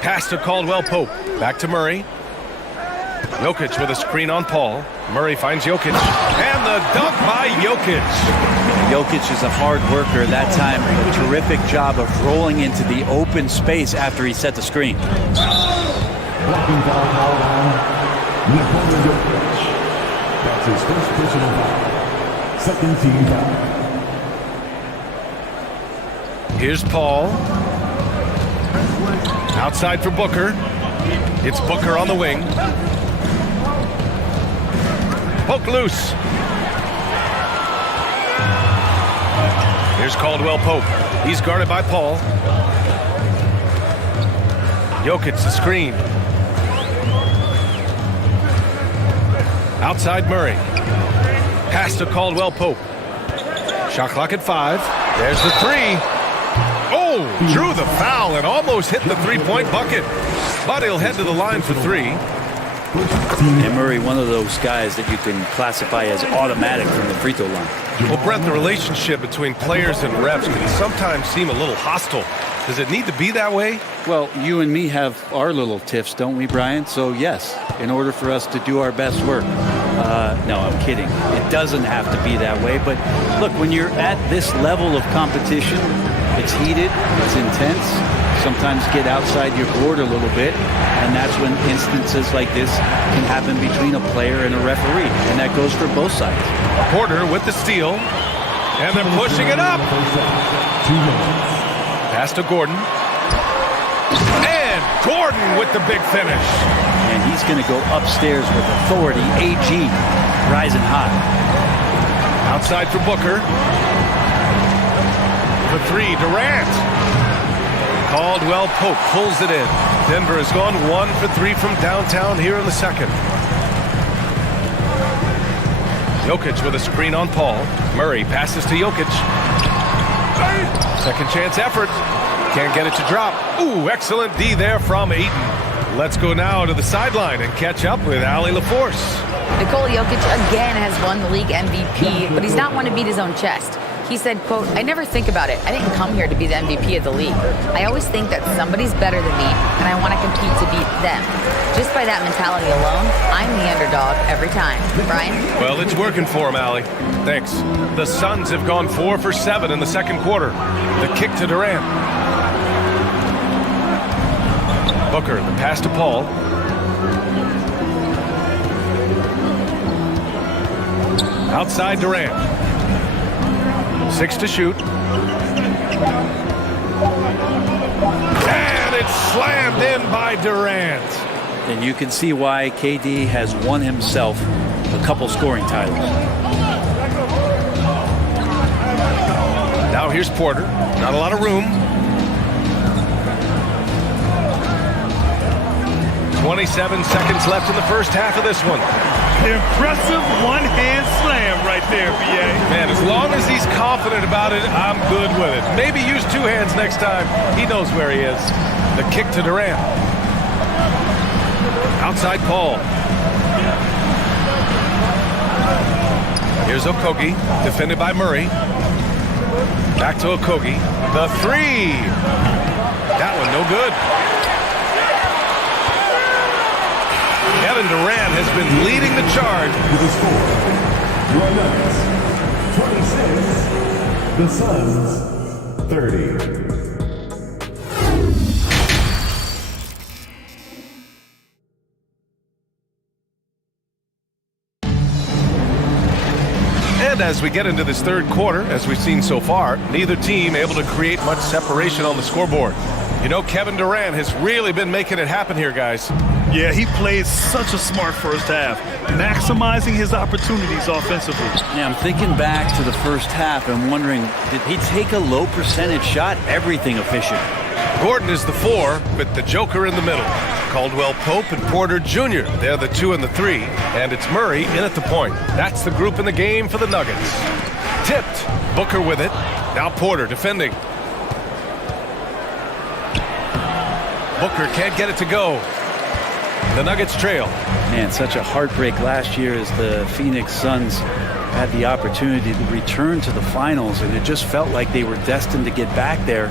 Pass to Caldwell-Pope. Back to Murray. Jokic with a screen on Paul. Murray finds Jokic. And the dunk by Jokic. Jokic is a hard worker. That time, a terrific job of rolling into the open space after he set the screen. Blocking foul called on Nikola Jokic. That's his first personal foul. Second team foul. Here's Paul. Outside for Booker. It's Booker on the wing. Poke loose. Here's Caldwell-Pope. He's guarded by Paul. Jokic the screen. Outside Murray. Pass to Caldwell-Pope. Shot clock at 5. There's the 3. Oh, drew the foul and almost hit the three-point bucket. But he'll head to the line for 3. And Murray, one of those guys that you can classify as automatic from the free throw line. Well, Brent, the relationship between players and refs can sometimes seem a little hostile. Does it need to be that way? Well, you and me have our little tiffs, don't we, Brian? So, yes, in order for us to do our best work. No, I'm kidding. It doesn't have to be that way. But, look, when you're at this level of competition, it's heated, it's intense. Sometimes get outside your board a little bit, and that's when instances like this can happen between a player and a referee, and that goes for both sides. Porter with the steal, and they're pushing it up. Pass to Gordon, and Gordon with the big finish. And he's going to go upstairs with authority. AG rising high. Outside for Booker. For 3, Durant. Caldwell-Pope pulls it in. Denver has gone 1 for 3 from downtown here in the second. Jokic with a screen on Paul. Murray passes to Jokic. Second chance effort. Can't get it to drop. Ooh, excellent D there from Ayton. Let's go now to the sideline and catch up with Allie LaForce. Nikola Jokic again has won the league MVP, but he's not one to beat his own chest. He said, quote, "I never think about it. I didn't come here to be the MVP of the league. I always think that somebody's better than me, and I want to compete to beat them. Just by that mentality alone, I'm the underdog every time." Brian? Well, it's working for him, Allie. Thanks. The Suns have gone 4 for 7 in the second quarter. The kick to Durant. Booker, the pass to Paul. Outside Durant. 6 to shoot. And it's slammed in by Durant. And you can see why KD has won himself a couple scoring titles. Now here's Porter. Not a lot of room. 27 seconds left in the first half of this one. Impressive one-hand slam right there, B.A. Man, as long as he's confident about it, I'm good with it. Maybe use 2 hands next time. He knows where he is. The kick to Durant. Outside Paul. Here's Okogie, defended by Murray. Back to Okogie. The 3. That one no good. Kevin Durant has been leading the charge. With the score, your Nuggets 26, the Suns 30. And as we get into this third quarter, as we've seen so far, neither team able to create much separation on the scoreboard. You know, Kevin Durant has really been making it happen here, guys. Yeah, he played such a smart first half, maximizing his opportunities offensively. Yeah, I'm thinking back to the first half and wondering, did he take a low percentage shot? Everything efficient. Gordon is the 4, with the Joker in the middle. Caldwell-Pope and Porter Jr. They're the 2 and the 3, and it's Murray in at the point. That's the group in the game for the Nuggets. Tipped. Booker with it. Now Porter defending. Booker can't get it to go. The Nuggets trail. Man, such a heartbreak last year as the Phoenix Suns had the opportunity to return to the finals, and it just felt like they were destined to get back there.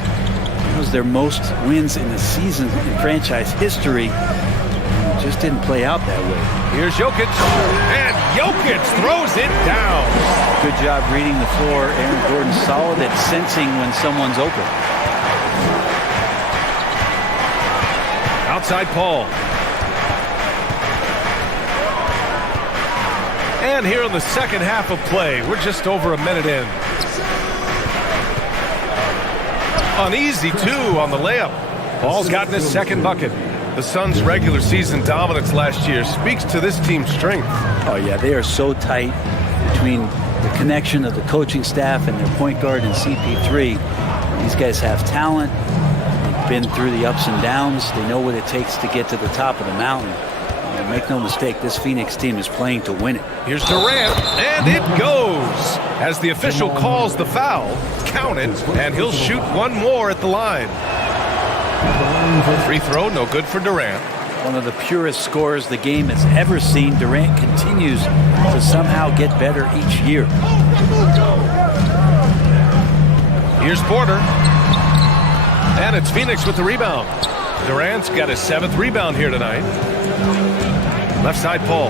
It was their most wins in the season in franchise history. It just didn't play out that way. Here's Jokic, and Jokic throws it down. Good job reading the floor. Aaron Gordon solid at sensing when someone's open. Outside Paul. And here in the second half of play, we're just over a minute in. Uneasy, too, on the layup. Paul's gotten his second bucket. The Suns' regular season dominance last year speaks to this team's strength. Oh, yeah, they are so tight between the connection of the coaching staff and their point guard and CP3. These guys have talent. They've been through the ups and downs. They know what it takes to get to the top of the mountain. And make no mistake, this Phoenix team is playing to win it. Here's Durant, and it goes. As the official calls the foul, count it, and he'll shoot one more at the line. Free throw, no good for Durant. One of the purest scorers the game has ever seen. Durant continues to somehow get better each year. Here's Porter. And it's Phoenix with the rebound. Durant's got his 7th rebound here tonight. Left side, Paul.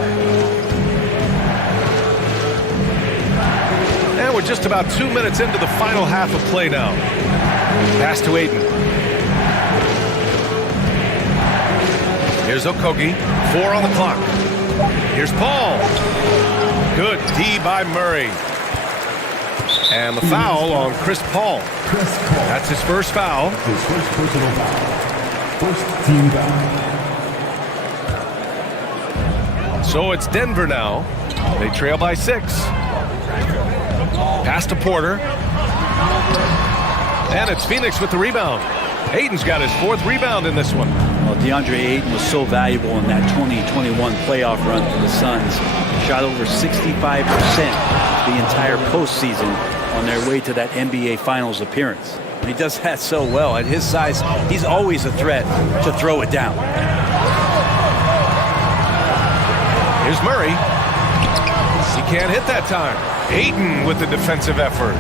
And we're just about 2 minutes into the final half of play now. Pass to Ayton. Here's Okogie. 4 on the clock. Here's Paul. Good D by Murray. And the foul on Chris Paul. That's his first foul. His first personal foul. First team foul. So it's Denver now. They trail by 6. Pass to Porter. And it's Phoenix with the rebound. Ayton's got his 4th rebound in this one. Well, DeAndre Ayton was so valuable in that 2021 playoff run for the Suns. Shot over 65% the entire postseason on their way to that NBA Finals appearance. He does that so well. At his size, he's always a threat to throw it down. Here's Murray. He can't hit that time. Ayton with the defensive effort.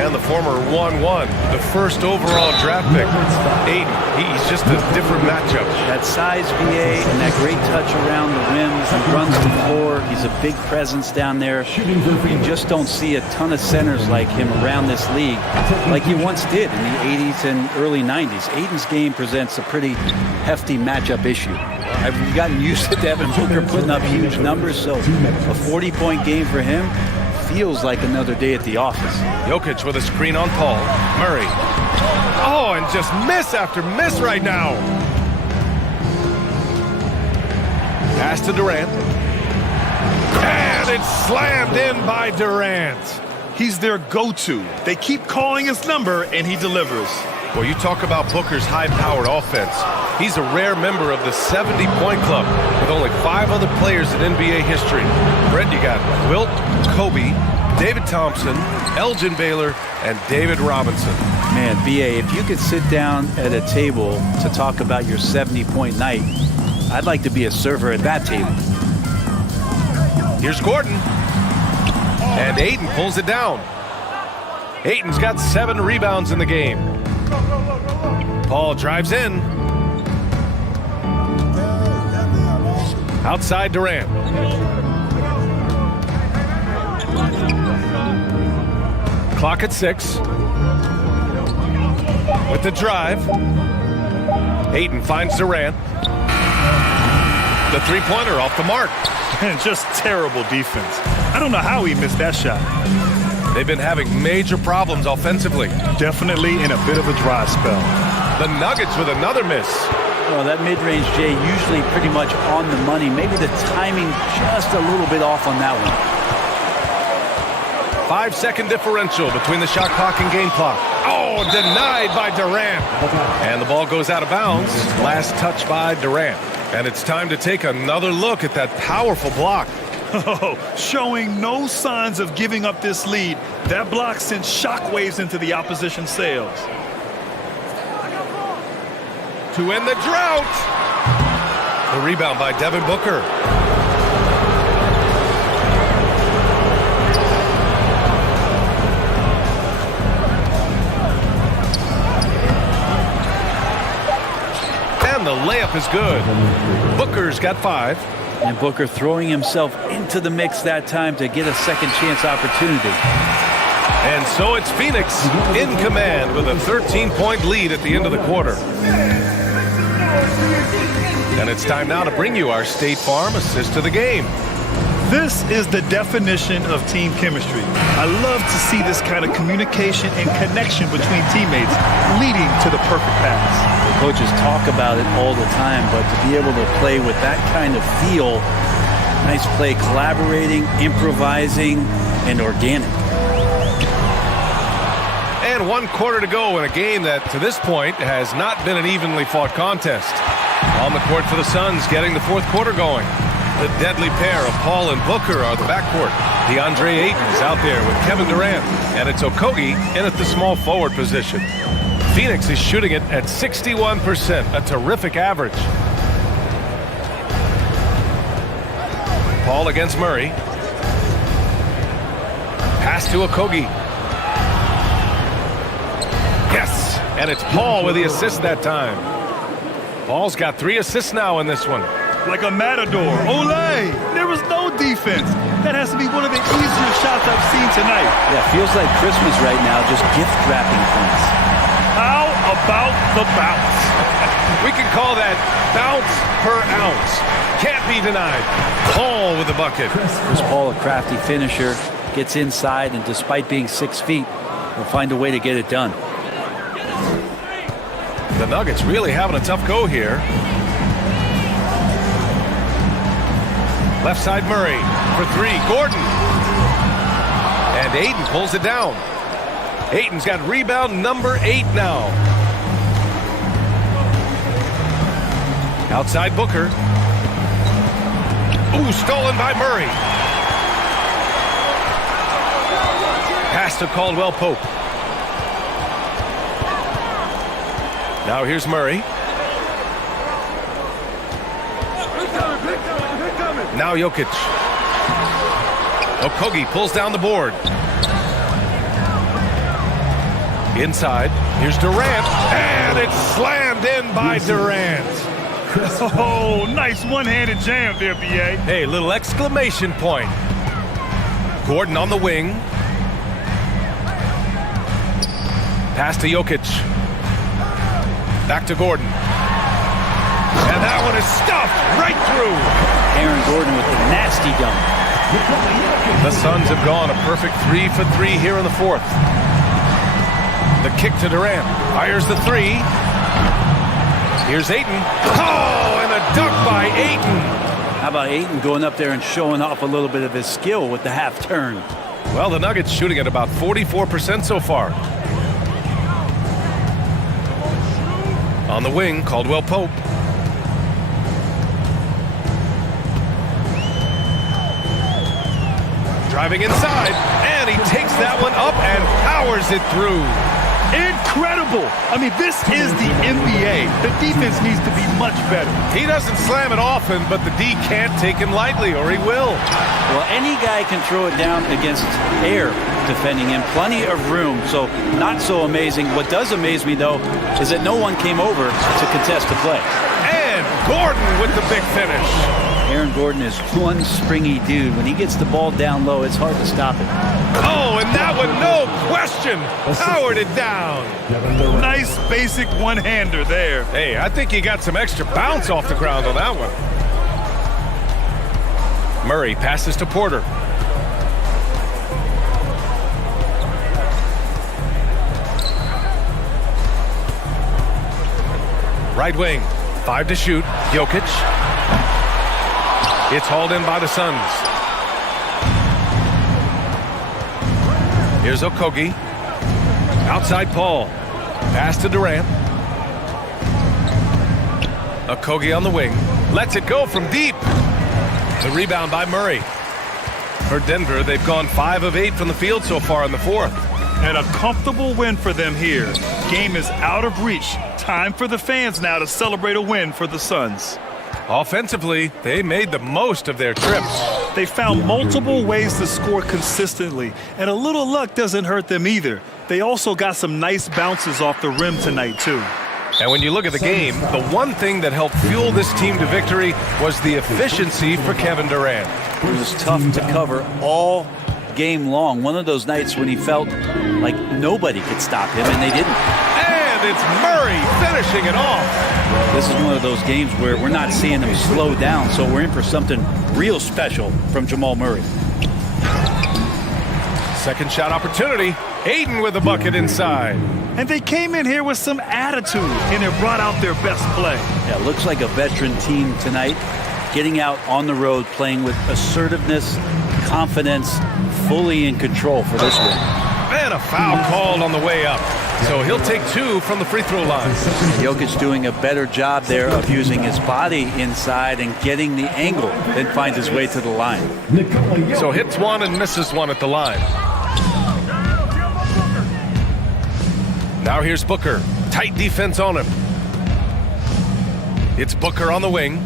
And the former 1-1, the first overall draft pick. Ayton, he's just a different matchup. That size, VA, and that great touch around the rims. He runs the floor. He's a big presence down there. You just don't see a ton of centers like him around this league like you once did in the 80s and early 90s. Ayton's game presents a pretty hefty matchup issue. I've gotten used to Devin Booker putting up huge numbers, so a 40-point game for him feels like another day at the office. Jokic with a screen on Paul. Murray. Oh, and just miss after miss right now. Pass to Durant. And it's slammed in by Durant. He's their go-to. They keep calling his number, and he delivers. Well, you talk about Booker's high-powered offense. He's a rare member of the 70-point club with only 5 other players in NBA history. Brett, you got Wilt, Kobe, David Thompson, Elgin Baylor, and David Robinson. Man, BA, if you could sit down at a table to talk about your 70-point night, I'd like to be a server at that table. Here's Gordon. And Ayton pulls it down. Ayton's got 7 rebounds in the game. Paul drives in. Outside Durant. Clock at 6. With the drive. Ayton finds Durant. The three-pointer off the mark. And just terrible defense. I don't know how he missed that shot. They've been having major problems offensively. Definitely in a bit of a dry spell. The Nuggets with another miss. Well, that mid-range, Jay, usually pretty much on the money. Maybe the timing just a little bit off on that one. 5-second differential between the shot clock and game clock. Oh, denied by Durant. And the ball goes out of bounds. Last touch by Durant. And it's time to take another look at that powerful block. Oh, showing no signs of giving up this lead. That block sent shockwaves into the opposition sails. To end the drought. The rebound by Devin Booker. And the layup is good. Booker's got 5. And Booker throwing himself into the mix that time to get a second chance opportunity. And so it's Phoenix in command with a 13-point lead at the end of the quarter. And it's time now to bring you our State Farm assist of the game. This is the definition of team chemistry. I love to see this kind of communication and connection between teammates leading to the perfect pass. Coaches talk about it all the time, but to be able to play with that kind of feel, nice play, collaborating, improvising, and organic. And 1 quarter to go in a game that, to this point, has not been an evenly fought contest. On the court for the Suns, getting the 4th quarter going. The deadly pair of Paul and Booker are the backcourt. DeAndre Ayton is out there with Kevin Durant, and it's Okogie in at the small forward position. Phoenix is shooting it at 61%, a terrific average. Paul against Murray. Pass to Okogie. Yes, and it's Paul with the assist that time. Paul's got 3 assists now in this one. Like a matador. Olé! There was no defense. That has to be one of the easier shots I've seen tonight. Yeah, feels like Christmas right now, just gift wrapping things. How about the bounce? We can call that bounce per ounce. Can't be denied. Paul with the bucket. Chris Paul, a crafty finisher, gets inside, and despite being 6 feet, will find a way to get it done. The Nuggets really having a tough go here. Left side Murray for 3. Gordon. And Ayton pulls it down. Ayton's got rebound number 8 now. Outside Booker. Ooh, stolen by Murray. Pass to Caldwell Pope. Now here's Murray. Now Jokic. Okogie pulls down the board. Inside. Here's Durant. And it's slammed in by Durant. Oh, nice one-handed jam there, B.A. Hey, little exclamation point. Gordon on the wing. Pass to Jokic. Back to Gordon. And that one is stuffed right through. Aaron Gordon with the nasty dunk. The Suns have gone a perfect 3 for 3 here in the 4th. The kick to Durant. Fires the 3. Here's Ayton. Oh, and a dunk by Ayton. How about Ayton going up there and showing off a little bit of his skill with the half turn? Well, the Nuggets shooting at about 44% so far. On the wing, Caldwell Pope. Driving inside, and he takes that one up and powers it through. Incredible! I mean, this is the NBA. The defense needs to be much better. He doesn't slam it often, but the D can't take him lightly, or he will. Well, any guy can throw it down against air defending him. Plenty of room, so not so amazing. What does amaze me, though, is that no one came over to contest the play. And Gordon with the big finish. Aaron Gordon is one springy dude. When he gets the ball down low, it's hard to stop it. Oh, and that one, no question, powered it down. Nice basic one-hander there. Hey, I think he got some extra bounce off the ground on that one. Murray passes to Porter. Right wing, 5 to shoot. Jokic. It's hauled in by the Suns. Here's Okogie. Outside Paul. Pass to Durant. Okogie on the wing. Lets it go from deep. The rebound by Murray. For Denver, they've gone 5 of 8 from the field so far in the 4th. And a comfortable win for them here. Game is out of reach. Time for the fans now to celebrate a win for the Suns. Offensively, they made the most of their trips. They found multiple ways to score consistently, and a little luck doesn't hurt them either. They also got some nice bounces off the rim tonight, too. And when you look at the game, the one thing that helped fuel this team to victory was the efficiency for Kevin Durant. It was tough to cover all game long. One of those nights when he felt like nobody could stop him, and they didn't. And it's Murray finishing it off. This is one of those games where we're not seeing him slow down, so we're in for something real special from Jamal Murray. Second shot opportunity. Ayton with a bucket inside. And they came in here with some attitude, and it brought out their best play. Yeah, looks like a veteran team tonight, getting out on the road, playing with assertiveness, confidence, fully in control for this one. And a foul called on the way up. So he'll take 2 from the free throw line. Jokic doing a better job there of using his body inside and getting the angle, then finds his way to the line. So hits 1 and misses 1 at the line. Now here's Booker. Tight defense on him. It's Booker on the wing.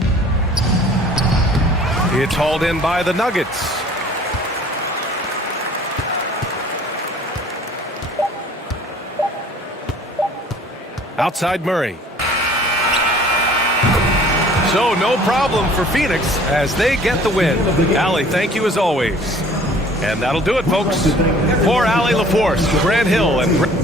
It's hauled in by the Nuggets. Outside Murray. So no problem for Phoenix as they get the win. Allie, thank you as always. And that'll do it, folks. For Allie LaForce, Grant Hill, and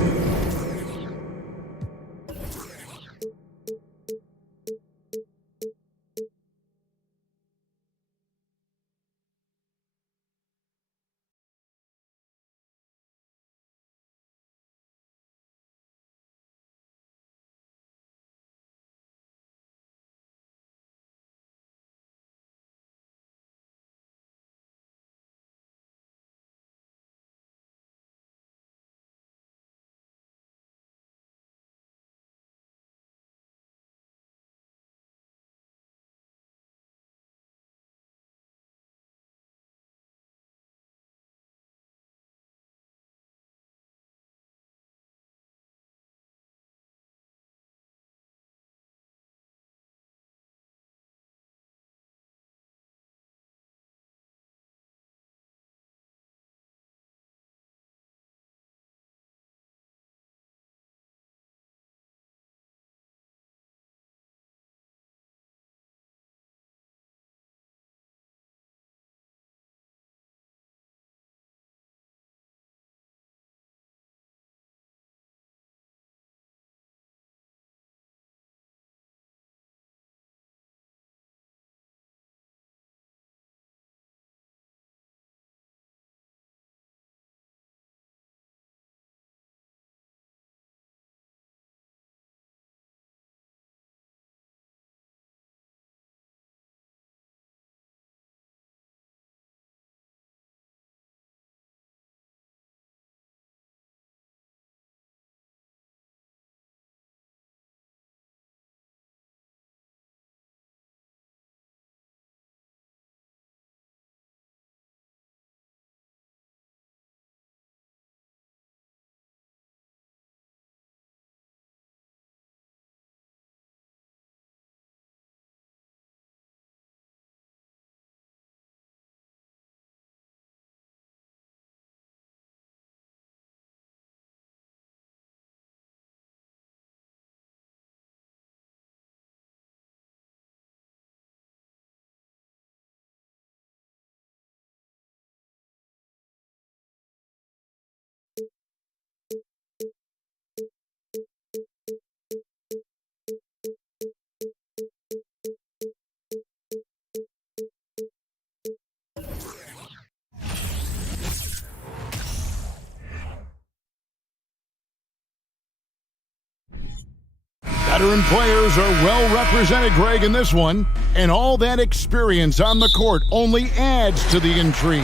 Veteran players are well represented, Greg, in this one. And all that experience on the court only adds to the intrigue.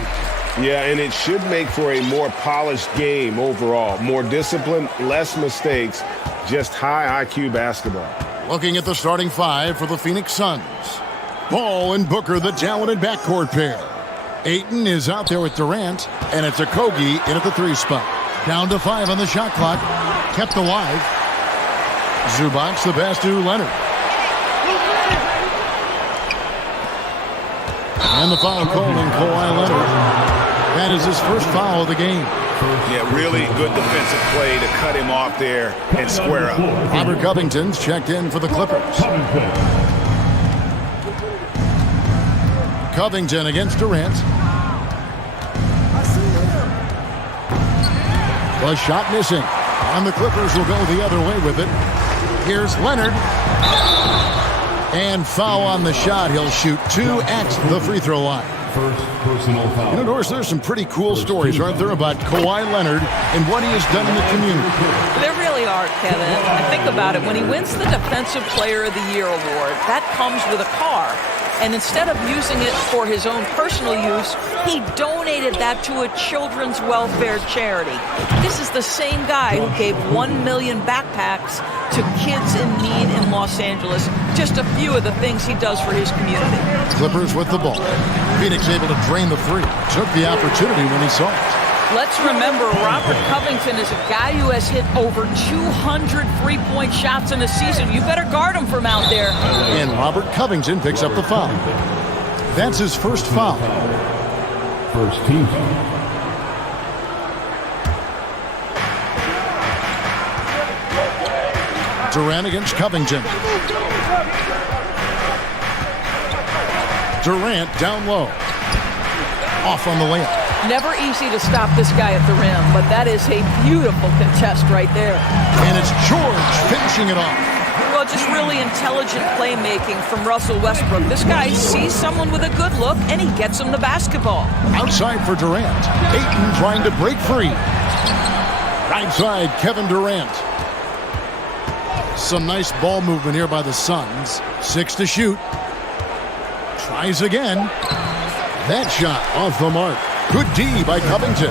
Yeah, and it should make for a more polished game overall. More discipline, less mistakes, just high IQ basketball. Looking at the starting 5 for the Phoenix Suns. Ball and Booker, the talented backcourt pair. Ayton is out there with Durant, and it's Okogie in at the 3 spot. Down to 5 on the shot clock. Kept alive. Zubac the pass to Leonard. And the foul called on Kawhi Leonard. That is his first foul of the game. Yeah, really good defensive play to cut him off there and square up. Robert Covington's checked in for the Clippers. Covington against Durant. The shot missing. And the Clippers will go the other way with it. Here's Leonard. And foul on the shot. He'll shoot 2 at the free throw line. First personal foul. And of course, there's some pretty cool stories, aren't there, about Kawhi Leonard and what he has done in the community. There really are, Kevin. I think about it. When he wins the Defensive Player of the Year award, that comes with a car. And instead of using it for his own personal use, he donated that to a children's welfare charity. This is the same guy who gave 1 million backpacks to kids in need in Los Angeles. Just a few of the things he does for his community. Clippers with the ball. Phoenix able to drain the three. Took the opportunity when he saw it. Let's remember, Robert Covington is a guy who has hit over 200 three-point shots in a season. You better guard him from out there. And Robert Covington picks up the foul. That's his first foul. First team foul. Durant against Covington. Durant down low. Off on the layup. Never easy to stop this guy at the rim, but that is a beautiful contest right there. And it's George finishing it off. Well, just really intelligent playmaking from Russell Westbrook. This guy sees someone with a good look, and he gets him the basketball. Outside for Durant. Ayton trying to break free. Right side, Kevin Durant. Some nice ball movement here by the Suns. 6 to shoot. Tries again. That shot off the mark. Good D by Covington.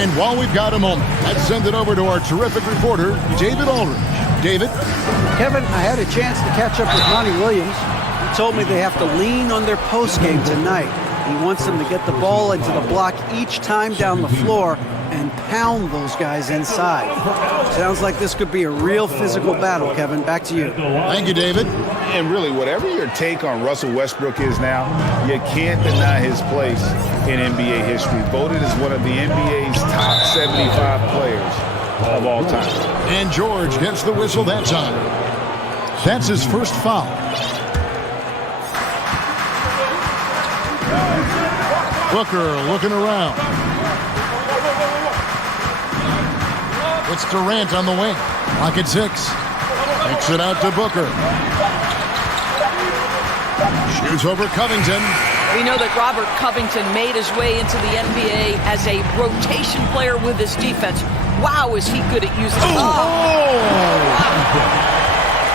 And while we've got a moment, let's send it over to our terrific reporter, David Aldridge. David? Kevin, I had a chance to catch up with Monty Williams. He told me they have to lean on their post game tonight. He wants them to get the ball into the block each time down the floor and pound those guys inside. Sounds like this could be a real physical battle, Kevin. Back to you. Thank you, David. And really, whatever your take on Russell Westbrook is now, you can't deny his place in NBA history. Voted as one of the NBA's top 75 players of all time. And George gets the whistle that time. That's his first foul. Booker looking around. It's Durant on the wing. Clock at 6. Kicks it out to Booker. Shoots over Covington. We know that Robert Covington made his way into the NBA as a rotation player with his defense. Wow, is he good at using it.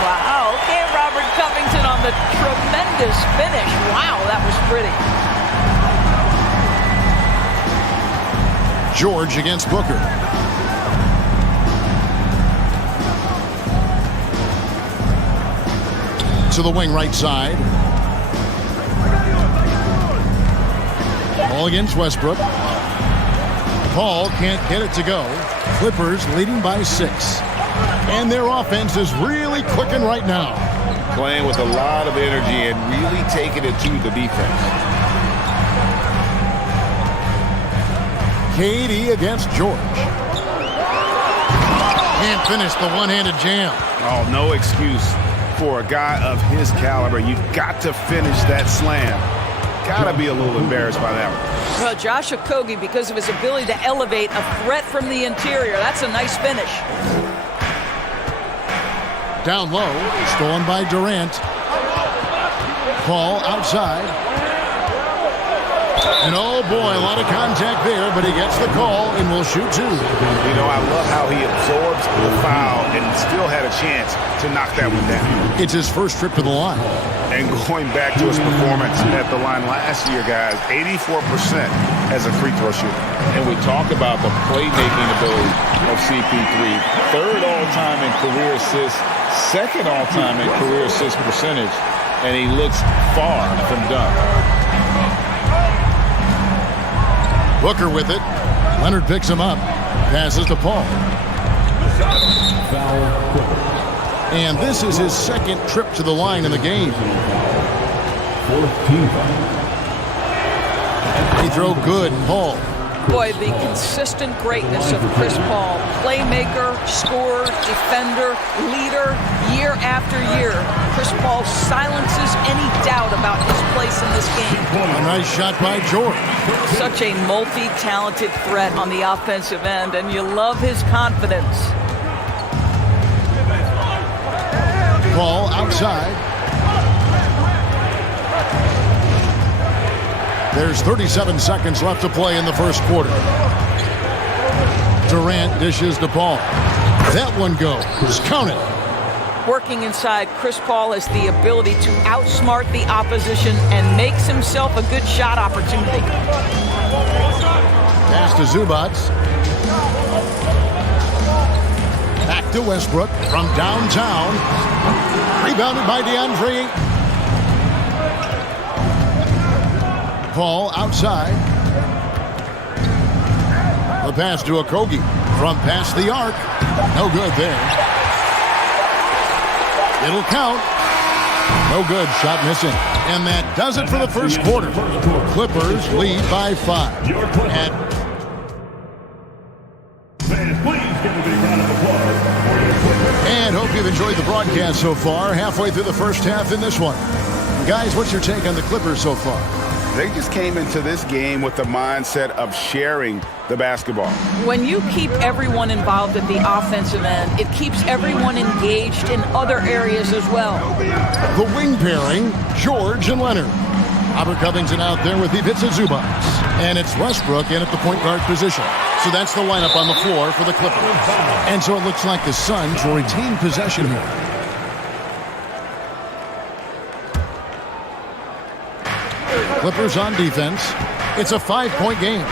Wow, okay, Robert Covington on the tremendous finish. Wow, that was pretty. George against Booker. To the wing right side. Ball against Westbrook. Paul can't get it to go. Clippers leading by 6. And their offense is really clicking right now. Playing with a lot of energy and really taking it to the defense. KD against George. Can't finish the one-handed jam. Oh, no excuse for a guy of his caliber. You've got to finish that slam. Gotta be a little embarrassed by that one. Well, Josh Okogie, because of his ability to elevate a threat from the interior, that's a nice finish. Down low, stolen by Durant. Paul outside. And oh boy, a lot of contact there, but he gets the call and will shoot 2. You know, I love how he absorbs the foul and still had a chance to knock that one down. It's his first trip to the line. And going back to his performance at the line last year, guys, 84% as a free throw shooter. And we talk about the playmaking ability of CP3. 3rd all-time in career assists, 2nd all-time in career assist percentage, and he looks far from done. Booker with it. Leonard picks him up. Passes to Paul. And this is his 2nd trip to the line in the game. 4th team foul. They throw good. Paul. Boy, the consistent greatness of Chris Paul. Playmaker, scorer, defender, leader, year after year. Chris Paul silences any doubt about his place in this game. A nice shot by George. Such a multi-talented threat on the offensive end, and you love his confidence. Paul outside. There's 37 seconds left to play in the first quarter. Durant dishes to Paul. That one goes. Count it. Working inside, Chris Paul has the ability to outsmart the opposition and makes himself a good shot opportunity. Pass to Zubac. Back to Westbrook from downtown. Rebounded by DeAndre Ayton. Paul outside. The pass to Okogie from past the arc. No good there. It'll count. No good. Shot missing. And that does it for the first quarter. Clippers lead by 5. And hope you've enjoyed the broadcast so far. Halfway through the first half in this one. Guys, what's your take on the Clippers so far? They just came into this game with the mindset of sharing the basketball. When you keep everyone involved at the offensive end, it keeps everyone engaged in other areas as well. The wing pairing, George and Leonard. Robert Covington out there with Ivica Zubac. And it's Westbrook in at the point guard position. So that's the lineup on the floor for the Clippers. And so it looks like the Suns will retain possession here. Clippers on defense. It's a 5-point game.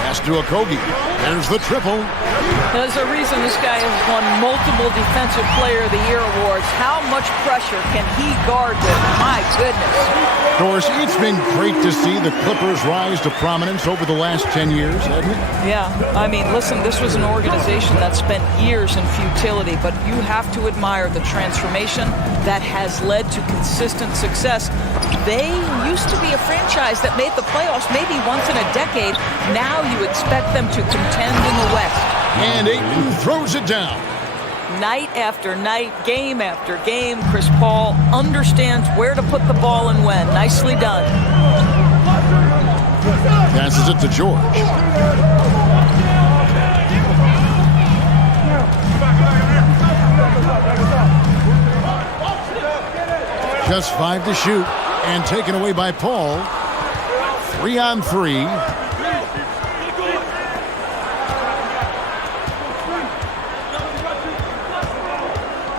Pass to Okogie. There's the triple. There's a reason this guy has won multiple Defensive Player of the Year awards. How much pressure can he guard with? My goodness. Of course, it's been great to see the Clippers rise to prominence over the last 10 years, hasn't it? Yeah, I mean, listen, this was an organization that spent years in futility, but you have to admire the transformation that has led to consistent success. They used to be a franchise that made the playoffs maybe once in a decade. Now you expect them to contend in the West. And Ayton throws it down. Night after night, game after game, Chris Paul understands where to put the ball and when. Nicely done. Passes it to George. Just 5 to shoot, and taken away by Paul. 3-on-3.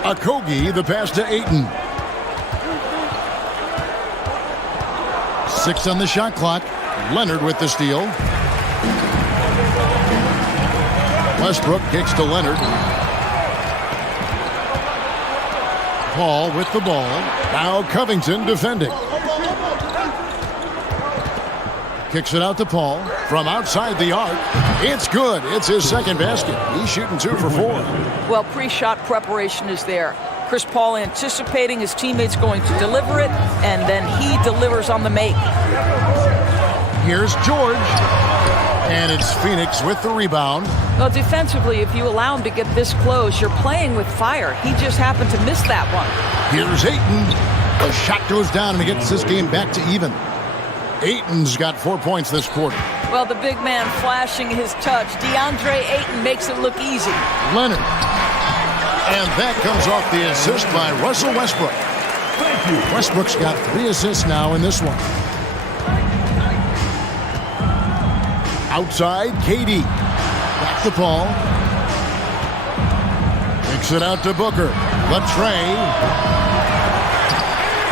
Okogie, the pass to Ayton. 6 on the shot clock. Leonard with the steal. Westbrook kicks to Leonard. Paul with the ball. Now Covington defending. Kicks it out to Paul from outside the arc. It's good. It's his second basket. He's shooting 2 for 4. Well, pre-shot preparation is there. Chris Paul anticipating his teammates going to deliver it, and then he delivers on the make. Here's George. And it's Phoenix with the rebound. Well, defensively, if you allow him to get this close, you're playing with fire. He just happened to miss that one. Here's Ayton. The shot goes down and it gets this game back to even. Ayton's got 4 points this quarter. Well, the big man flashing his touch. DeAndre Ayton makes it look easy. Leonard. And that comes off the assist by Russell Westbrook. Thank you. Westbrook's got 3 assists now in this one. Outside, KD. Back to Paul. Kicks it out to Booker. Latrey.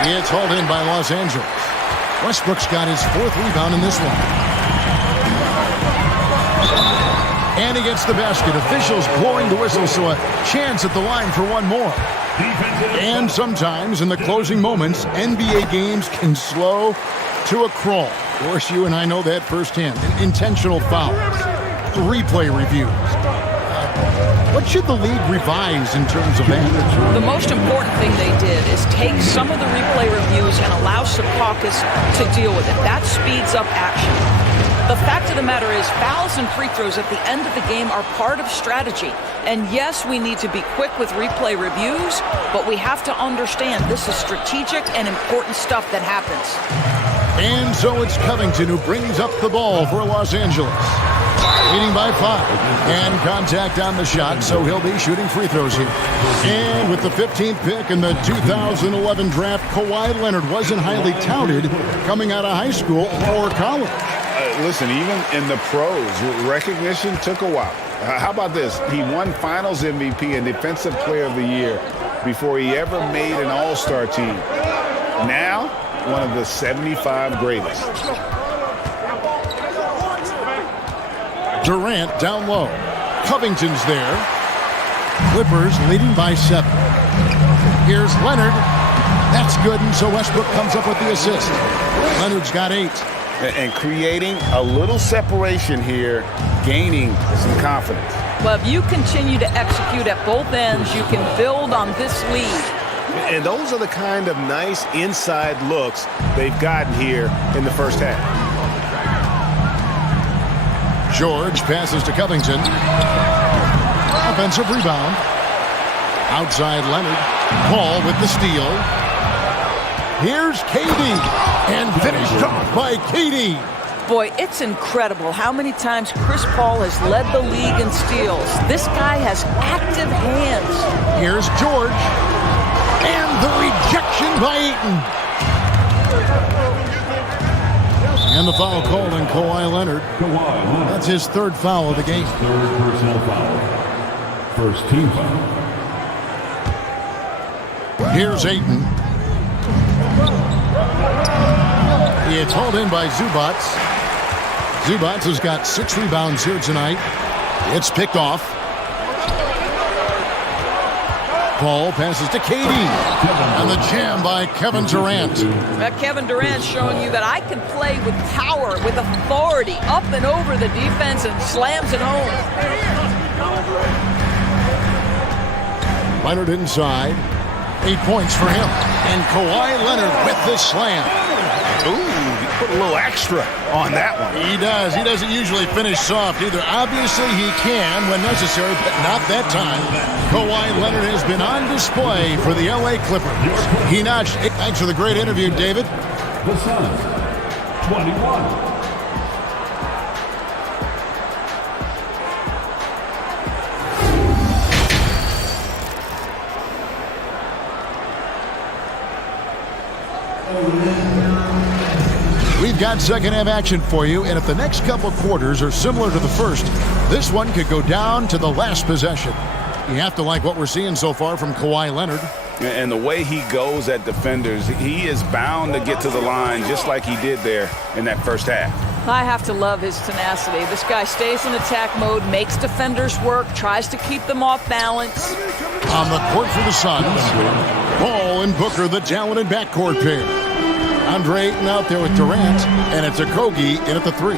It's hauled in by Los Angeles. Westbrook's got his 4th rebound in this one. And he gets the basket. Officials blowing the whistle, so a chance at the line for one more. And sometimes in the closing moments, NBA games can slow to a crawl. Of course, you and I know that firsthand. Intentional fouls, replay reviews, What should the league revise in terms of that? The most important thing they did is take some of the replay reviews and allow Secaucus to deal with it. That speeds up action. The fact of the matter is fouls and free throws at the end of the game are part of strategy. And yes, we need to be quick with replay reviews, but we have to understand this is strategic and important stuff that happens. And so it's Covington who brings up the ball for Los Angeles. Leading by 5. And contact on the shot, so he'll be shooting free throws here. And with the 15th pick in the 2011 draft, Kawhi Leonard wasn't highly touted coming out of high school or college. Listen, even in the pros, recognition took a while. How about this? He won Finals MVP and Defensive Player of the Year before he ever made an All-Star team. Now, one of the 75 greatest. Durant down low. Covington's there. Clippers leading by 7. Here's Leonard. That's good, and so Westbrook comes up with the assist. Leonard's got 8. And creating a little separation here, gaining some confidence. Well, if you continue to execute at both ends, you can build on this lead. And those are the kind of nice inside looks they've gotten here in the first half. George passes to Covington. Offensive rebound. Outside Leonard. Paul with the steal. Here's KD. And finished off by KD. Boy, it's incredible how many times Chris Paul has led the league in steals. This guy has active hands. Here's George. And the rejection by Ayton. And the foul called on Kawhi Leonard. That's his 3rd foul of the game. 3rd personal foul. First team foul. Here's Ayton. It's hauled in by Zubac. Zubac has got 6 rebounds here tonight. It's picked off. Paul passes to KD. And the jam by Kevin Durant. Kevin Durant showing you that I can play with power, with authority, up and over the defense and slams it home. Leonard inside. 8 points for him. And Kawhi Leonard with the slam. Ooh, put a little extra on that one. He does. He doesn't usually finish soft either. Obviously, he can when necessary, but not that time. Kawhi Leonard has been on display for the LA Clippers. He notched 8. Thanks for the great interview, David. The Suns, 21. We've got second half action for you, and if the next couple quarters are similar to the first, this one could go down to the last possession. You have to like what we're seeing so far from Kawhi Leonard. And the way he goes at defenders, he is bound to get to the line just like he did there in that first half. I have to love his tenacity. This guy stays in attack mode, makes defenders work, tries to keep them off balance. On the court for the Suns, Paul and Booker, the talented backcourt pair. Andre Ayton out there with Durant, and it's Okogie in at the 3.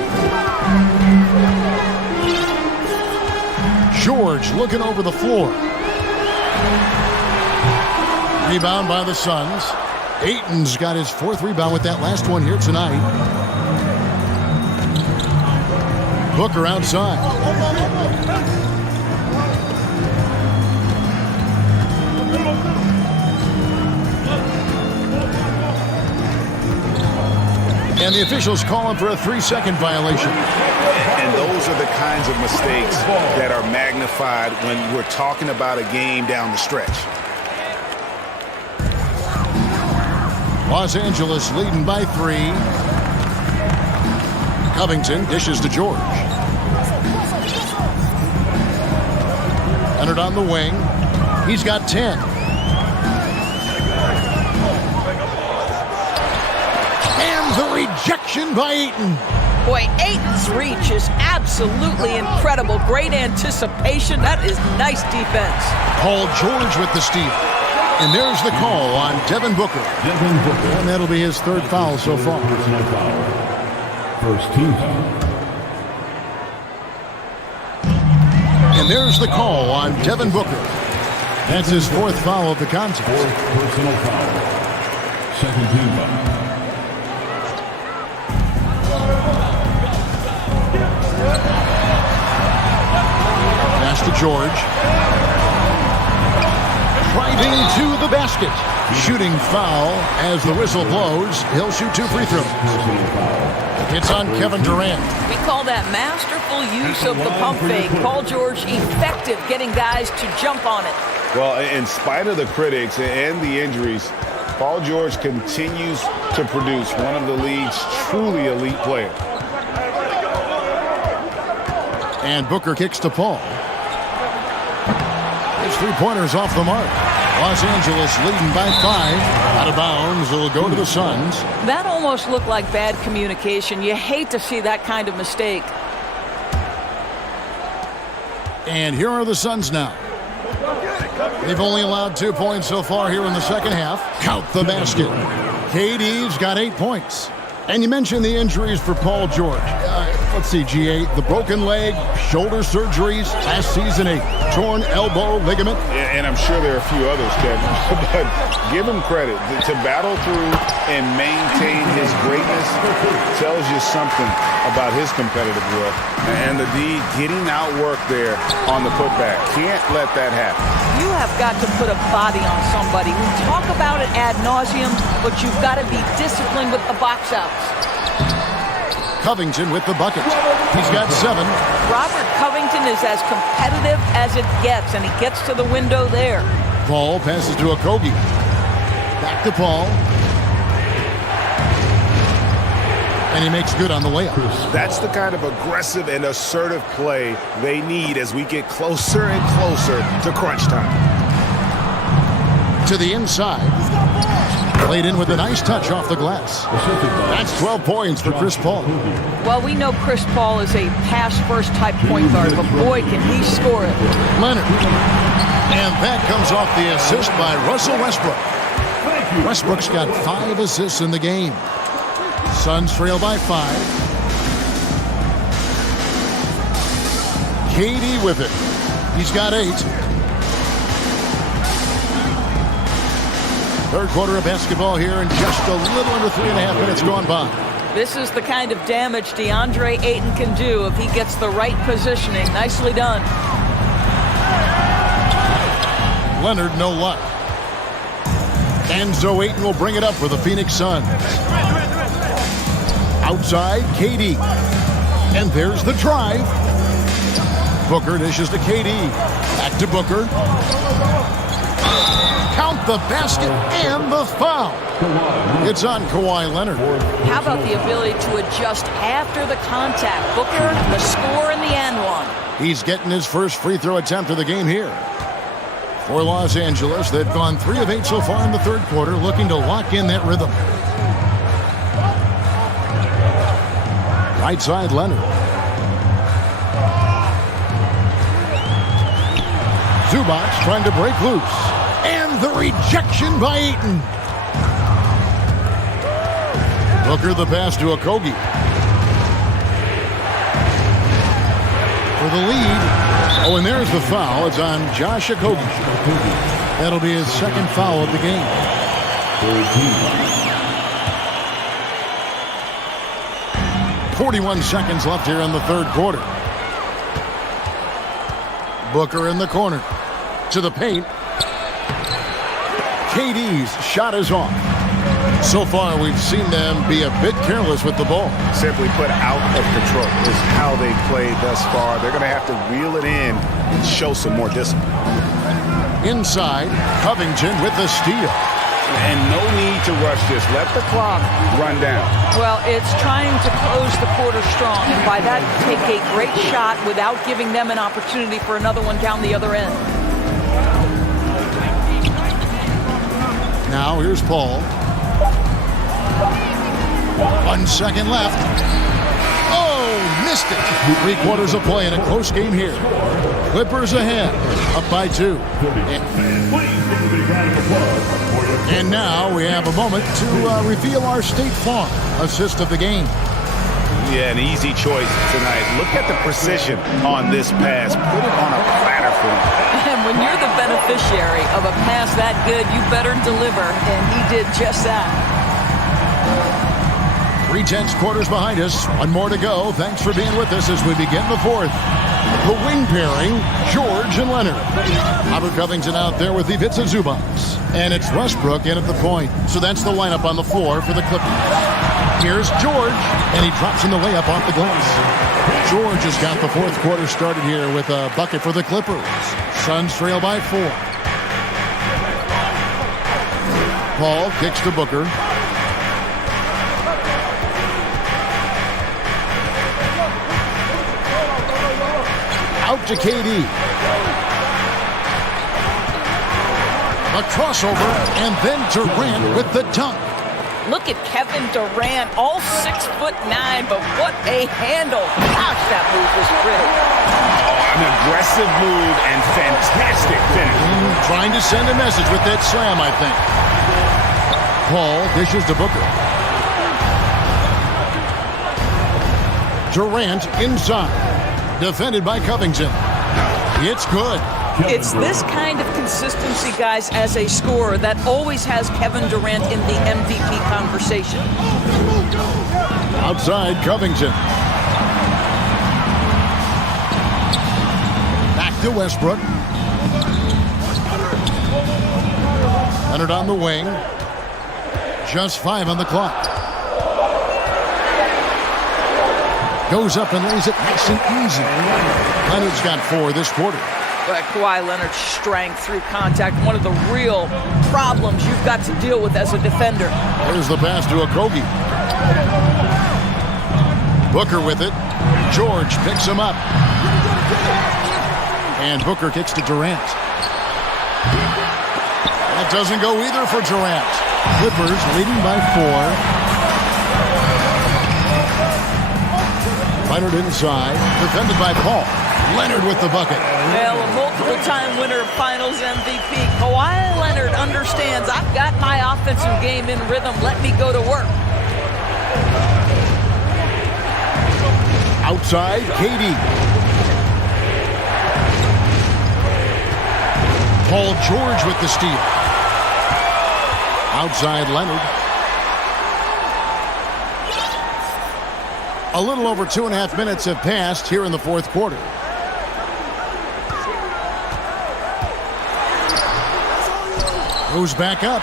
George looking over the floor. Rebound by the Suns. Ayton's got his 4th rebound with that last one here tonight. Booker outside. And the officials calling for a 3-second violation. And those are the kinds of mistakes that are magnified when we're talking about a game down the stretch. Los Angeles leading by 3. Covington dishes to George. Leonard on the wing. He's got 10. And the rejection by Ayton. Boy, Ayton's reach is absolutely incredible. Great anticipation. That is nice defense. Paul George with the steal. And there's the call on Devin Booker. And that'll be his 3rd foul so far. First team foul. And there's the call on Devin Booker. That's his fourth foul of the contest. Personal foul. Second team foul. Pass to George. Driving to the basket. Shooting foul as the whistle blows. He'll shoot 2 free throws. It's on Kevin Durant. We call that masterful use of the pump fake. Paul George effective getting guys to jump on it. Well, in spite of the critics and the injuries, Paul George continues to produce one of the league's truly elite players. And Booker kicks to Paul. His three-pointers off the mark. Los Angeles leading by 5. Out of bounds. It'll go to the Suns. That almost looked like bad communication. You hate to see that kind of mistake. And here are the Suns now. They've only allowed 2 points so far here in the second half. Count the basket. KD's got 8 points. And you mentioned the injuries for Paul George. Let's see, GA, the broken leg, shoulder surgeries, last season a torn elbow ligament. And I'm sure there are a few others, Kevin. But give him credit. To battle through and maintain his greatness tells you something about his competitive will. And the D getting outworked there on the putback. Can't let that happen. You have got to put a body on somebody. We talk about it ad nauseum, but you've got to be disciplined with the box outs. Covington with the bucket. He's got 7. Robert Covington is as competitive as it gets, and he gets to the window there. Paul passes to Okogie. Back to Paul. And he makes good on the layup. That's the kind of aggressive and assertive play they need as we get closer and closer to crunch time. To the inside. Played in with a nice touch off the glass. That's 12 points for Chris Paul. Well, we know Chris Paul is a pass-first type point guard, but boy, can he score it. Leonard. And that comes off the assist by Russell Westbrook. Westbrook's got 5 assists in the game. Suns trail by 5. KD with it. He's got 8. Third quarter of basketball here, and just a little under 3.5 minutes gone by. This is the kind of damage DeAndre Ayton can do if he gets the right positioning. Nicely done. Leonard, no luck. Enzo Ayton will bring it up for the Phoenix Suns. Outside, KD. And there's the drive. Booker dishes to KD. Back to Booker. Count the basket and the foul. It's on Kawhi Leonard. How about the ability to adjust after the contact? Booker, the score and the and one. He's getting his first free throw attempt of the game here. For Los Angeles, they've gone 3 of 8 so far in the third quarter, looking to lock in that rhythm. Right side, Leonard. Zubac trying to break loose. And the rejection by Ayton. Booker the pass to Okogie. For the lead. Oh, and there's the foul. It's on Josh Okogie. That'll be his second foul of the game. 41 seconds left here in the third quarter. Booker in the corner. To the paint. KD's shot is off. So far, we've seen them be a bit careless with the ball. Simply put, out of control is how they played thus far. They're going to have to reel it in and show some more discipline. Inside, Covington with the steal. And no need to rush this. Let the clock run down. Well, it's trying to close the quarter strong. And by that, take a great shot without giving them an opportunity for another one down the other end. Now, here's Paul. 1 second left. Oh, missed it. 3 quarters of play in a close game here. Clippers ahead, up by 2. And now we have a moment to reveal our State Farm assist of the game. Yeah, an easy choice tonight. Look at the precision on this pass. Put it on a platter for him. And when you're the beneficiary of a pass that good, you better deliver, and he did just that. 3/10 quarters behind us. One more to go. Thanks for being with us as we begin the fourth. The wing pairing, George and Leonard. Robert Covington out there with Ivica Zubac. And it's Westbrook in at the point. So that's the lineup on the floor for the Clippers. Here's George, and he drops in the layup off the glass. George has got the fourth quarter started here with a bucket for the Clippers. Suns trail by 4. Paul kicks to Booker. Out to KD. A crossover, and then Durant with the dunk. Look at Kevin Durant, all 6'9", but what a handle. Gosh, that move was pretty. Oh, an aggressive move and fantastic finish. Trying to send a message with that slam, I think. Paul dishes to Booker. Durant inside. Defended by Covington. It's good. It's this kind of consistency, guys, as a scorer that always has Kevin Durant in the MVP conversation. Outside, Covington. Back to Westbrook. Leonard on the wing. Just 5 on the clock. Goes up and lays it nice and easy. Leonard's got 4 this quarter. But Kawhi Leonard's strength through contact, one of the real problems you've got to deal with as a defender. There's the pass to Okogie. Booker with it. George picks him up. And Booker kicks to Durant. That doesn't go either for Durant. Clippers leading by 4. Leonard inside, defended by Paul. Leonard with the bucket. Well, a multiple-time winner of Finals MVP. Kawhi Leonard understands, I've got my offensive game in rhythm. Let me go to work. Outside, KD. Paul George with the steal. Outside, Leonard. A little over 2.5 minutes have passed here in the fourth quarter. Goes back up.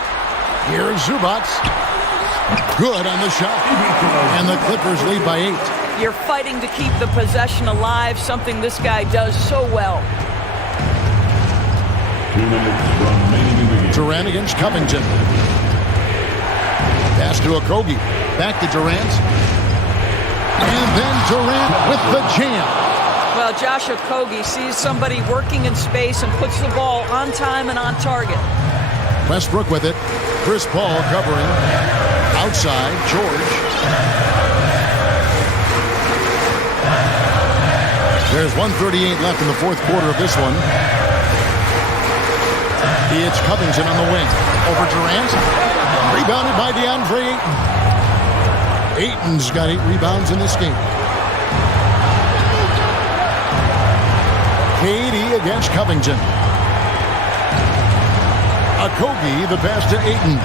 Here's Zubac. Good on the shot. And the Clippers lead by 8. You're fighting to keep the possession alive, something this guy does so well. 2 minutes remaining in the game. Durant against Covington. Pass to Okogie. Back to Durant. And then Durant with the jam. Well, Josh Okogie sees somebody working in space and puts the ball on time and on target. Westbrook with it. Chris Paul covering. Outside, George. There's 1:38 left in the fourth quarter of this one. It's Covington on the wing. Over Durant. Rebounded by DeAndre Ayton. Ayton's got 8 rebounds in this game. KD against Covington. Okogie, the pass to Ayton.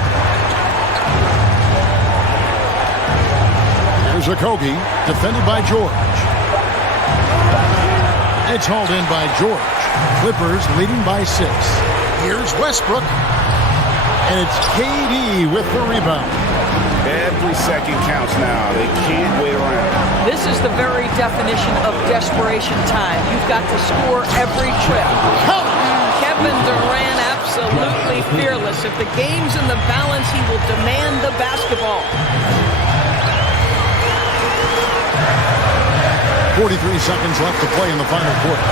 Here's Okogie, defended by George. It's hauled in by George. Clippers leading by 6. Here's Westbrook. And it's KD with the rebound. Every second counts now. They can't wait around. This is the very definition of desperation time. You've got to score every trip. Kevin Durant, absolutely fearless. If the game's in the balance, he will demand the basketball. 43 seconds left to play in the final quarter.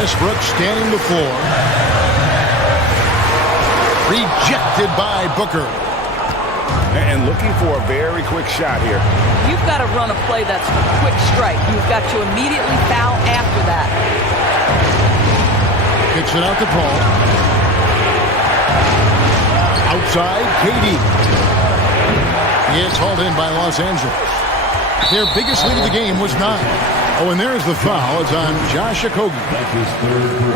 Westbrook scanning the floor. Rejected by Booker. And looking for a very quick shot here. You've got to run a play that's a quick strike. You've got to immediately foul after that. Kicks it out to Paul. Outside, KD. It's hauled in by Los Angeles. Their biggest lead of the game was 9. Oh, and there's the foul. It's on Josh Okogie.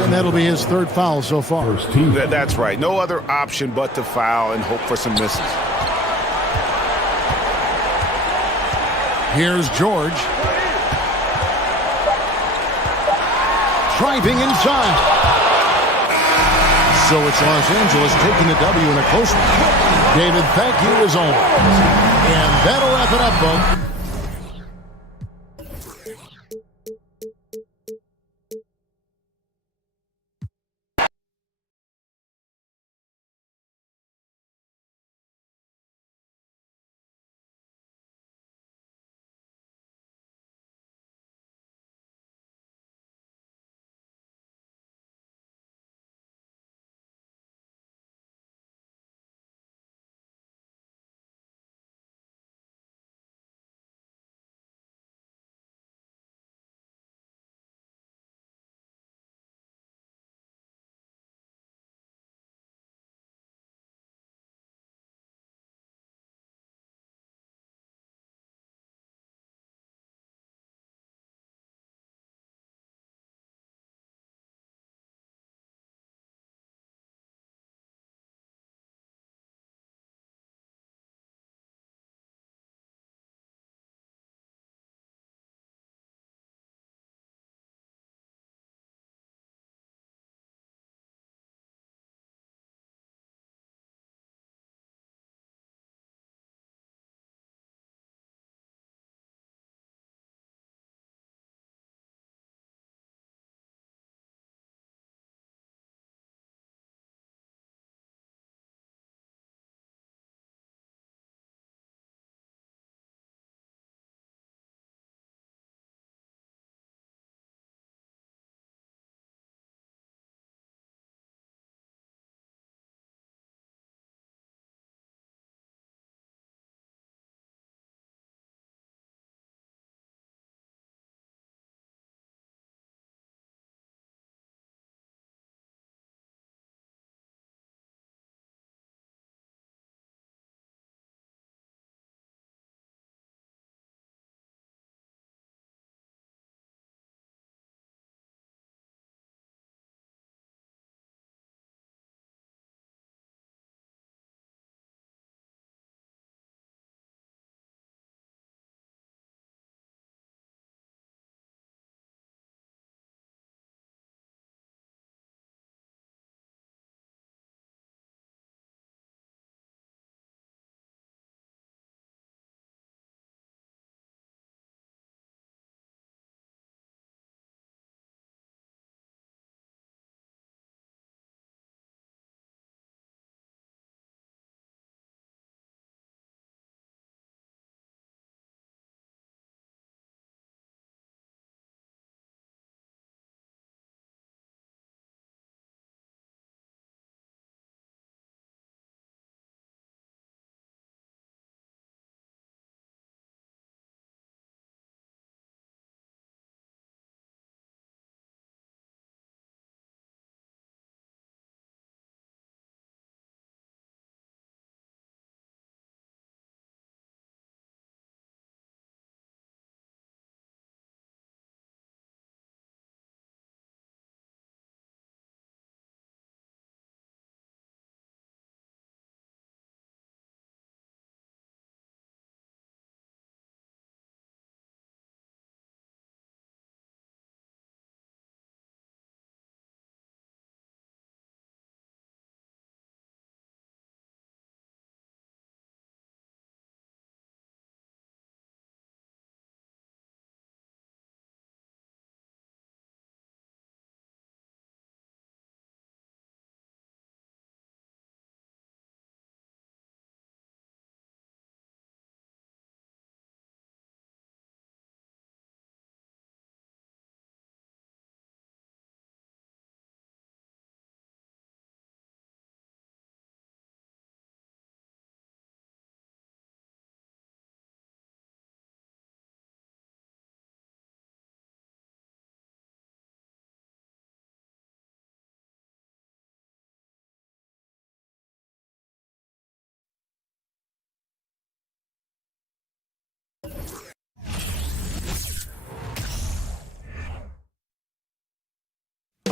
And that'll be his third foul so far. That's right. No other option but to foul and hope for some misses. Here's George. Driving inside. So it's Los Angeles taking the W in a close one. David, thank you as always. And that'll wrap it up, folks.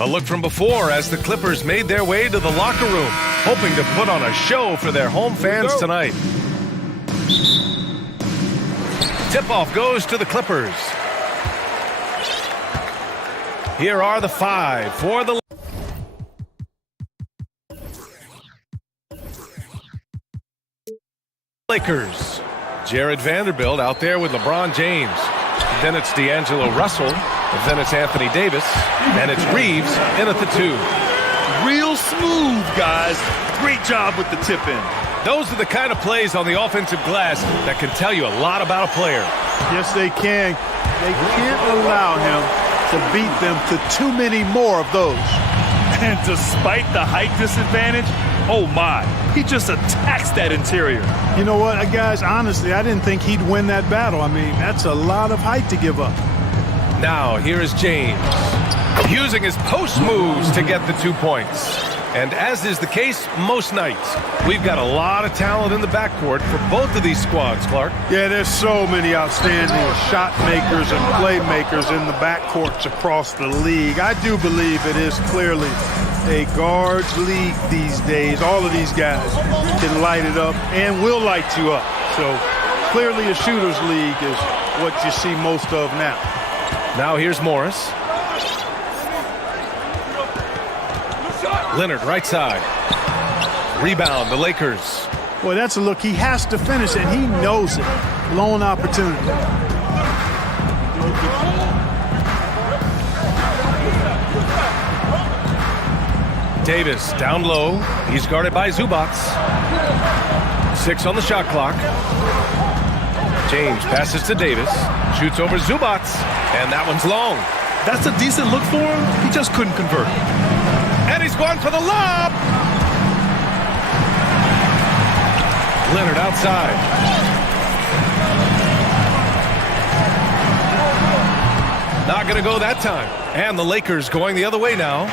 A look from before as the Clippers made their way to the locker room, hoping to put on a show for their home fans tonight. Tip-off goes to the Clippers. Here are the 5 for the Lakers. Jared Vanderbilt out there with LeBron James. Then it's D'Angelo Russell. Then it's Anthony Davis. And it's Reeves in at the 2. Real smooth, guys. Great job with the tip-in. Those are the kind of plays on the offensive glass that can tell you a lot about a player. Yes, they can. They can't allow him to beat them to too many more of those. And despite the height disadvantage, oh my, he just attacks that interior. You know what, guys, honestly, I didn't think he'd win that battle. I mean, that's a lot of height to give up. Now, here is James, using his post moves to get the 2 points. And as is the case most nights, we've got a lot of talent in the backcourt for both of these squads, Clark. Yeah, there's so many outstanding shot makers and playmakers in the backcourts across the league. I do believe it is clearly a guards league these days. All of these guys can light it up and will light you up. So clearly a shooter's league is what you see most of now. Now here's Morris. Leonard, right side. Rebound, the Lakers. Boy, that's a look he has to finish, and he knows it. Lone opportunity. Davis down low. He's guarded by Zubac. 6 on the shot clock. James passes to Davis. Shoots over Zubac, and that one's long. That's a decent look for him. He just couldn't convert. And he's going for the lob. Leonard outside. Not going to go that time. And the Lakers going the other way now.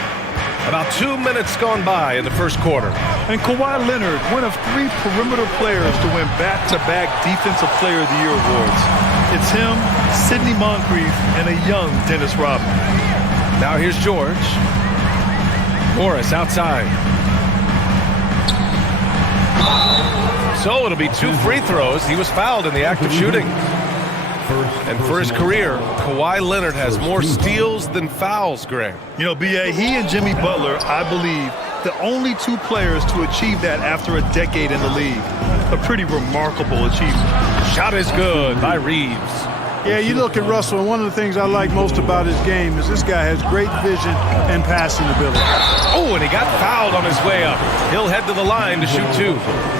About 2 minutes gone by in the first quarter. And Kawhi Leonard, one of 3 perimeter players to win back-to-back Defensive Player of the Year awards. It's him, Sidney Moncrief, and a young Dennis Rodman. Now here's George. Morris outside. So it'll be 2 free throws. He was fouled in the act of shooting. And for his career, Kawhi Leonard has more steals than fouls, Greg. You know, B.A., he and Jimmy Butler, I believe, the only 2 players to achieve that after a decade in the league. A pretty remarkable achievement. Shot is good by Reeves. Yeah, you look at Russell, and one of the things I like most about his game is this guy has great vision and passing ability. Oh, and he got fouled on his way up. He'll head to the line to shoot 2.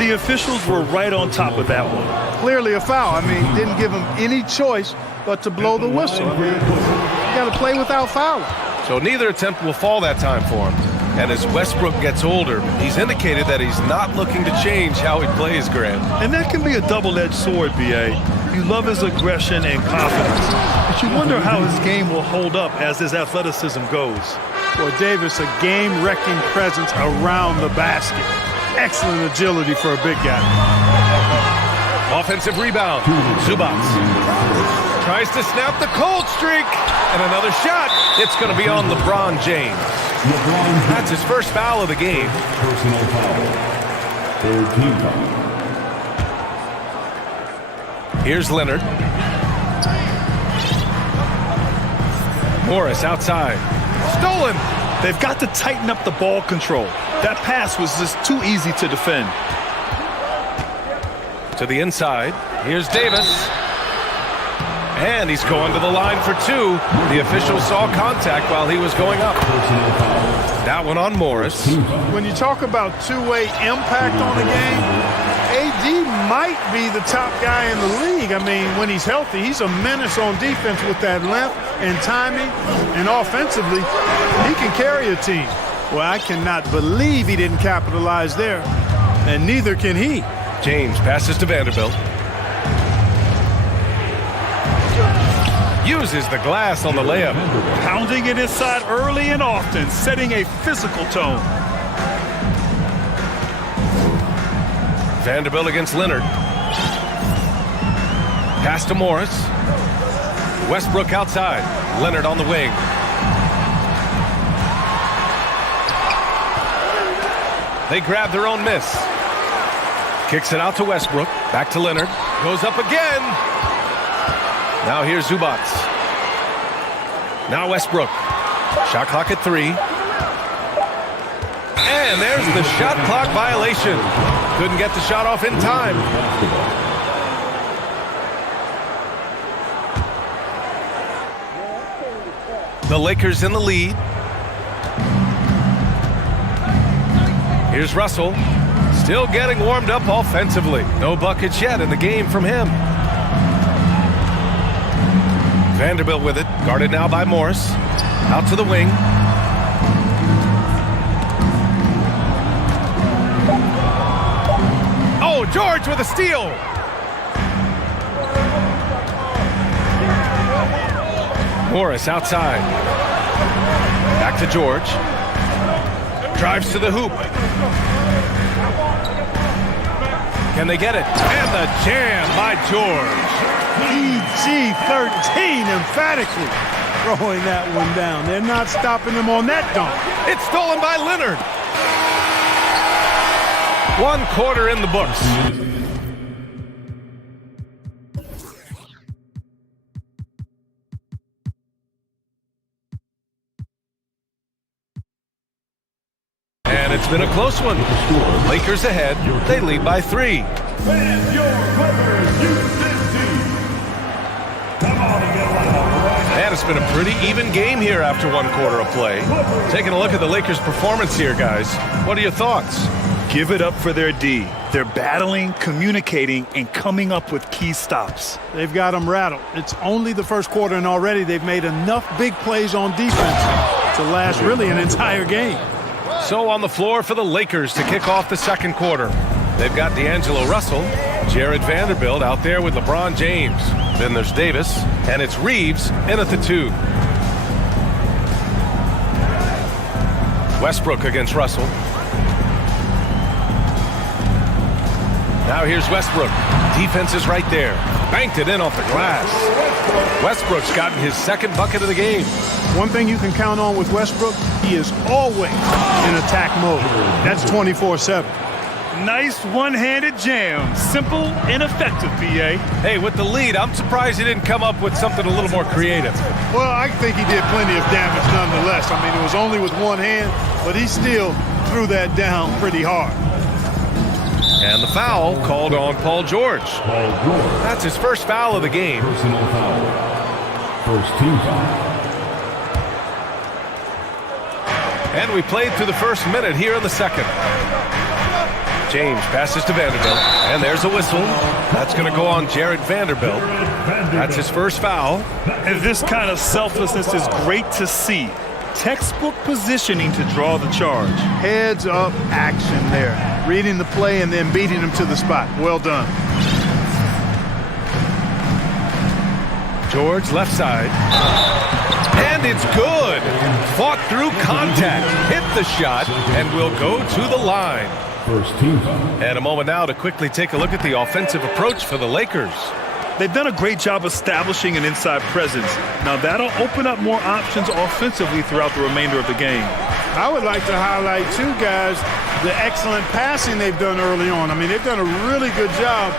The officials were right on top of that one. Clearly a foul. I mean, didn't give him any choice but to blow the whistle. I mean, you got to play without fouling. So neither attempt will fall that time for him. And as Westbrook gets older, he's indicated that he's not looking to change how he plays, Grant. And that can be a double-edged sword, B.A. You love his aggression and confidence, but you wonder how his game will hold up as his athleticism goes. For Davis, a game-wrecking presence around the basket. Excellent agility for a big guy. Offensive rebound. Zubac tries to snap the cold streak. And another shot. It's going to be on LeBron James. That's his first foul of the game. Personal foul. 3rd team foul. Here's Leonard. Morris outside. Stolen. They've got to tighten up the ball control. That pass was just too easy to defend. To the inside. Here's Davis. And he's going to the line for 2. The official saw contact while he was going up. That one on Morris. When you talk about two-way impact on the game, AD might be the top guy in the league. I mean, when he's healthy, he's a menace on defense with that length and timing. And offensively, he can carry a team. Well, I cannot believe he didn't capitalize there. And neither can he. James passes to Vanderbilt. Uses the glass on the layup. Pounding it inside early and often, setting a physical tone. Vanderbilt against Leonard. Pass to Morris. Westbrook outside. Leonard on the wing. They grab their own miss. Kicks it out to Westbrook. Back to Leonard. Goes up again. Now here's Zubac. Now Westbrook. Shot clock at 3. And there's the shot clock violation. Couldn't get the shot off in time. The Lakers in the lead. Here's Russell. Still getting warmed up offensively. No buckets yet in the game from him. Vanderbilt with it. Guarded now by Morris. Out to the wing. Oh, George with a steal. Morris outside. Back to George. Drives to the hoop. Can they get it? And the jam by George. PG-13 emphatically throwing that one down. They're not stopping him on that dunk. It's stolen by Leonard. 1 quarter in the books. And it's been a close one. Lakers ahead. They lead by 3. And your Clippers, Houston team. Come on and get loud. And it's been a pretty even game here after 1 quarter of play. Taking a look at the Lakers' performance here, guys. What are your thoughts? Give it up for their D. They're battling, communicating, and coming up with key stops. They've got them rattled. It's only the first quarter, and already they've made enough big plays on defense to last really an entire game. So on the floor for the Lakers to kick off the second quarter. They've got D'Angelo Russell, Jared Vanderbilt out there with LeBron James. Then there's Davis, and it's Reeves in at the 2. Westbrook against Russell. Now here's Westbrook. Defense is right there. Banked it in off the glass. Westbrook's gotten his second bucket of the game. One thing you can count on with Westbrook, he is always in attack mode. That's 24/7. Nice one-handed jam. Simple and effective, B.A. Hey, with the lead, I'm surprised he didn't come up with something a little more creative. Well, I think he did plenty of damage nonetheless. I mean, it was only with one hand, but he still threw that down pretty hard. And the foul called on Paul George. That's his first foul of the game. Personal foul. First team foul. And we played through the first minute here in the second. James passes to Vanderbilt, and there's a whistle. That's going to go on Jared Vanderbilt. That's his first foul. And this kind of selflessness is great to see. Textbook positioning to draw the charge. Heads up action there. Reading the play and then beating him to the spot. Well done. George left side. And it's good. Fought through contact. Hit the shot and will go to the line. First team foul. And a moment now to quickly take a look at the offensive approach for the Lakers. They've done a great job establishing an inside presence. Now that'll open up more options offensively throughout the remainder of the game. I would like to highlight, too, guys, the excellent passing they've done early on. I mean, they've done a really good job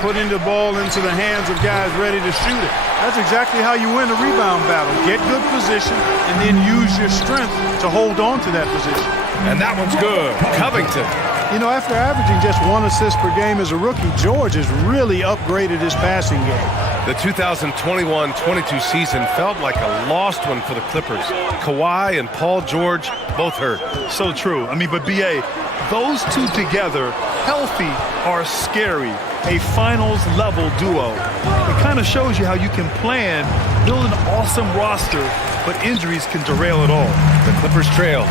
putting the ball into the hands of guys ready to shoot it. That's exactly how you win a rebound battle. Get good position and then use your strength to hold on to that position. And that one's good. Covington. You know, after averaging just 1 assist per game as a rookie, George has really upgraded his passing game. The 2021-22 season felt like a lost one for the Clippers. Kawhi and Paul George both hurt. So true. I mean, but B.A., those two together, healthy, are scary. A finals-level duo. It kind of shows you how you can plan, build an awesome roster, but injuries can derail it all. The Clippers trail.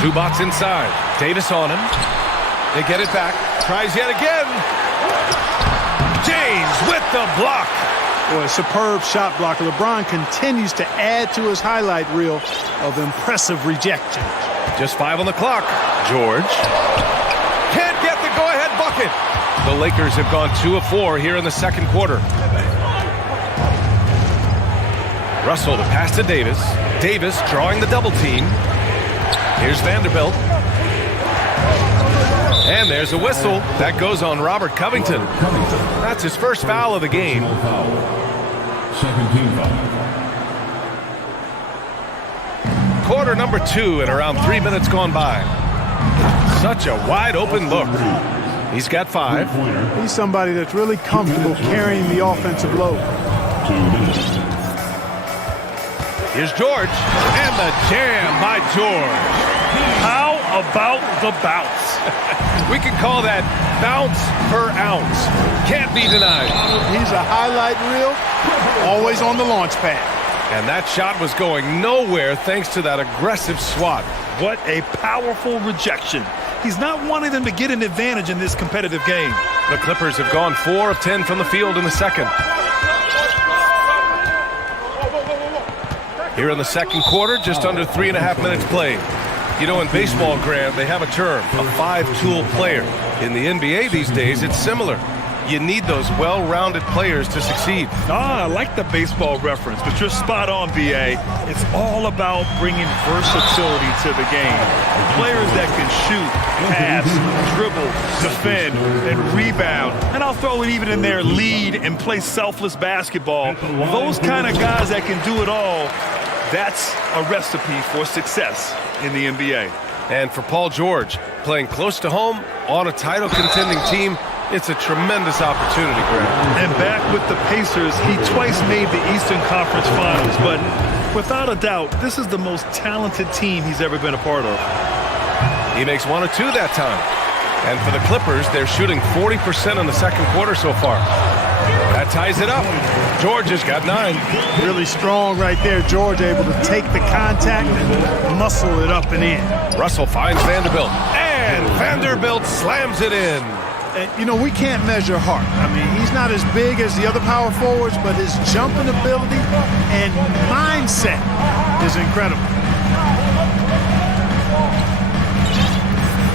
Zubac inside. Davis on him. They get it back. Tries yet again. James with the block. Boy, superb shot blocker. LeBron continues to add to his highlight reel of impressive rejection. Just 5 on the clock. George can't get the go-ahead bucket. The Lakers have gone 2 of 4 here in the second quarter. Russell to pass to Davis. Davis drawing the double team. Here's Vanderbilt. And there's a whistle. That goes on Robert Covington. That's his first foul of the game. Second team foul. Quarter number 2 and around 3 minutes gone by. Such a wide open look. He's got 5. He's somebody that's really comfortable carrying the offensive load. 2 minutes. Here's George. And the jam by George. How about the bounce? We can call that bounce per ounce. Can't be denied. He's a highlight reel, always on the launch pad. And that shot was going nowhere thanks to that aggressive swat. What a powerful rejection. He's not wanting them to get an advantage in this competitive game. The Clippers have gone 4 of 10 from the field in the second. Here in the second quarter, just under 3.5 minutes played. You know, in baseball, Graham, they have a term, a 5-tool player. In the NBA these days, it's similar. You need those well-rounded players to succeed. I like the baseball reference, but you're spot on, BA. It's all about bringing versatility to the game. Players that can shoot, pass, dribble, defend, and rebound. And I'll throw it even in there, lead and play selfless basketball. Those kind of guys that can do it all, that's a recipe for success in the NBA. And for Paul George, playing close to home on a title-contending team, it's a tremendous opportunity, Graham. And back with the Pacers, he twice made the Eastern Conference Finals. But without a doubt, this is the most talented team he's ever been a part of. He makes 1 or 2 that time. And for the Clippers, they're shooting 40% in the second quarter so far. That ties it up. George has got 9. Really strong right there. George able to take the contact and muscle it up and in. Russell finds Vanderbilt. And Vanderbilt slams it in. And, you know, we can't measure heart. I mean, he's not as big as the other power forwards, but his jumping ability and mindset is incredible.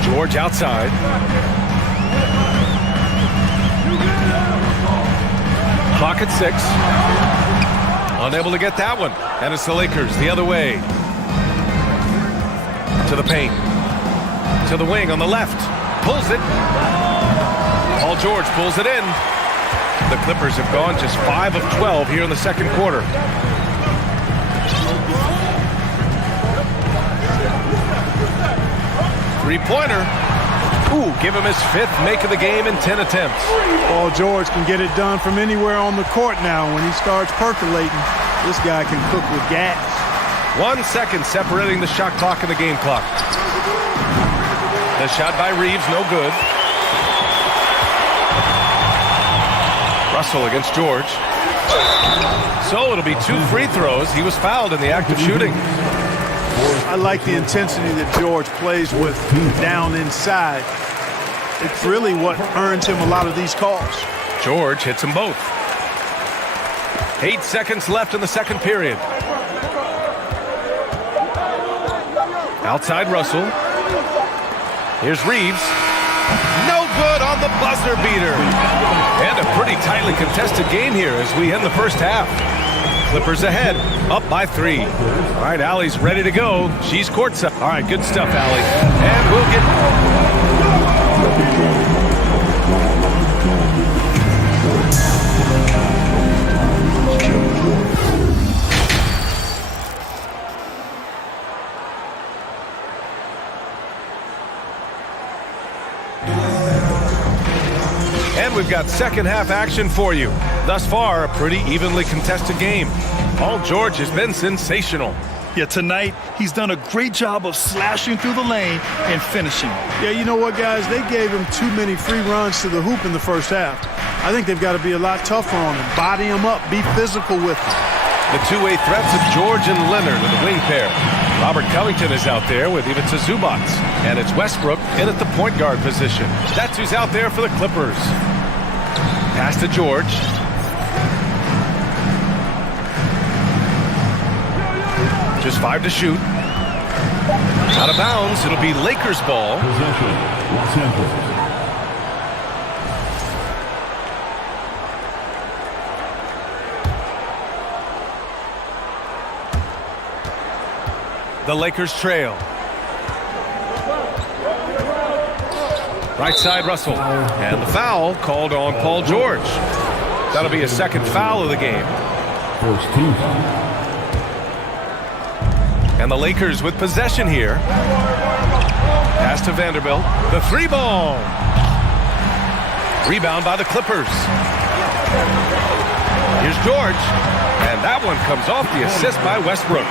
George outside. Clock at 6. Unable to get that one. And it's the Lakers the other way. To the paint. To the wing on the left. Pulls it. Paul George pulls it in. The Clippers have gone just 5 of 12 here in the second quarter. Three-pointer. Ooh, give him his 5th make of the game in 10 attempts. Paul George can get it done from anywhere on the court now. When he starts percolating, this guy can cook with gas. 1 second separating the shot clock and the game clock. The shot by Reeves, no good. Russell against George. So it'll be 2 free throws. He was fouled in the act of shooting. I like the intensity that George plays with down inside. It's really what earns him a lot of these calls. George hits them both. 8 seconds left in the second period. Outside Russell. Here's Reeves. No good on the buzzer beater. And a pretty tightly contested game here as we end the first half. Clippers ahead, up by 3. All right, Allie's ready to go. She's courtside. All right, good stuff, Allie. And we'll get... And we've got second half action for you. Thus far, a pretty evenly contested game. Paul George has been sensational. Yeah, tonight, he's done a great job of slashing through the lane and finishing. Yeah, you know what, guys? They gave him too many free runs to the hoop in the first half. I think they've got to be a lot tougher on him. Body him up. Be physical with him. The two-way threats of George and Leonard are the wing pair. Robert Covington is out there with Ivica Zubac. And it's Westbrook in at the point guard position. That's who's out there for the Clippers. Pass to George. Just 5 to shoot. Out of bounds. It'll be Lakers ball. Possession, Los Angeles. The Lakers trail. Right side, Russell. And the foul called on Paul George. That'll be his second foul of the game. First team foul. And the Lakers with possession here. Pass to Vanderbilt. The three ball. Rebound by the Clippers. Here's George. And that one comes off the assist by Westbrook.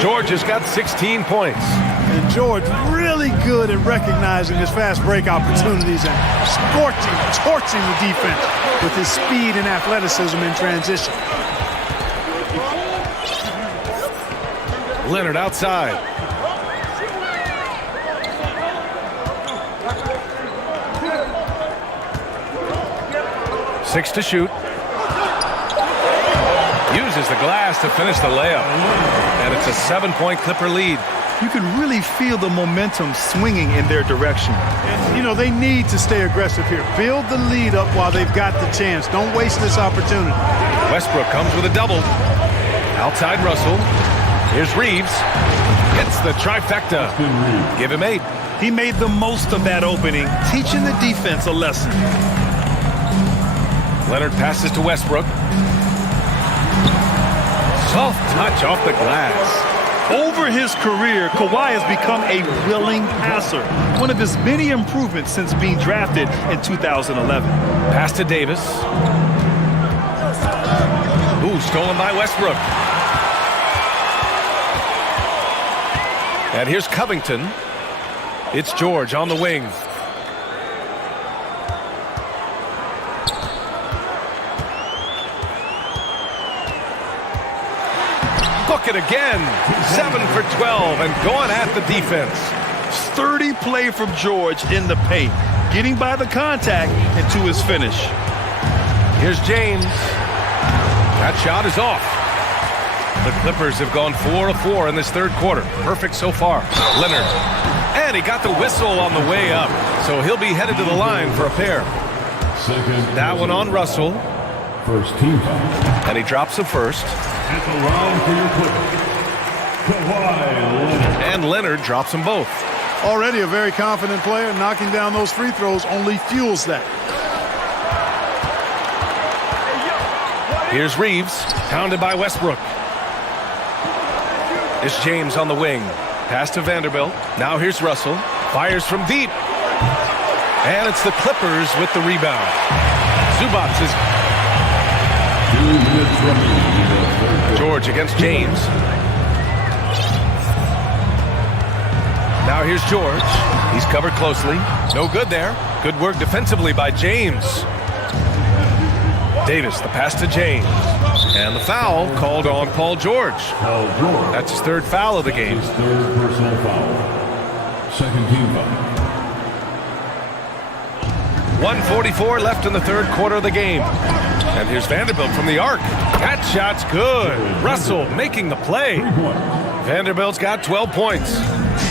George has got 16 points. And George really good at recognizing his fast break opportunities and torching the defense with his speed and athleticism in transition. Leonard outside. Six to shoot. Uses the glass to finish the layup. And it's a 7-point Clipper lead. You can really feel the momentum swinging in their direction. And, you know, they need to stay aggressive here. Build the lead up while they've got the chance. Don't waste this opportunity. Westbrook comes with a double. Outside Russell. Here's Reeves. Hits the trifecta. Give him 8. He made the most of that opening, teaching the defense a lesson. Leonard passes to Westbrook. Soft touch off the glass. Over his career, Kawhi has become a willing passer, one of his many improvements since being drafted in 2011. Pass to Davis. Ooh, stolen by Westbrook. And here's Covington. It's George on the wing. Book it again. 7 for 12 and going at the defense. Sturdy play from George in the paint, getting by the contact and to his finish. Here's James. That shot is off. The Clippers have gone 4 of 4 in this third quarter. Perfect so far. Leonard. And he got the whistle on the way up. So he'll be headed to the line for a pair. That one on Russell. First team foul. And he drops the first. At the line for your Clippers, Kawhi Leonard. And Leonard drops them both. Already a very confident player. Knocking down those free throws only fuels that. Here's Reeves. Pounded by Westbrook. It's James on the wing. Pass to Vanderbilt. Now here's Russell. Fires from deep. And it's the Clippers with the rebound. Zubats is... George against James. Now here's George. He's covered closely. No good there. Good work defensively by James. Davis, the pass to James. And the foul called on Paul George. That's his third foul of the game. His third personal foul. Second team foul. 1:44 left in the third quarter of the game. And here's Vanderbilt from the arc. That shot's good. Russell making the play. Vanderbilt's got 12 points.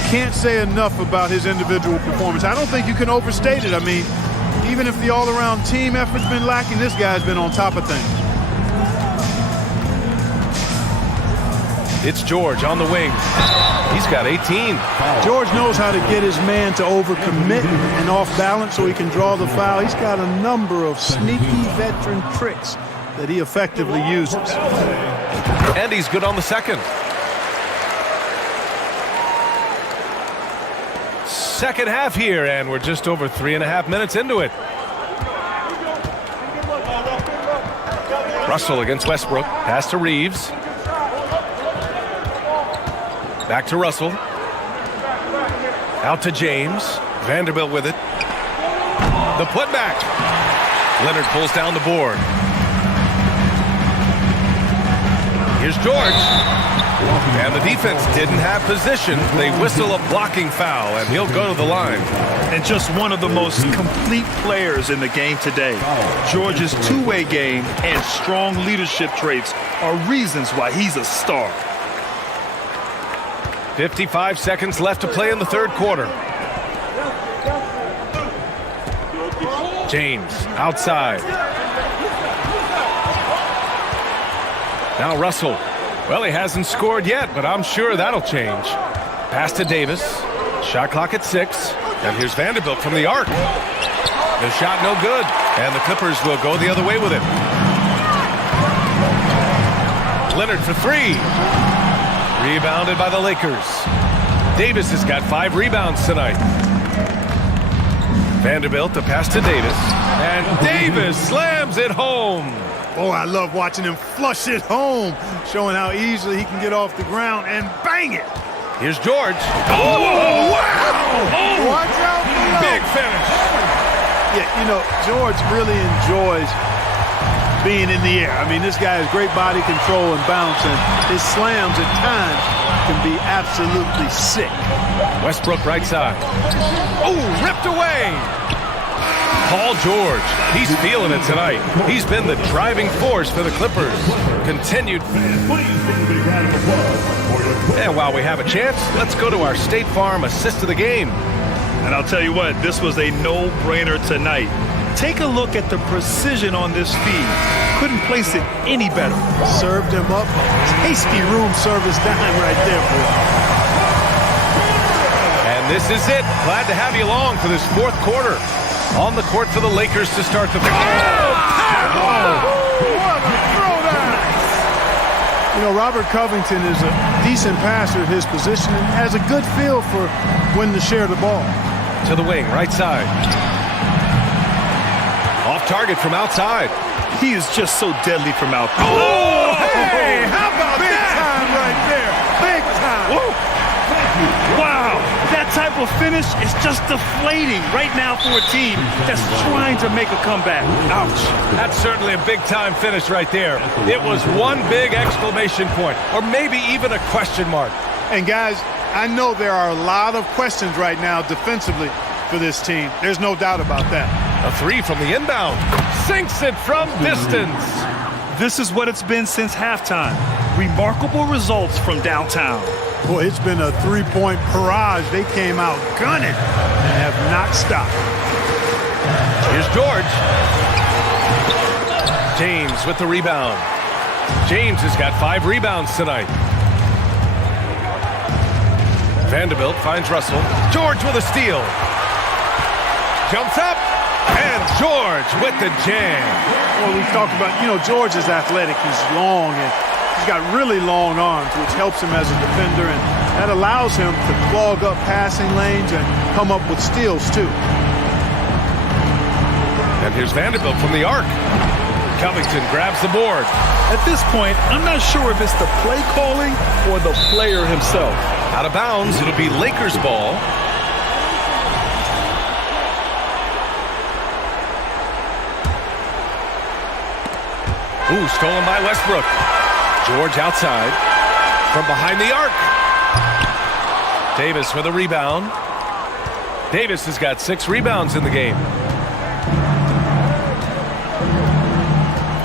Can't say enough about his individual performance. I don't think you can overstate it. I mean, even if the all-around team effort's been lacking, this guy's been on top of things. It's George on the wing. He's got 18. George knows how to get his man to overcommit and off balance so he can draw the foul. He's got a number of sneaky veteran tricks that he effectively uses. And he's good on the second. Second half here, and we're just over 3.5 minutes into it. Russell against Westbrook. Pass to Reeves. Back to Russell. Out to James. Vanderbilt with it. The putback. Leonard pulls down the board. Here's George. And the defense didn't have position. They whistle a blocking foul, and he'll go to the line. And just one of the most complete players in the game today. George's two-way game and strong leadership traits are reasons why he's a star. 55 seconds left to play in the third quarter. James outside. Now Russell. Well, he hasn't scored yet, but I'm sure that'll change. Pass to Davis. Shot clock at 6. And here's Vanderbilt from the arc. The shot no good. And the Clippers will go the other way with it. Leonard for 3. Rebounded by the Lakers. Davis has got 5 rebounds tonight. Vanderbilt, the pass to Davis. And Davis slams it home. Oh, I love watching him flush it home, showing how easily he can get off the ground and bang it. Here's George. Oh, wow! Oh, watch out below. Big finish. Yeah, you know, George really enjoys being in the air. I mean, this guy has great body control and bounce, and his slams at times can be absolutely sick. Westbrook right side. Oh, ripped away. Paul George, he's feeling it tonight. He's been the driving force for the Clippers. Continued. And while we have a chance, let's go to our State Farm assist of the game. And I'll tell you what, this was a no-brainer tonight. Take a look at the precision on this feed. Couldn't place it any better. Served him up. Tasty room service dime right there, boy. And this is it. Glad to have you along for this 4th quarter. On the court for the Lakers to start the... What a throwdown! You know, Robert Covington is a decent passer at his position and has a good feel for when to share the ball. To the wing, right side. Off target from outside. He is just so deadly from out there. Oh, hey, how about big that? Big time right there. Big time. Whoa. Wow, that type of finish is just deflating right now for a team that's trying to make a comeback. Ouch. That's certainly a big-time finish right there. It was one big exclamation point, or maybe even a question mark. And guys, I know there are a lot of questions right now defensively for this team. There's no doubt about that. A 3 from the inbound. Sinks it from distance. This is what it's been since halftime. Remarkable results from downtown. Boy, it's been a 3-point barrage. They came out gunning and have not stopped. Here's George. James with the rebound. James has got 5 rebounds tonight. Vanderbilt finds Russell. George with a steal. Jumps up. And George with the jam. Well, we've talked about, you know, George is athletic. He's long, and he's got really long arms, which helps him as a defender, and that allows him to clog up passing lanes and come up with steals, too. And here's Vanderbilt from the arc. Covington grabs the board. At this point, I'm not sure if it's the play calling or the player himself. Out of bounds, it'll be Lakers ball. Ooh, stolen by Westbrook. George outside. From behind the arc. Davis with a rebound. Davis has got 6 rebounds in the game.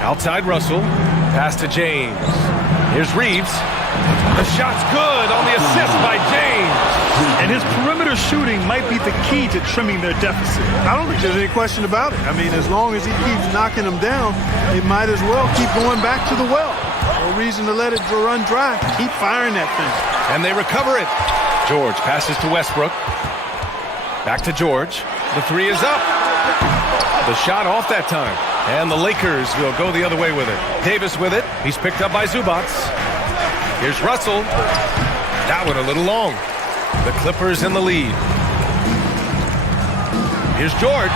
Outside Russell. Pass to James. Here's Reeves. The shot's good on the assist by James. And his perimeter shooting might be the key to trimming their deficit. I don't think there's any question about it. I mean, as long as he keeps knocking them down, they might as well keep going back to the well. No reason to let it run dry. Keep firing that thing. And they recover it. George passes to Westbrook. Back to George. The 3 is up. The shot off that time. And the Lakers will go the other way with it. Davis with it. He's picked up by Zubats. Here's Russell. That one a little long. The Clippers in the lead. Here's George.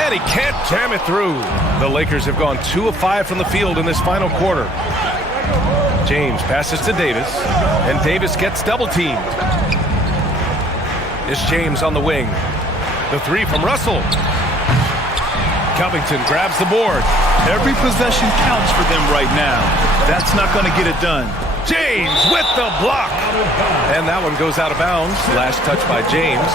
And he can't jam it through. The Lakers have gone 2 of 5 from the field in this final quarter. James passes to Davis. And Davis gets double-teamed. It's James on the wing. The 3 from Russell. Covington grabs the board. Every possession counts for them right now. That's not going to get it done. James with the block. And that one goes out of bounds. Last touch by James.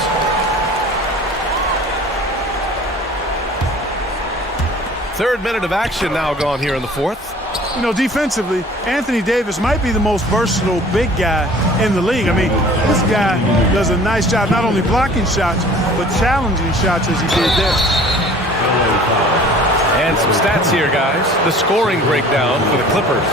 Third minute of action now gone here in the 4th. You know, defensively, Anthony Davis might be the most versatile big guy in the league. I mean, this guy does a nice job not only blocking shots, but challenging shots as he did there. And some stats here, guys. The scoring breakdown for the Clippers.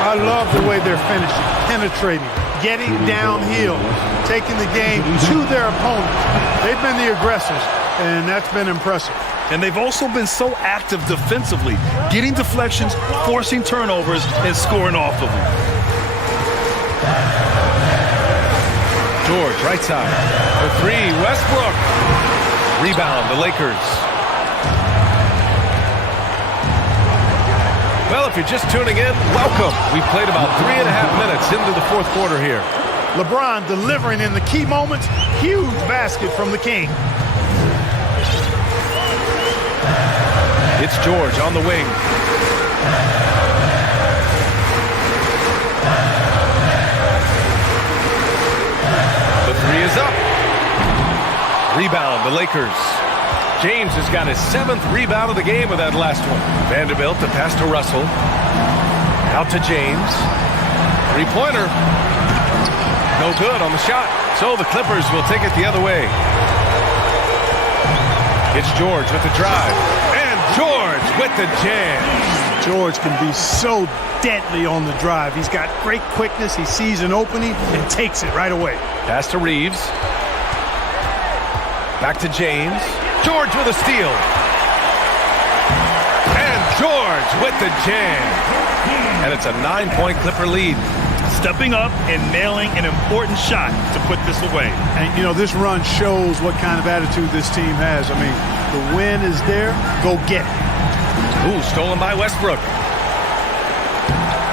I love the way they're finishing, penetrating, getting downhill, taking the game to their opponents. They've been the aggressors, and that's been impressive. And they've also been so active defensively, getting deflections, forcing turnovers, and scoring off of them. George, right side. The three, Westbrook. Rebound, the Lakers. Well, if you're just tuning in, welcome. We've played about 3.5 minutes into the fourth quarter here. LeBron delivering in the key moments. Huge basket from the King. It's George on the wing. The three is up. Rebound, the Lakers. James has got his 7th rebound of the game with that last one. Vanderbilt, the pass to Russell. Out to James. Three-pointer. No good on the shot. So the Clippers will take it the other way. It's George with the drive. And George with the jam. George can be so deadly on the drive. He's got great quickness. He sees an opening and takes it right away. Pass to Reeves. Back to James. George with a steal. And George with the jam. And it's a 9-point Clipper lead. Stepping up and nailing an important shot to put this away. And, you know, this run shows what kind of attitude this team has. I mean, the win is there. Go get it. Ooh, stolen by Westbrook.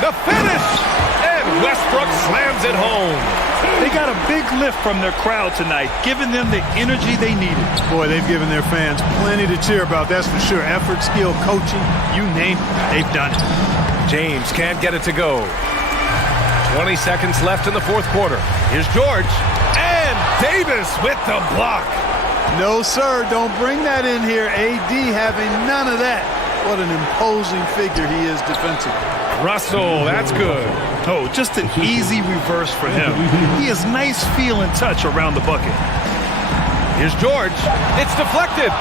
The finish! And Westbrook slams it home. They got a big lift from their crowd tonight, giving them the energy they needed. Boy, they've given their fans plenty to cheer about, that's for sure. Effort, skill, coaching, you name it, they've done it. James can't get it to go. 20 seconds left in the fourth quarter. Here's George. And Davis with the block. No, sir, don't bring that in here. AD having none of that. What an imposing figure he is defensively. Russell, that's good. Oh, just an easy reverse for him. He has nice feel and touch around the bucket. Here's George. It's deflected.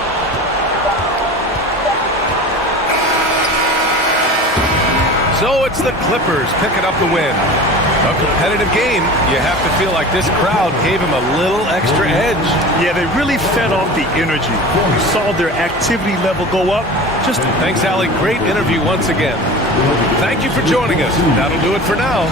So it's the Clippers picking up the win. A competitive game. You have to feel like this crowd gave him a little extra edge. Yeah, they really fed off the energy. You saw their activity level go up. Thanks, Allie. Great interview once again. Thank you for joining us. That'll do it for now.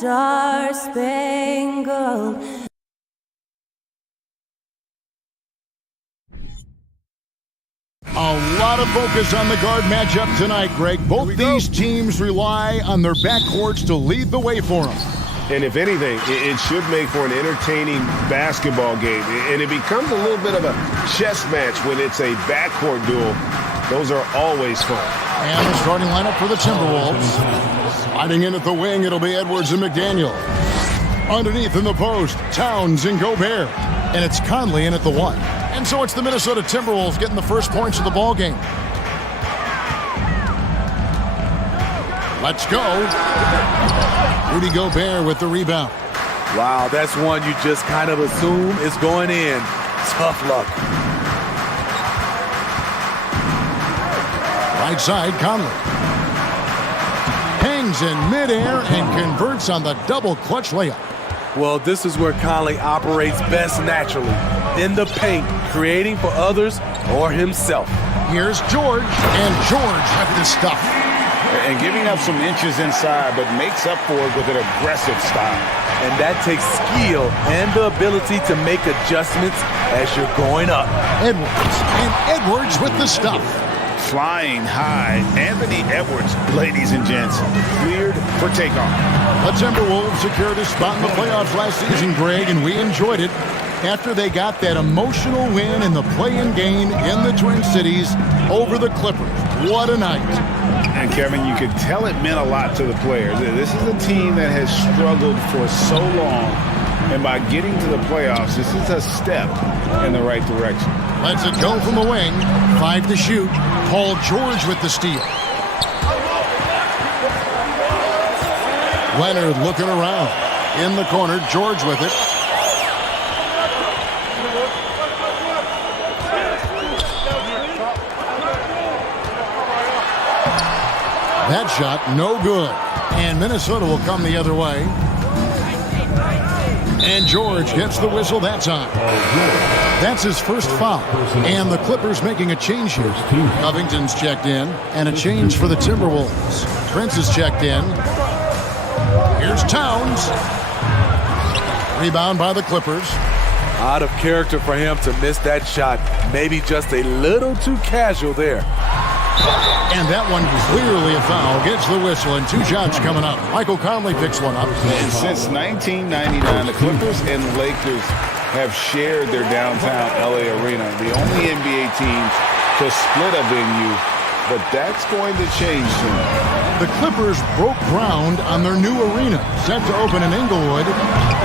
Star Spangled A lot of focus on the guard matchup tonight, Greg. Both these teams rely on their backcourts to lead the way for them. And if anything, it should make for an entertaining basketball game. And it becomes a little bit of a chess match when it's a backcourt duel. Those are always fun. And the starting lineup for the Timberwolves. Sliding in at the wing, it'll be Edwards and McDaniel. Underneath in the post, Towns and Gobert. And it's Conley in at the 1. And so it's the Minnesota Timberwolves getting the first points of the ball game. Let's go. Rudy Gobert with the rebound. Wow, that's one you just kind of assume is going in. Tough luck. Right side, Conley. Hangs in midair and converts on the double clutch layup. Well, this is where Conley operates best naturally. In the paint, creating for others or himself. Here's George, and George with the stuff. And giving up some inches inside, but makes up for it with an aggressive style. And that takes skill and the ability to make adjustments as you're going up. Edwards, and Edwards with the stuff. Flying high, Anthony Edwards, ladies and gents, cleared for takeoff. The Timberwolves secured a spot in the playoffs last season, Greg, and we enjoyed it after they got that emotional win in the play-in game in the Twin Cities over the Clippers. What a night. And Kevin, you could tell it meant a lot to the players. This is a team that has struggled for so long, and by getting to the playoffs, this is a step in the right direction. Lets it go from the wing. 5 to shoot. Paul George with the steal. Leonard looking around. In the corner, George with it. That shot, no good. And Minnesota will come the other way. And George gets the whistle that time. That's his first foul. And the Clippers making a change here. Covington's checked in. And a change for the Timberwolves. Prince is checked in. Here's Towns. Rebound by the Clippers. Out of character for him to miss that shot. Maybe just a little too casual there. And that one clearly a foul. Gets the whistle, and 2 shots coming up. Michael Conley picks one up. And since 1999, the Clippers and Lakers have shared their downtown LA arena. The only NBA teams to split a venue, but that's going to change soon. The Clippers broke ground on their new arena, set to open in Inglewood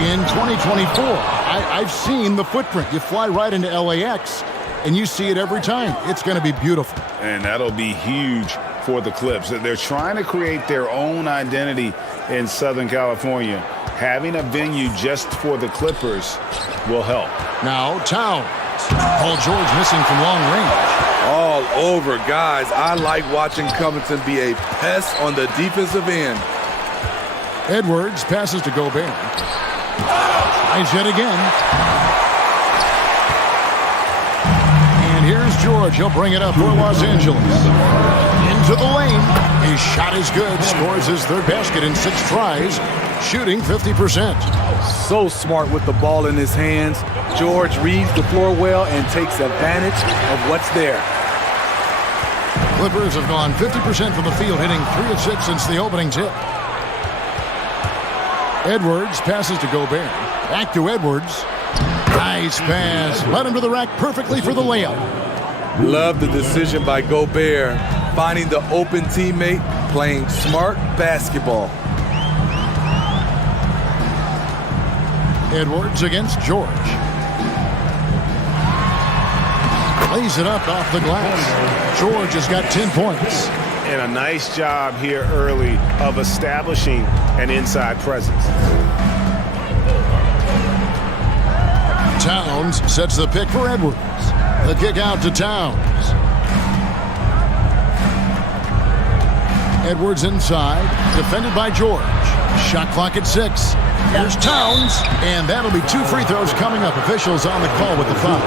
in 2024. I've seen the footprint. You fly right into LAX, and you see it every time. It's going to be beautiful. And that'll be huge for the Clips. They're trying to create their own identity in Southern California. Having a venue just for the Clippers will help. Now, Towns. Paul George missing from long range. All over, guys. I like watching Covington be a pest on the defensive end. Edwards passes to Gobert. Tries yet again. And here's George. He'll bring it up for Los Angeles. Into the lane. His shot is good. Scores his third basket in 6 tries. Shooting 50%. So smart with the ball in his hands. George reads the floor well and takes advantage of what's there. Clippers have gone 50% from the field, hitting 3 of 6 since the opening tip. Edwards passes to Gobert. Back to Edwards. Nice pass. Led him to the rack perfectly for the layup. Love the decision by Gobert. Finding the open teammate, playing smart basketball. Edwards against George. Lays it up off the glass. George has got 10 points. And a nice job here early of establishing an inside presence. Towns sets the pick for Edwards. The kick out to Towns. Edwards inside, defended by George. Shot clock at 6. Here's Towns, and that'll be 2 free throws coming up. Officials on the call with the foul.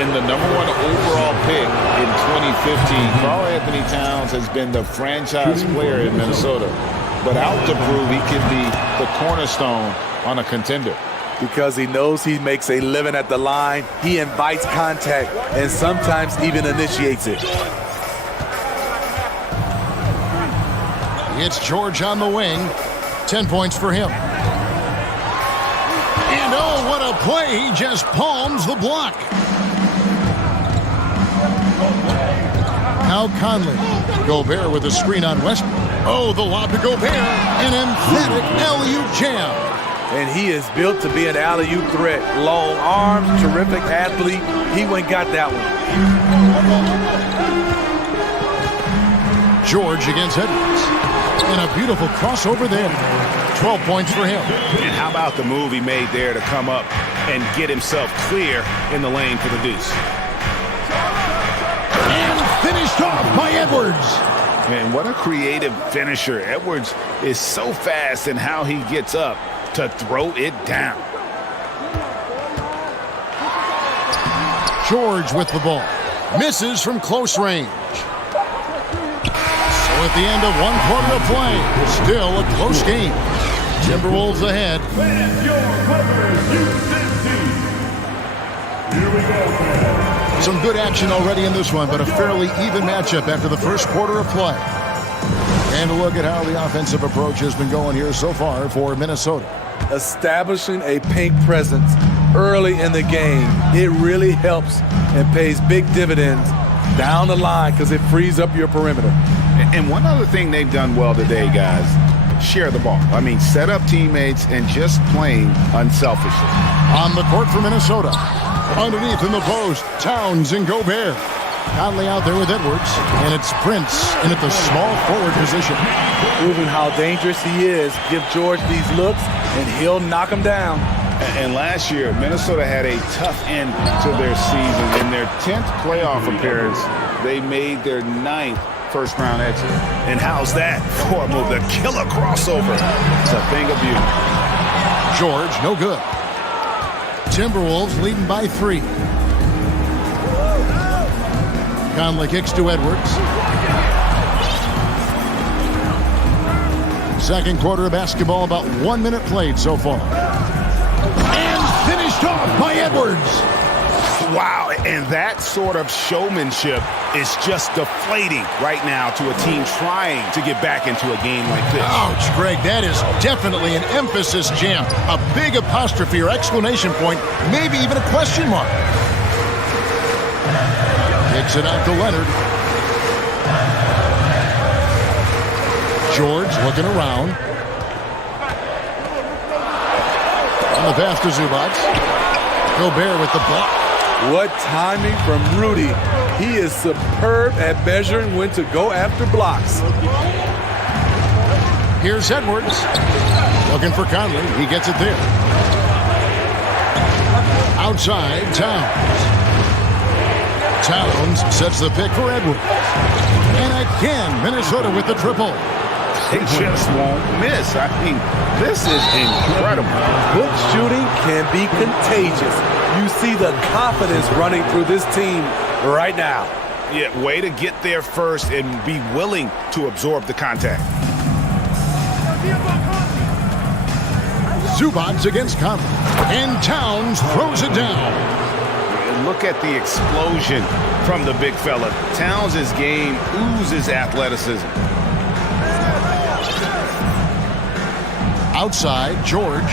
In the #1 overall pick in 2015, Karl Anthony Towns has been the franchise player in Minnesota, but out to prove he can be the cornerstone on a contender. because he knows he makes a living at the line. He invites contact and sometimes even initiates it. It's George on the wing. 10 points for him. And oh, what a play. He just palms the block. Now Conley. Gobert with a screen on Westbrook. Oh, the lob to Gobert. An emphatic alley-oop jam. And he is built to be an alley-oop threat. Long arms, terrific athlete. He went and got that one. George against Edwards. And a beautiful crossover there. 12 points for him. And how about the move he made there to come up and get himself clear in the lane for the deuce. And finished off by Edwards. And what a creative finisher. Edwards is so fast in how he gets up to throw it down. George with the ball. Misses from close range. So at the end of 1 quarter of play, still a close game. Timberwolves ahead. Here we go. Some good action already in this one, but a fairly even matchup after the first quarter of play. And a look at how the offensive approach has been going here so far for Minnesota. Establishing a paint presence early in the game, it really helps and pays big dividends down the line because it frees up your perimeter. And one other thing they've done well today, guys, share the ball. I mean, set up teammates and just playing unselfishly. On the court for Minnesota. Underneath in the post, Towns and Gobert. Conley out there with Edwards, and it's Prince in at the small forward position. Proving how dangerous he is. Give George these looks, and he'll knock him down. And last year, Minnesota had a tough end to their season. In their 10th playoff appearance, they made their 9th first-round exit. And how's that for a move? The killer crossover. It's a thing of beauty. George, no good. Timberwolves leading by 3. Conley kicks to Edwards. Second quarter of basketball, about 1 minute played so far. And finished off by Edwards. Wow, and that sort of showmanship is just deflating right now to a team trying to get back into a game like this. Ouch, Greg, that is definitely an emphasis jam. A big apostrophe or exclamation point, maybe even a question mark. Kicks it out to Leonard. George looking around. On the pass to Zubac. Gobert with the block. What timing from Rudy. He is superb at measuring when to go after blocks. Here's Edwards. Looking for Conley. He gets it there. Outside, Towns. Towns sets the pick for Edwards. And again, Minnesota with the triple. They just won't miss. I mean, this is incredible. Good shooting can be contagious. You see the confidence running through this team right now. Yeah, way to get there first and be willing to absorb the contact. Zubac against Conley. And Towns throws it down. And look at the explosion from the big fella. Towns' game oozes athleticism. Outside, George.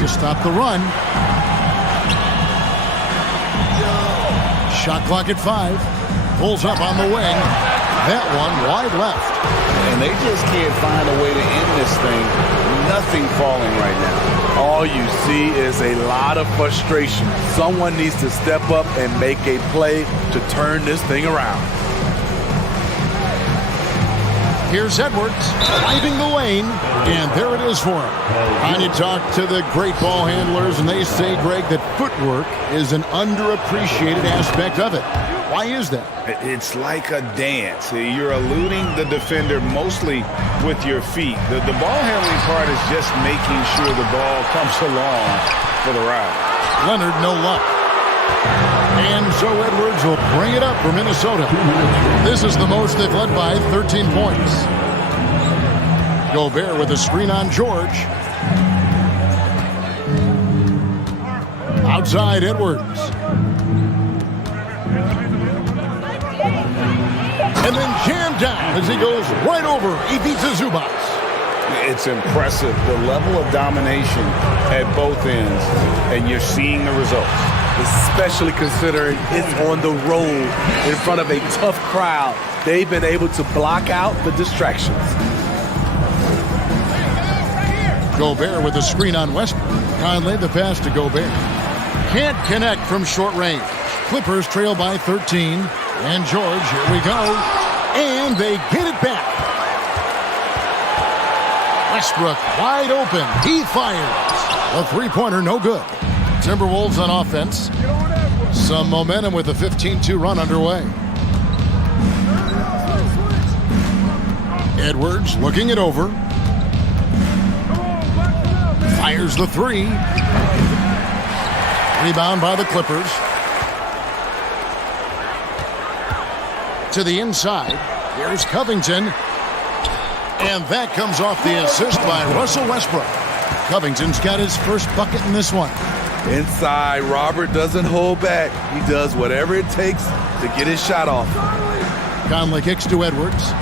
To stop the run. Shot clock at 5. Pulls up on the wing. That one wide left. And they just can't find a way to end this thing. Nothing falling right now. All you see is a lot of frustration. Someone needs to step up and make a play to turn this thing around. Here's Edwards, driving the lane, and there it is for him. And you talk to the great ball handlers, and they say, Greg, that footwork is an underappreciated aspect of it. Why is that? It's like a dance. You're eluding the defender mostly with your feet. The ball handling part is just making sure the ball comes along for the ride. Leonard, no luck. And so Edwards will bring it up for Minnesota. This is the most they've led by 13 points. Gobert with a screen on George. Outside Edwards. And then jammed down as he goes right over Ivica Zubac. It's impressive, the level of domination at both ends, and you're seeing the results. Especially considering it's on the road in front of a tough crowd. They've been able to block out the distractions. Gobert with the screen on Westbrook. Conley the pass to Gobert. Can't connect from short range. Clippers trail by 13. And George, here we go. And they get it back. Westbrook wide open. He fires. A three-pointer, no good. Timberwolves on offense. Some momentum with a 15-2 run underway. Edwards looking it over. Fires the three. Rebound by the Clippers. To the inside. Here's Covington. And that comes off the assist by Russell Westbrook. Covington's got his first bucket in this one. Inside, Robert doesn't hold back. He does whatever it takes to get his shot off. Conley kicks to Edwards.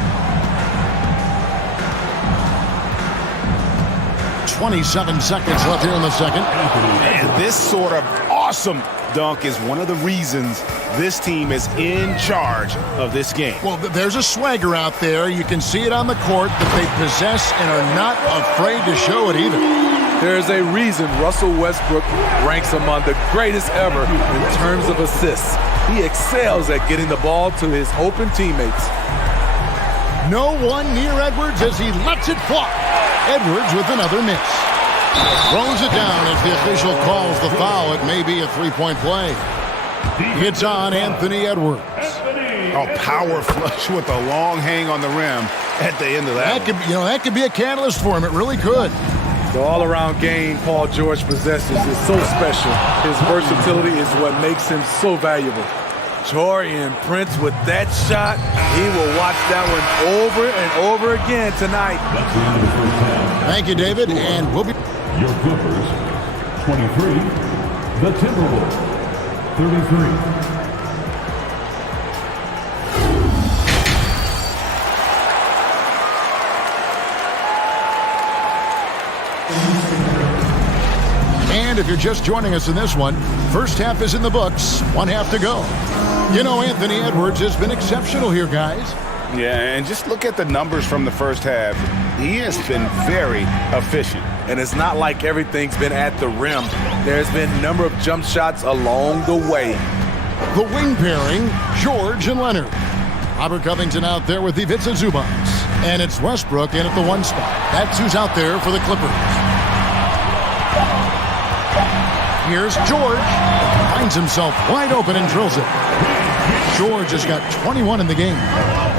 27 seconds left here in the second. And this sort of awesome dunk is one of the reasons this team is in charge of this game. Well, there's a swagger out there. You can see it on the court that they possess and are not afraid to show it either. There's a reason Russell Westbrook ranks among the greatest ever in terms of assists. He excels at getting the ball to his open teammates. No one near Edwards as he lets it fly. Edwards with another miss. Throws it down as the official calls the foul. It may be a three-point play. It's on Anthony Edwards. A power flush with a long hang on the rim at the end of that. That could be a catalyst for him. It really could. The all-around game Paul George possesses is so special. His versatility is what makes him so valuable. Torian Prince with that shot. He will watch that one over and over again tonight. Thank you, David. And we'll be... Your Clippers, 23. The Timberwolves, 33. And if you're just joining us in this one, first half is in the books, one half to go. You know, Anthony Edwards has been exceptional here, guys. Yeah, and just look at the numbers from the first half. He has been very efficient. And it's not like everything's been at the rim. There's been a number of jump shots along the way. The wing pairing, George and Leonard. Robert Covington out there with Ivica Zubac. And it's Westbrook in at the one spot. That's who's out there for the Clippers. Here's George. Finds himself wide open and drills it. George has got 21 in the game.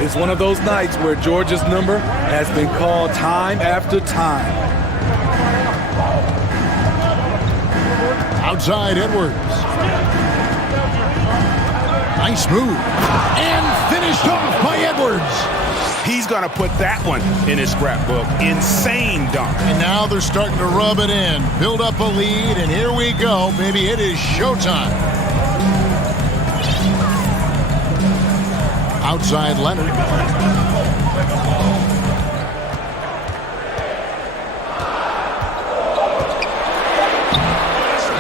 It's one of those nights where George's number has been called time after time. Outside Edwards. Nice move. And finished off by Edwards. He's going to put that one in his scrapbook. Insane dunk. And now they're starting to rub it in. Build up a lead, and here we go. Baby, it is showtime. Outside Leonard.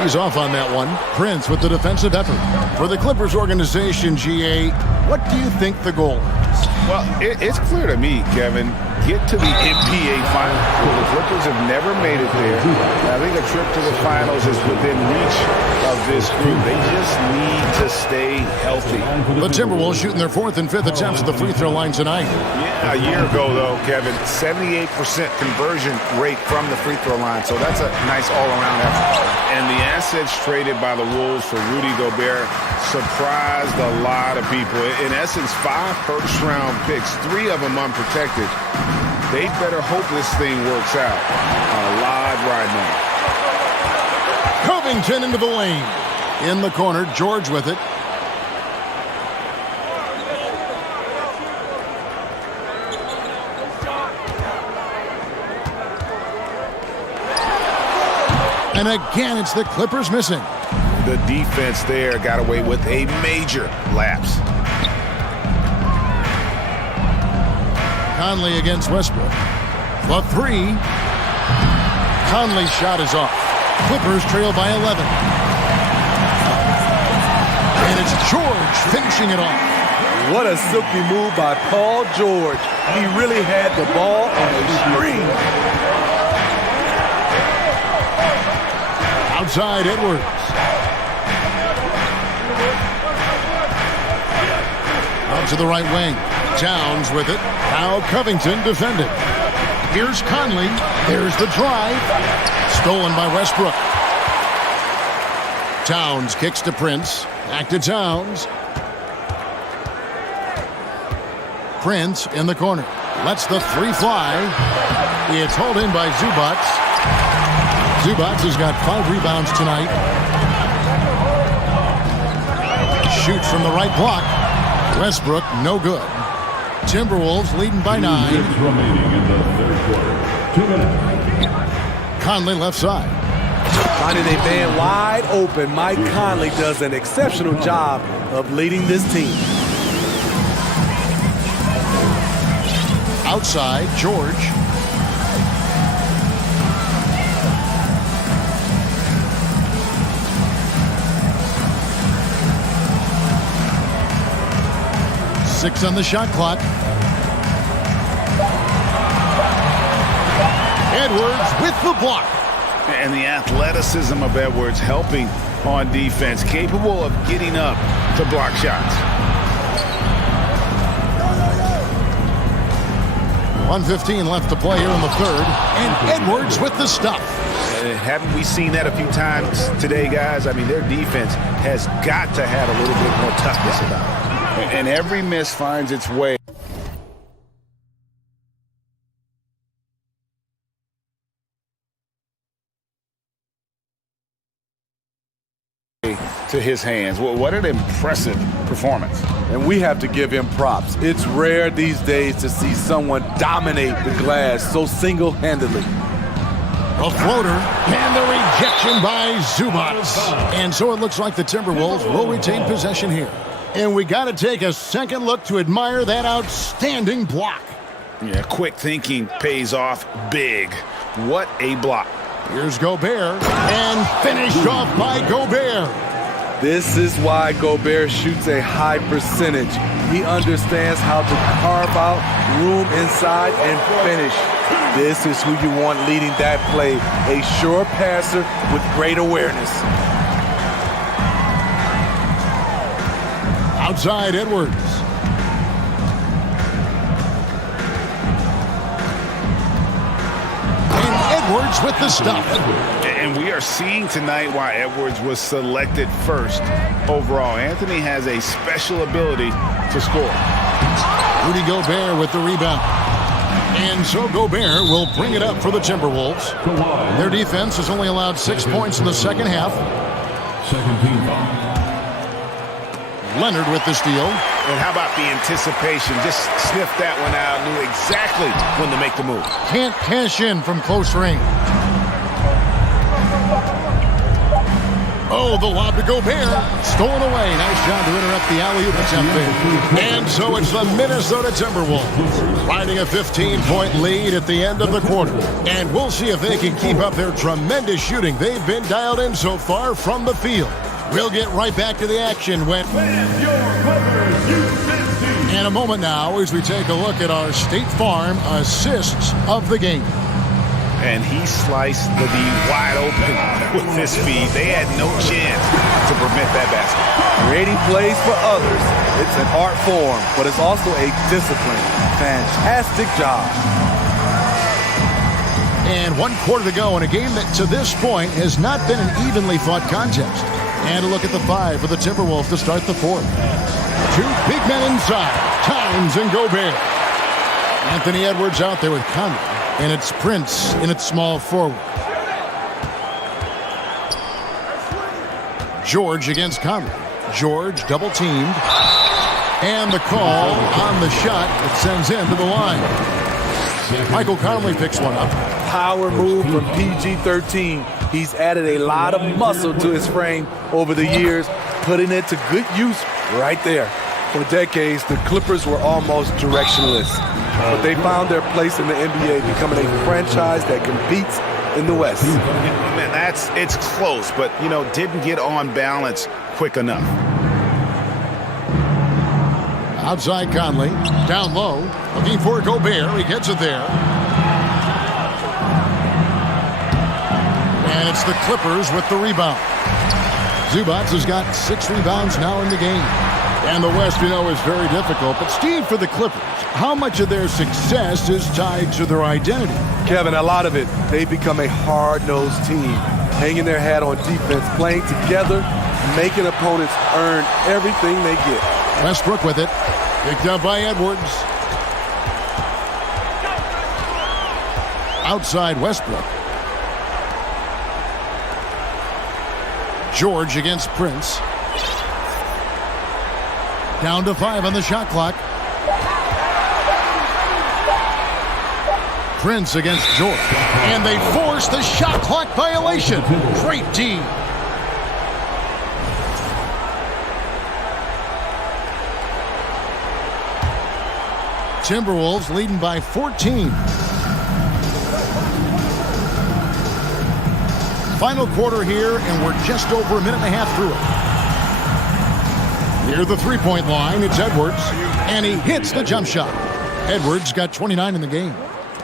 He's off on that one. Prince with the defensive effort. For the Clippers organization, GA, what do you think the goal is? Well, it's clear to me, Kevin, get to the NBA Finals. The Clippers have never made it there. I think a trip to the Finals is within reach of this group. They just need to stay healthy. The Timberwolves shooting their fourth and fifth attempts at the free throw line tonight. Yeah, a year ago, though, Kevin, 78% conversion rate from the free throw line. So that's a nice all-around effort. And the assets traded by the Wolves for Rudy Gobert surprised a lot of people. In essence, 5 first-round picks, 3 of them unprotected. They better hope this thing works out on a live right now. Covington into the lane. In the corner, George with it. And again, it's the Clippers missing. The defense there got away with a major lapse. Conley against Westbrook. The three. Conley's shot is off. Clippers trail by 11. And it's George finishing it off. What a silky move by Paul George. He really had the ball on a string. Outside Edwards. Out to the right wing. Towns with it. Now Covington defended. Here's Conley. There's the drive. Stolen by Westbrook. Towns kicks to Prince. Back to Towns. Prince in the corner. Lets the three fly. It's hauled in by Zubac. Zubac has got 5 rebounds tonight. Shoots from the right block. Westbrook, no good. Timberwolves leading by 9. Remaining in the third quarter. 2 minutes. Conley left side. Finding a man wide open, Mike Conley does an exceptional job of leading this team. Outside, George. Six on the shot clock. Edwards with the block. And the athleticism of Edwards helping on defense, capable of getting up to block shots. 1:15 left to play here in the third. And Edwards with the stuff. Haven't we seen that a few times today, guys? I mean, their defense has got to have a little bit more toughness about it. And every miss finds its way to his hands. Well, what an impressive performance. And we have to give him props. It's rare these days to see someone dominate the glass so single-handedly. A floater and the rejection by Zubac. And so it looks like the Timberwolves will retain possession here. And we got to take a second look to admire that outstanding block. Yeah, quick thinking pays off big. What a block. Here's Gobert, and finished off by Gobert. This is why Gobert shoots a high percentage. He understands how to carve out room inside and finish. This is who you want leading that play, a sure passer with great awareness. Outside Edwards. And Edwards with the stuff. And we are seeing tonight why Edwards was selected first overall. Anthony has a special ability to score. Rudy Gobert with the rebound. And so Gobert will bring it up for the Timberwolves. Their defense has only allowed 6 points in the second half. Second team foul. Leonard with the steal. And how about the anticipation? Just sniffed that one out, knew exactly when to make the move. Can't cash in from close range. Oh, the lob to Gobert. Stolen away. Nice job to interrupt the alley-oop attempt there. And so it's the Minnesota Timberwolves riding a 15-point lead at the end of the quarter. And we'll see if they can keep up their tremendous shooting they've been dialed in so far from the field. We'll get right back to the action when... In a moment now as we take a look at our State Farm assists of the game. And he sliced the D wide open with his feet. They had no chance to prevent that basket. Creating plays for others. It's an art form, but it's also a discipline. Fantastic job. And 1 quarter to go in a game that to this point has not been an evenly fought contest. And a look at the 5 for the Timberwolves to start the fourth. 2 big men inside, Towns and Gobert. Anthony Edwards out there with Conley. And it's Prince in its small forward. George against Conley. George double teamed. And the call on the shot that sends him to the line. Michael Conley picks one up. Power move from PG-13. He's added a lot of muscle to his frame over the years, putting it to good use right there. For decades, the Clippers were almost directionless, but they found their place in the NBA, becoming a franchise that competes in the West. Man, it's close, but, didn't get on balance quick enough. Outside Conley, down low, looking for Gobert. He gets it there. And it's the Clippers with the rebound. Zubac has got 6 rebounds now in the game. And the West, is very difficult. But, Steve, for the Clippers, how much of their success is tied to their identity? Kevin, a lot of it. They've become a hard-nosed team, hanging their hat on defense, playing together, making opponents earn everything they get. Westbrook with it. Picked up by Edwards. Outside Westbrook. George against Prince. Down to 5 on the shot clock. Prince against George. And they force the shot clock violation. Great D. Timberwolves leading by 14. Final quarter here, and we're just over a minute and a half through it. Near the three-point line, it's Edwards, and he hits the jump shot. Edwards got 29 in the game.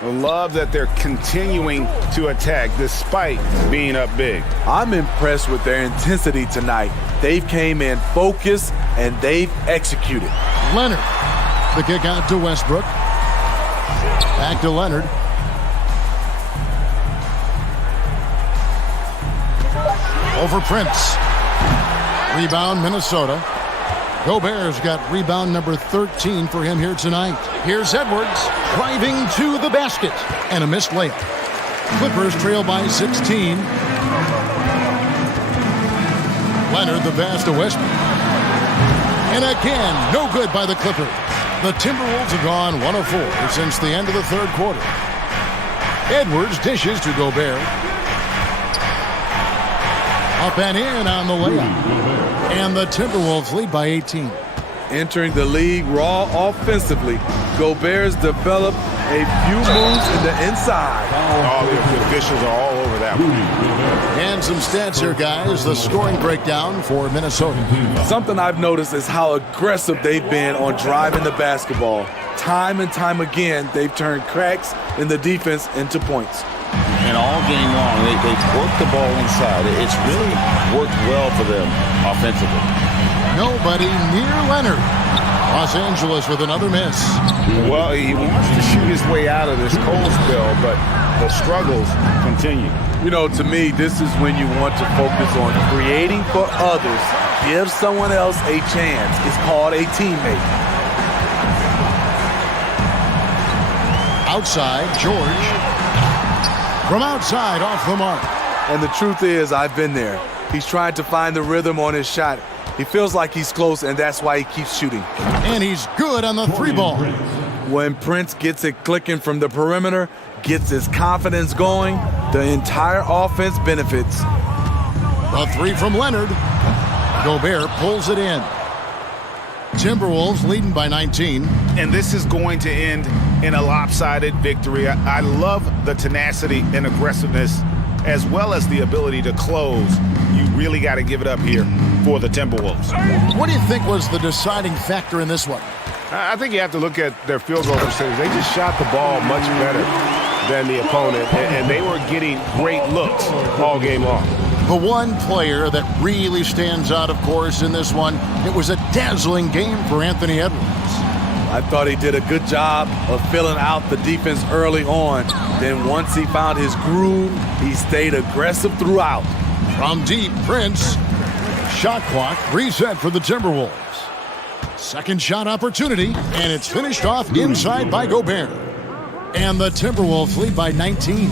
I love that they're continuing to attack despite being up big. I'm impressed with their intensity tonight. They've came in focused, and they've executed. Leonard. The kick out to Westbrook. Back to Leonard. Over Prince. Rebound, Minnesota. Gobert's got rebound number 13 for him here tonight. Here's Edwards driving to the basket. And a missed layup. Clippers trail by 16. Leonard the pass to Westbrook. And again, no good by the Clippers. The Timberwolves have gone 1 of 4 since the end of the third quarter. Edwards dishes to Gobert. Up and in on the layup. And the Timberwolves lead by 18. Entering the league raw offensively, Gobert's developed a few moves in the inside. Oh, the officials are all over that one. And some stats here, guys. The scoring breakdown for Minnesota. Something I've noticed is how aggressive they've been on driving the basketball. Time and time again, they've turned cracks in the defense into points. And all game long, they've worked the ball inside. It's really worked well for them offensively. Nobody near Leonard. Los Angeles with another miss. Well, he wants to shoot his way out of this cold spell, but the struggles continue. To me, this is when you want to focus on creating for others. Give someone else a chance. It's called a teammate. Outside, George. From outside, off the mark. And the truth is, I've been there. He's trying to find the rhythm on his shot. He feels like he's close, and that's why he keeps shooting. And he's good on the 3-ball. When Prince gets it clicking from the perimeter, gets his confidence going, the entire offense benefits. A 3 from Leonard. Gobert pulls it in. Timberwolves leading by 19. And this is going to end in a lopsided victory. I love the tenacity and aggressiveness as well as the ability to close. You really got to give it up here for the Timberwolves. What do you think was the deciding factor in this one? I think you have to look at their field goal percentage. They just shot the ball much better than the opponent, and they were getting great looks all game long. The one player that really stands out, of course, in this one, it was a dazzling game for Anthony Edwards. I thought he did a good job of filling out the defense early on. Then once he found his groove, he stayed aggressive throughout. From deep, Prince. Shot clock reset for the Timberwolves. Second shot opportunity, and it's finished off inside by Gobert. And the Timberwolves lead by 19.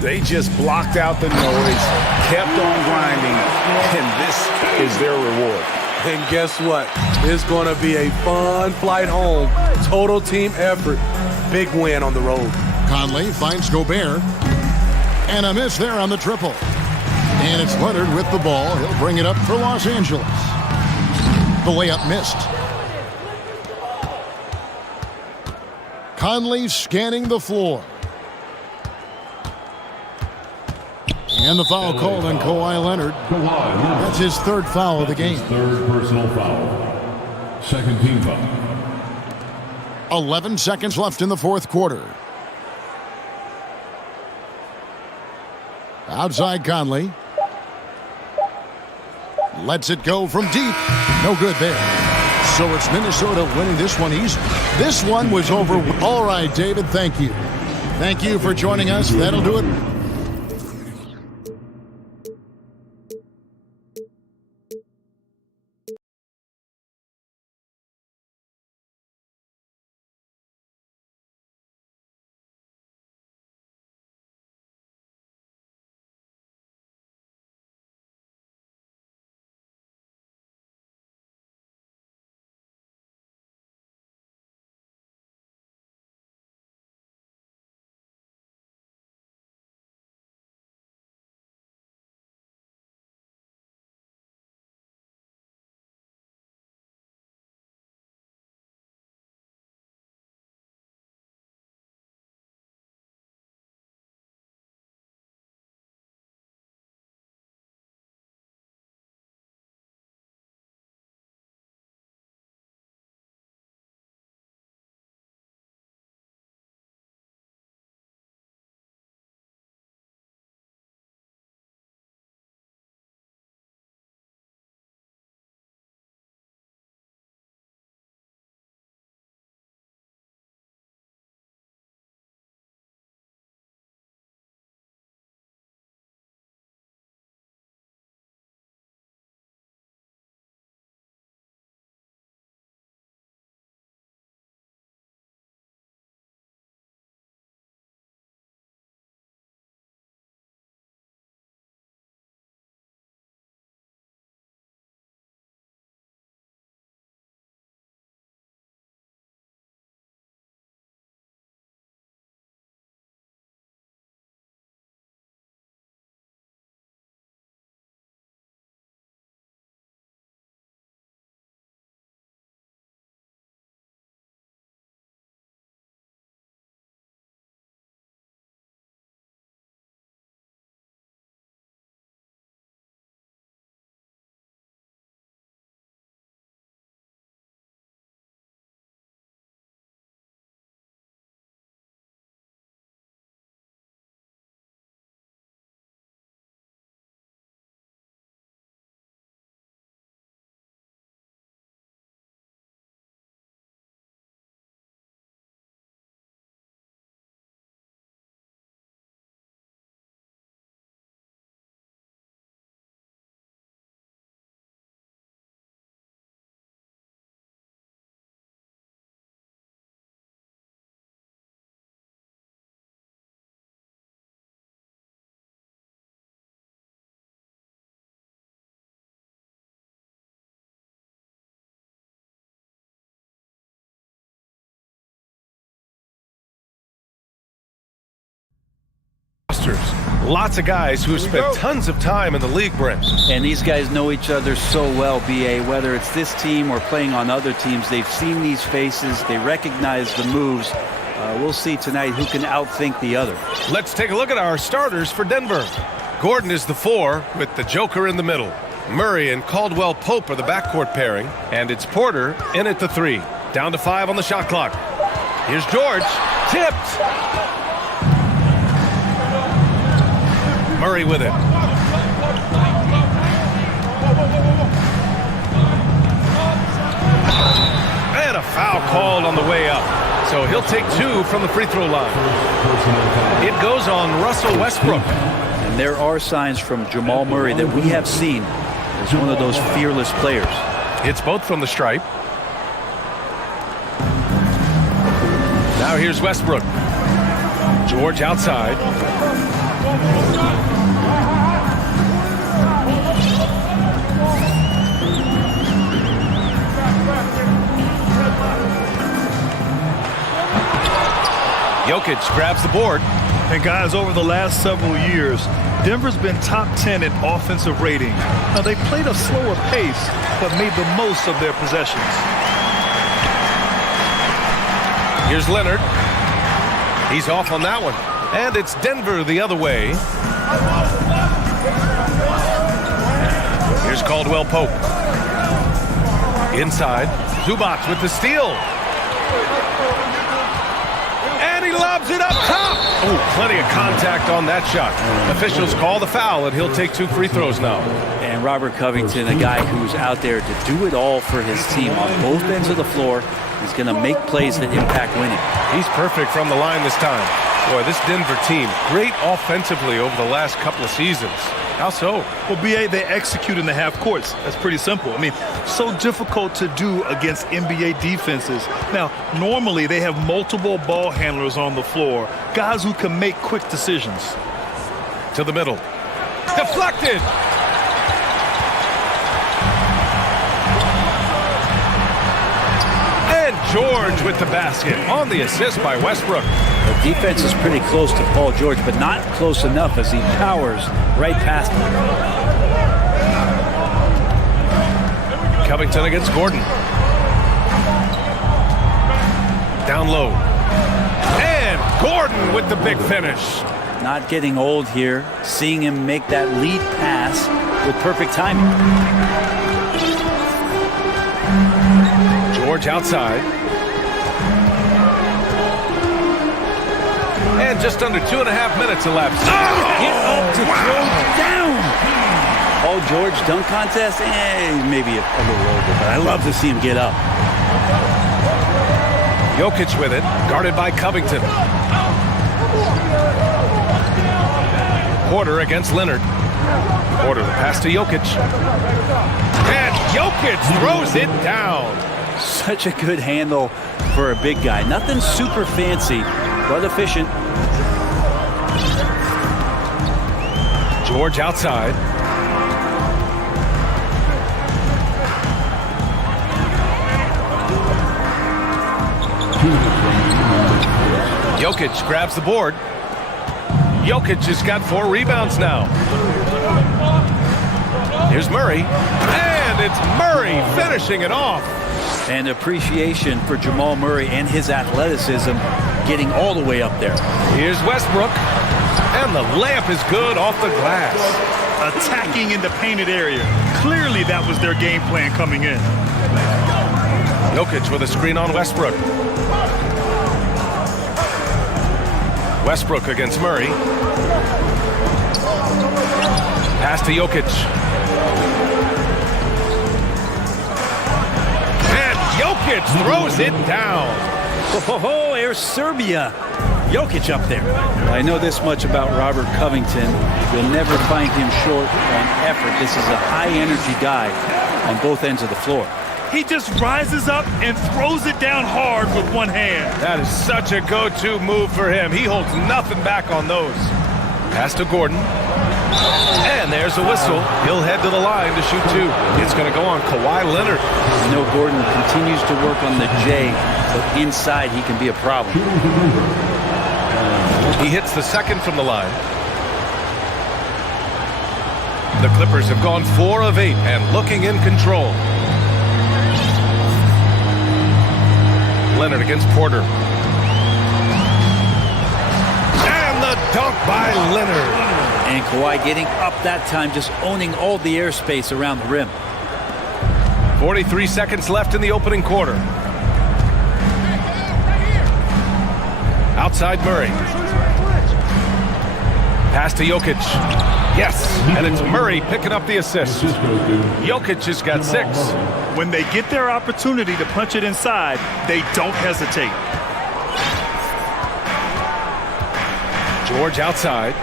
They just blocked out the noise, kept on grinding, and this is their reward. And guess what? It's going to be a fun flight home. Total team effort. Big win on the road. Conley finds Gobert. And a miss there on the triple. And it's Leonard with the ball. He'll bring it up for Los Angeles. The layup missed. Conley scanning the floor. And the foul called on Kawhi Leonard. That's his third foul of the game. Third personal foul. Second team foul. 11 seconds left in the fourth quarter. Outside Conley. Lets it go from deep. No good there. So it's Minnesota winning this one easy. This one was over. All right, David, thank you. Thank you for joining us. That'll do it. Lots of guys who have spent tons of time in the league, Brent. And these guys know each other so well, B.A. Whether it's this team or playing on other teams, they've seen these faces. They recognize the moves. We'll see tonight who can outthink the other. Let's take a look at our starters for Denver. Gordon is the 4 with the Joker in the middle. Murray and Caldwell Pope are the backcourt pairing. And it's Porter in at the 3. Down to 5 on the shot clock. Here's George. Tipped. Murray with it. And a foul called on the way up. So he'll take 2 from the free throw line. It goes on Russell Westbrook. And there are signs from Jamal Murray that we have seen as one of those fearless players. It's both from the stripe. Now here's Westbrook. George outside. Jokic grabs the board. And guys, over the last several years, Denver's been top 10 in offensive rating. Now, they played a slower pace, but made the most of their possessions. Here's Leonard. He's off on that one. And it's Denver the other way. Here's Caldwell Pope. Inside. Zubac with the steal. And he lobs it up top. Oh, plenty of contact on that shot. Officials call the foul, and he'll take 2 free throws now. And Robert Covington, a guy who's out there to do it all for his team on both ends of the floor. He's going to make plays that impact winning. He's perfect from the line this time. Boy, this Denver team, great offensively over the last couple of seasons. How so? Well, BA, they execute in the half courts. That's pretty simple. I mean, so difficult to do against NBA defenses. Now, normally they have multiple ball handlers on the floor, guys who can make quick decisions. To the middle. Deflected! And George with the basket on the assist by Westbrook. The defense is pretty close to Paul George, but not close enough as he powers right past him. Covington against Gordon. Down low. And Gordon with the big finish. Not getting old here. Seeing him make that lead pass with perfect timing. George outside. And just under 2.5 minutes elapsed. Oh, get up to throw down. Paul George dunk contest? Maybe a little over, but I love to see him get up. Jokic with it, guarded by Covington. Porter against Leonard. Porter the pass to Jokic. And Jokic throws it down. Such a good handle for a big guy. Nothing super fancy, but efficient. George outside. Jokic grabs the board. Jokic has got 4 rebounds now. Here's Murray. And it's Murray finishing it off. And appreciation for Jamal Murray and his athleticism getting all the way up there. Here's Westbrook. And the layup is good off the glass. Attacking in the painted area. Clearly that was their game plan coming in. Jokic with a screen on Westbrook. Westbrook against Murray. Pass to Jokic. And Jokic throws it down. Oh, there's Serbia. Jokic up there. I know this much about Robert Covington. You'll never find him short on effort. This is a high-energy guy on both ends of the floor. He just rises up and throws it down hard with one hand. That is such a go-to move for him. He holds nothing back on those. Pass to Gordon. And there's a whistle. He'll head to the line to shoot 2. It's going to go on Kawhi Leonard. You know, Gordon continues to work on the J, but inside he can be a problem. He hits the second from the line. The Clippers have gone 4 of 8 and looking in control. Leonard against Porter. And the dunk by Leonard. And Kawhi getting up that time, just owning all the airspace around the rim. 43 seconds left in the opening quarter. Outside Murray. Pass to Jokic. Yes, and it's Murray picking up the assist. Jokic has got 6. When they get their opportunity to punch it inside, they don't hesitate. George outside.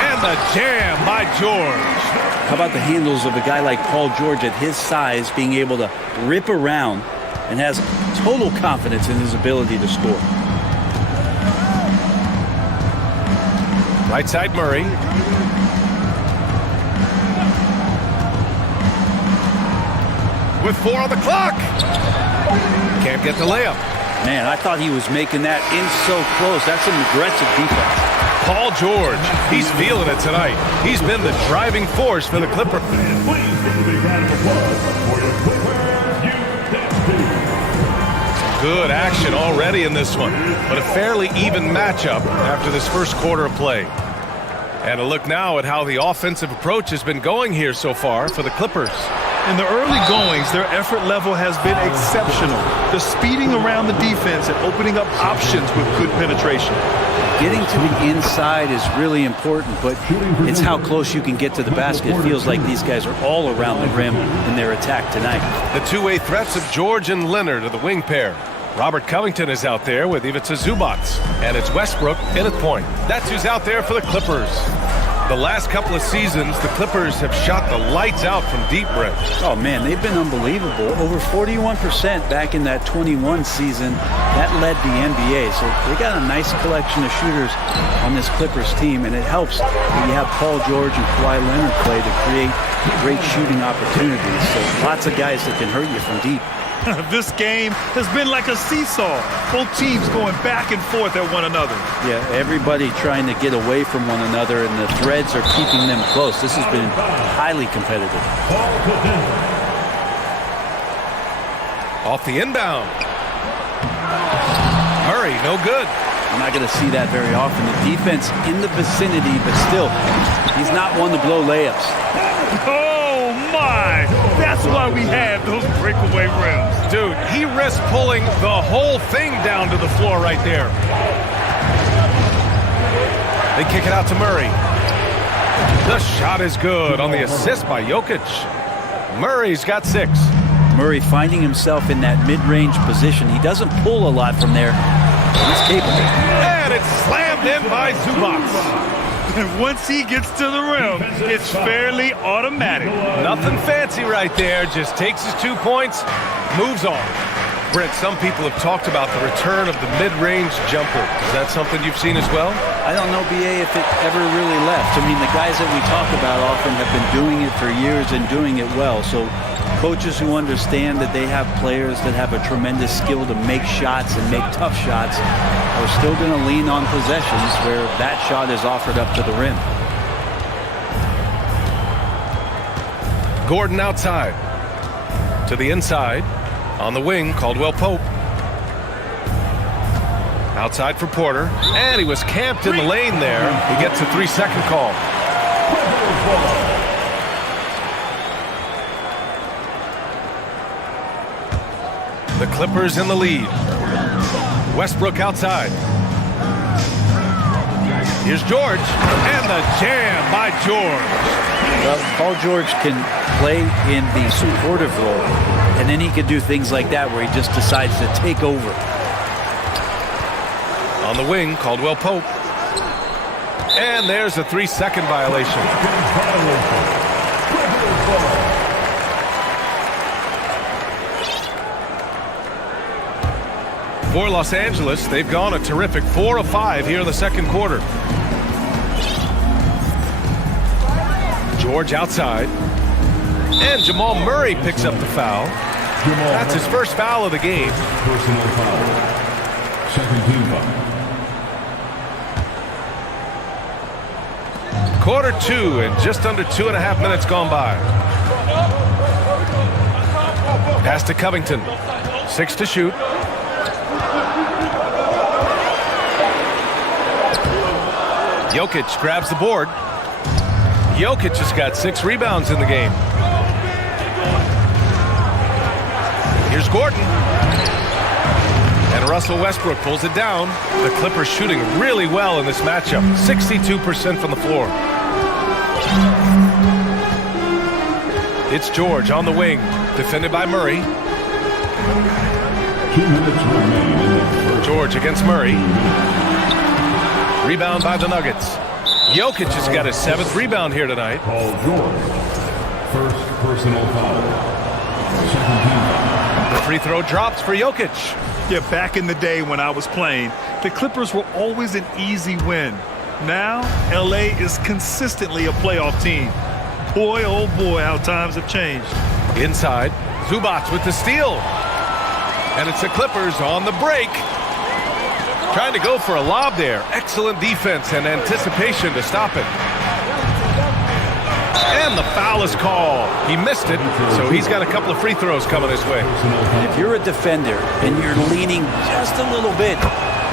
And the jam by George. How about the handles of a guy like Paul George at his size being able to rip around and has total confidence in his ability to score. Right side Murray. With 4 on the clock. Can't get the layup. Man, I thought he was making that in so close. That's an aggressive defense. Paul George, he's feeling it tonight. He's been the driving force for the Clippers. Good action already in this one, but a fairly even matchup after this first quarter of play. And a look now at how the offensive approach has been going here so far for the Clippers. In the early goings, their effort level has been exceptional. The speeding around the defense and opening up options with good penetration. Getting to the inside is really important, but it's how close you can get to the basket. It feels like these guys are all around the rim in their attack tonight. The two-way threats of George and Leonard are the wing pair. Robert Covington is out there with Ivica Zubac, and it's Westbrook in at point. That's who's out there for the Clippers. The last couple of seasons, the Clippers have shot the lights out from deep, Brett. Oh, man, they've been unbelievable. Over 41% back in that 21 season. That led the NBA. So they got a nice collection of shooters on this Clippers team, and it helps when you have Paul George and Kawhi Leonard play to create great shooting opportunities. So lots of guys that can hurt you from deep. This game has been like a seesaw. Both teams going back and forth at one another. Yeah, everybody trying to get away from one another, and the threads are keeping them close. This has been highly competitive. Off the inbound. Murray, no good. I'm not going to see that very often. The defense in the vicinity, but still, he's not one to blow layups. Oh, my! That's why we have those breakaway rims. Dude, he risked pulling the whole thing down to the floor right there. They kick it out to Murray. The shot is good on the assist by Jokic. Murray's got 6. Murray finding himself in that mid-range position. He doesn't pull a lot from there. He's capable. And it's slammed in by Zubac. And once he gets to the rim, it's fairly automatic. Nothing fancy right there. Just takes his 2 points, moves on. Brent, some people have talked about the return of the mid-range jumper. Is that something you've seen as well? I don't know, BA, if it ever really left. I mean, the guys that we talk about often have been doing it for years and doing it well. So coaches who understand that they have players that have a tremendous skill to make shots and make tough shots are still going to lean on possessions where that shot is offered up to the rim. Gordon outside. To the inside. On the wing, Caldwell Pope. Outside for Porter. And he was camped in the lane there. He gets a 3-second call. The Clippers in the lead. Westbrook outside. Here's George. And the jam by George. Well, Paul George can play in the supportive role, and then he can do things like that where he just decides to take over. On the wing, Caldwell Pope. And there's a 3-second violation. For Los Angeles, they've gone a terrific 4 of 5 here in the second quarter. George outside. And Jamal Murray picks up the foul. That's his first foul of the game. Personal foul. Second team foul. Quarter 2 and just under 2.5 minutes gone by. Pass to Covington. 6 to shoot. Jokic grabs the board. Jokic has got 6 rebounds in the game. Here's Gordon. And Russell Westbrook pulls it down. The Clippers shooting really well in this matchup. 62% from the floor. It's George on the wing. Defended by Murray. 2 minutes remaining in the first. George against Murray. Rebound by the Nuggets. Jokic has got his 7th rebound here tonight. Paul George. First personal foul. Second team foul. The free throw drops for Jokic. Yeah, back in the day when I was playing, the Clippers were always an easy win. Now, LA is consistently a playoff team. Boy, oh boy, how times have changed. Inside, Zubac with the steal. And it's the Clippers on the break. Trying to go for a lob there. Excellent defense and anticipation to stop it. And the foul is called. He missed it, so he's got a couple of free throws coming his way. If you're a defender and you're leaning just a little bit,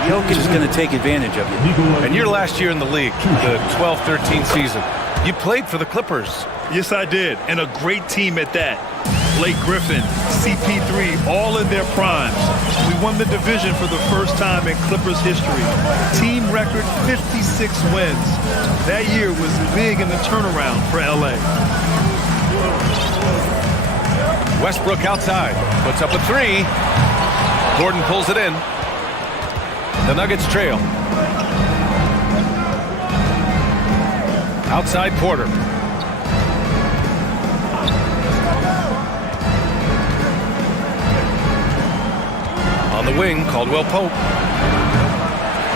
Jokic is going to take advantage of you. And your last year in the league, the 12-13 season, you played for the Clippers. Yes, I did, and a great team at that. Blake Griffin, CP3, all in their primes. We won the division for the first time in Clippers history. Team record 56 wins. That year was big in the turnaround for LA. Westbrook outside, puts up a three. Gordon pulls it in. The Nuggets trail. Outside Porter. On the wing, Caldwell Pope.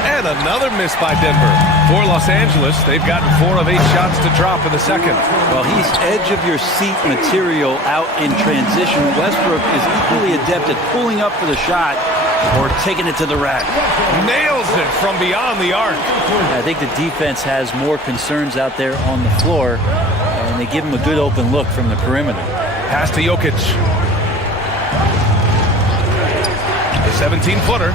And another miss by Denver. For Los Angeles, they've gotten 4 of 8 shots to drop in the second. Well, he's edge-of-your-seat material out in transition. Westbrook is equally adept at pulling up for the shot or taking it to the rack. Nails it from beyond the arc. I think the defense has more concerns out there on the floor, and they give him a good open look from the perimeter. Pass to Jokic. The 17-footer.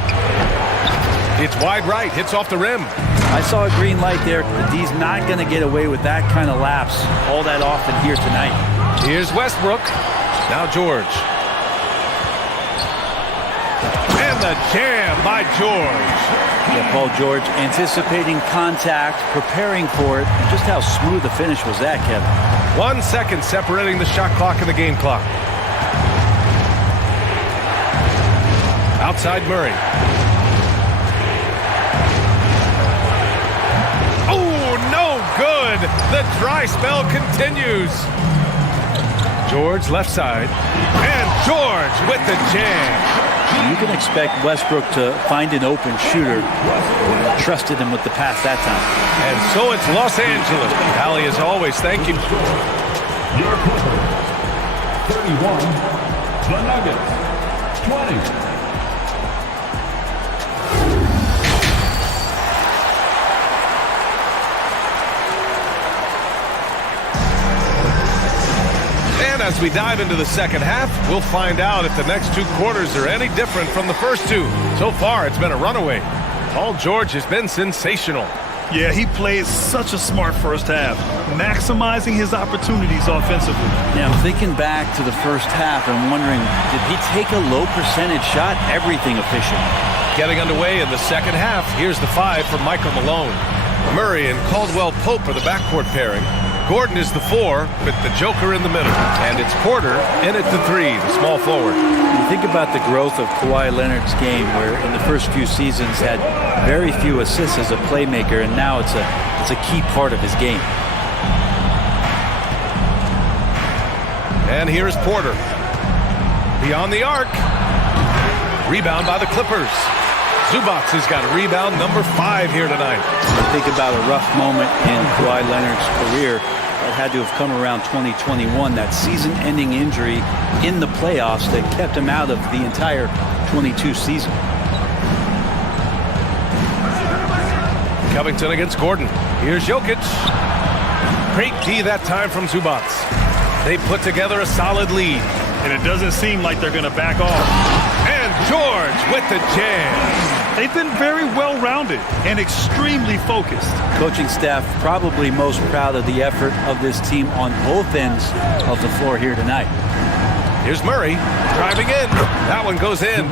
It's wide right, hits off the rim. I saw a green light there. The D's not going to get away with that kind of lapse all that often here tonight. Here's Westbrook. Now George. And the jam by George. Yeah, Paul George anticipating contact, preparing for it. Just how smooth the finish was that, Kevin. 1 second separating the shot clock and the game clock. Outside Murray. Good. The dry spell continues. George left side. And George with the jam. You can expect Westbrook to find an open shooter. Trusted him with the pass that time. And so it's Los Angeles. Allie, as always, thank you. Your Clippers, 31. The Nuggets, 20. As we dive into the second half, we'll find out if the next 2 quarters are any different from the first 2. So far, it's been a runaway. Paul George has been sensational. Yeah, he played such a smart first half, maximizing his opportunities offensively. Yeah, I'm thinking back to the first half and wondering, did he take a low percentage shot? Everything efficient. Getting underway in the second half, here's the 5 for Michael Malone. Murray and Caldwell Pope are the backcourt pairing. Gordon is the 4 with the Joker in the middle. And it's Porter in at the 3, the small forward. You think about the growth of Kawhi Leonard's game, where in the first few seasons had very few assists as a playmaker, and now it's a key part of his game. And here's Porter. Beyond the arc. Rebound by the Clippers. Zubac has got a rebound number 5 here tonight. You think about a rough moment in Kawhi Leonard's career that had to have come around 2021, that season-ending injury in the playoffs that kept him out of the entire 22 season. Covington against Gordon. Here's Jokic. Great D that time from Zubac. They put together a solid lead. And it doesn't seem like they're going to back off. And George with the jam. They've been very well-rounded and extremely focused. Coaching staff probably most proud of the effort of this team on both ends of the floor here tonight. Here's Murray driving in. That one goes in.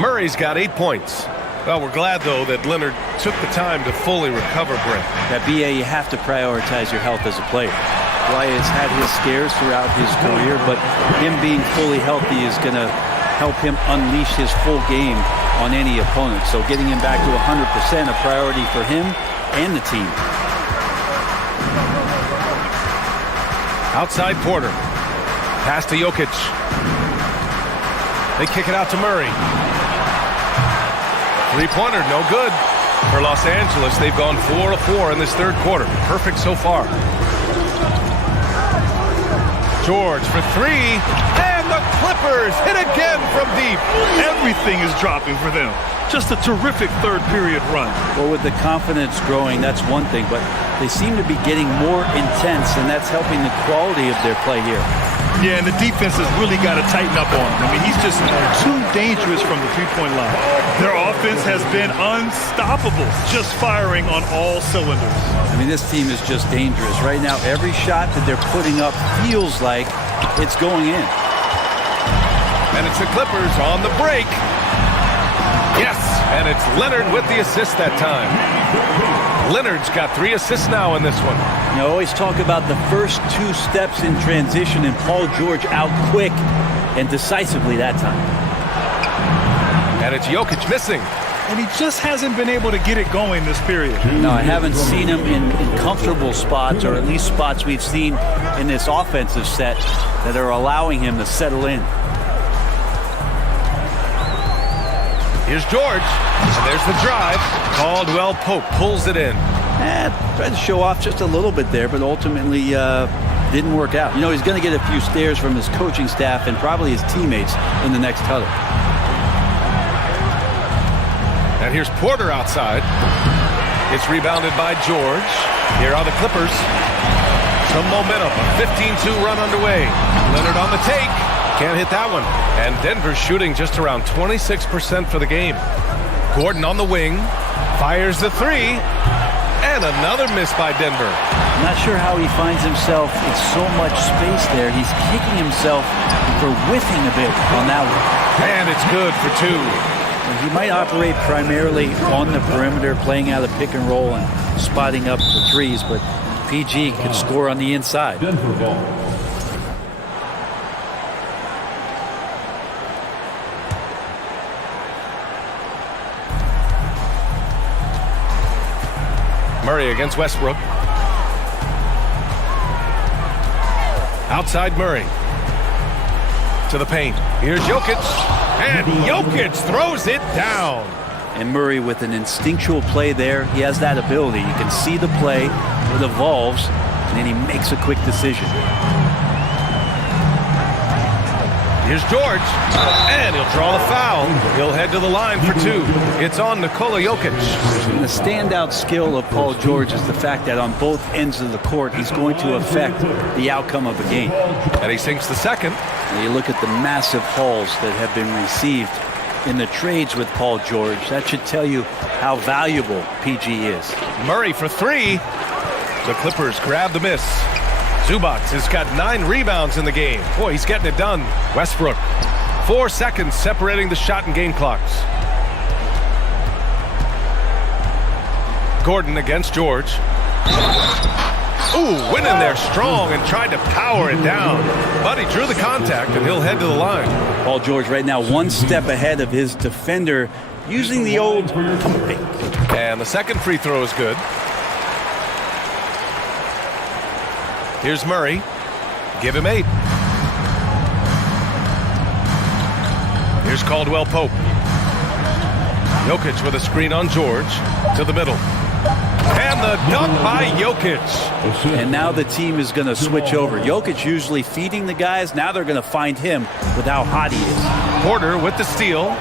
Murray's got 8 points. Well, we're glad, though, that Leonard took the time to fully recover, Brent. At BA, you have to prioritize your health as a player. Kawhi has had his scares throughout his career, but him being fully healthy is going to help him unleash his full game on any opponent. So getting him back to 100% a priority for him and the team. Outside Porter. Pass to Jokic. They kick it out to Murray. 3-pointer, no good. For Los Angeles, they've gone 4 of 4 in this third quarter. Perfect so far. George for 3. And the Clippers Clippers hit again from deep. Everything is dropping for them. Just a terrific third period run. Well, with the confidence growing, that's one thing, but they seem to be getting more intense, and that's helping the quality of their play here. Yeah, and the defense has really got to tighten up on him. I mean, he's just too dangerous from the three-point line. Their offense has been unstoppable, just firing on all cylinders. I mean, this team is just dangerous. Right now, every shot that they're putting up feels like it's going in. And it's the Clippers on the break. Yes, and it's Leonard with the assist that time. Leonard's got 3 assists now in this one. You always talk about the first 2 steps in transition, and Paul George out quick and decisively that time. And it's Jokic missing. And he just hasn't been able to get it going this period. No, I haven't seen him in comfortable spots, or at least spots we've seen in this offensive set that are allowing him to settle in. Here's George, and there's the drive. Caldwell Pope pulls it in. Tried to show off just a little bit there, but ultimately didn't work out. You know, he's going to get a few stares from his coaching staff and probably his teammates in the next huddle. And here's Porter outside. It's rebounded by George. Here are the Clippers. Some momentum. A 15-2 run underway. Leonard on the take. Can't hit that one. And Denver shooting just around 26% for the game. Gordon on the wing. Fires the 3. And another miss by Denver. I'm not sure how he finds himself in so much space there. He's kicking himself for whiffing a bit on that one. And it's good for 2. He might operate primarily on the perimeter, playing out of pick and roll and spotting up the threes, but PG could score on the inside. Denver ball. Murray against Westbrook. Outside Murray. To the paint. Here's Jokic. And Jokic throws it down. And Murray with an instinctual play there. He has that ability. You can see the play. It evolves. And then he makes a quick decision. Here's George. And he'll draw the foul. He'll head to the line for 2. It's on Nikola Jokic. And the standout skill of Paul George is the fact that on both ends of the court, he's going to affect the outcome of a game. And he sinks the second. And you look at the massive hauls that have been received in the trades with Paul George. That should tell you how valuable PG is. Murray for 3. The Clippers grab the miss. Zubac has got 9 rebounds in the game. Boy, he's getting it done. Westbrook. 4 seconds separating the shot and game clocks. Gordon against George. Ooh, went in there strong and tried to power it down. But he drew the contact, and he'll head to the line. Paul George right now 1 step ahead of his defender, using the old pump fake. And the second free throw is good. Here's Murray. Give him 8. Here's Caldwell Pope. Jokic with a screen on George. To the middle. And the dunk by Jokic. And now the team is going to switch over. Jokic usually feeding the guys. Now they're going to find him with how hot he is. Porter with the steal.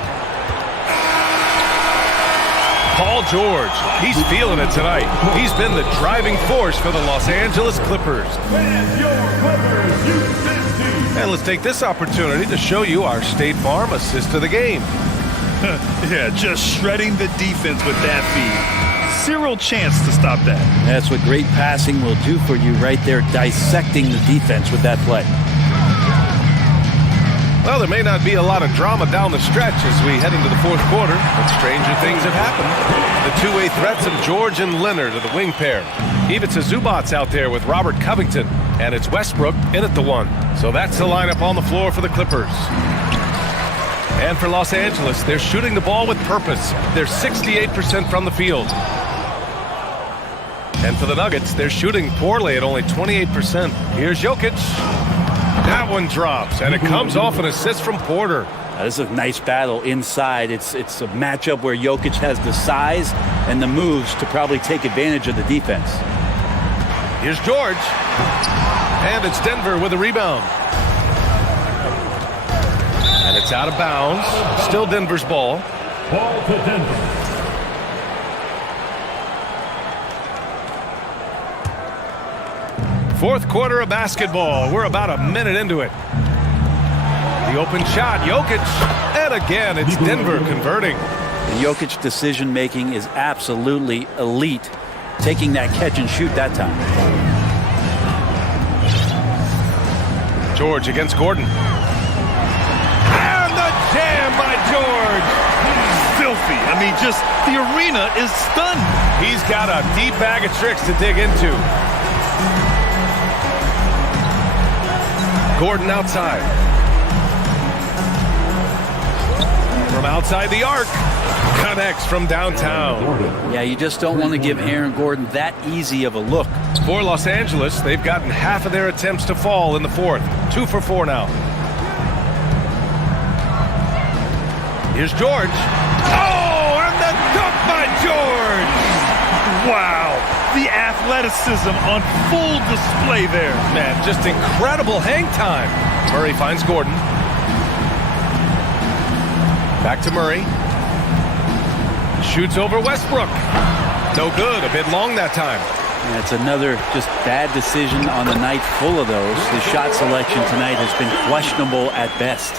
Paul George, he's feeling it tonight. He's been the driving force for the Los Angeles Clippers. And let's take this opportunity to show you our State Farm assist of the game. Yeah, just shredding the defense with that feed. Zero chance to stop that. That's what great passing will do for you right there, dissecting the defense with that play. Well, there may not be a lot of drama down the stretch as we head into the fourth quarter, but stranger things have happened. The two-way threats of George and Leonard are the wing pair. Ivica Zubac's out there with Robert Covington, and it's Westbrook in at the 1. So that's the lineup on the floor for the Clippers. And for Los Angeles, they're shooting the ball with purpose. They're 68% from the field. And for the Nuggets, they're shooting poorly at only 28%. Here's Jokic. That one drops, and it comes off an assist from Porter. This is a nice battle inside. It's a matchup where Jokic has the size and the moves to probably take advantage of the defense. Here's George. And it's Denver with a rebound. And it's out of bounds. Still Denver's ball. Ball to Denver. Fourth quarter of basketball. We're about a minute into it. The open shot, Jokic. And again, it's Denver converting. The Jokic decision-making is absolutely elite. Taking that catch and shoot that time. George against Gordon. And the jam by George. Filthy. I mean, just the arena is stunned. He's got a deep bag of tricks to dig into. Gordon outside. From outside the arc. Connects from downtown. Yeah, you just don't want to give Aaron Gordon that easy of a look. For Los Angeles, they've gotten half of their attempts to fall in the fourth. 2 for 4 now. Here's George. Oh, and the dunk by George. Wow. The athleticism on full display there. Man, just incredible hang time. Murray finds Gordon. Back to Murray. Shoots over Westbrook. No good. A bit long that time. That's another just bad decision on a night full of those. The shot selection tonight has been questionable at best.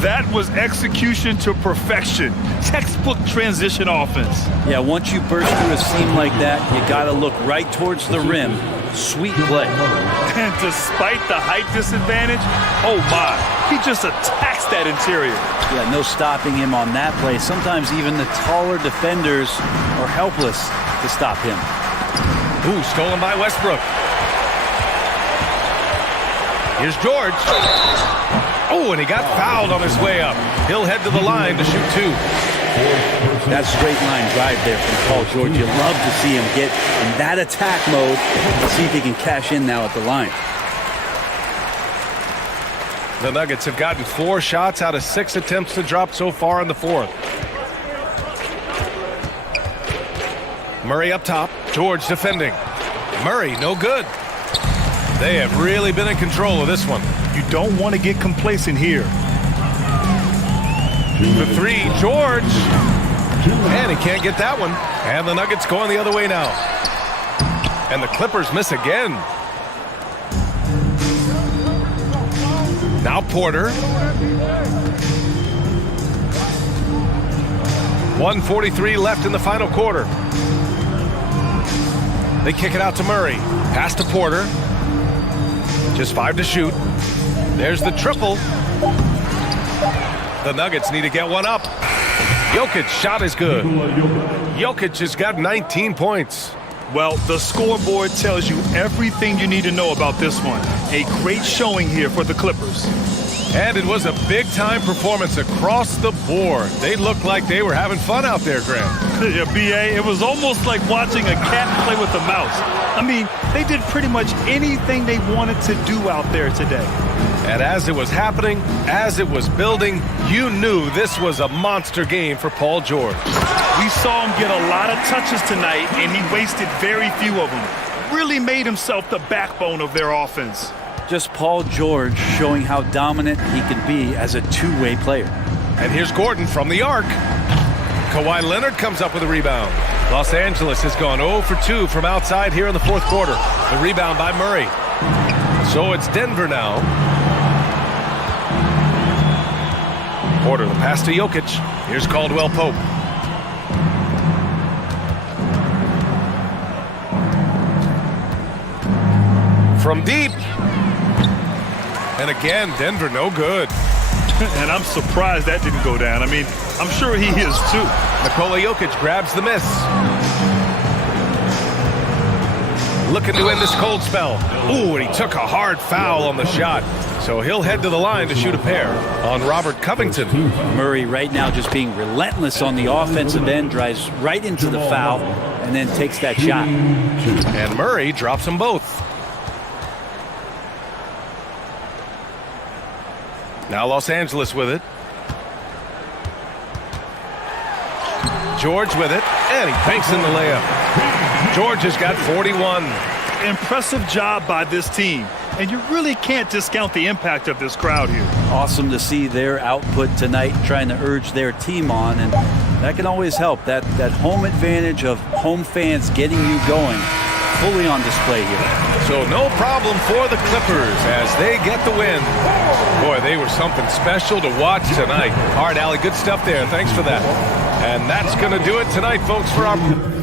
That was execution to perfection. Textbook transition offense. Yeah, once you burst through a seam like that, you got to look right towards the rim. Sweet play. And despite the height disadvantage, oh my, he just attacks that interior. Yeah, no stopping him on that play. Sometimes even the taller defenders are helpless to stop him. Ooh, stolen by Westbrook. Here's George. Oh, and he got fouled on his way up. He'll head to the line to shoot 2. That straight line drive there from Paul George. You love to see him get in that attack mode. Let's see if he can cash in now at the line. The Nuggets have gotten 4 shots out of 6 attempts to drop so far in the fourth. Murray up top. George defending. Murray, no good. They have really been in control of this one. You don't want to get complacent here. The 3, George. And he can't get that one. And the Nuggets going the other way now. And the Clippers miss again. Now Porter. 1:43 left in the final quarter. They kick it out to Murray. Pass to Porter. Just 5 to shoot. There's the triple. The Nuggets need to get one up. Jokic's shot is good. Jokic has got 19 points. Well, the scoreboard tells you everything you need to know about this one. A great showing here for the Clippers. And it was a big-time performance across the board. They looked like they were having fun out there, Grant. Yeah, B.A., it was almost like watching a cat play with a mouse. I mean, they did pretty much anything they wanted to do out there today. And as it was happening, as it was building, you knew this was a monster game for Paul George. We saw him get a lot of touches tonight, and he wasted very few of them. Really made himself the backbone of their offense. Just Paul George showing how dominant he can be as a two-way player. And here's Gordon from the arc. Kawhi Leonard comes up with a rebound. Los Angeles has gone 0 for 2 from outside here in the fourth quarter. The rebound by Murray. So it's Denver now. Porter, the pass to Jokic. Here's Caldwell Pope. From deep. And again, Denver no good. And I'm surprised that didn't go down. I mean, I'm sure he is too. Nikola Jokic grabs the miss. Looking to end this cold spell. Ooh, and he took a hard foul on the shot. So he'll head to the line to shoot a pair on Robert Covington. Murray right now just being relentless on the offensive end, drives right into the foul, and then takes that shot. And Murray drops them both. Now Los Angeles with it. George with it, and he banks in the layup. George has got 41. Impressive job by this team. And you really can't discount the impact of this crowd here. Awesome to see their output tonight, trying to urge their team on, and that can always help. That home advantage of home fans getting you going, fully on display here. So no problem for the Clippers as they get the win. Boy, they were something special to watch tonight. All right, Allie, good stuff there. Thanks for that. And that's going to do it tonight, folks, for our...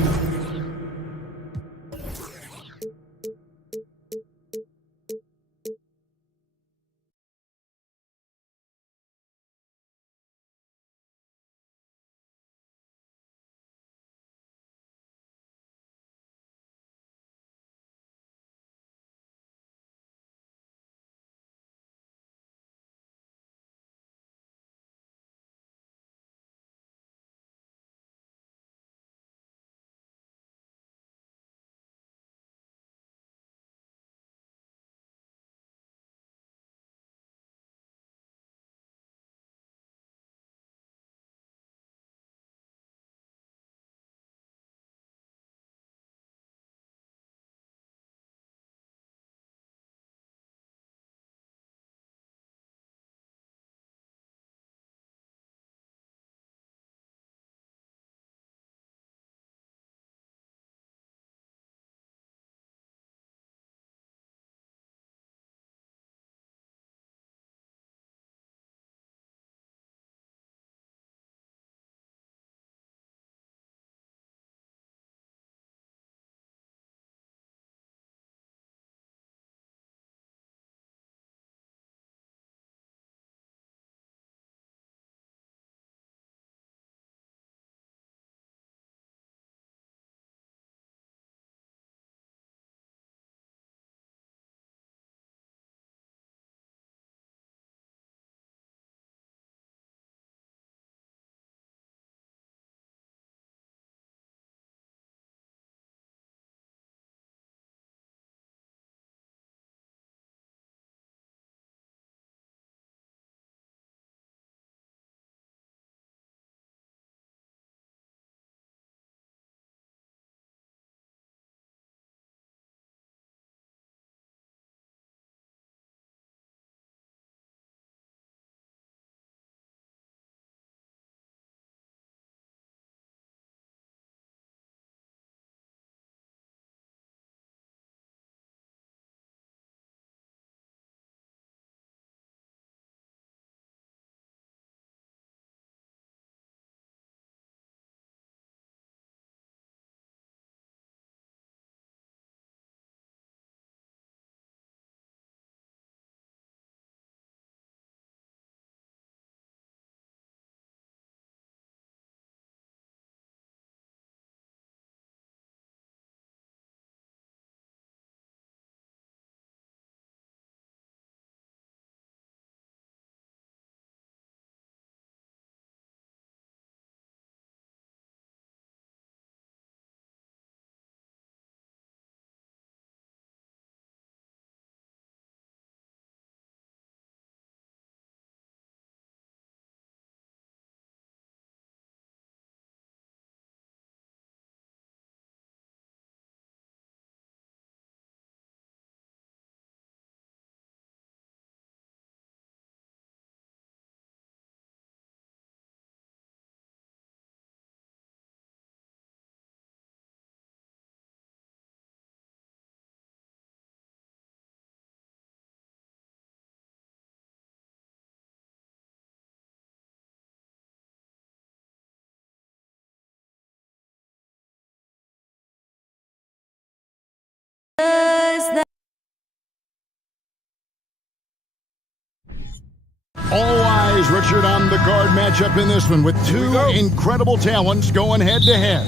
All eyes, Richard, on the guard matchup in this one with two incredible talents going head-to-head.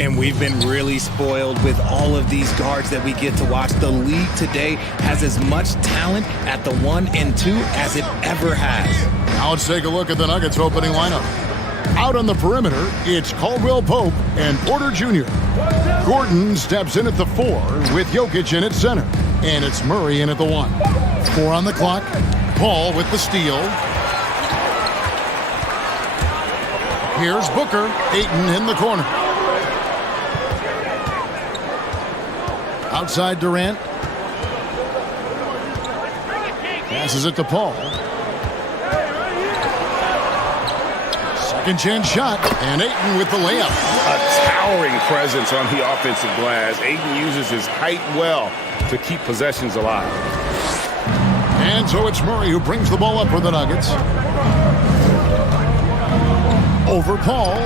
And we've been really spoiled with all of these guards that we get to watch. The league today has as much talent at the 1 and 2 as it ever has. Now let's take a look at the Nuggets opening lineup. Out on the perimeter, it's Caldwell Pope and Porter Jr. Gordon steps in at the 4 with Jokic in at center. And it's Murray in at the 1. 4 on the clock. Paul with the steal. Here's Booker. Ayton in the corner. Outside Durant. Passes it to Paul. Second chance shot. And Ayton with the layup. A towering presence on the offensive glass. Ayton uses his height well to keep possessions alive. And so it's Murray who brings the ball up for the Nuggets. Over Paul.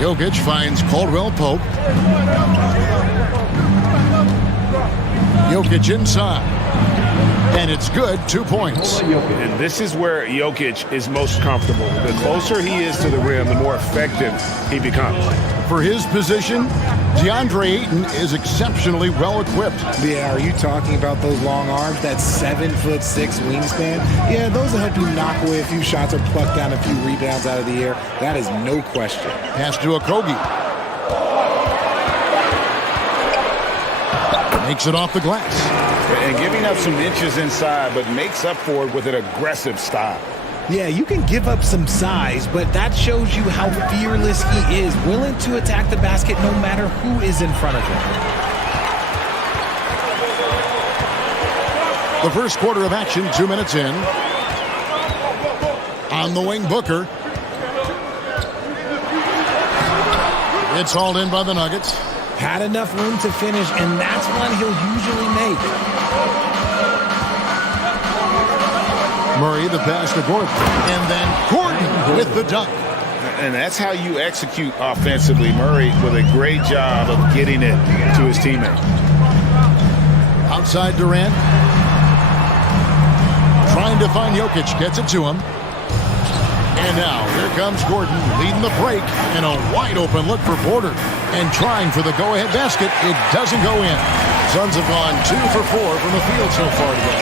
Jokic finds Caldwell Pope. Jokic inside. And it's good, 2 points. And this is where Jokic is most comfortable. The closer he is to the rim, the more effective he becomes. For his position, DeAndre Ayton is exceptionally well equipped. Yeah, are you talking about those long arms, that 7'6" wingspan? Yeah, those will help you knock away a few shots or pluck down a few rebounds out of the air. That is no question. Pass to Okogie. Makes it off the glass. And giving up some inches inside, but makes up for it with an aggressive style. Yeah, you can give up some size, but that shows you how fearless he is, willing to attack the basket no matter who is in front of him. The first quarter of action, 2 minutes in. On the wing, Booker. It's hauled in by the Nuggets. Had enough room to finish, and that's one he'll usually make. Murray, the pass to Gordon. And then Gordon with the dunk. And that's how you execute offensively. Murray with a great job of getting it to his teammate. Outside Durant. Trying to find Jokic. Gets it to him. And now, here comes Gordon leading the break. And a wide open look for Porter. And trying for the go-ahead basket. It doesn't go in. Suns have gone 2 for 4 from the field so far today.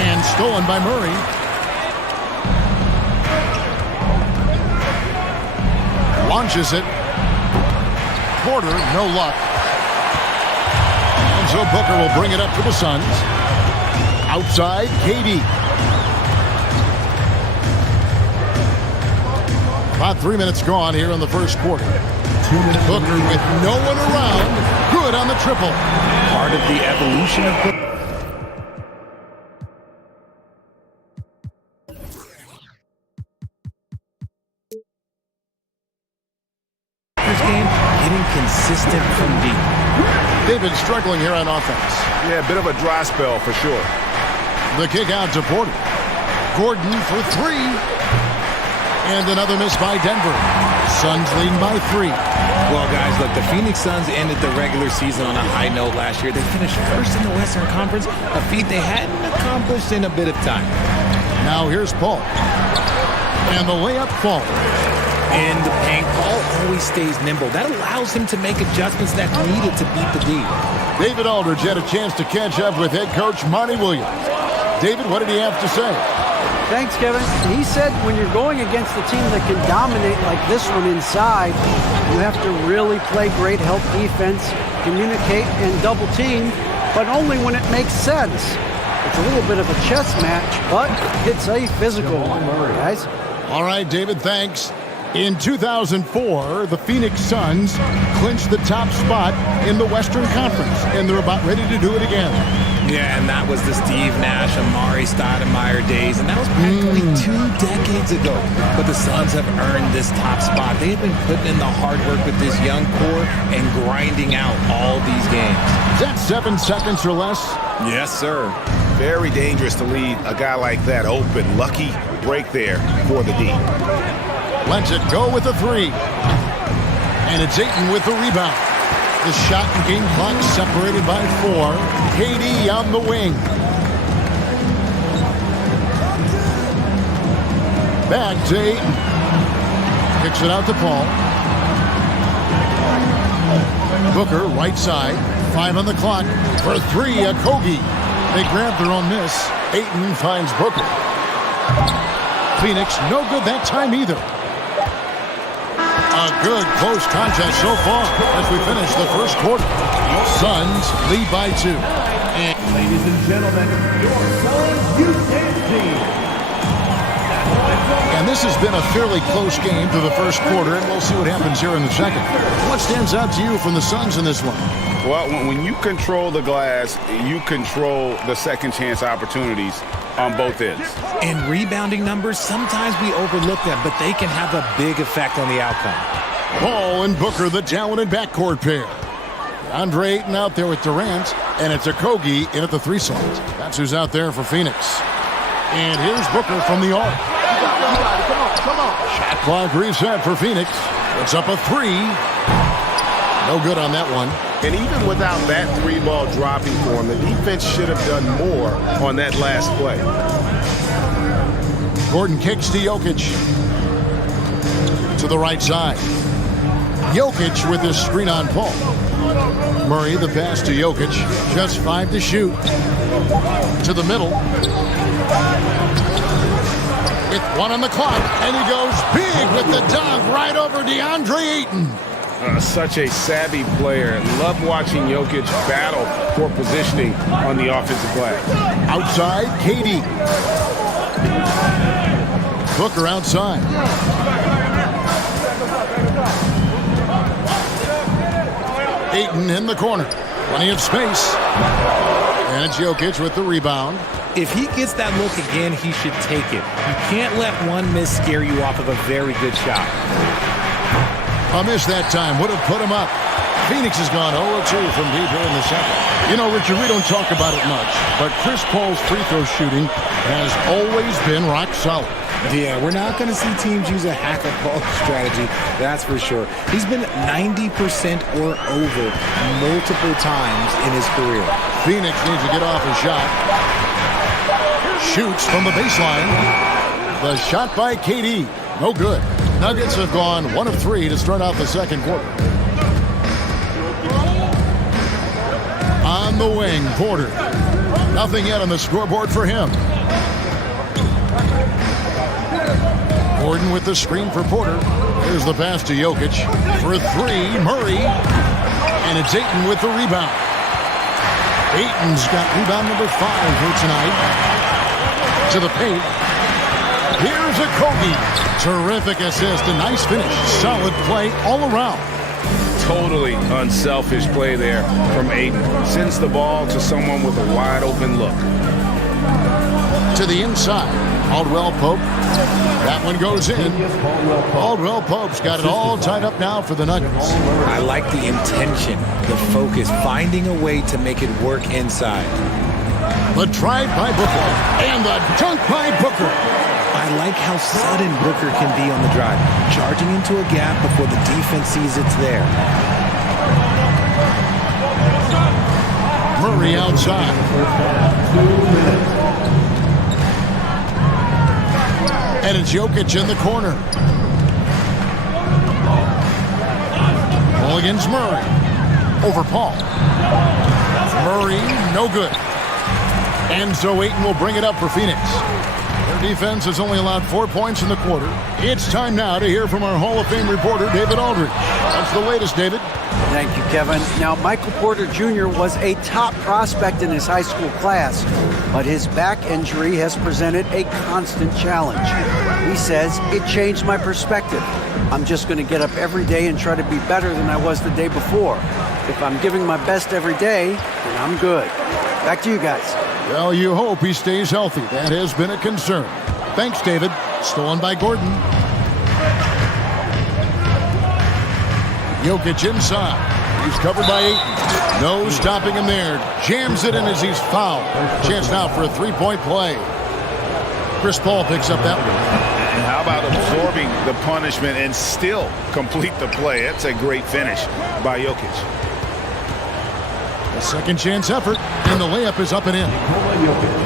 And stolen by Murray. Launches it. Porter, no luck. And so Booker will bring it up to the Suns. Outside, KD. About 3 minutes gone here in the first quarter. 2 minutes. Booker with no one around. Good on the triple. Part of the evolution of Booker. Consistent from deep. David struggling here on offense. Yeah, a bit of a dry spell for sure. The kick out to Porter. Gordon for 3. And another miss by Denver. Suns leading by 3. Well, guys, look, the Phoenix Suns ended the regular season on a high note last year. They finished first in the Western Conference, a feat they hadn't accomplished in a bit of time. Now here's Paul. And the layup falls. In the paint, Paul always stays nimble. That allows him to make adjustments that's needed to beat the D. David Aldridge had a chance to catch up with head coach Monty Williams. David, what did he have to say? Thanks, Kevin. He said when you're going against a team that can dominate like this one inside, you have to really play great help defense, communicate, and double team, but only when it makes sense. It's a little bit of a chess match, but it's a physical one, guys. All right, David, thanks. In 2004, the Phoenix Suns clinched the top spot in the Western Conference, and they're about ready to do it again. Yeah, and that was the Steve Nash, Amari Stoudemire days, and that was practically 2 decades ago. But the Suns have earned this top spot. They have been putting in the hard work with this young core and grinding out all these games. Is that 7 seconds or less? Yes, sir. Very dangerous to leave a guy like that open. Lucky break there for the D. Lets it go with a 3. And it's Ayton with the rebound. The shot and game clock separated by 4. KD on the wing. Back to Ayton. Kicks it out to Paul. Booker, right side. 5 on the clock. For 3, Okogie. They grab their own miss. Ayton finds Booker. Phoenix, no good that time either. A good close contest so far as we finish the first quarter. Suns lead by 2. And ladies and gentlemen, your Suns UCAN team. And this has been a fairly close game through the first quarter, and we'll see what happens here in the second. What stands out to you from the Suns in this one? Well, when you control the glass, you control the second chance opportunities on both ends. And rebounding numbers, sometimes we overlook them, but they can have a big effect on the outcome. Paul and Booker, the talented backcourt pair. Andre Ayton out there with Durant, and it's Okogie in at the 3 slot. That's who's out there for Phoenix. And here's Booker from the arc. Come on. Shot clock reset for Phoenix. It's up a 3. No good on that one. And even without that 3-ball dropping for him, the defense should have done more on that last play. Gordon kicks to Jokic. To the right side. Jokic with his screen on Paul. Murray, the pass to Jokic. Just 5 to shoot. To the middle. With 1 on the clock. And he goes big with the dunk right over DeAndre Ayton. Such a savvy player. Love watching Jokic battle for positioning on the offensive glass. Outside, KD. Booker outside. Ayton in the corner. Plenty of space. And it's Jokic with the rebound. If he gets that look again, he should take it. You can't let one miss scare you off of a very good shot. A miss that time would have put him up. Phoenix has gone 0-2 from deep here in the second. You know, Richard, we don't talk about it much, but Chris Paul's free throw shooting has always been rock solid. Yeah, we're not going to see teams use a hack-a-ball strategy, that's for sure. He's been 90% or over multiple times in his career. Phoenix needs to get off a shot. Shoots from the baseline. The shot by KD. No good. Nuggets have gone 1 of 3 to start out the second quarter. On the wing, Porter. Nothing yet on the scoreboard for him. Gordon with the screen for Porter. Here's the pass to Jokic. For 3, Murray. And it's Ayton with the rebound. Ayton's got rebound number 5 here tonight. To the paint. Here's Okogie. Terrific assist, a nice finish. Solid play all around. Totally unselfish play there from Ayton. Sends the ball to someone with a wide open look. To the inside. Caldwell Pope. That one goes in. Caldwell Pope's got it all tied up now for the Nuggets. I like the intention, the focus, finding a way to make it work inside. The drive by Booker. And the dunk by Booker. I like how sudden Booker can be on the drive, charging into a gap before the defense sees it's there. Murray outside. And it's Jokic in the corner. Ball against Murray. Over Paul. Murray, no good. And so Ayton will bring it up for Phoenix. Their defense has only allowed 4 points in the quarter. It's time now to hear from our Hall of Fame reporter, David Aldridge. That's the latest, David. Thank you, Kevin. Now, Michael Porter Jr. was a top prospect in his high school class, but his back injury has presented a constant challenge. He says, it changed my perspective. I'm just going to get up every day and try to be better than I was the day before. If I'm giving my best every day, then I'm good. Back to you guys. Well, you hope he stays healthy. That has been a concern. Thanks, David. Stolen by Gordon. Jokic inside. He's covered by Ayton. No stopping him there. Jams it in as he's fouled. Chance now for a three-point play. Chris Paul picks up that one. And how about absorbing the punishment and still complete the play? That's a great finish by Jokic. A second chance effort, and the layup is up and in.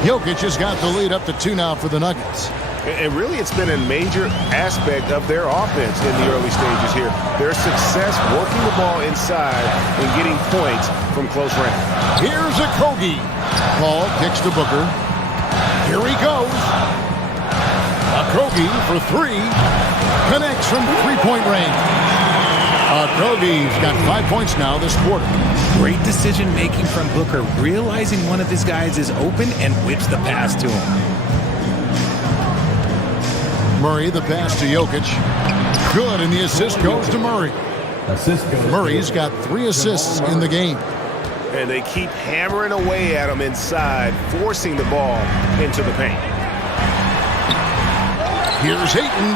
Jokic has got the lead up to 2 now for the Nuggets. And really, it's been a major aspect of their offense in the early stages here. Their success working the ball inside and getting points from close range. Here's Okogie. Paul kicks to Booker. Here he goes. Okogie for 3. Connects from three-point range. Okogie's got 5 points now this quarter. Great decision-making from Booker, realizing one of his guys is open and whips the pass to him. Murray, the pass to Jokic. Good, and the assist goes to Murray. Murray's got 3 assists in the game. And they keep hammering away at him inside, forcing the ball into the paint. Here's Ayton.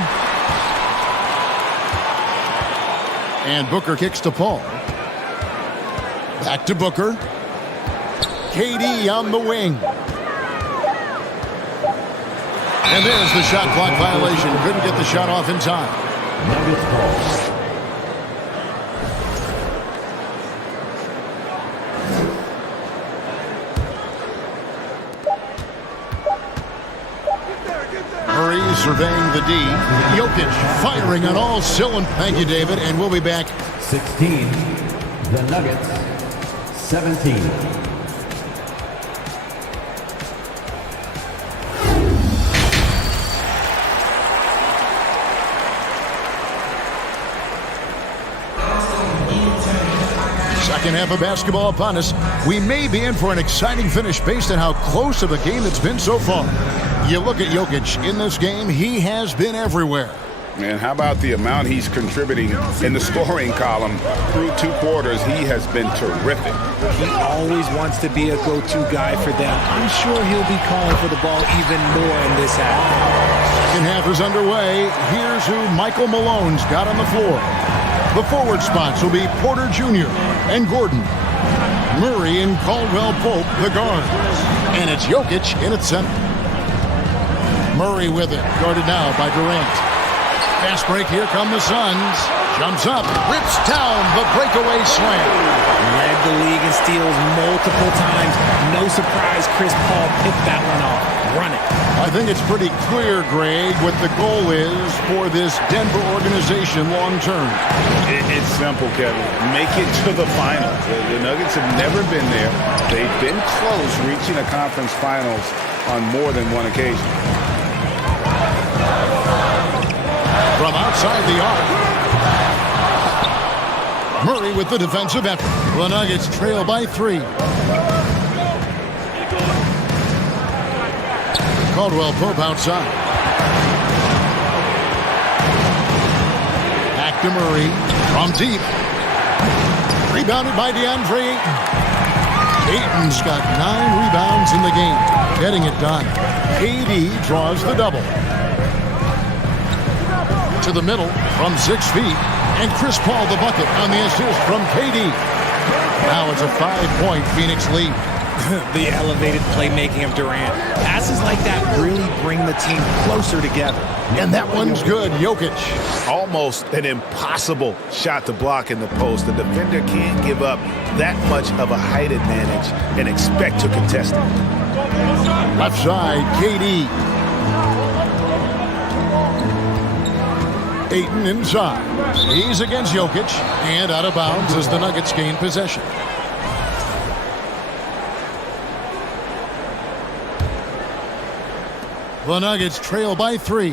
And Booker kicks to Paul. Back to Booker. KD on the wing. And there's the shot clock violation. Couldn't get the shot off in time. Murray surveying the D. Jokic firing on all cylinders. Thank you, David, and we'll be back. 16. The Nuggets. 17. Second half of basketball upon us. We may be in for an exciting finish based on how close of a game it's been so far. You look at Jokic in this game, he has been everywhere. And how about the amount he's contributing in the scoring column through 2 quarters? He has been terrific. He always wants to be a go-to guy for them. I'm sure he'll be calling for the ball even more in this half. Second half is underway. Here's who Michael Malone's got on the floor. The forward spots will be Porter Jr. and Gordon. Murray and Caldwell Pope, the guards. And it's Jokic in its center. Murray with it, guarded now by Durant. Fast break, here come the Suns. Jumps up, rips down the breakaway slam. Led the league in steals multiple times. No surprise Chris Paul picked that one off. Run it. I think it's pretty clear, Greg, what the goal is for this Denver organization long term. It's simple, Kevin. Make it to the finals. The Nuggets have never been there. They've been close reaching a conference finals on more than one occasion. From outside the arc. Murray with the defensive effort. The Nuggets trail by 3. Caldwell Pope outside. Back to Murray. From deep. Rebounded by DeAndre Ayton. Ayton's got 9 rebounds in the game. Getting it done. KD draws the double. To the middle from 6 feet. And Chris Paul the bucket on the assist from KD. Now it's a 5-point Phoenix lead. The elevated playmaking of Durant. Passes like that really bring the team closer together. And that one's good. Jokic. Almost an impossible shot to block in the post. The defender can't give up that much of a height advantage and expect to contest it. Left side, KD. Ayton inside. He's against Jokic and out of bounds as the Nuggets gain possession. The Nuggets trail by 3.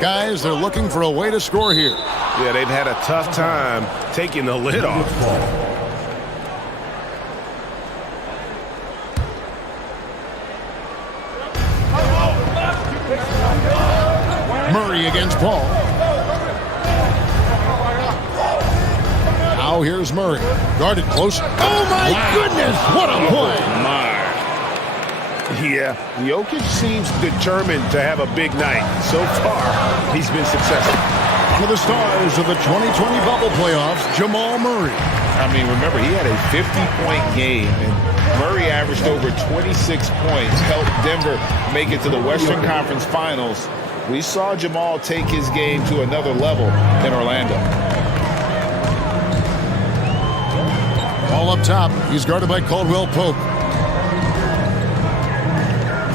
Guys, they're looking for a way to score here. Yeah, they've had a tough time taking the lid off. Murray against Paul. Now here's Murray. Guarded close. Oh, my goodness. What a play. Yeah, Jokic seems determined to have a big night. So far, he's been successful. One of the stars of the 2020 bubble playoffs, Jamal Murray. I mean, remember, he had a 50-point game, and Murray averaged over 26 points, helped Denver make it to the Western Conference Finals. We saw Jamal take his game to another level in Orlando. All up top. He's guarded by Caldwell Pope.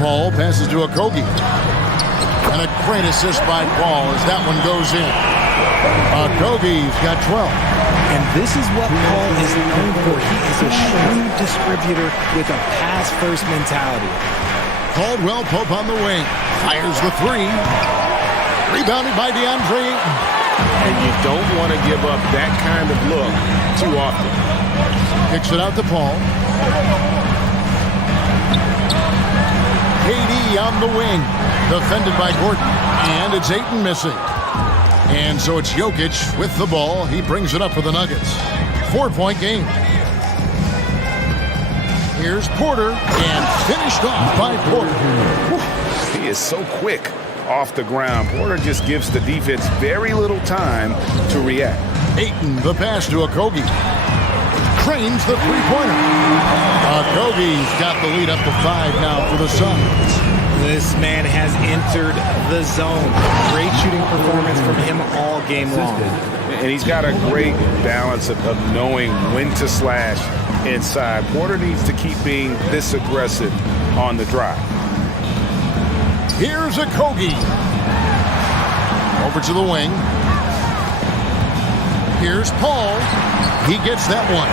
Paul passes to Okogie. And a great assist by Paul as that one goes in. Okogie's got 12. And this is what Paul is known for. He is a shrewd distributor with a pass-first mentality. Caldwell Pope on the wing. Fires the 3. Rebounded by DeAndre Ayton. And you don't want to give up that kind of look too often. Kicks it out to Paul. KD KD on the wing. Defended by Gordon. And it's Ayton missing. And so it's Jokic with the ball. He brings it up for the Nuggets. 4-point game. Here's Porter, and finished off by Porter. He is so quick off the ground. Porter just gives the defense very little time to react. Ayton, the pass to Okogie. Cranes the three-pointer. Okogie's got the lead up to 5 now for the Suns. This man has entered the zone. Great shooting performance from him all game long. And he's got a great balance of knowing when to slash inside. Porter needs to keep being this aggressive on the drive. Here's Okogie. Over to the wing. Here's Paul. He gets that one.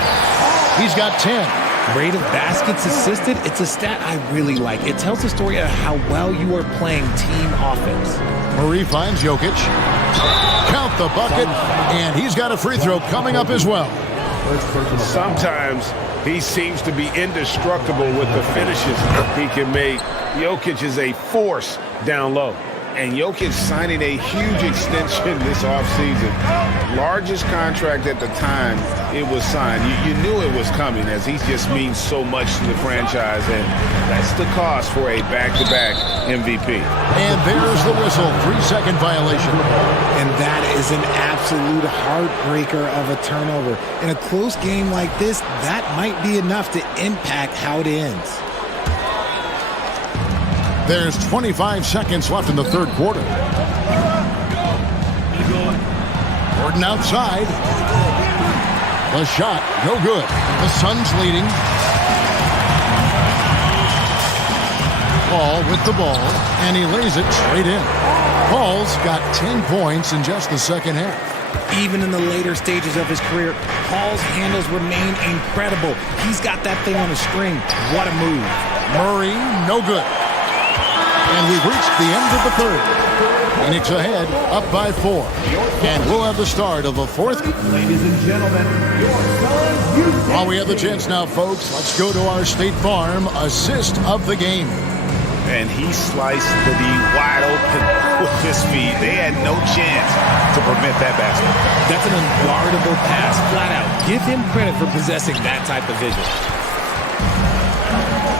He's got 10. Rate of baskets assisted, it's a stat I really like. It tells the story of how well you are playing team offense. Murray finds Jokic. Count the bucket, and he's got a free throw coming up as well. Sometimes he seems to be indestructible with the finishes he can make. Jokic is a force down low. And Jokic signing a huge extension this offseason. Largest contract at the time it was signed. You knew it was coming, as he just means so much to the franchise. And that's the cost for a back-to-back MVP. And there's the whistle. 3-second violation. And that is an absolute heartbreaker of a turnover. In a close game like this, that might be enough to impact how it ends. There's 25 seconds left in the third quarter. Gordon outside. The shot, no good. The Suns leading. Paul with the ball, and he lays it straight in. Paul's got 10 points in just the second half. Even in the later stages of his career, Paul's handles remain incredible. He's got that thing on a string. What a move. Murray, no good. And we've reached the end of the third. Phoenix ahead, up by 4. And we'll have the start of the fourth. Ladies and gentlemen, your Suns. While we have the chance now, folks, let's go to our State Farm assist of the game. And he sliced the D wide open with his feet. They had no chance to prevent that basket. That's an unguardable pass, flat out. Give him credit for possessing that type of vision.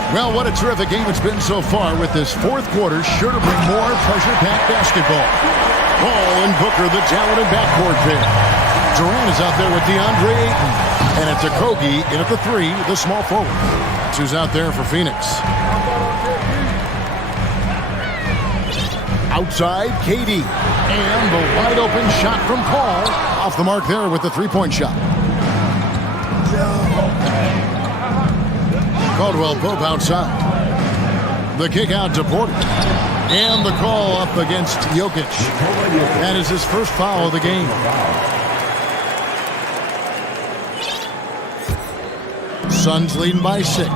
Well, what a terrific game it's been so far, with this fourth quarter sure to bring more pressure-packed basketball. Paul and Booker, the talented backcourt pair. Durant is out there with DeAndre Ayton. And it's Okogie in at the 3, the small forward. That's who's out there for Phoenix. Outside, KD. And the wide-open shot from Paul. Off the mark there with the three-point shot. Caldwell Pope outside. The kick out to Porter. And the call up against Jokic. That is his first foul of the game. Suns leading by 6.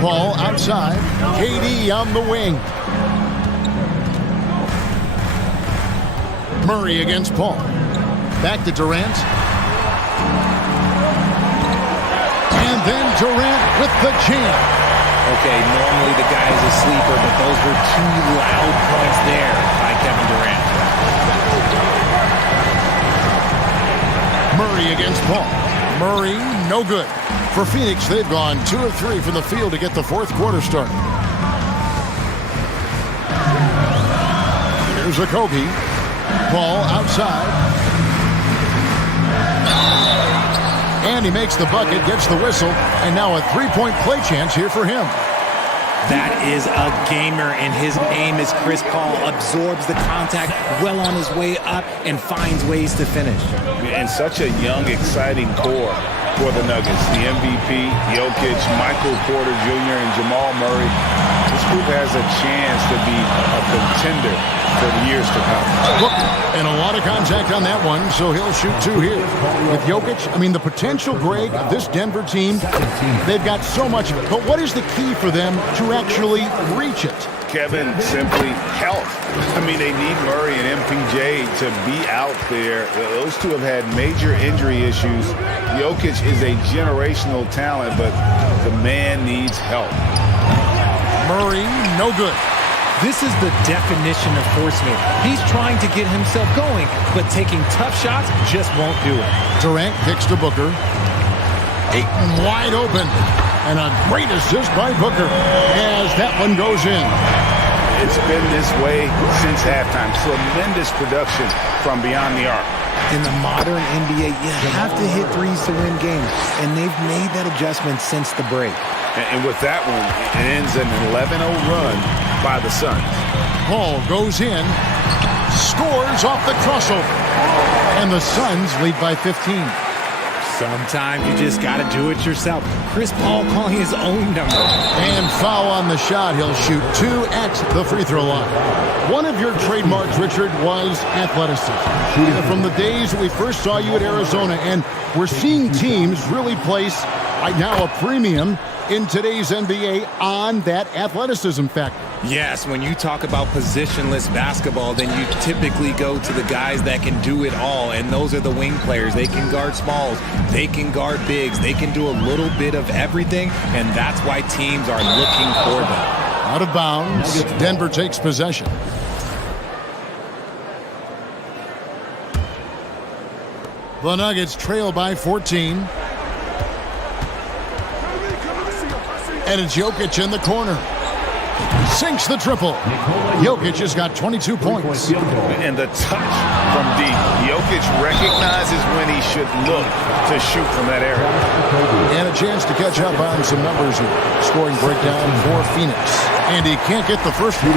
Paul outside. KD on the wing. Murray against Paul. Back to Durant. And then Durant with the jam. Okay, normally the guy is a sleeper, but those were 2 loud points there by Kevin Durant. Murray against Paul. Murray, no good. For Phoenix, they've gone 2 of 3 from the field to get the fourth quarter started. Here's Okogie. Paul outside. And he makes the bucket, gets the whistle, and now a 3-point play chance here for him. That is a gamer, and his name is Chris Paul. Absorbs the contact, well on his way up, and finds ways to finish. And such a young, exciting core for the Nuggets. The MVP, Jokic, Michael Porter Jr., and Jamal Murray. This group has a chance to be a contender for the years to come. Look, and a lot of contact on that one, so he'll shoot 2 here. With Jokic, I mean, the potential, Greg, of this Denver team, they've got so much of it. But what is the key for them to actually reach it? Kevin, simply health. I mean, they need Murray and MPJ to be out there. Those two have had major injury issues. Jokic is a generational talent, but the man needs help. Murray, no good. This is the definition of forceman. He's trying to get himself going, but taking tough shots just won't do it. Durant kicks to Booker. Ayton wide open. And a great assist by Booker as that one goes in. It's been this way since halftime. Tremendous production from beyond the arc. In the modern NBA, you have to hit threes to win games, and they've made that adjustment since the break. And with that one, it ends an 11-0 run by the Suns. Paul goes in, scores off the crossover, and the Suns lead by 15. Sometimes you just got to do it yourself. Chris Paul calling his own number. And foul on the shot. He'll shoot 2 at the free throw line. One of your trademarks, Richard, was athleticism. From the days that we first saw you at Arizona, and we're seeing teams really place right now a premium in today's NBA on that athleticism factor. Yes, when you talk about positionless basketball, then you typically go to the guys that can do it all, and those are the wing players. They can guard smalls, they can guard bigs, they can do a little bit of everything, and that's why teams are looking for them. Out of bounds, Denver takes possession. The Nuggets trail by 14. And it's Jokic in the corner. Sinks the triple. Jokic has got 22 points. And the touch from deep. Jokic recognizes when he should look to shoot from that area. And a chance to catch up on some numbers here. Scoring breakdown for Phoenix. And he can't get the first one.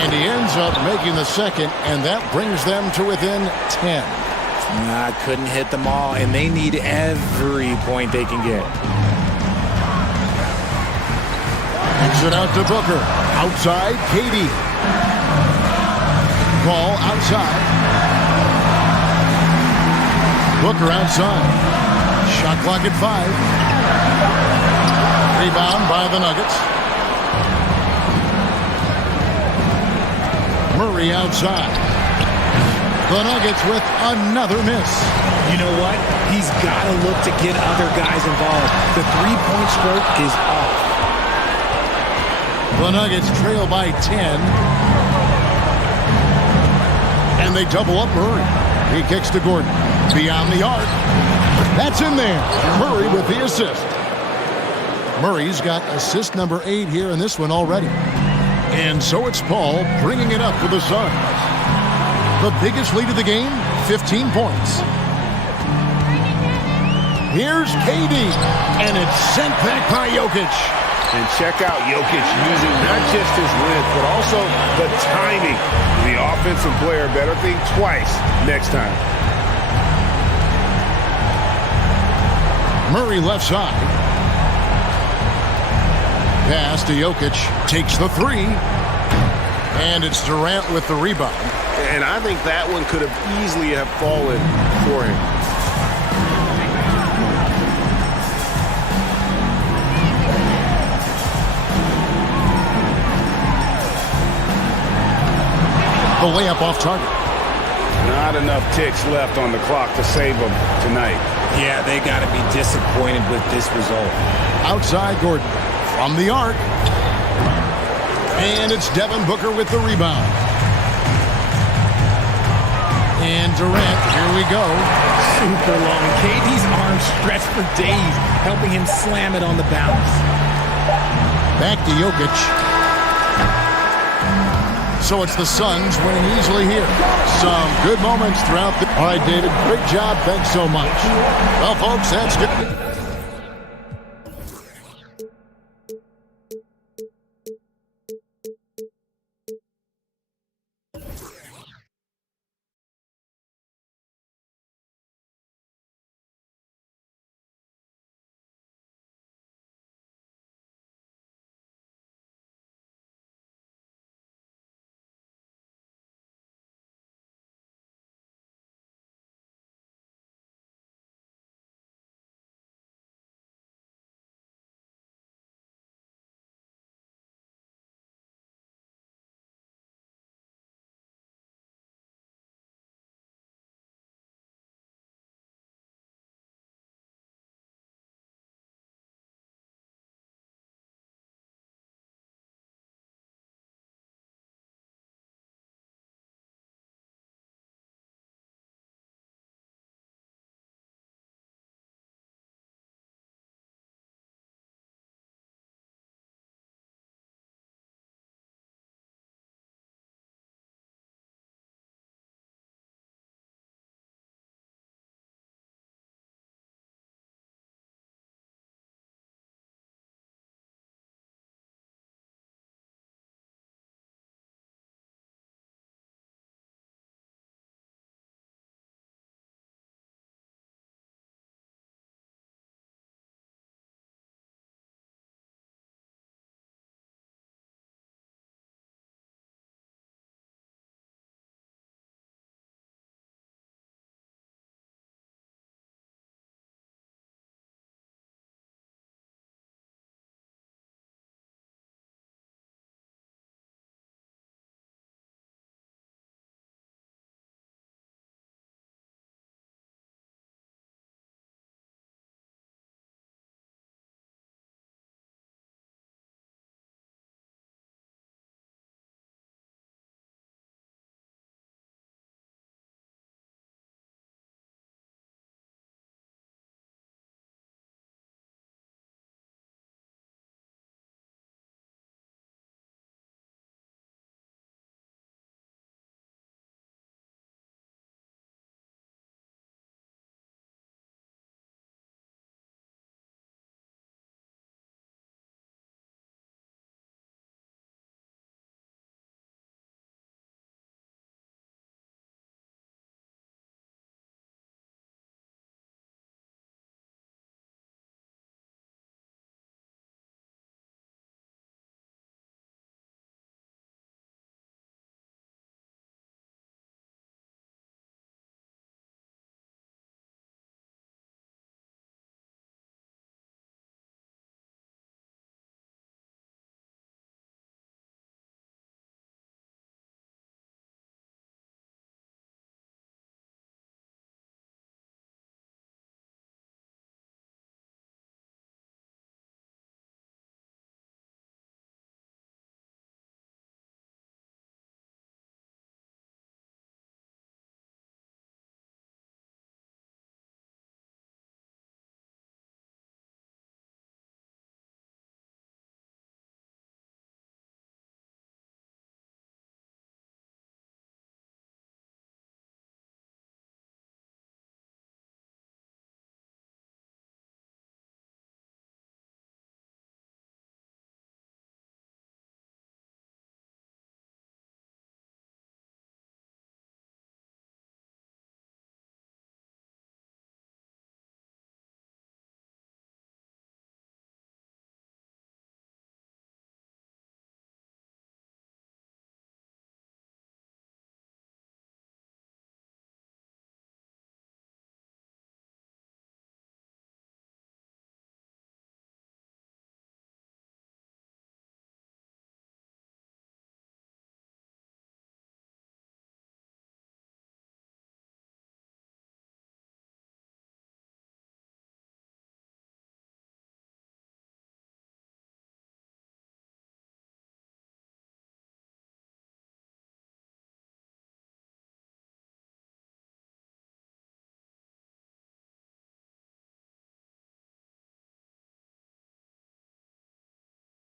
And he ends up making the second, and that brings them to within 10. Couldn't hit them all, and they need every point they can get. Exit out to Booker. Outside, KD. Ball outside. Booker outside. Shot clock at 5. Rebound by the Nuggets. Murray outside. The Nuggets with another miss. You know what? He's got to look to get other guys involved. The three-point stroke is off. The Nuggets trail by 10. And they double up Murray. He kicks to Gordon. Beyond the arc. That's in there. Murray with the assist. Murray's got assist number 8 here in this one already. And so it's Paul bringing it up for the Suns. The biggest lead of the game, 15 points. Here's KD, and it's sent back by Jokic. And check out Jokic using not just his length, but also the timing. The offensive player better think twice next time. Murray left side. Pass to Jokic, takes the 3. And it's Durant with the rebound. And I think that one could have easily have fallen for him. The layup off target. Not enough ticks left on the clock to save them tonight. Yeah, they got to be disappointed with this result. Outside Gordon from the arc. And it's Devin Booker with the rebound. And Durant, here we go. Super long. KD's arms stretched for days, helping him slam it on the bounce. Back to Jokic. So it's the Suns winning easily here. Some good moments throughout the... All right, David, great job. Thanks so much. Well, folks, that's good.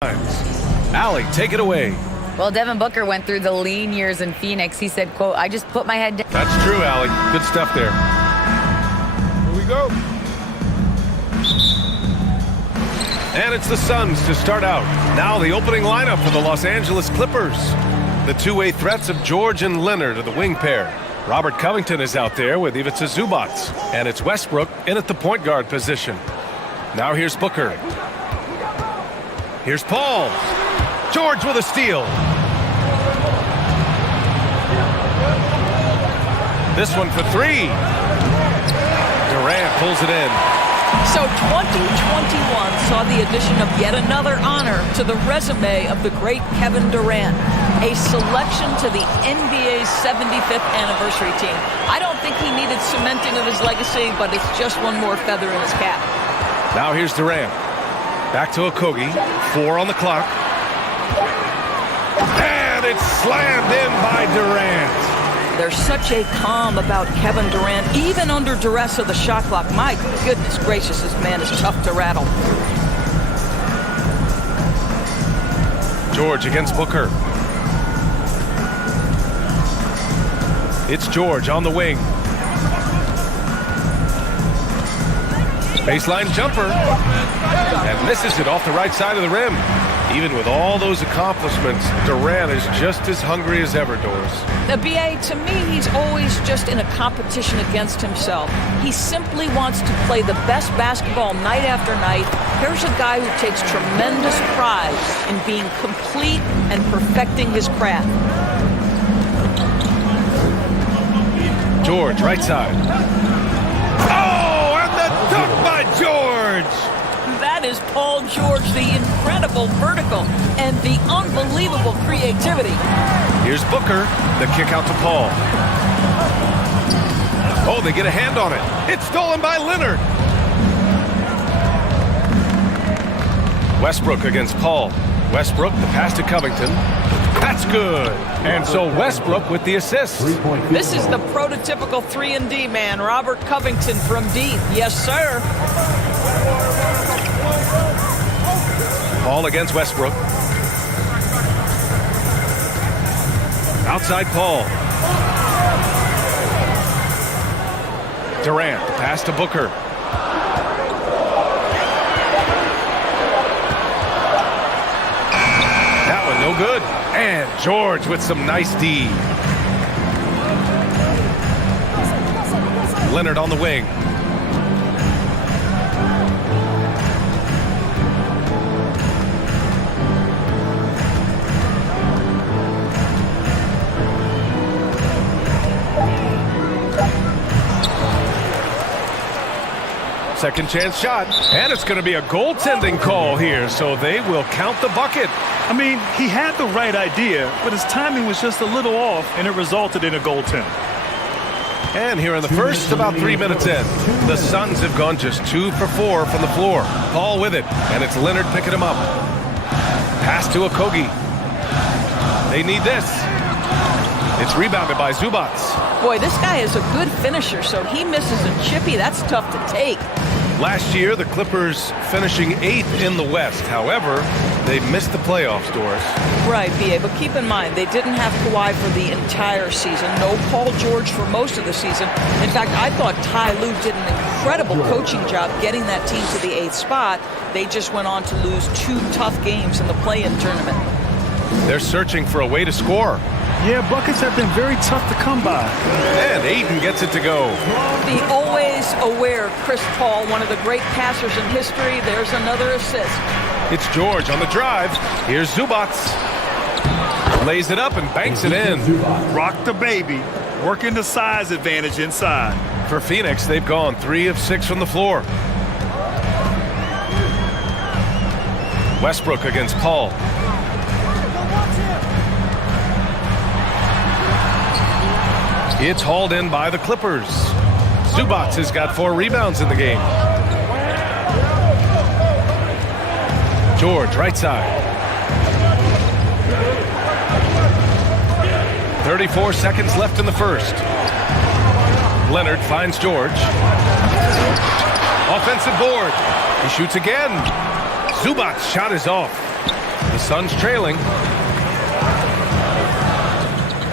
Allie, take it away. Well, Devin Booker went through the lean years in Phoenix. He said, quote, I just put my head down. That's true, Allie. Good stuff there. Here we go. And it's the Suns to start out. Now the opening lineup for the Los Angeles Clippers. The two-way threats of George and Leonard are the wing pair. Robert Covington is out there with Ivica Zubac. And it's Westbrook in at the point guard position. Now here's Booker. Here's Paul. George with a steal. This one for three. Durant pulls it in. So 2021 saw the addition of yet another honor to the resume of the great Kevin Durant, a selection to the NBA's 75th anniversary team. I don't think he needed cementing of his legacy, but it's just one more feather in his cap. Now here's Durant. Back to Okogie. 4 on the clock. And it's slammed in by Durant. There's such a calm about Kevin Durant, even under duress of the shot clock. My goodness gracious, this man is tough to rattle. George against Booker. It's George on the wing. Baseline jumper. And misses it off the right side of the rim. Even with all those accomplishments, Durant is just as hungry as ever, Doris. The BA, to me, he's always just in a competition against himself. He simply wants to play the best basketball night after night. Here's a guy who takes tremendous pride in being complete and perfecting his craft. George, right side. Oh, and the dunk by George! That is Paul George, the incredible vertical and the unbelievable creativity. Here's Booker, the kick out to Paul. Oh, they get a hand on it. It's stolen by Leonard. Westbrook against Paul. Westbrook, the pass to Covington. That's good. And so Westbrook with the assist. This is the prototypical 3-and-D man, Robert Covington from deep. Yes, sir. Paul against Westbrook. Outside Paul. Durant, the pass to Booker. That one no good. And George with some nice D. Leonard on the wing. Second chance shot, and it's going to be a goaltending call here, so they will count the bucket. I mean, he had the right idea, but his timing was just a little off, and it resulted in a goaltend. And here in the first, about 3 minutes in, the Suns have gone just 2 for 4 from the floor. Paul with it, and it's Leonard picking him up. Pass to Okogie. They need this. It's rebounded by Zubac. Boy, this guy is a good finisher, so he misses a chippy. That's tough to take. Last year, the Clippers finishing 8th in the West. However, they missed the playoffs, Doris. Right, B.A., but keep in mind, they didn't have Kawhi for the entire season. No Paul George for most of the season. In fact, I thought Ty Lue did an incredible coaching job getting that team to the 8th spot. They just went on to lose 2 tough games in the play-in tournament. They're searching for a way to score. Yeah, buckets have been very tough to come by. And Aiden gets it to go. The always aware Chris Paul, one of the great passers in history. There's another assist. It's George on the drive. Here's Zubac. Lays it up and banks it in. Rock the baby. Working the size advantage inside. For Phoenix, they've gone 3 of 6 from the floor. Westbrook against Paul. It's hauled in by the Clippers. Zubac has got 4 rebounds in the game. George, right side. 34 seconds left in the first. Leonard finds George. Offensive board. He shoots again. Zubac's shot is off. The Suns trailing.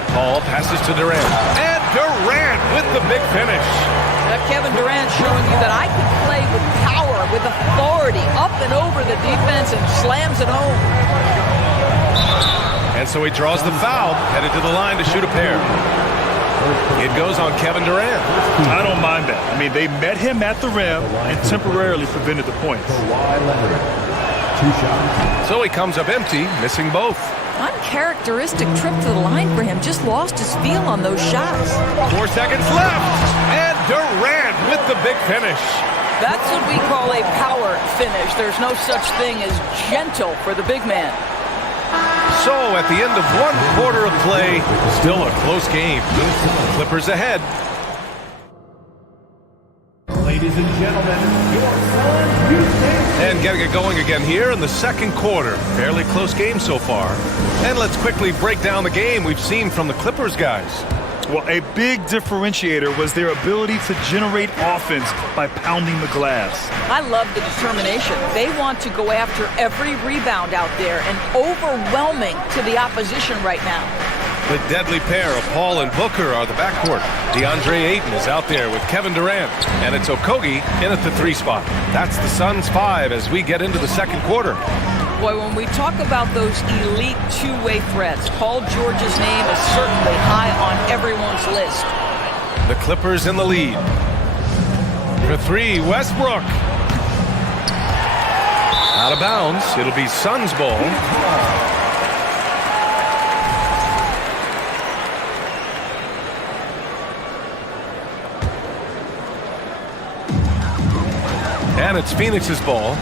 Paul passes to Durant. And Durant with the big finish. Kevin Durant showing you that I can play with power, with authority, up and over the defense and slams it home. And so he draws the foul, headed to the line to shoot a pair. It goes on Kevin Durant. I don't mind that. I mean, they met him at the rim and temporarily prevented the points. So he comes up empty, missing both. Uncharacteristic trip to the line for him. Just lost his feel on those shots. 4 seconds left. And Durant with the big finish. That's what we call a power finish. There's no such thing as gentle for the big man. So at the end of 1 quarter of play, still a close game. Clippers ahead. Ladies and gentlemen, your Suns Houston. And getting it going again here in the second quarter. Fairly close game so far. And let's quickly break down the game we've seen from the Clippers guys. Well, a big differentiator was their ability to generate offense by pounding the glass. I love the determination. They want to go after every rebound out there and overwhelming to the opposition right now. The deadly pair of Paul and Booker are the backcourt. DeAndre Ayton is out there with Kevin Durant, and it's Okogie in at the 3 spot. That's the Suns 5 as we get into the second quarter. Boy, when we talk about those elite two-way threats, Paul George's name is certainly high on everyone's list. The Clippers in the lead. For 3, Westbrook. Out of bounds. It'll be Suns ball. And it's Phoenix's ball.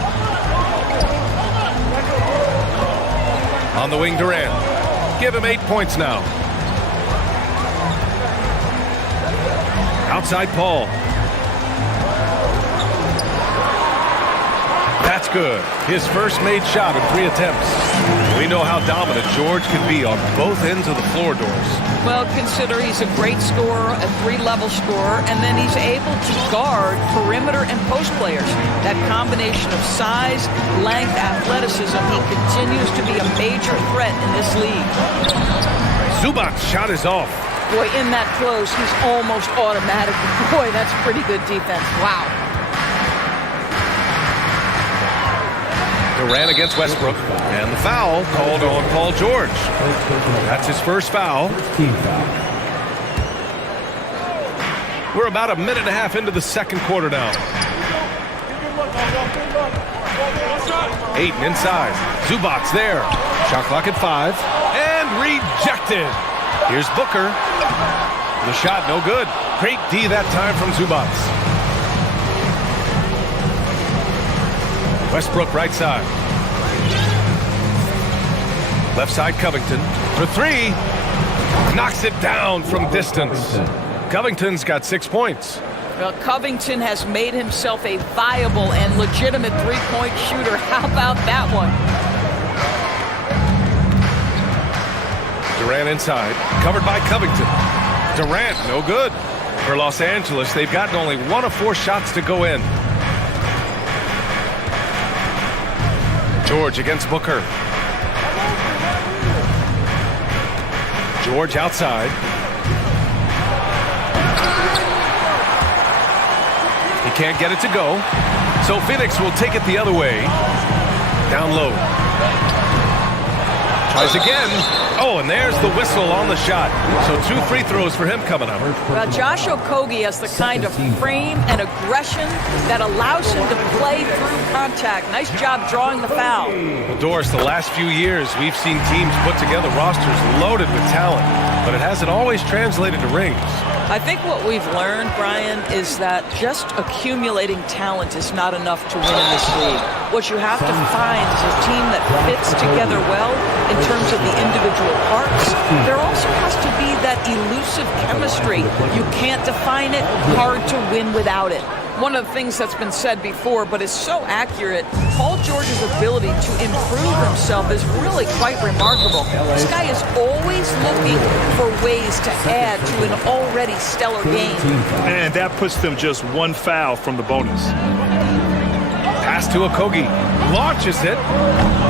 On the wing, Durant. Give him 8 points now. Outside Paul. That's good. His first made shot in 3 attempts. We know how dominant George can be on both ends of the floor, Doris. Well, consider he's a great scorer, a 3-level scorer, and then he's able to guard perimeter and post players. That combination of size, length, athleticism, he continues to be a major threat in this league. Zubac's shot is off. Boy, in that close, he's almost automatic. Boy, that's pretty good defense. Wow. Durant against Westbrook, and the foul called on Paul George. That's his first foul. We're about a minute and a half into the second quarter now. Ayton inside. Zubac's there. Shot clock at 5, and rejected. Here's Booker. The shot no good. Great D that time from Zubac. Westbrook right side. Left side Covington for 3. Knocks it down from distance. Covington's got 6 points. Well, Covington has made himself a viable and legitimate 3-point shooter. How about that one? Durant inside. Covered by Covington. Durant no good. For Los Angeles, they've gotten only 1 of 4 shots to go in. George against Booker. George outside. He can't get it to go. So Phoenix will take it the other way. Down low. Tries again. Oh, and there's the whistle on the shot. So 2 free throws for him coming up. Well, Josh Okogie has the kind of frame and aggression that allows him to play through contact. Nice job drawing the foul. Well, Doris, the last few years, we've seen teams put together rosters loaded with talent, but it hasn't always translated to rings. I think what we've learned, Brian, is that just accumulating talent is not enough to win in this league. What you have to find is a team that fits together well in terms of the individual parts. There also has to be that elusive chemistry. You can't define it, hard to win without it. One of the things that's been said before, but is so accurate, Paul George's ability to improve himself is really quite remarkable. This guy is always looking for ways to add to an already stellar game. And that puts them just 1 foul from the bonus. Pass to Okogie. Launches it.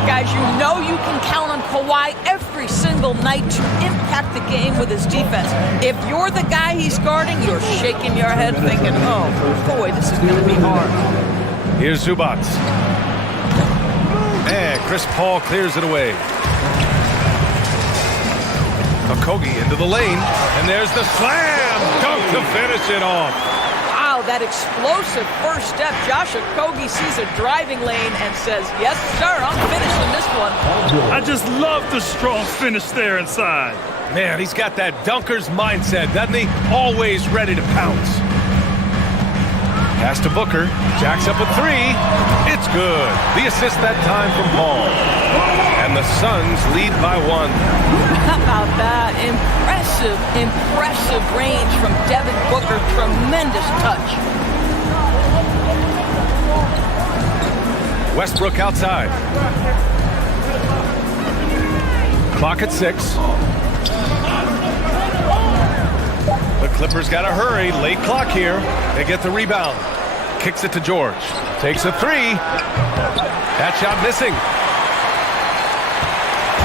Guys, you know you can count on Kawhi every single night to impact the game with his defense. If you're the guy he's guarding, you're shaking your head thinking, oh, boy, this is going to be hard. Here's Zubac. And Chris Paul clears it away. Okogie into the lane. And there's the slam dunk to finish it off. Wow, that explosive first step. Josh Okogie sees a driving lane and says, yes, sir, I'm finishing this one. I just love the strong finish there inside. Man, he's got that dunker's mindset, doesn't he? Always ready to pounce. Pass to Booker. Jacks up a three. It's good. The assist that time from Paul. And the Suns lead by 1. How about that? Impressive range from Devin Booker. Tremendous touch. Westbrook outside. Clock at 6. The Clippers got to hurry. Late clock here. They get the rebound. Kicks it to George. Takes a three. That shot missing.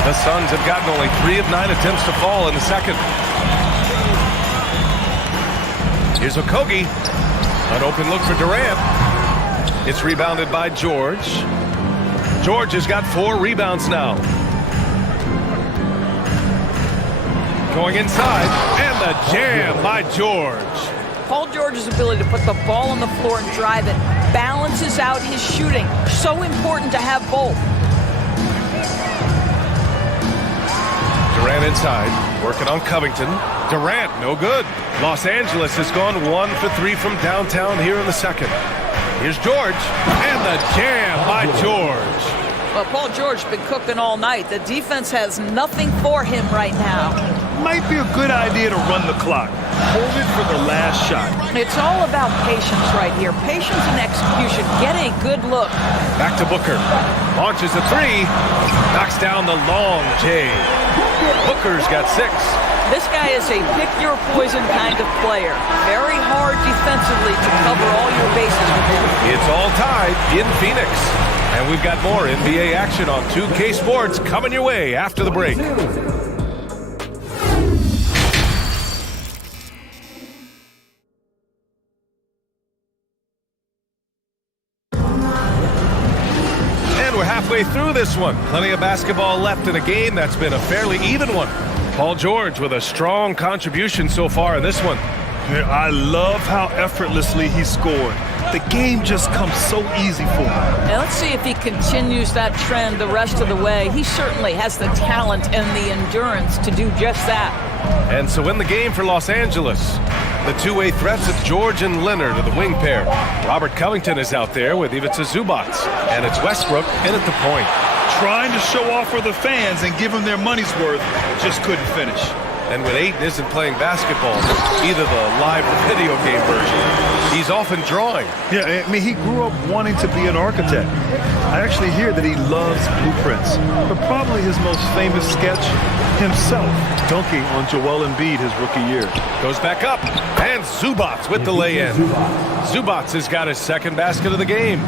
The Suns have gotten only 3 of 9 attempts to fall in the second. Here's Okogie. An open look for Durant. It's rebounded by George. George has got 4 rebounds now. Going inside, and the jam by George. Paul George's ability to put the ball on the floor and drive it balances out his shooting. So important to have both. Durant inside, working on Covington. Durant, no good. Los Angeles has gone 1 for 3 from downtown here in the second. Here's George, and the jam by George. Well, Paul George's been cooking all night. The defense has nothing for him right now. Might be a good idea to run the clock. Hold it for the last shot. It's all about patience right here. Patience and execution. Get a good look. Back to Booker. Launches a three. Knocks down the long J. Booker's got 6. This guy is a pick-your-poison kind of player. Very hard defensively to cover all your bases with him. It's all tied in Phoenix. And we've got more NBA action on 2K Sports coming your way after the break. We're halfway through this one. Plenty of basketball left in a game that's been a fairly even one. Paul George with a strong contribution so far in this one. Yeah, I love how effortlessly he scored. The game just comes so easy for him. Now let's see if he continues that trend the rest of the way. He certainly has the talent and the endurance to do just that. And so in the game for Los Angeles, the two-way threats of George and Leonard are the wing pair. Robert Covington is out there with Ivica Zubac. And it's Westbrook in at the point. Trying to show off for the fans and give them their money's worth, just couldn't finish. And when Ayton isn't playing basketball, either the live or video game version, he's often drawing. Yeah, I mean, he grew up wanting to be an architect. I actually hear that he loves blueprints, but probably his most famous sketch, himself dunking on Joel Embiid his rookie year. Goes back up, and Zubac with the lay-in. Zubac has got his second basket of the game.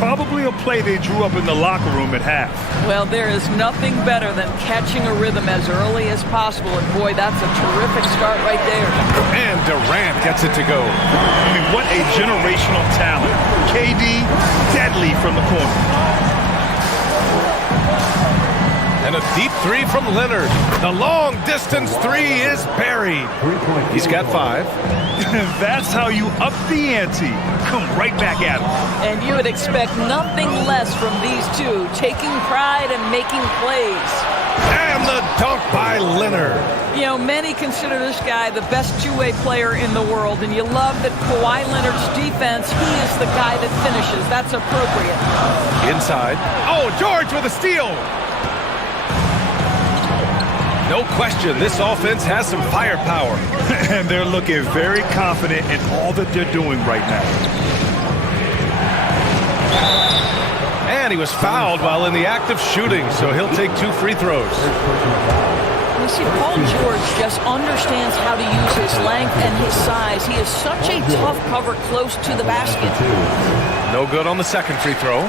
Probably a play they drew up in the locker room at half. Well, there is nothing better than catching a rhythm as early as possible, and boy, that's a terrific start right there. And Durant gets it to go. I mean, what a generational talent. KD, deadly from the corner. And a deep three from Leonard. The long-distance three is buried. He's got 5. That's how you up the ante. Come right back at him. And you would expect nothing less from these two, taking pride and making plays. And the dunk by Leonard. You know, many consider this guy the best two-way player in the world, and you love that Kawhi Leonard's defense, he is the guy that finishes. That's appropriate. Inside. Oh, George with a steal. No question, this offense has some firepower. And they're looking very confident in all that they're doing right now. And he was fouled while in the act of shooting, so he'll take 2 free throws. You see, Paul George just understands how to use his length and his size. He is such a tough cover close to the basket. No good on the second free throw.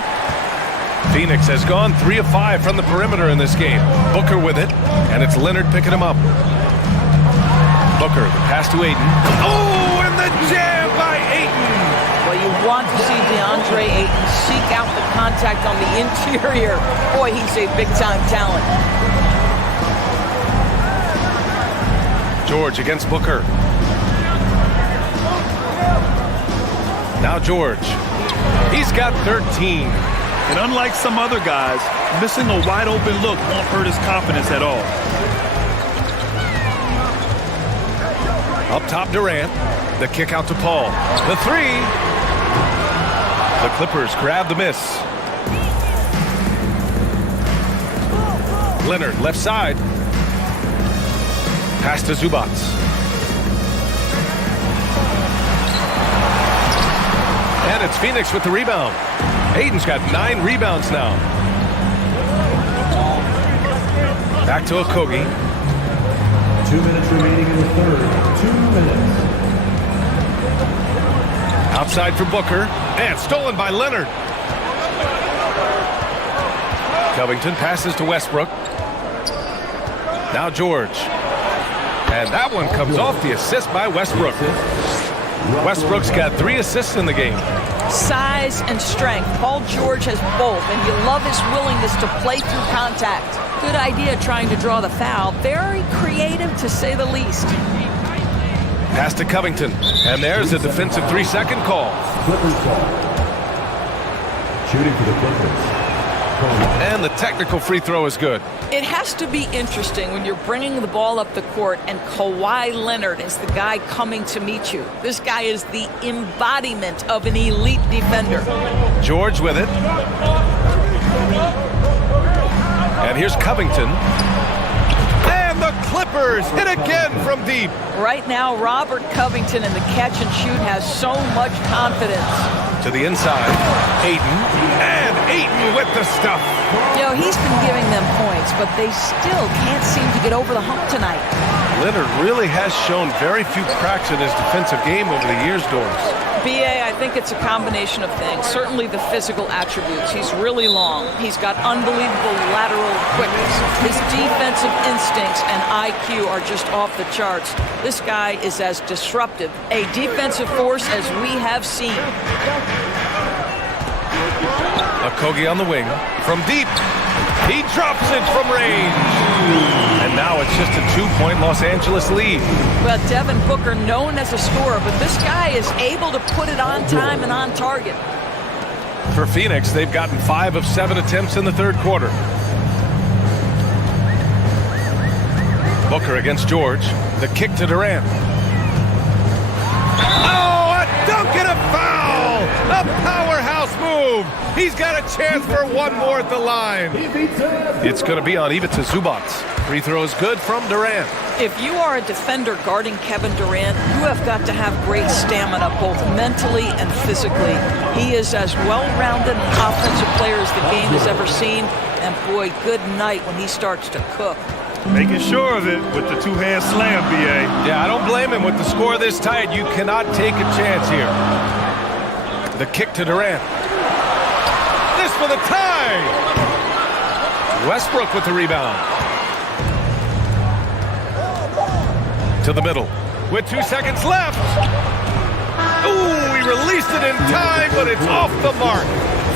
Phoenix has gone 3 of 5 from the perimeter in this game. Booker with it, and it's Leonard picking him up. Booker, the pass to Ayton. Oh, and the jam by Ayton! Well, you want to see DeAndre Ayton seek out the contact on the interior. Boy, he's a big-time talent. George against Booker. Now George. He's got 13. And unlike some other guys, missing a wide-open look won't hurt his confidence at all. Up top, Durant. The kick out to Paul. The three. The Clippers grab the miss. Leonard, left side. Pass to Zubac. And it's Phoenix with the rebound. Ayton's got 9 rebounds now. Back to Okogie. 2 minutes remaining in the third. 2 minutes. Outside for Booker. And stolen by Leonard. Covington passes to Westbrook. Now George. And that one comes off the assist by Westbrook. Westbrook's got 3 assists in the game. Size and strength. Paul George has both, and you love his willingness to play through contact. Good idea trying to draw the foul. Very creative, to say the least. Pass to Covington. And there's a defensive 3-second call. Clippers ball. Shooting for the Clippers. And the technical free throw is good. It has to be interesting when you're bringing the ball up the court and Kawhi Leonard is the guy coming to meet you. This guy is the embodiment of an elite defender. George with it. And here's Covington. And the Clippers hit again from deep. Right now, Robert Covington in the catch and shoot has so much confidence. To the inside, Ayton, and Ayton with the stuff. You know, he's been giving them points, but they still can't seem to get over the hump tonight. Leonard really has shown very few cracks in his defensive game over the years, Doris. B.A., I think it's a combination of things. Certainly the physical attributes. He's really long. He's got unbelievable lateral quickness. His defensive instincts and IQ are just off the charts. This guy is as disruptive, a defensive force as we have seen. Okogie on the wing. From deep. He drops it from range. And now it's just a 2-point Los Angeles lead. Well, Devin Booker, known as a scorer, but this guy is able to put it on time and on target. For Phoenix, they've gotten 5 of 7 attempts in the third quarter. Booker against George. The kick to Durant. Oh, a dunk and a foul! A powerhouse move! He's got a chance for one more at the line. It's going to be on Ivica Zubac. Free throw is good from Durant. If you are a defender guarding Kevin Durant, you have got to have great stamina, both mentally and physically. He is as well-rounded an offensive player as the game has ever seen. And boy, good night when he starts to cook. Making sure of it with the two-hand slam, B.A. Yeah, I don't blame him. With the score this tight, you cannot take a chance here. The kick to Durant. This for the tie! Westbrook with the rebound. To the middle. With 2 seconds left. Ooh, he released it in time, but it's off the mark.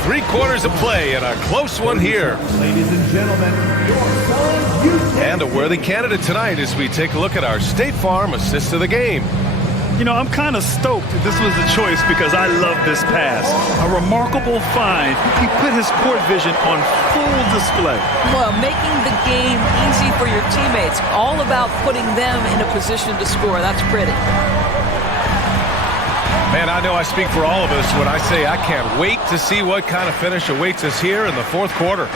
3 quarters of play and a close one here. Ladies and gentlemen, your son, you And a worthy candidate tonight as we take a look at our State Farm assist of the game. You know, I'm kind of stoked that this was a choice because I love this pass. A remarkable find. He put his court vision on full display. Well, making the game easy for your teammates. All about putting them in a position to score. That's pretty. Man, I know I speak for all of us when I say I can't wait to see what kind of finish awaits us here in the fourth quarter.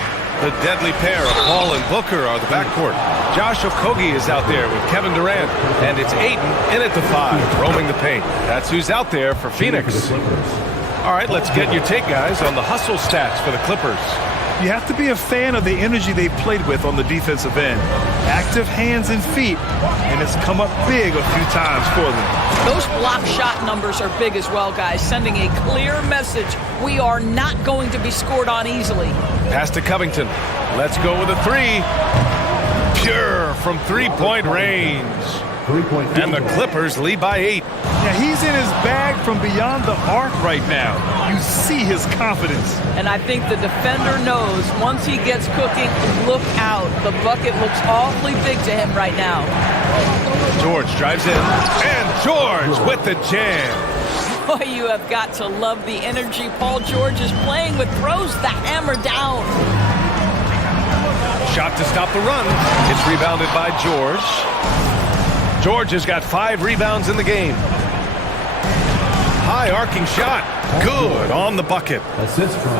The deadly pair of Paul and Booker are the backcourt. Josh Okogie is out there with Kevin Durant, and it's Ayton in at the 5, roaming the paint. That's who's out there for Phoenix. All right, let's get your take, guys, on the hustle stats for the Clippers. You have to be a fan of the energy they played with on the defensive end. Active hands and feet, and it's come up big a few times for them. Those block shot numbers are big as well, guys, sending a clear message. We are not going to be scored on easily. Pass to Covington. Let's go with a three. Pure from three-point range. And the Clippers lead by 8. Yeah, he's in his bag from beyond the arc right now. You see his confidence. And I think the defender knows once he gets cooking, look out. The bucket looks awfully big to him right now. George drives in. And George with the jam. Boy, you have got to love the energy Paul George is playing with. Throws the hammer down. Shot to stop the run. It's rebounded by George. George has got 5 rebounds in the game. High arcing shot. Good on the bucket.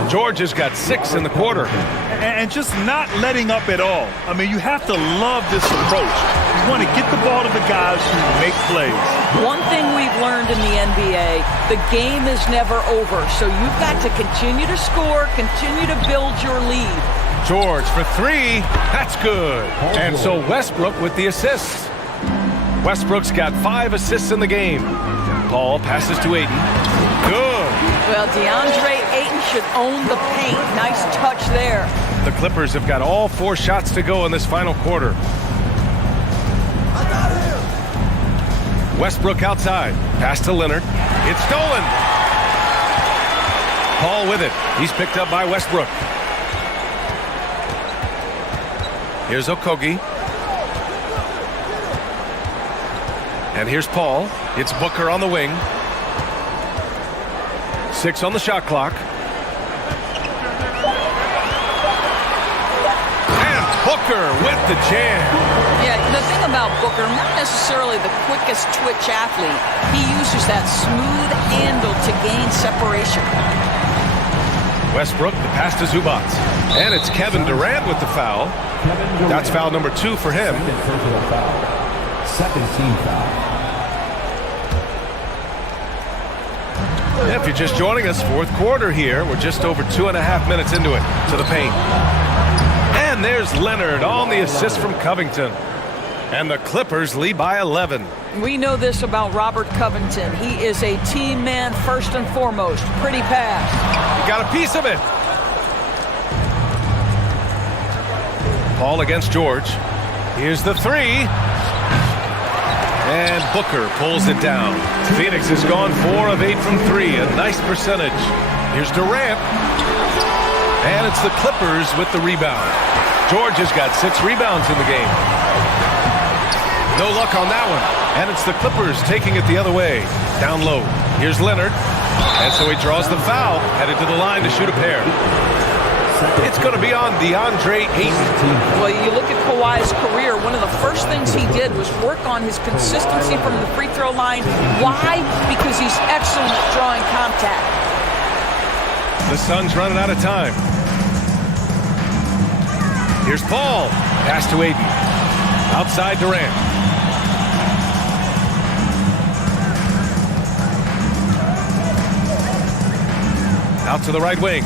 George has got 6 in the quarter. And just not letting up at all. I mean, you have to love this approach. You want to get the ball to the guys who make plays. One thing we've learned in the NBA, the game is never over. So you've got to continue to score, continue to build your lead. George for 3. That's good. And so Westbrook with the assist. Westbrook's got 5 assists in the game. Paul passes to Ayton. Good. Well, DeAndre Ayton should own the paint. Nice touch there. The Clippers have got all 4 shots to go in this final quarter. Westbrook outside. Pass to Leonard. It's stolen. Paul with it. He's picked up by Westbrook. Here's Okogie. And here's Paul. It's Booker on the wing. 6 on the shot clock. And Booker with the jam. Yeah, the thing about Booker, not necessarily the quickest twitch athlete. He uses that smooth handle to gain separation. Westbrook, the pass to Zubac. And it's Kevin Durant with the foul. That's foul number 2 for him. Second team foul. If you're just joining us, 4th quarter here. We're just over 2.5 minutes into it. To the paint. And there's Leonard on the assist from Covington. And the Clippers lead by 11. We know this about Robert Covington. He is a team man first and foremost. Pretty pass. Got a piece of it. Paul against George. Here's the 3. And Booker pulls it down. Phoenix has gone 4 of 8 from 3. A nice percentage. Here's Durant. And it's the Clippers with the rebound. George has got 6 rebounds in the game. No luck on that one. And it's the Clippers taking it the other way. Down low. Here's Leonard. And so he draws the foul. Headed to the line to shoot a pair. It's going to be on DeAndre Ayton. Well, you look at Kawhi's career, one of the first things he did was work on his consistency from the free throw line. Why? Because he's excellent at drawing contact. The Suns running out of time. Here's Paul. Pass to Ayton. Outside Durant. Out to the right wing.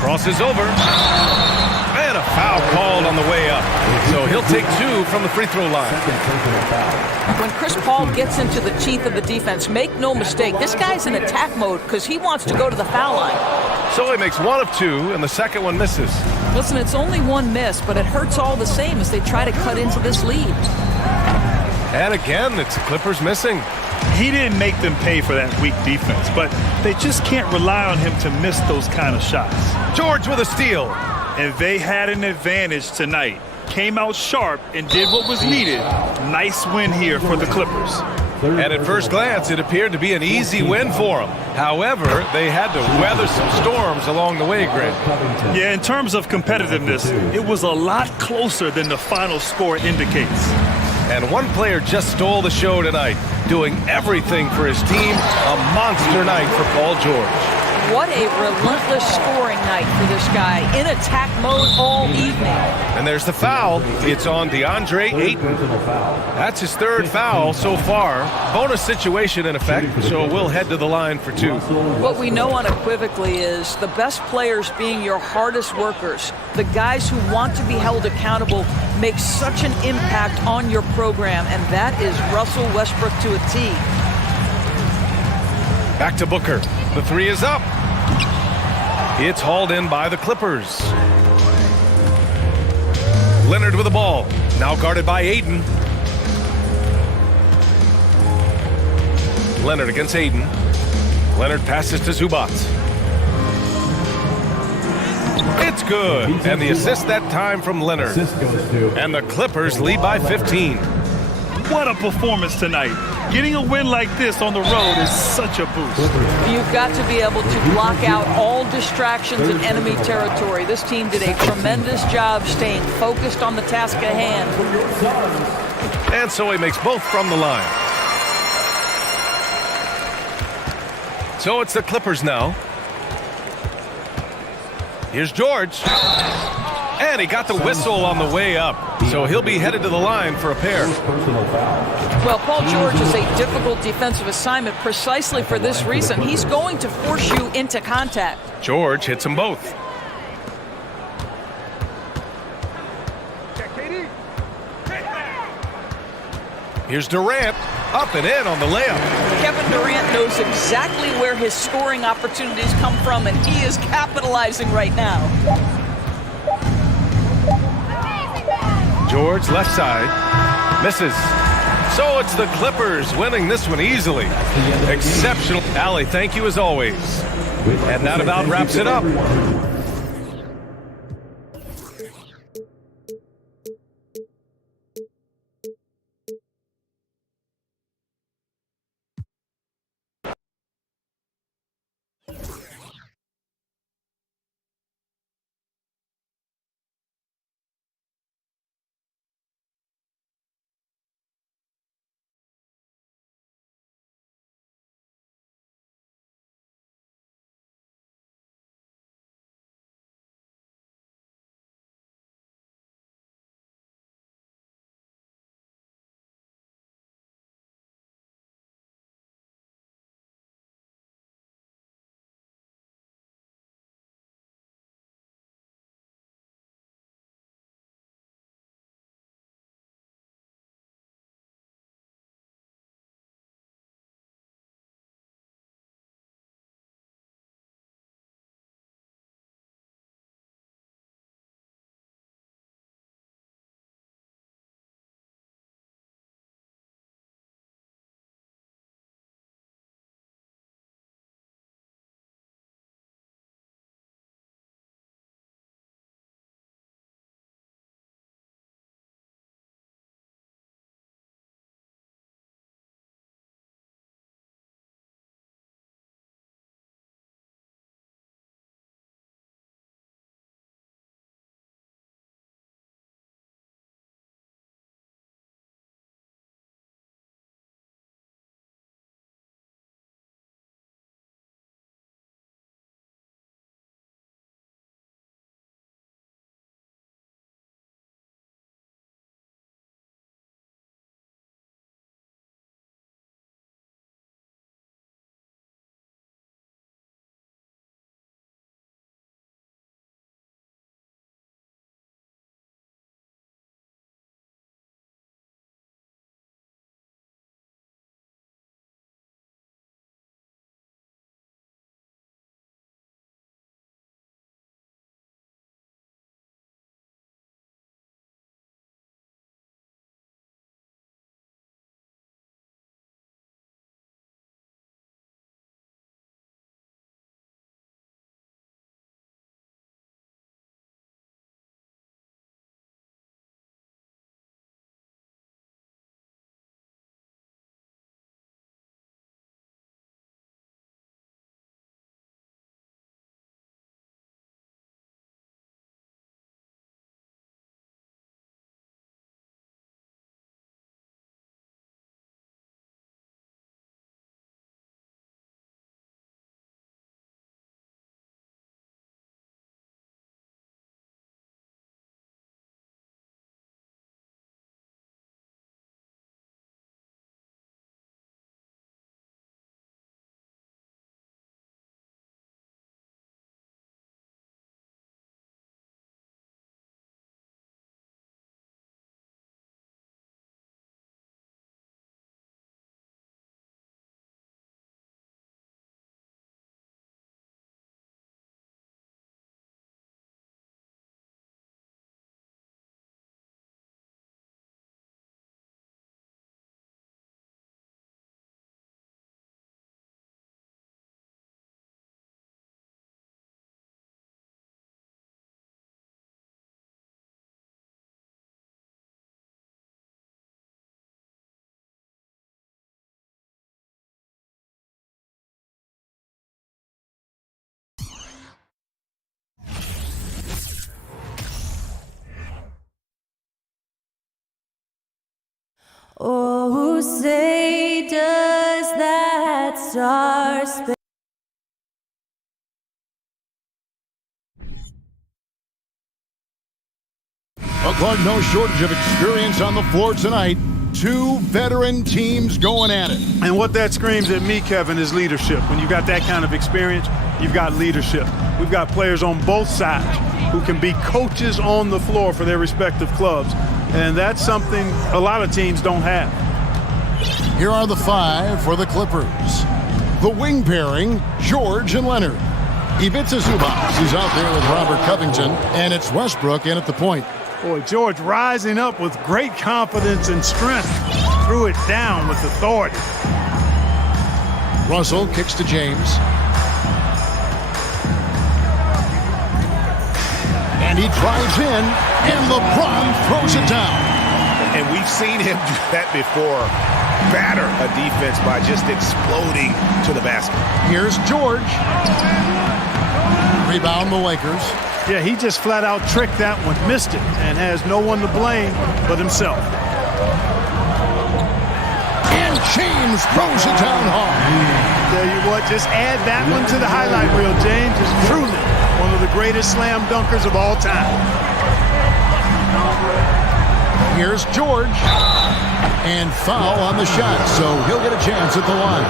Crosses over. And a foul called on the way up. So he'll take 2 from the free throw line. When Chris Paul gets into the teeth of the defense, make no mistake, this guy's in attack mode because he wants to go to the foul line. So he makes 1 of 2, and the second one misses. Listen, it's only 1 miss, but it hurts all the same as they try to cut into this lead. And again, it's Clippers missing. He didn't make them pay for that weak defense, but they just can't rely on him to miss those kind of shots. George with a steal. And they had an advantage tonight. Came out sharp and did what was needed. Nice win here for the Clippers. And at first glance, it appeared to be an easy win for them. However, they had to weather some storms along the way, Greg. Yeah, in terms of competitiveness, it was a lot closer than the final score indicates. And one player just stole the show tonight, doing everything for his team. A monster night for Paul George. What a relentless scoring night for this guy. In attack mode all evening. And there's the foul. It's on DeAndre Ayton. That's his third foul so far. Bonus situation in effect, so we'll head to the line for 2. What we know unequivocally is the best players being your hardest workers, the guys who want to be held accountable, make such an impact on your program, and that is Russell Westbrook to a T. Back to Booker. The 3 is up. It's hauled in by the Clippers. Leonard with the ball. Now guarded by Ayton. Leonard against Ayton. Leonard passes to Zubac. It's good. And the assist that time from Leonard. And the Clippers lead by 15. What a performance tonight. Getting a win like this on the road is such a boost. You've got to be able to block out all distractions in enemy territory. This team did a tremendous job staying focused on the task at hand. And so he makes both from the line. So it's the Clippers now. Here's George. And he got the whistle on the way up. So he'll be headed to the line for a pair. Well, Paul George is a difficult defensive assignment precisely for this reason. He's going to force you into contact. George hits them both. Here's Durant, up and in on the layup. Kevin Durant knows exactly where his scoring opportunities come from, and he is capitalizing right now. George, left side, misses. So it's the Clippers winning this one easily. Exceptional. Allie, thank you as always. And that about wraps it up. Oh, say does that star-spangled Well, Clark, no shortage of experience on the floor tonight. Two veteran teams going at it. And what that screams at me, Kevin, is leadership. When you've got that kind of experience, you've got leadership. We've got players on both sides who can be coaches on the floor for their respective clubs. And that's something a lot of teams don't have. Here are the five for the Clippers. The wing pairing, George and Leonard. Ivica Zubac is out there with Robert Covington, and it's Westbrook in at the point. Boy, George rising up with great confidence and strength. Threw it down with authority. Russell kicks to James. And he drives in, and LeBron throws it down. And we've seen him do that before. Batter a defense by just exploding to the basket. Here's George. Rebound the Lakers. Yeah, he just flat out tricked that one, missed it, and has no one to blame but himself. And James throws it down hard. Tell you what, just add that one to the highlight reel. James is truly one of the greatest slam dunkers of all time. Here's George. And foul on the shot, so he'll get a chance at the line.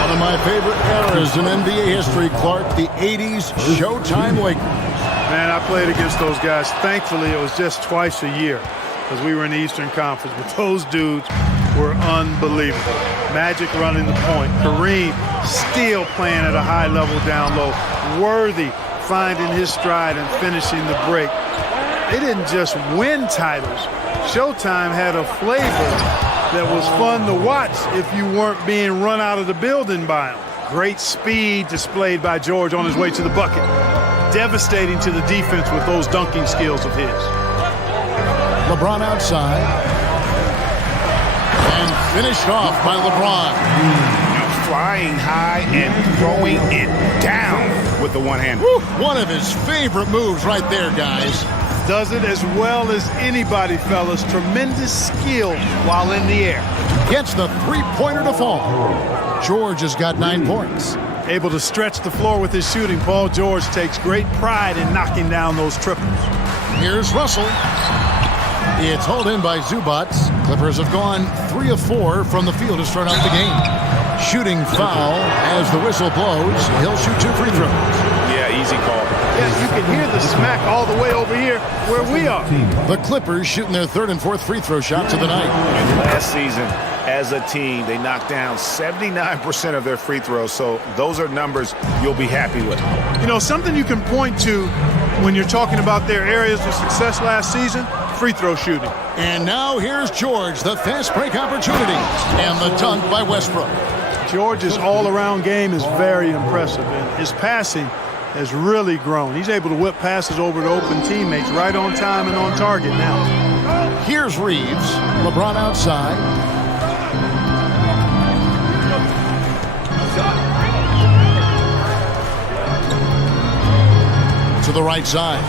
One of my favorite eras in NBA history, Clark, the 80s Showtime Lakers. Man, I played against those guys. Thankfully, it was just twice a year because we were in the Eastern Conference. But those dudes were unbelievable. Magic running the point. Kareem still playing at a high level down low. Worthy finding his stride and finishing the break. They didn't just win titles. Showtime had a flavor that was fun to watch if you weren't being run out of the building by him. Great speed displayed by George on his way to the bucket. Devastating to the defense with those dunking skills of his. LeBron outside. And finished off by LeBron. Flying high and throwing it down with the one-hander. One of his favorite moves right there, guys. Does it as well as anybody, fellas. Tremendous skill while in the air. Gets the three-pointer to fall. George has got 9 points. Able to stretch the floor with his shooting. Paul George takes great pride in knocking down those triples. Here's Russell. It's hauled in by Zubac. Clippers have gone 3 of 4 from the field to start out the game. Shooting foul as the whistle blows. He'll shoot 2 free throws. Yeah, easy call. Yeah, you can hear the smack all the way over here where we are. The Clippers shooting their 3rd and 4th free throw shots of the night. And last season, as a team, they knocked down 79% of their free throws, so those are numbers you'll be happy with. You know, something you can point to when you're talking about their areas of success last season, free throw shooting. And now here's George, the fast break opportunity, and the dunk by Westbrook. George's all-around game is very impressive, and his passing has really grown. He's able to whip passes over to open teammates right on time and on target now. Here's Reeves. LeBron outside. To the right side.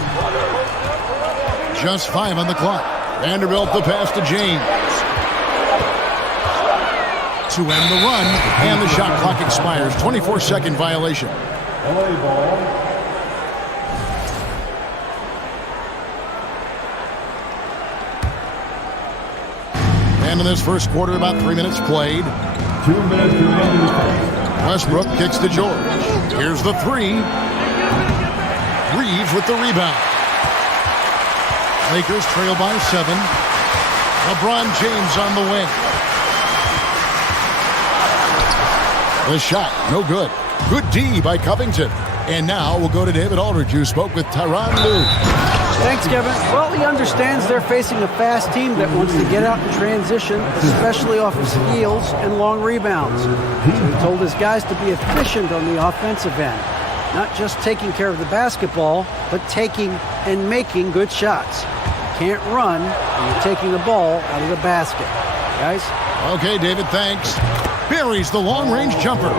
Just 5 on the clock. Vanderbilt the pass to James. To end the run, and the shot clock expires. 24-second violation. And in this first quarter, about 3 minutes played. 2 minutes remaining. Westbrook kicks to George. Here's the 3. Reeves with the rebound. Lakers trail by 7. LeBron James on the wing. The shot, no good. Good D by Covington. And now we'll go to David Aldridge, who spoke with Tyronn Lue. Thanks, Kevin. Well, he understands they're facing a fast team that wants to get out in transition, especially off of steals and long rebounds. So he told his guys to be efficient on the offensive end. Not just taking care of the basketball, but taking and making good shots. You can't run when you're taking the ball out of the basket. Guys? Okay, David, thanks. Buries the long-range jumper.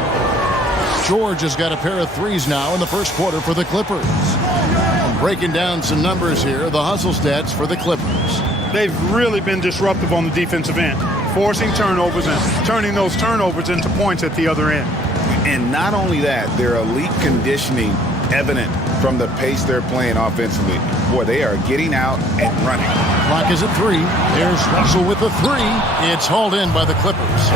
George has got a pair of threes now in the first quarter for the Clippers. I'm breaking down some numbers here, the hustle stats for the Clippers. they've really been disruptive on the defensive end, forcing turnovers and turning those turnovers into points at the other end. And not only that, their elite conditioning evident from the pace they're playing offensively. Boy, they are getting out and running. Clock is at 3. There's Russell with the 3. It's hauled in by the Clippers.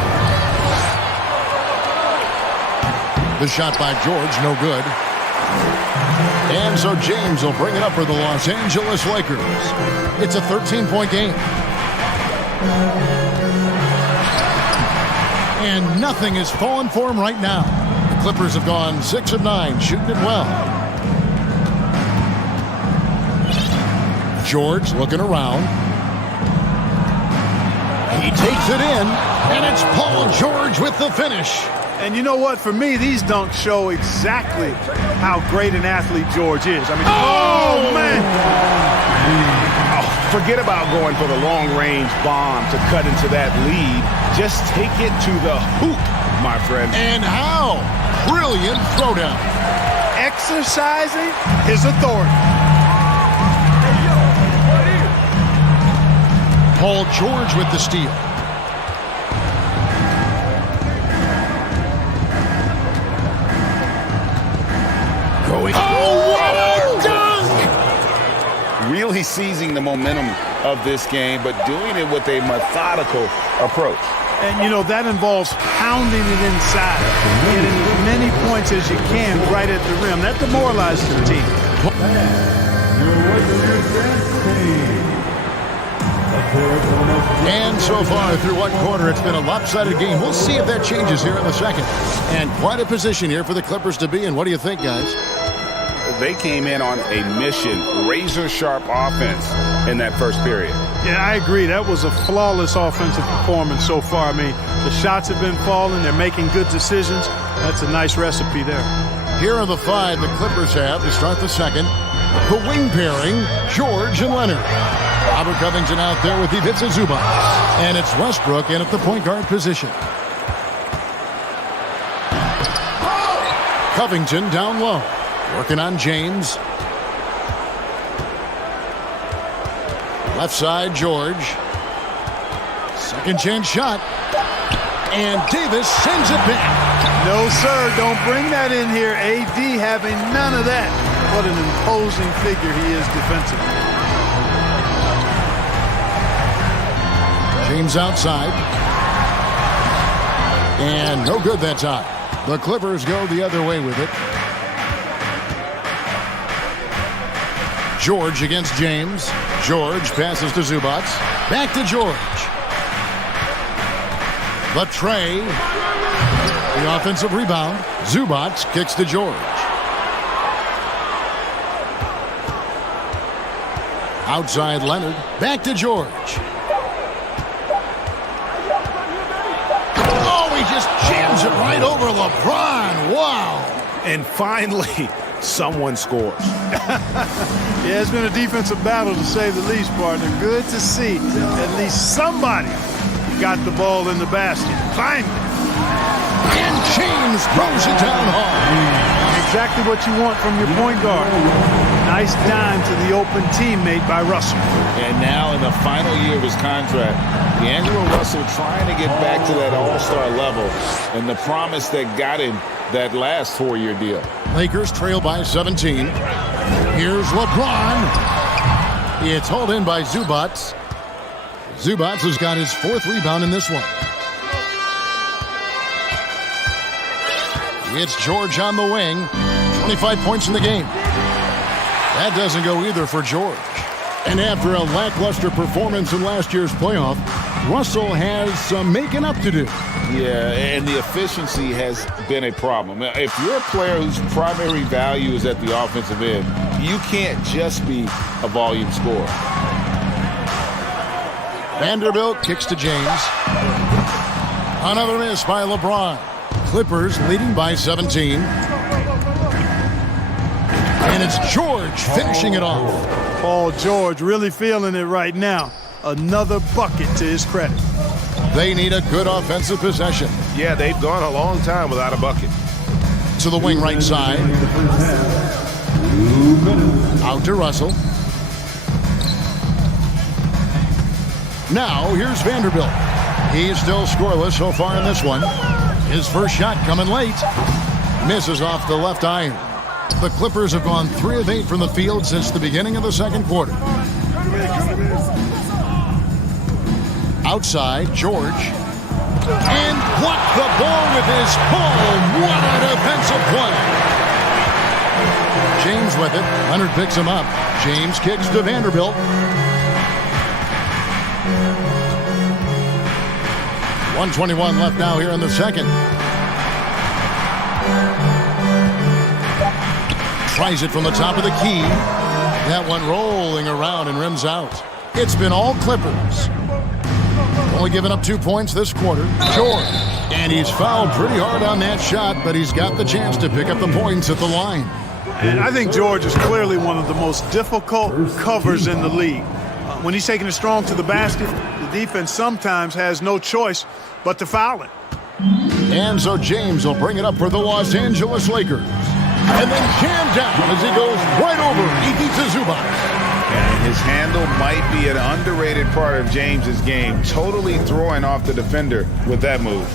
The shot by George, no good. And so James will bring it up for the Los Angeles Lakers. It's a 13-point game. And nothing is falling for him right now. The Clippers have gone 6 of 9, shooting it well. George looking around. He takes it in, and it's Paul George with the finish. And you know what? For me, these dunks show exactly how great an athlete George is. I mean, oh man! Oh, forget about going for the long-range bomb to cut into that lead. Just take it to the hoop, my friend. And how? Brilliant throwdown. Exercising his authority. Paul George with the steal. Going. Oh, what a dunk! Really seizing the momentum of this game, but doing it with a methodical approach. And, you know, that involves pounding it inside, getting as many points as you can right at the rim. That demoralizes the team. And so far through one quarter, it's been a lopsided game. We'll see if that changes here in the second. And quite a position here for the Clippers to be in. What do you think, guys? They came in on a mission, razor-sharp offense in that first period. Yeah, I agree. That was a flawless offensive performance so far. I mean, the shots have been falling. They're making good decisions. That's a nice recipe there. Here are the 5 the Clippers have to start the second. The wing pairing, George and Leonard. Robert Covington out there with Ivica Zubac. And it's Westbrook in at the point guard position. Covington down low. Working on James. Left side, George. Second chance shot. And Davis sends it back. No, sir. Don't bring that in here. AD having none of that. What an imposing figure he is defensively. James outside. And no good that time. The Clippers go the other way with it. George against James. George passes to Zubac. Back to George. The tray. The offensive rebound. Zubac kicks to George. Outside Leonard. Back to George. Oh, he just jams it right over LeBron. Wow. And finally, someone scores. Yeah, it's been a defensive battle to say the least, partner. Good to see at least somebody got the ball in the basket. Finally. And James throws it down hard. Exactly what you want from your point guard. Nice dime to the open teammate by Russell. And now in the final year of his contract, D'Angelo Russell trying to get back to that all-star level and the promise that got him that last 4-year deal. Lakers trail by 17. Here's LeBron. It's hauled in by Zubac. Zubac has got his 4th rebound in this one. It's George on the wing. 25 points in the game. That doesn't go either for George. And after a lackluster performance in last year's playoff, Russell has some making up to do. Yeah, and the efficiency has been a problem. If you're a player whose primary value is at the offensive end, you can't just be a volume scorer. Vanderbilt kicks to James. Another miss by LeBron. Clippers leading by 17. And it's George finishing it off. Paul George really feeling it right now. Another bucket to his credit. They need a good offensive possession. Yeah, they've gone a long time without a bucket. To the wing right side. Out to Russell. Now, here's Vanderbilt. He's still scoreless so far in this one. His first shot coming late. Misses off the left iron. The Clippers have gone 3 of 8 from the field since the beginning of the second quarter. Outside, George. And blocked the ball with his palm. What a defensive play. James with it. Leonard picks him up. James kicks to Vanderbilt. 1:21 left now here in the second. Tries it from the top of the key. That one rolling around and rims out. It's been all Clippers. Only giving up 2 points this quarter. George. And he's fouled pretty hard on that shot, but he's got the chance to pick up the points at the line. And I think George is clearly one of the most difficult covers in the league. When he's taking it strong to the basket, the defense sometimes has no choice but to foul it. And so James will bring it up for the Los Angeles Lakers. And then jammed down as he goes right over Ivica Zubac. And his handle might be an underrated part of James's game. Totally throwing off the defender with that move.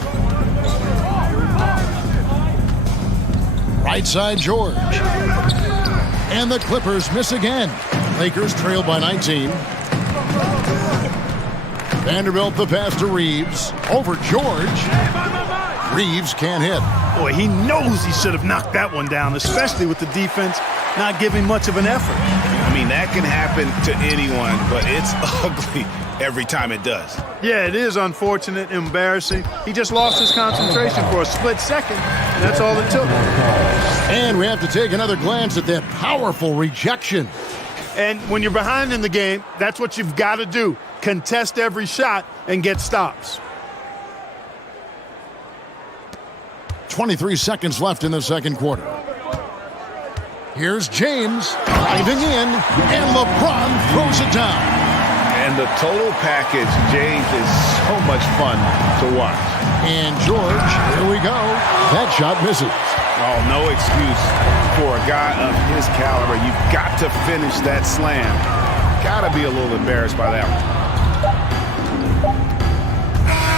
Right side, George. And the Clippers miss again. Lakers trail by 19. Vanderbilt the pass to Reeves. Over George. Reeves can't hit. Boy, he knows he should have knocked that one down, especially with the defense not giving much of an effort. I mean, that can happen to anyone, but it's ugly every time it does. Yeah, it is unfortunate, embarrassing. He just lost his concentration for a split second, and that's all it took. And we have to take another glance at that powerful rejection. And when you're behind in the game, that's what you've got to do. Contest every shot and get stops. 23 seconds left in the second quarter. Here's James diving in, and LeBron throws it down. And the total package, James, is so much fun to watch. And George, here we go. That shot misses. Oh, no excuse for a guy of his caliber. You've got to finish that slam. Got to be a little embarrassed by that one.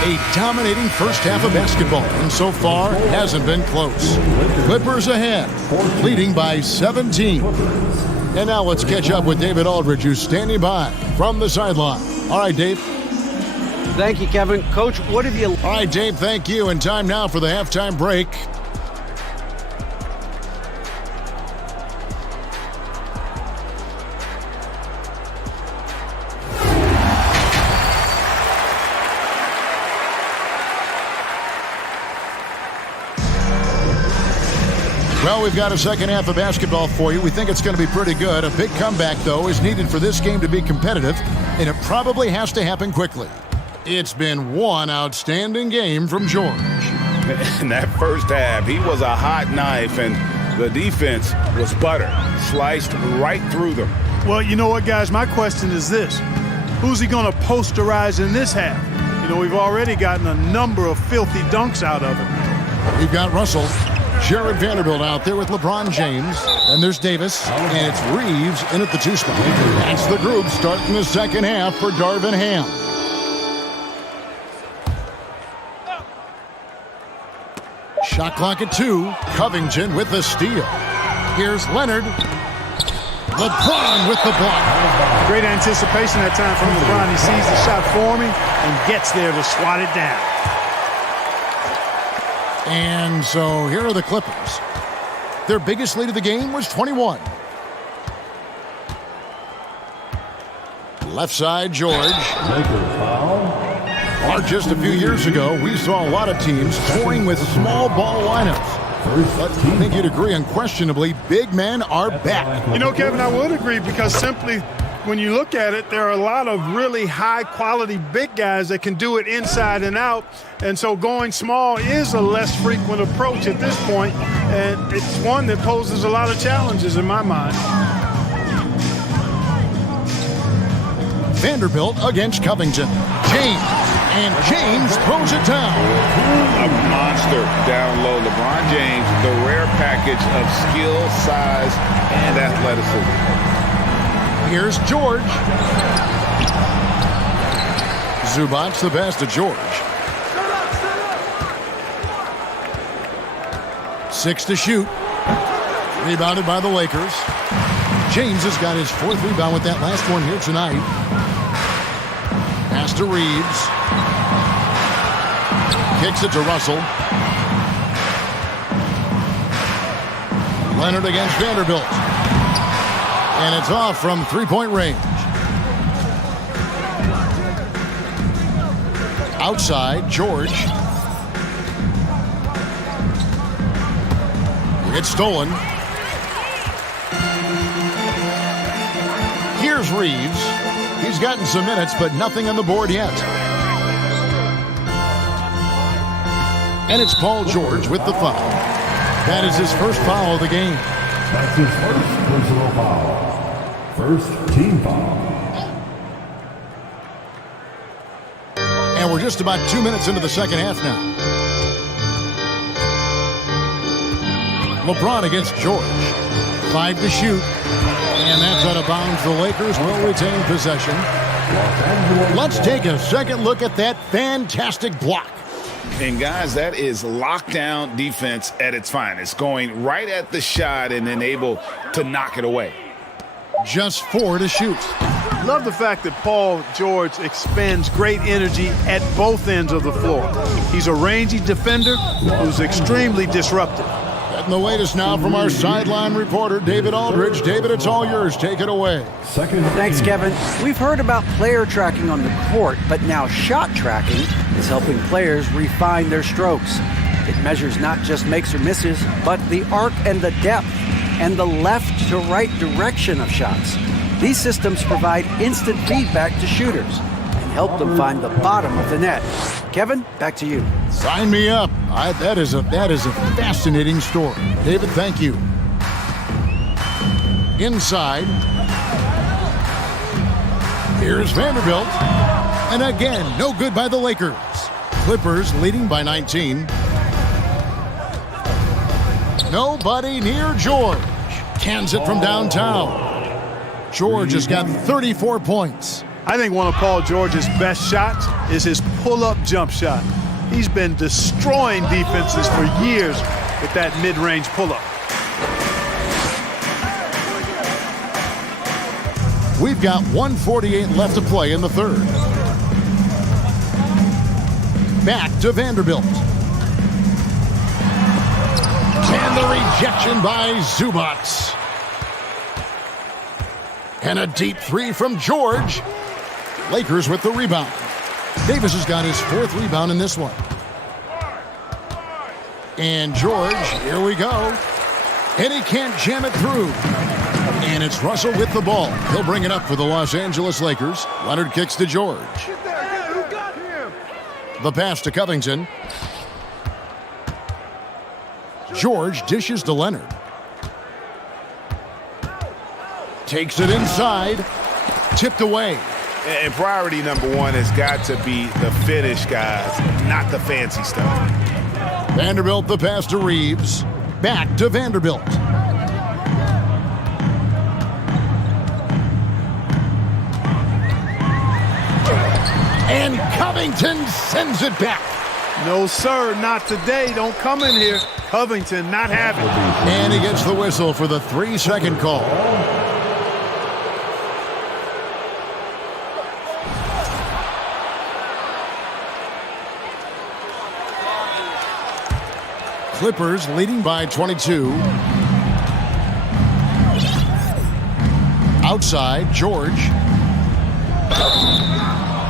A dominating first half of basketball, and so far hasn't been close. Clippers ahead, leading by 17. And now let's catch up with David Aldridge, who's standing by from the sideline. All right, Dave. Thank you, Kevin. Coach, what have you... All right, Dave, thank you. And time now for the halftime break. Well, we've got a second half of basketball for you. We think it's going to be pretty good. A big comeback, though, is needed for this game to be competitive, and it probably has to happen quickly. It's been one outstanding game from George. In that first half, he was a hot knife, and the defense was butter, sliced right through them. Well, you know what, guys? My question is this. Who's he going to posterize in this half? You know, we've already gotten a number of filthy dunks out of him. We've got Russell. Jared Vanderbilt out there with LeBron James. And there's Davis. And it's Reeves in at the 2 spot. That's the group starting the second half for Darvin Ham. Shot clock at 2. Covington with the steal. Here's Leonard. LeBron with the block. Great anticipation that time from LeBron. He sees the shot forming and gets there to swat it down. And so here are the Clippers. Their biggest lead of the game was 21. Left side, George. Or just a few years ago, we saw a lot of teams toying with small ball lineups. But I think you'd agree unquestionably, big men are back. You know, Kevin, I would agree because simply when you look at it, there are a lot of really high-quality big guys that can do it inside and out. And so going small is a less frequent approach at this point, and it's one that poses a lot of challenges in my mind. Vanderbilt against Covington. James. And James throws it down. A monster down low. LeBron James, the rare package of skill, size, and athleticism. Here's George. Zubats, the pass to George. 6 to shoot. Rebounded by the Lakers. James has got his 4th rebound with that last one here tonight. Pass to Reeves. Kicks it to Russell. Leonard against Vanderbilt. And it's off from three-point range. Outside, George. It's stolen. Here's Reeves. He's gotten some minutes, but nothing on the board yet. And it's Paul George with the foul. That is his first foul of the game. That's his first personal foul. First team foul. And we're just about 2 minutes into the second half now. LeBron against George. 5 to shoot. And that's out of bounds. The Lakers will retain possession. Let's take a second look at that fantastic block. And guys, that is lockdown defense at its finest. Going right at the shot and then able to knock it away. Just 4 to shoot. Love the fact that Paul George expends great energy at both ends of the floor. He's a rangy defender who's extremely disruptive. Getting the latest now from our sideline reporter, David Aldridge. David, it's all yours. Take it away. Thanks, Kevin. We've heard about player tracking on the court, but now shot tracking is helping players refine their strokes. It measures not just makes or misses, but the arc and the depth and the left to right direction of shots. These systems provide instant feedback to shooters and help them find the bottom of the net. Kevin, back to you. Sign me up. That is a fascinating story. David, thank you. Inside. Here's Vanderbilt. And again, no good by the Lakers. Clippers leading by 19. Nobody near George. Cans it from downtown. George has got 34 points. I think one of Paul George's best shots is his pull-up jump shot. He's been destroying defenses for years with that mid-range pull-up. We've got 1:48 left to play in the third. Back to Vanderbilt. And the rejection by Zubats. And a deep 3 from George. Lakers with the rebound. Davis has got his 4th rebound in this one. And George, here we go. And he can't jam it through. And it's Russell with the ball. He'll bring it up for the Los Angeles Lakers. Leonard kicks to George. The pass to Covington. George dishes to Leonard. Takes it inside. Tipped away. And priority number one has got to be the finish, guys, not the fancy stuff. Vanderbilt, the pass to Reeves. Back to Vanderbilt. And Covington sends it back. No, sir, not today. Don't come in here. Covington not having it. And he gets the whistle for the 3-second call. Clippers leading by 22. Outside, George.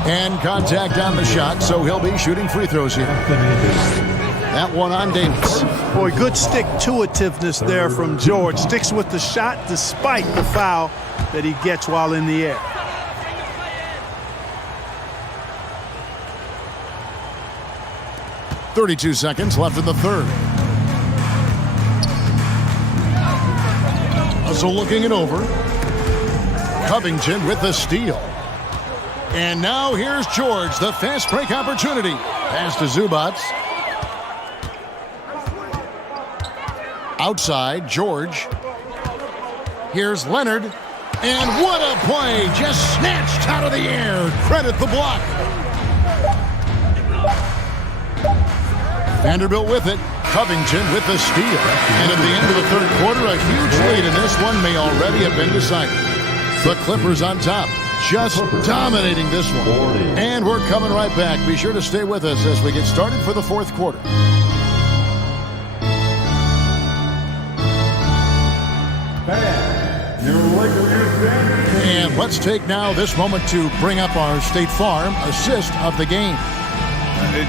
And contact on the shot, so he'll be shooting free throws here. That one on Davis. Boy, good stick-to-itiveness there from George. Sticks with the shot despite the foul that he gets while in the air. .32 seconds left in the third. Russell looking it over. Covington with the steal. And now here's George, the fast break opportunity. Pass to Zubats. Outside, George. Here's Leonard. And what a play, just snatched out of the air. Credit the block. Vanderbilt with it. Covington with the steal. And at the end of the third quarter, a huge lead in this one may already have been decided. The Clippers on top, just dominating this one. And we're coming right back. Be sure to stay with us as we get started for the fourth quarter. And let's take now this moment to bring up our State Farm assist of the game.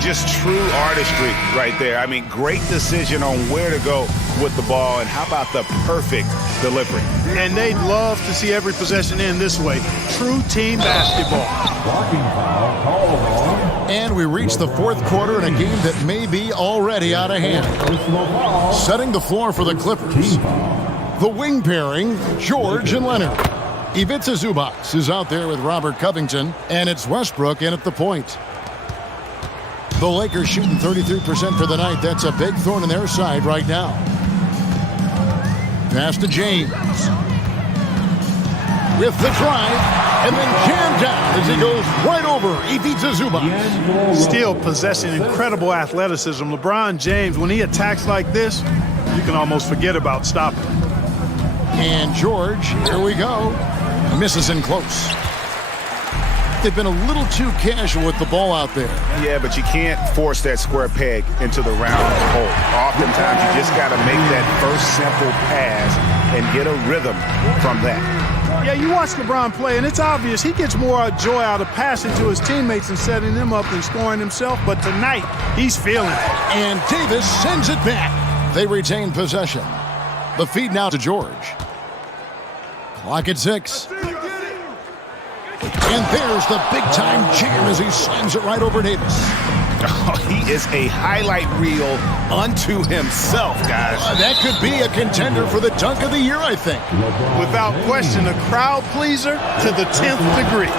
Just true artistry right there. I mean, great decision on where to go with the ball, and how about the perfect delivery. And they'd love to see every possession end this way. True team basketball. And we reach the fourth quarter in a game that may be already out of hand. Setting the floor for the Clippers. The wing pairing, George and Leonard. Ivica Zubac is out there with Robert Covington, and it's Westbrook in at the point. The Lakers shooting 33% for the night. That's a big thorn in their side right now. Pass to James. With the drive, and then jammed down as he goes right over Ivica Zubac. Still possessing incredible athleticism. LeBron James, when he attacks like this, you can almost forget about stopping. And George, here we go. Misses in close. They've been a little too casual with the ball out there. Yeah, but you can't force that square peg into the round hole. Oftentimes, you just got to make that first simple pass and get a rhythm from that. Yeah, you watch LeBron play, and it's obvious he gets more joy out of passing to his teammates and setting them up than scoring himself. But tonight, he's feeling it. And Davis sends it back. They retain possession. The feed now to George. Clock at 6. And there's the big-time jam as he slams it right over Davis. Oh, he is a highlight reel unto himself, guys. That could be a contender for the dunk of the year, I think. Without question, a crowd pleaser to the 10th degree.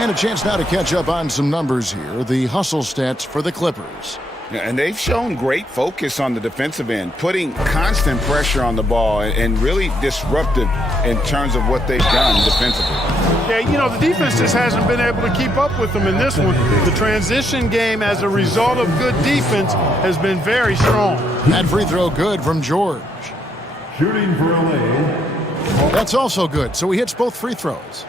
And a chance now to catch up on some numbers here. The hustle stats for the Clippers. And they've shown great focus on the defensive end, putting constant pressure on the ball and really disruptive in terms of what they've done defensively. Yeah, you know, the defense just hasn't been able to keep up with them in this one. The transition game as a result of good defense has been very strong. That free throw good from George. Shooting for LA. That's also good, so he hits both free throws.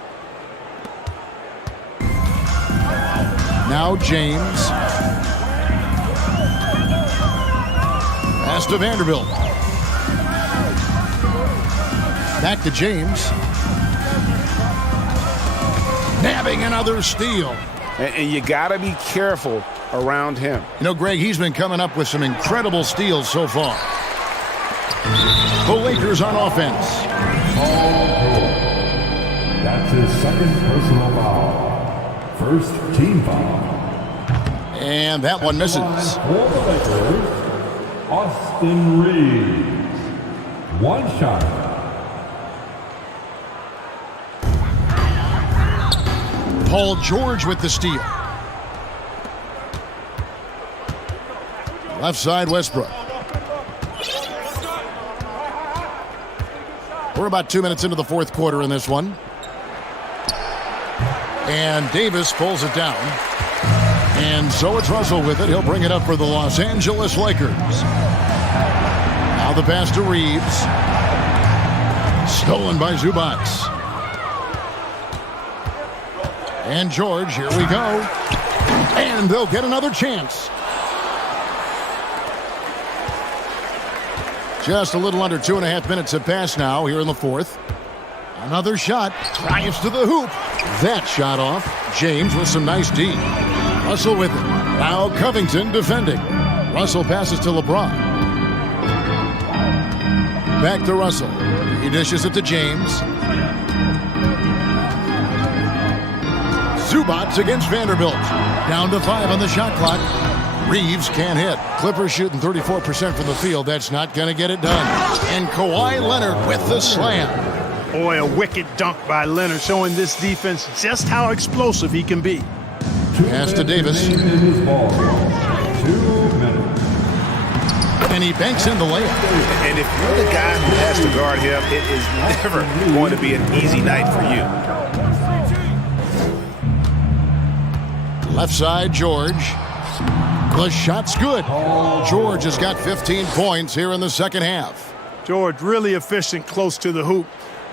Now James. Pass to Vanderbilt. Back to James. Nabbing another steal. And you got to be careful around him. You know, Greg, he's been coming up with some incredible steals so far. The Lakers on offense. That's his second personal foul. First team foul. And that one misses. For the Lakers, Austin Reeves. One shot. Paul George with the steal. Left side, Westbrook. We're about 2 minutes into the fourth quarter in this one. And Davis pulls it down. And so it's Russell with it. He'll bring it up for the Los Angeles Lakers. Now the pass to Reeves. Stolen by Zubac. And George, here we go. And they'll get another chance. Just a little under 2.5 minutes have passed now here in the fourth. Another shot. Drives to the hoop. That shot off. James with some nice D. Russell with it. Now Covington defending. Russell passes to LeBron. Back to Russell. He dishes it to James. Zubac against Vanderbilt. Down to 5 on the shot clock. Reeves can't hit. Clippers shooting 34% from the field. That's not going to get it done. And Kawhi Leonard with the slam. Boy, a wicked dunk by Leonard, showing this defense just how explosive he can be. Pass to Davis. 2 minutes. And he banks in the layup. And if you're the guy who has to guard him, it is never going to be an easy night for you. Left side, George. The shot's good. George has got 15 points here in the second half. George really efficient close to the hoop.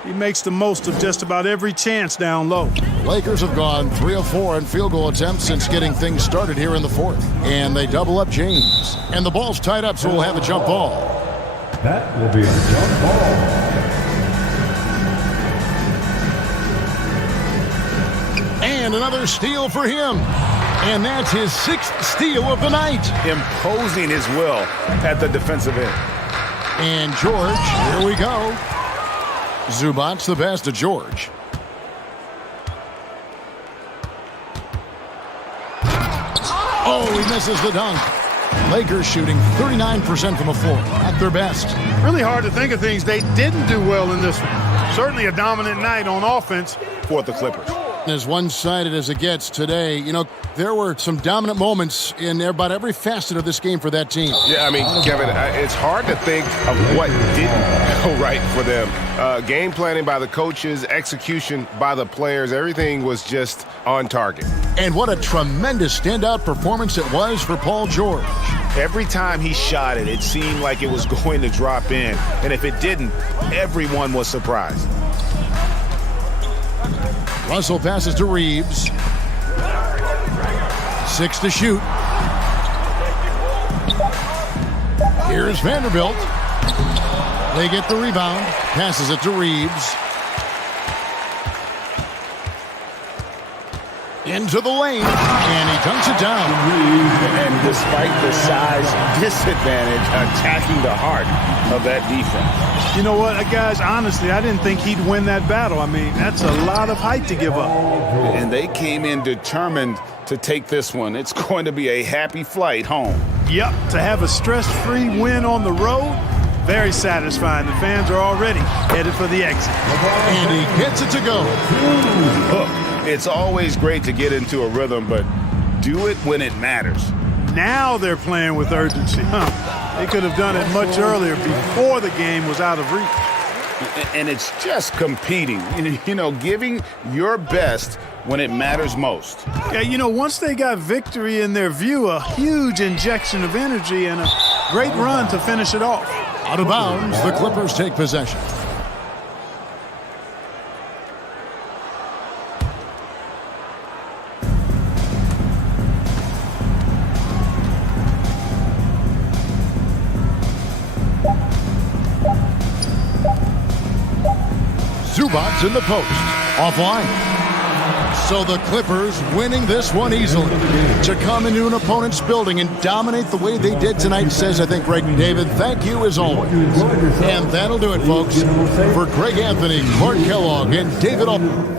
He makes the most of just about every chance down low. Lakers have gone 3 of 4 in field goal attempts since getting things started here in the fourth. And they double up James. And the ball's tied up, so we'll have a jump ball. That will be a jump ball. And another steal for him. And that's his 6th steal of the night. Imposing his will at the defensive end. And George, here we go. Zubac's the pass to George. Oh, he misses the dunk. Lakers shooting 39% from the floor at their best. Really hard to think of things they didn't do well in this one. Certainly a dominant night on offense for the Clippers. As one-sided as it gets today, you know, there were some dominant moments in about every facet of this game for that team. Yeah, I mean, Kevin, it's hard to think of what didn't go right for them. Game planning by the coaches, execution by the players, everything was just on target. And what a tremendous standout performance it was for Paul George. Every time he shot it, it seemed like it was going to drop in. And if it didn't, everyone was surprised. Russell passes to Reeves. 6 to shoot. Here's Vanderbilt. They get the rebound. Passes it to Reeves. Into the lane. And he dunks it down. And despite the size disadvantage, attacking the heart of that defense. You know what, guys, honestly, I didn't think he'd win that battle. I mean, that's a lot of height to give up. And they came in determined to take this one. It's going to be a happy flight home. Yep, to have a stress-free win on the road, very satisfying. The fans are already headed for the exit. And he gets it to go. Look, it's always great to get into a rhythm, but do it when it matters. Now they're playing with urgency. They could have done it much earlier before the game was out of reach. And it's just competing, you know, giving your best when it matters most. Yeah, you know, once they got victory in their view, a huge injection of energy and a great run to finish it off. Out of bounds, the Clippers take possession. Zubac's in the post. Offline. So the Clippers winning this one easily. To come into an opponent's building and dominate the way they did tonight says, I think, Greg and David, thank you as always. And that'll do it, folks. For Greg Anthony, Clark Kellogg, and David Alton.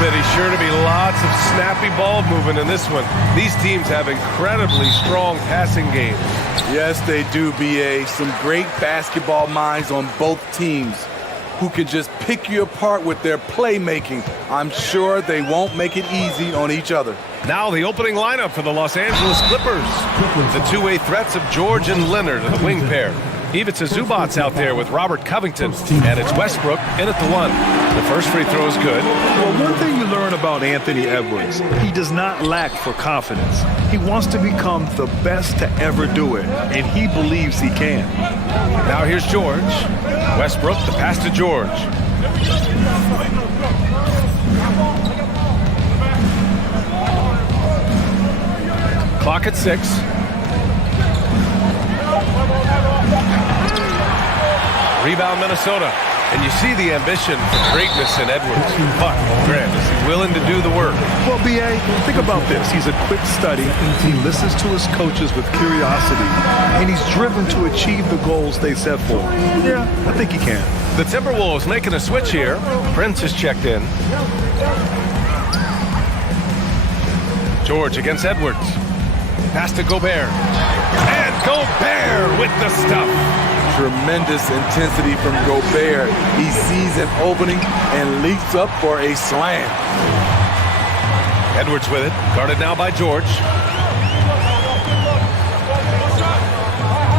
Smitty, sure to be lots of snappy ball movement in this one. These teams have incredibly strong passing games. Yes, they do, B.A. Some great basketball minds on both teams. who can just pick you apart with their playmaking. I'm sure they won't make it easy on each other. Now the opening lineup for the Los Angeles Clippers. The two-way threats of George and Leonard are the wing pair. Ivica Zubac's out there with Robert Covington, and it's Westbrook in at the one. The first free throw is good. Well, one thing you learn about Anthony Edwards, he does not lack for confidence. He wants to become the best to ever do it, and he believes he can. Now here's George. Westbrook, the pass to George. Clock at 6. Rebound Minnesota. And you see the ambition for greatness in Edwards. But, Grant, is he willing to do the work? Well, B.A., think about this. He's a quick study. He listens to his coaches with curiosity. And he's driven to achieve the goals they set for him. Yeah, I think he can. The Timberwolves making a switch here. Prince is checked in. George against Edwards. Pass to Gobert. And Gobert with the stuff. Tremendous intensity from Gobert. He sees an opening and leaps up for a slam. Edwards with it. Guarded now by George.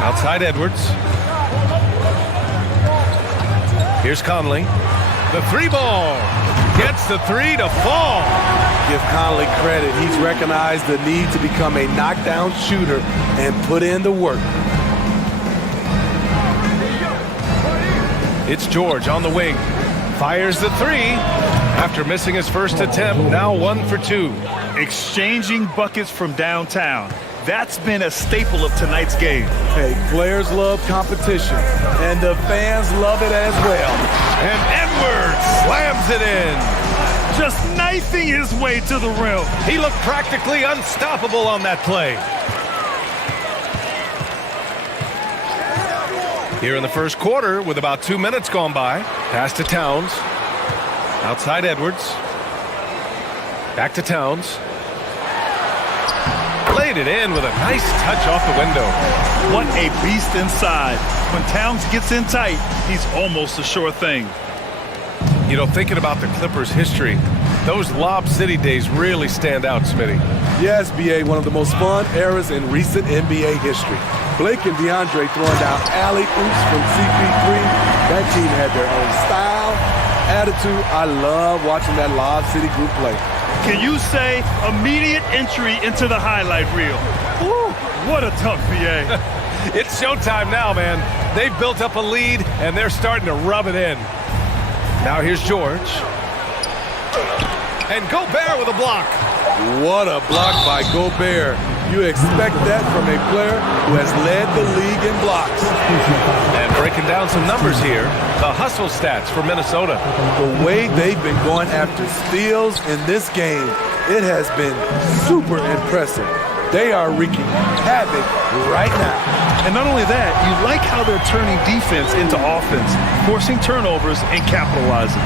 Outside Edwards. Here's Conley. The three ball. Gets the three to fall. Give Conley credit. He's recognized the need to become a knockdown shooter and put in the work. It's George on the wing. Fires the three. After missing his first attempt, now 1 for 2. Exchanging buckets from downtown. That's been a staple of tonight's game. Hey, players love competition, and the fans love it as well. And Edwards slams it in. Just knifing his way to the rim. He looked practically unstoppable on that play. Here in the first quarter, with about 2 minutes gone by, pass to Towns. Outside Edwards. Back to Towns. Laid it in with a nice touch off the window. What a beast inside. When Towns gets in tight, he's almost a sure thing. You know, thinking about the Clippers' history, those Lob City days really stand out, Smitty. Yes, B.A., one of the most fun eras in recent NBA history. Blake and DeAndre throwing down alley-oops from CP3. That team had their own style, attitude. I love watching that Lob City group play. Can you say immediate entry into the highlight reel? Woo, what a tough B.A. It's showtime now, man. They've built up a lead, and they're starting to rub it in. Now here's George. And Gobert with a block. What a block by Gobert. You expect that from a player who has led the league in blocks. And breaking down some numbers here, the hustle stats for Minnesota. The way they've been going after steals in this game, it has been super impressive. They are wreaking havoc right now. And not only that, you like how they're turning defense into offense, forcing turnovers and capitalizing.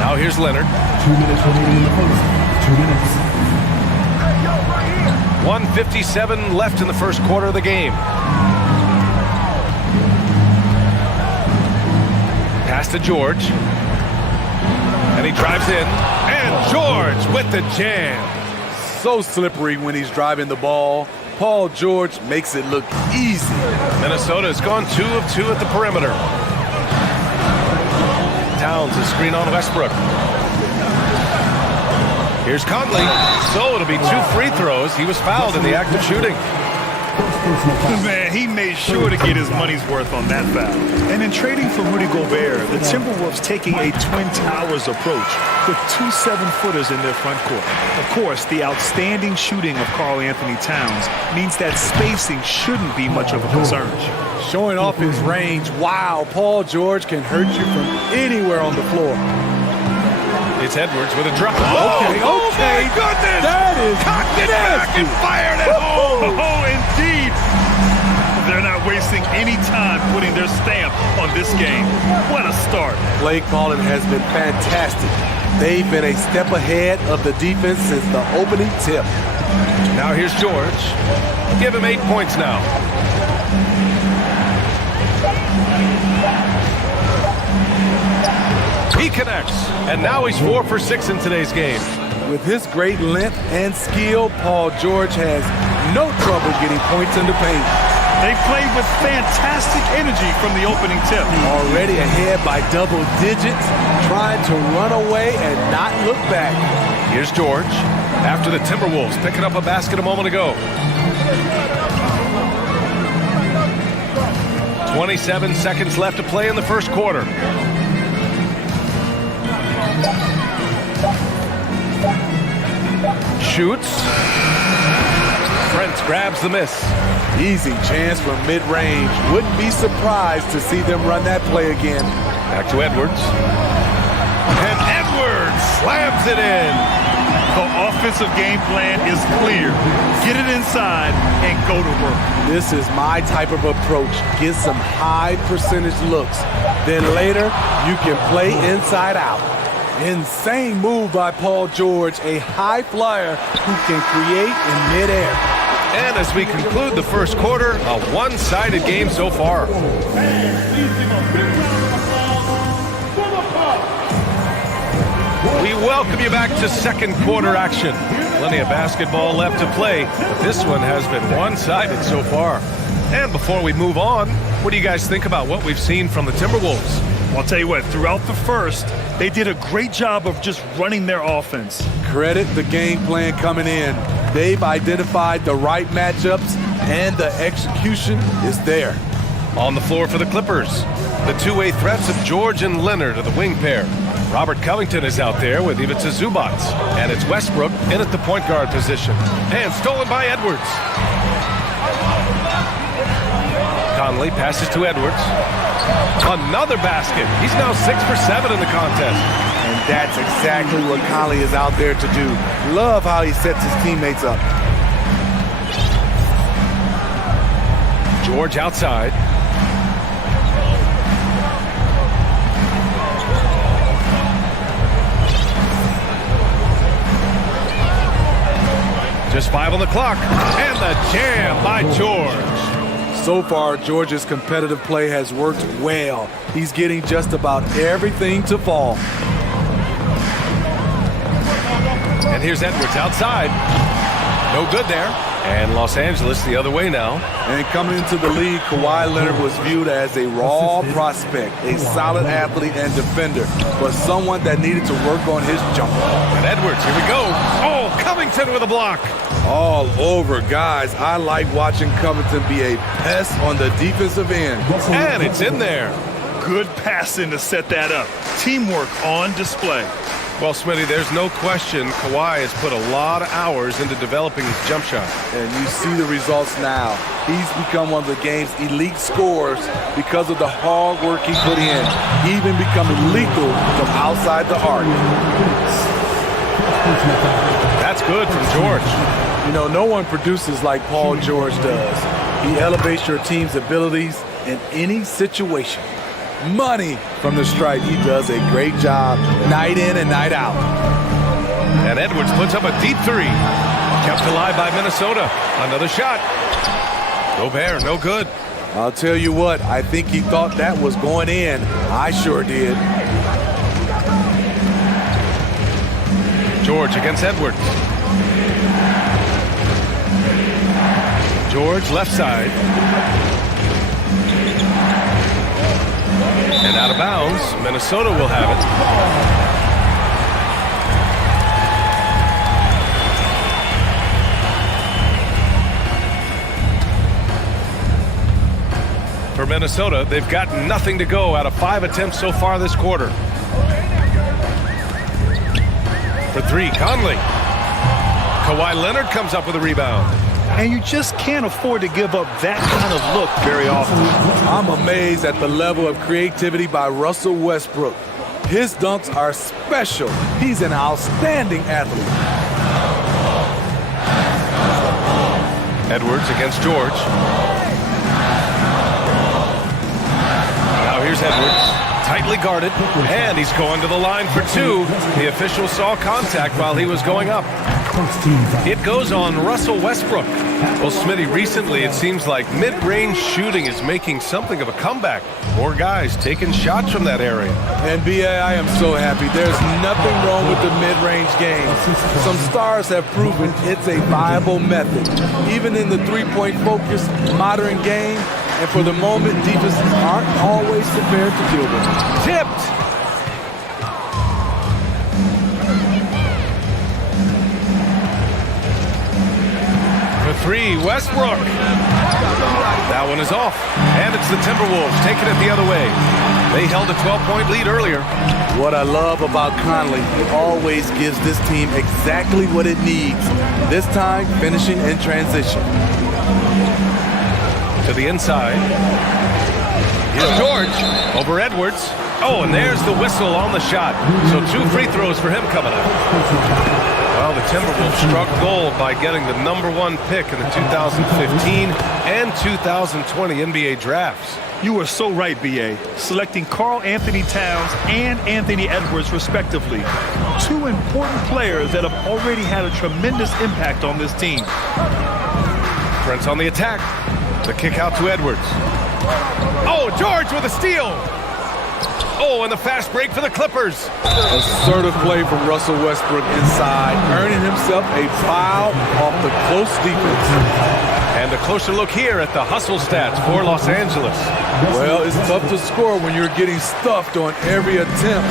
Now here's Leonard. 2 minutes remaining in the first. 2 minutes. 1:57 left in the first quarter of the game. Pass to George. And he drives in. And George with the jam. So slippery when he's driving the ball. Paul George makes it look easy. Minnesota's gone 2 of 2 at the perimeter. Towns is screen on Westbrook. Here's Conley. So it'll be 2 free throws. He was fouled in the act of shooting. Man, he made sure to get his money's worth on that foul. And in trading for Rudy Gobert, the Timberwolves taking a Twin Towers approach with 2 7-footers in their front court. Of course, the outstanding shooting of Karl Anthony Towns means that spacing shouldn't be much of a concern. Showing off his range. Wow, Paul George can hurt you from anywhere on the floor. It's Edwards with a drop. Okay. Oh my goodness! That is cocked it back and fired it home. Oh, indeed. They're not wasting any time putting their stamp on this game. What a start. Play calling has been fantastic. They've been a step ahead of the defense since the opening tip. Now here's George. Give him 8 points now. attacks. And now he's 4 for 6 in today's game. With his great length and skill, Paul George has no trouble getting points in the paint. They played with fantastic energy from the opening tip. Already ahead by double digits, trying to run away and not look back. Here's George after the Timberwolves picking up a basket a moment ago. 27 seconds left to play in the first quarter. Shoots. Brent grabs the miss. Easy chance from mid-range. Wouldn't be surprised to see them run that play again. Back to Edwards. And Edwards slams it in. The offensive game plan is clear. Get it inside and go to work. This is my type of approach. Get some high percentage looks. Then later, you can play inside out. Insane move by Paul George, a high flyer who can create in midair. And as we conclude the first quarter, a one-sided game so far. We welcome you back to second quarter action. Plenty of basketball left to play, but this one has been one-sided so far. And before we move on, what do you guys think about what we've seen from the Timberwolves? Well, I'll tell you what, throughout the first, they did a great job of just running their offense. Credit the game plan coming in. They've identified the right matchups, and the execution is there. On the floor for the Clippers, the two-way threats of George and Leonard are the wing pair. Robert Covington is out there with Ivica Zubac, and it's Westbrook in at the point guard position. And stolen by Edwards. Conley passes to Edwards. Another basket. He's now 6 for 7 in the contest. And that's exactly what Conley is out there to do. Love how he sets his teammates up. George outside. Just 5 on the clock. And the jam by George. So far, George's competitive play has worked well. He's getting just about everything to fall. And here's Edwards outside. No good there. And Los Angeles the other way now. And coming into the league, Kawhi Leonard was viewed as a raw prospect, a solid athlete and defender, but someone that needed to work on his jumper. And Edwards, here we go. Oh, Covington with a block. All over, guys. I like watching Covington be a pest on the defensive end. And it's in there. Good passing to set that up. Teamwork on display. Well, Smitty, there's no question Kawhi has put a lot of hours into developing his jump shot. And you see the results now. He's become one of the game's elite scorers because of the hard work he put in, even becoming lethal from outside the arc. That's good from George. You know, no one produces like Paul George does. He elevates your team's abilities in any situation. Money from the stripe. He does a great job night in and night out. And Edwards puts up a deep three. Kept alive by Minnesota. Another shot. Gobert, no good. I'll tell you what, I think he thought that was going in. I sure did. George against Edwards. George left side. And out of bounds, Minnesota will have it. For Minnesota, they've got nothing to go out of 5 attempts so far this quarter. For 3, Conley. Kawhi Leonard comes up with a rebound. And you just can't afford to give up that kind of look very often. I'm amazed at the level of creativity by Russell Westbrook. His dunks are special. He's an outstanding athlete. Edwards against George. Now here's Edwards. Tightly guarded. And he's going to the line for 2. The official saw contact while he was going up. It goes on Russell Westbrook. Well, Smitty, recently it seems like mid-range shooting is making something of a comeback. More guys taking shots from that area. And B.A., I am so happy. There's nothing wrong with the mid-range game. Some stars have proven it's a viable method, even in the three-point focused modern game. And for the moment, defenses aren't always prepared to deal with it. Tipped! For three, Westbrook. That one is off. And it's the Timberwolves taking it the other way. They held a 12-point lead earlier. What I love about Conley, he always gives this team exactly what it needs. This time, finishing in transition. To the inside. Here's George over Edwards. Oh, and there's the whistle on the shot. So 2 free throws for him coming up. Well, the Timberwolves struck gold by getting the #1 pick in the 2015 and 2020 NBA drafts. You are so right, B.A. Selecting Karl Anthony Towns and Anthony Edwards, respectively. 2 important players that have already had a tremendous impact on this team. Prince on the attack. The kick out to Edwards. Oh, George with a steal. Oh, and the fast break for the Clippers. Assertive play from Russell Westbrook inside, earning himself a foul off the close defense. And a closer look here at the hustle stats for Los Angeles. Well, it's tough to score when you're getting stuffed on every attempt.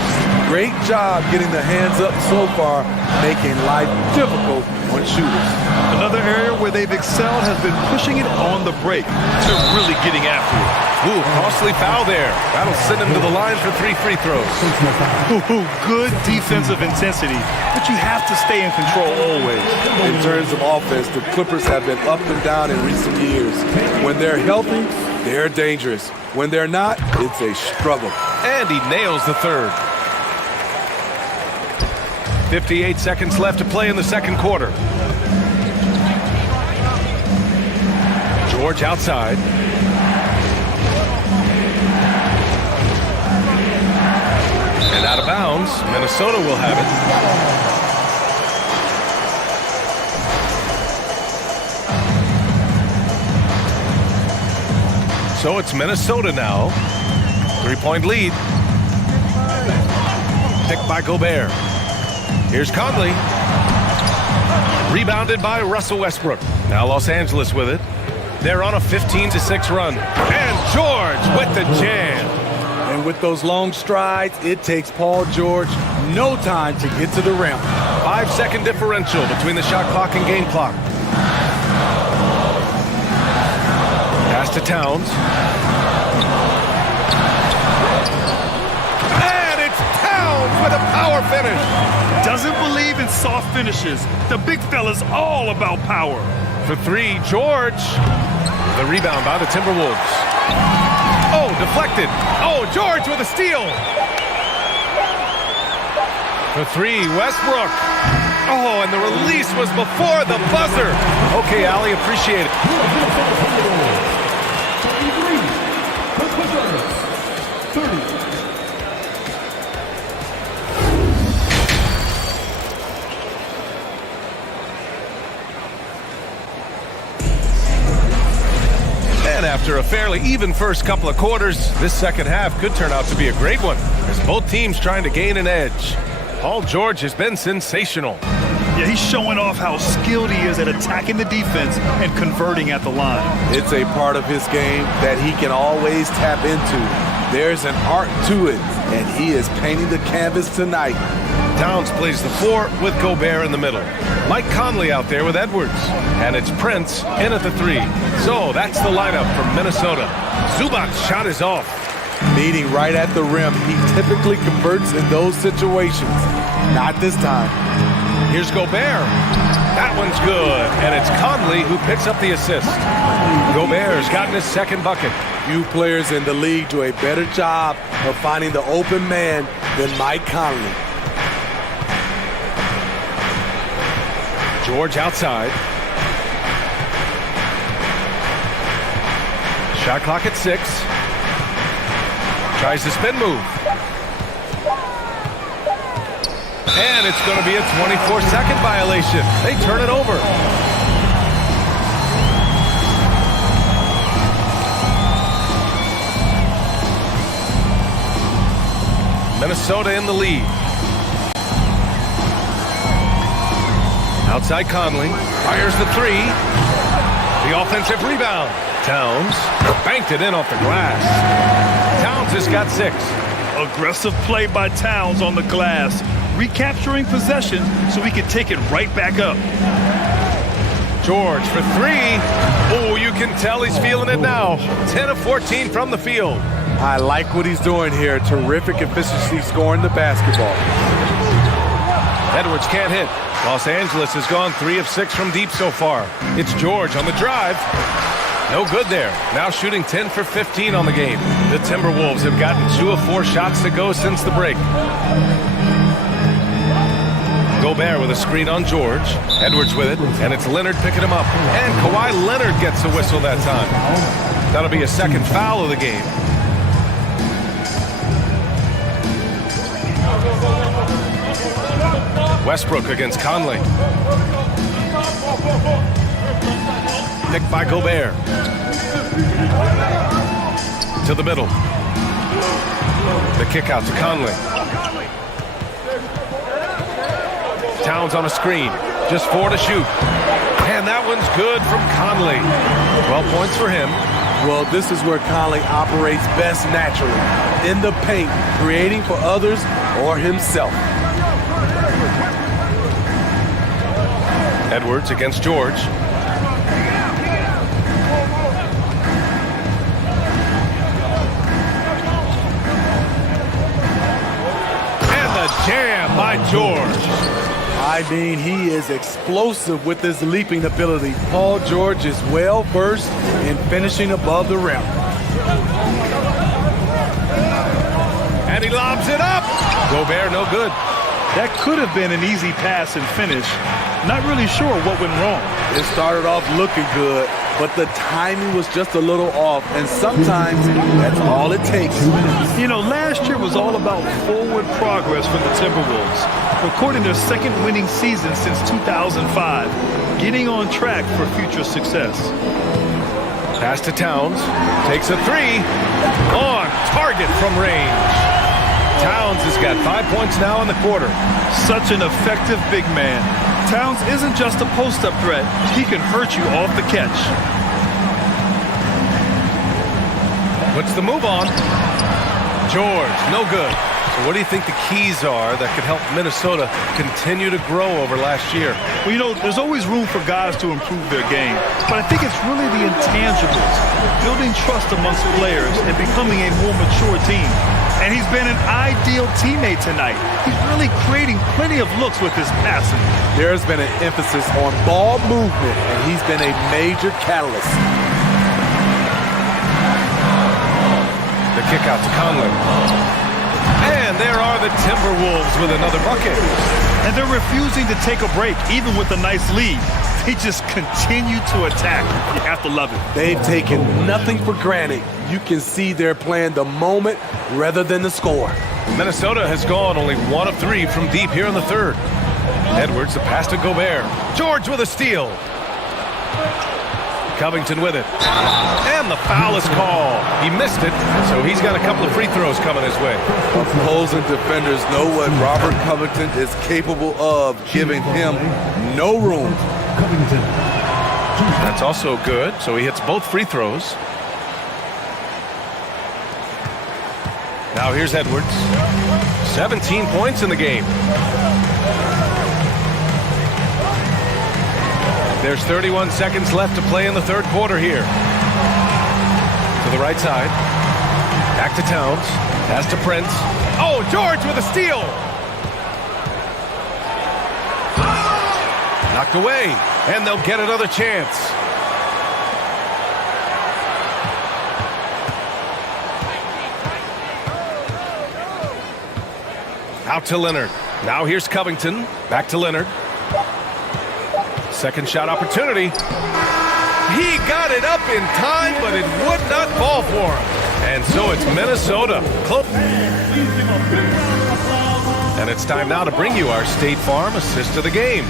Great job getting the hands up so far, making life difficult on shooters. Another area where they've excelled has been pushing it on the break to really getting after it. Ooh, costly foul there. That'll send him to the line for 3 free throws. Ooh, good defensive intensity, but you have to stay in control always. In terms of offense, the Clippers have been up and down in recent years. When they're healthy, they're dangerous. When they're not, it's a struggle. And he nails the third. 58 seconds left to play in the second quarter. George outside. And out of bounds. Minnesota will have it. So it's Minnesota now. 3-point lead. Picked by Gobert. Here's Conley. Rebounded by Russell Westbrook. Now Los Angeles with it. They're on a 15-6 run. And George with the jam. And with those long strides, it takes Paul George no time to get to the rim. 5-second differential between the shot clock and game clock. Pass to Towns. And it's Towns with a power finish. Doesn't believe in soft finishes. The big fella's all about power. For 3, George. The rebound by the Timberwolves. Oh, deflected. Oh, George with a steal. For 3, Westbrook. Oh, and the release was before the buzzer. Okay, Allie, appreciate it. And after a fairly even first couple of quarters, this second half could turn out to be a great one, as both teams trying to gain an edge. Paul George has been sensational. Yeah, he's showing off how skilled he is at attacking the defense and converting at the line. It's a part of his game that he can always tap into. There's an art to it, and he is painting the canvas tonight. Towns plays the 4 with Gobert in the middle. Mike Conley out there with Edwards. And it's Prince in at the 3. So that's the lineup for Minnesota. Zubac's shot is off. Meeting right at the rim, he typically converts in those situations. Not this time. Here's Gobert. That one's good. And it's Conley who picks up the assist. Gobert's gotten his second bucket. Few players in the league do a better job of finding the open man than Mike Conley. George outside. Shot clock at 6. Tries the spin move. And it's going to be a 24-second violation. They turn it over. Minnesota in the lead. Outside Conley. Fires the three. The offensive rebound. Towns banked it in off the glass. Towns has got 6. Aggressive play by Towns on the glass. Recapturing possession so he can take it right back up. George for 3. Oh, you can tell he's feeling it now. 10 of 14 from the field. I like what he's doing here. Terrific efficiency scoring the basketball. Edwards can't hit. Los Angeles has gone 3 of 6 from deep so far. It's George on the drive. No good there. Now shooting 10 for 15 on the game. The Timberwolves have gotten 2 of 4 shots to go since the break. Gobert with a screen on George. Edwards with it, and it's Leonard picking him up. And Kawhi Leonard gets a whistle that time. That'll be a second foul of the game. Westbrook against Conley. Picked by Gobert. To the middle. The kick out to Conley. Towns on a screen. Just 4 to shoot. And that one's good from Conley. 12 points for him. Well, this is where Conley operates best naturally. In the paint, creating for others or himself. Edwards against George. And the jam by George. I mean, he is explosive with his leaping ability. Paul George is well versed in finishing above the rim. And he lobs it up. Gobert no good. That could have been an easy pass and finish. Not really sure what went wrong. It started off looking good, but the timing was just a little off, and sometimes that's all it takes. You know, last year was all about forward progress for the Timberwolves, recording their second winning season since 2005, getting on track for future success. Pass to Towns, takes a 3, on target from range. Towns has got 5 points now in the quarter. Such an effective big man. Towns isn't just a post-up threat. He can hurt you off the catch. Puts the move on. George, no good. So what do you think the keys are that could help Minnesota continue to grow over last year? Well, you know, there's always room for guys to improve their game. But I think it's really the intangibles, building trust amongst players and becoming a more mature team. And he's been an ideal teammate tonight. He's really creating plenty of looks with his passing. There's been an emphasis on ball movement, and he's been a major catalyst. The kick out to Conley. And there are the Timberwolves with another bucket. And they're refusing to take a break, even with a nice lead. They just continue to attack. You have to love it. They've taken nothing for granted. You can see they're playing the moment rather than the score. Minnesota has gone only 1 of 3 from deep here in the third. Edwards, the pass to Gobert. George with a steal. Covington with it. And the foul is called. He missed it, so he's got a couple of free throws coming his way. Opposing defenders know what Robert Covington is capable of, giving him no room. That's also good, so he hits both free throws. Now here's Edwards. 17 points in the game. There's 31 seconds left to play in the third quarter here. To the right side. Back to Towns. Pass to Prince. Oh, George with a steal. Knocked away. And they'll get another chance. Out to Leonard. Now here's Covington. Back to Leonard. Second shot opportunity. He got it up in time, but it would not fall for him. And so it's Minnesota. And it's time now to bring you our State Farm assist of the game.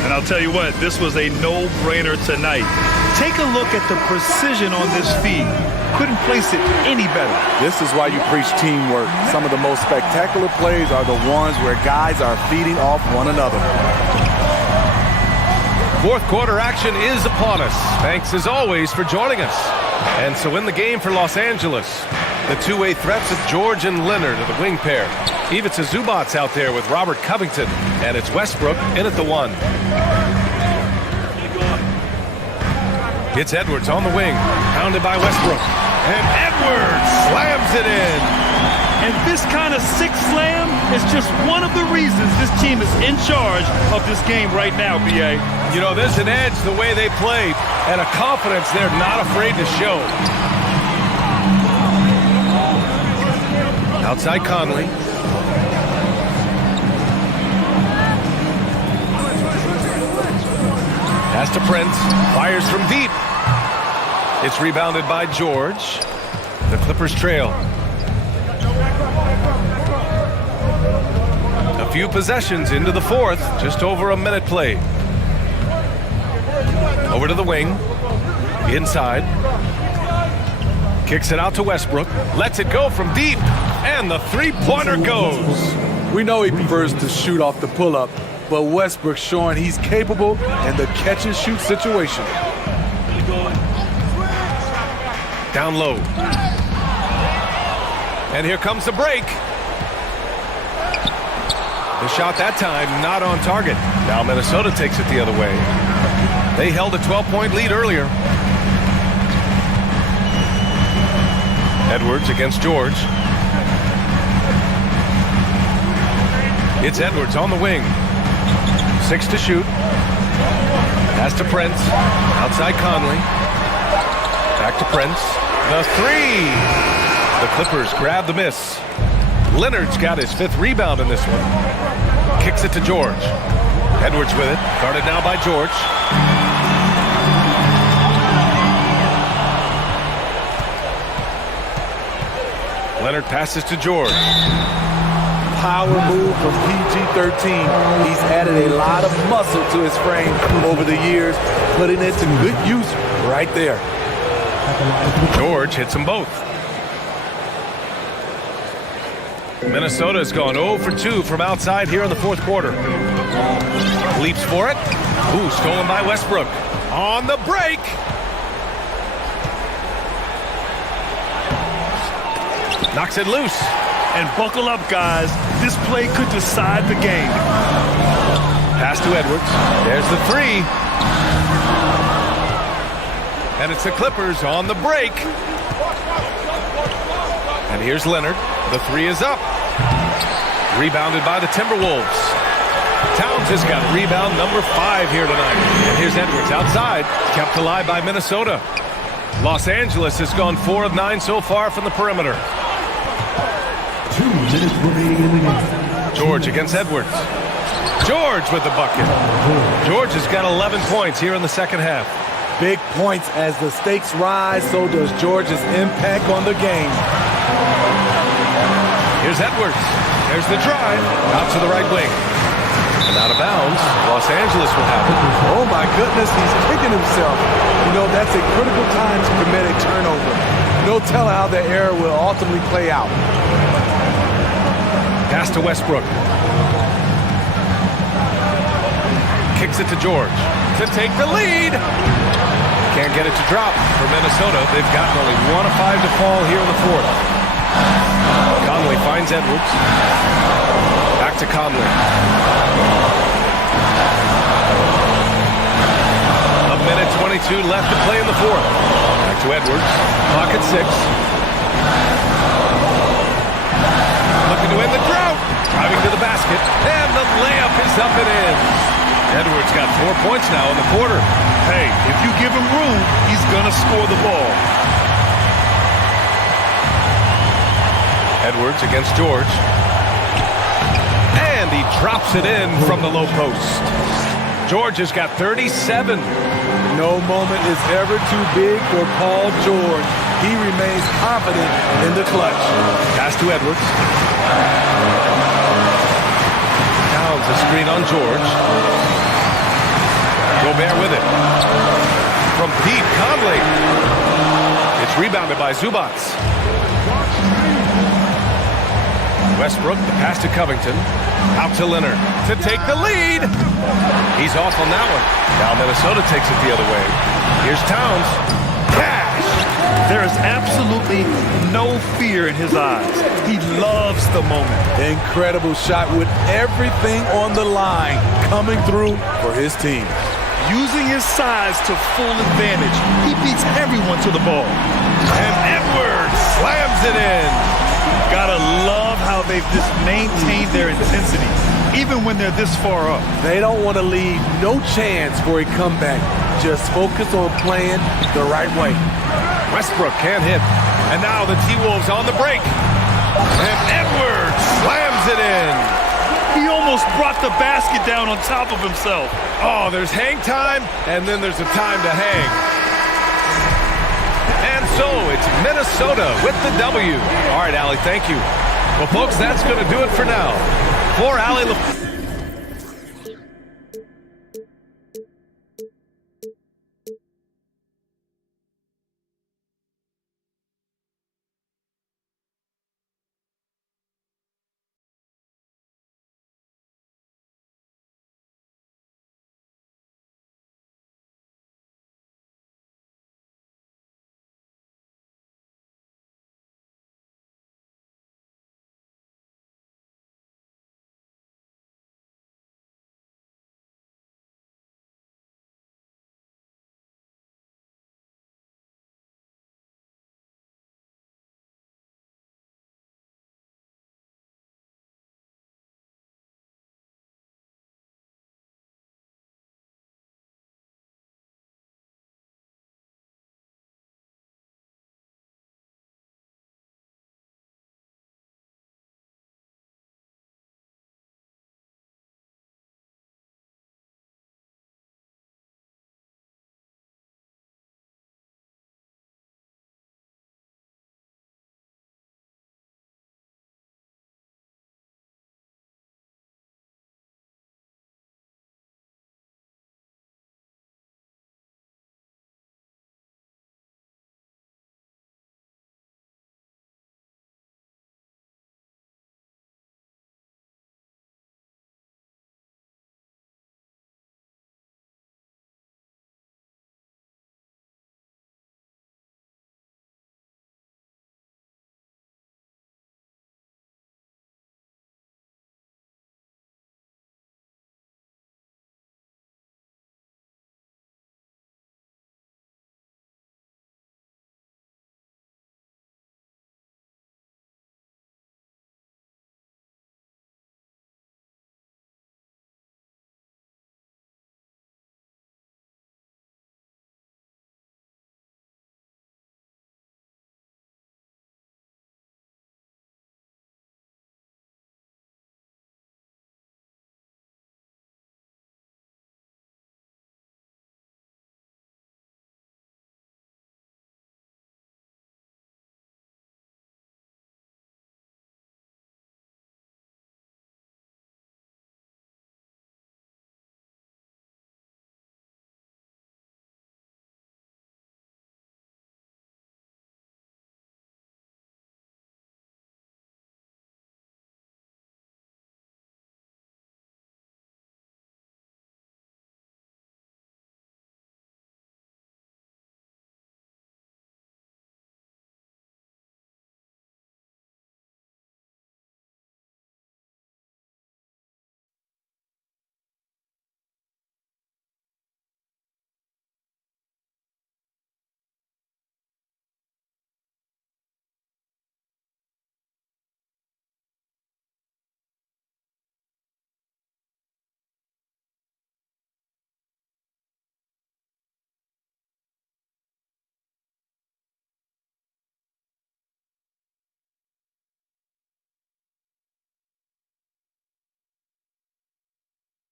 And I'll tell you what, this was a no-brainer tonight. Take a look at the precision on this feed. Couldn't place it any better. This is why you preach teamwork. Some of the most spectacular plays are the ones where guys are feeding off one another. Fourth quarter action is upon us. Thanks as always for joining us. And so in the game for Los Angeles, the two-way threats of George and Leonard are the wing pair. Ivica Zubac's out there with Robert Covington, and it's Westbrook in at the 1. It's Edwards on the wing, pounded by Westbrook. And Edwards slams it in. And this kind of sick slam is just one of the reasons this team is in charge of this game right now, B.A. You know, there's an edge the way they played, and a confidence they're not afraid to show. Outside Conley. Pass to Prince. Fires from deep. It's rebounded by George. The Clippers trail. A few possessions into the fourth. Just over a minute played. Over to the wing. Inside. Kicks it out to Westbrook. Lets it go from deep. And the three-pointer goes. We know he prefers to shoot off the pull-up, but Westbrook's showing he's capable in the catch-and-shoot situation. Down low. And here comes the break. The shot that time not on target. Now Minnesota takes it the other way. They held a 12-point lead earlier. Edwards against George. It's Edwards on the wing. 6 to shoot. Pass to Prince. Outside Conley. Back to Prince. The 3. The Clippers grab the miss. Leonard's got his 5th rebound in this one. Kicks it to George. Edwards with it. Guarded now by George. Leonard passes to George. Power move from PG-13. He's added a lot of muscle to his frame over the years, putting it to good use right there. George hits them both. Minnesota's gone 0 for 2 from outside here in the fourth quarter. Leaps for it. Ooh, stolen by Westbrook. On the break. Knocks it loose. And buckle up, guys. This play could decide the game. Pass to Edwards. There's the 3. And it's the Clippers on the break. And here's Leonard. The 3 is up. Rebounded by the Timberwolves. Towns has got rebound number 5 here tonight. And here's Edwards outside. Kept alive by Minnesota. Los Angeles has gone 4 of 9 so far from the perimeter. 2 minutes remaining in the game. George against Edwards. George with the bucket. George has got 11 points here in the second half. Big points as the stakes rise, so does George's impact on the game. Here's Edwards. There's the drive. Out to the right wing. And out of bounds. Los Angeles will have it. Oh my goodness, he's kicking himself. You know, that's a critical time to commit a turnover. No telling how the error will ultimately play out. Pass to Westbrook. Kicks it to George to take the lead. Can't get it to drop for Minnesota. They've gotten only 1 of 5 to fall here in the fourth. Conley finds Edwards. Back to Conley. A minute 22 left to play in the fourth. Back to Edwards. Clock at 6. Looking to win the drought. Driving to the basket. And the layup is up and in. Edwards got 4 points now in the quarter. Hey, if you give him room, he's going to score the ball. Edwards against George. And he drops it in from the low post. George has got 37. No moment is ever too big for Paul George. He remains confident in the clutch. Pass to Edwards. Downs a screen on George. Gobert with it. From deep, Conley. It's rebounded by Zubats. Westbrook, the pass to Covington. Out to Leonard to take the lead. He's off on that one. Now Minnesota takes it the other way. Here's Towns. Cash. There is absolutely no fear in his eyes. He loves the moment. Incredible shot with everything on the line coming through for his team. Using his size to full advantage. He beats everyone to the ball. And Edwards slams it in. Gotta love how they've just maintained their intensity, even when they're this far up. They don't want to leave no chance for a comeback. Just focus on playing the right way. Westbrook can't hit. And now the T-Wolves on the break. And Edwards slams it in. He almost brought the basket down on top of himself. Oh, there's hang time, and then there's a time to hang. And so it's Minnesota with the W. All right, Allie, thank you. Well, folks, that's going to do it for now. For Allie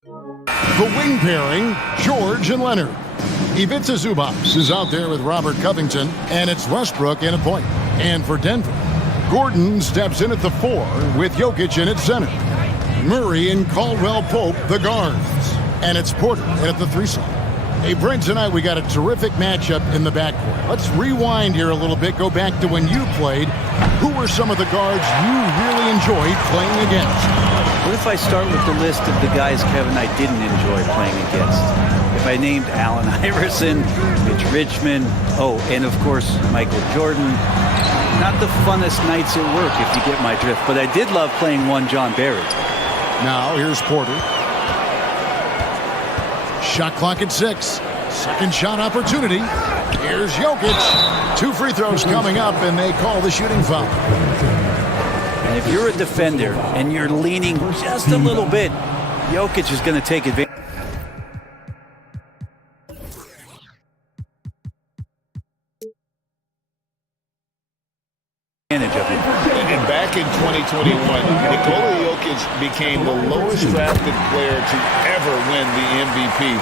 The wing pairing, George and Leonard. Ivica Zubac is out there with Robert Covington, and it's Westbrook in at point. And for Denver, Gordon steps in at the 4 with Jokic in at center. Murray and Caldwell Pope, the guards. And it's Porter in at the 3 slot. Hey, Brent, tonight we got a terrific matchup in the backcourt. Let's rewind here a little bit, go back to when you played. Who were some of the guards you really enjoyed playing against? What if I start with the list of the guys, Kevin, I didn't enjoy playing against? If I named Allen Iverson, Mitch Richmond, and of course, Michael Jordan. Not the funnest nights at work, if you get my drift, but I did love playing one John Barry. Now, here's Porter. Shot clock at 6. Second shot opportunity. Here's Jokic. 2 free throws coming up, and they call the shooting foul. And if you're a defender and you're leaning just a little bit, Jokic is going to take advantage. And back in 2021, Nikola Jokic became the lowest drafted player to ever win the MVP.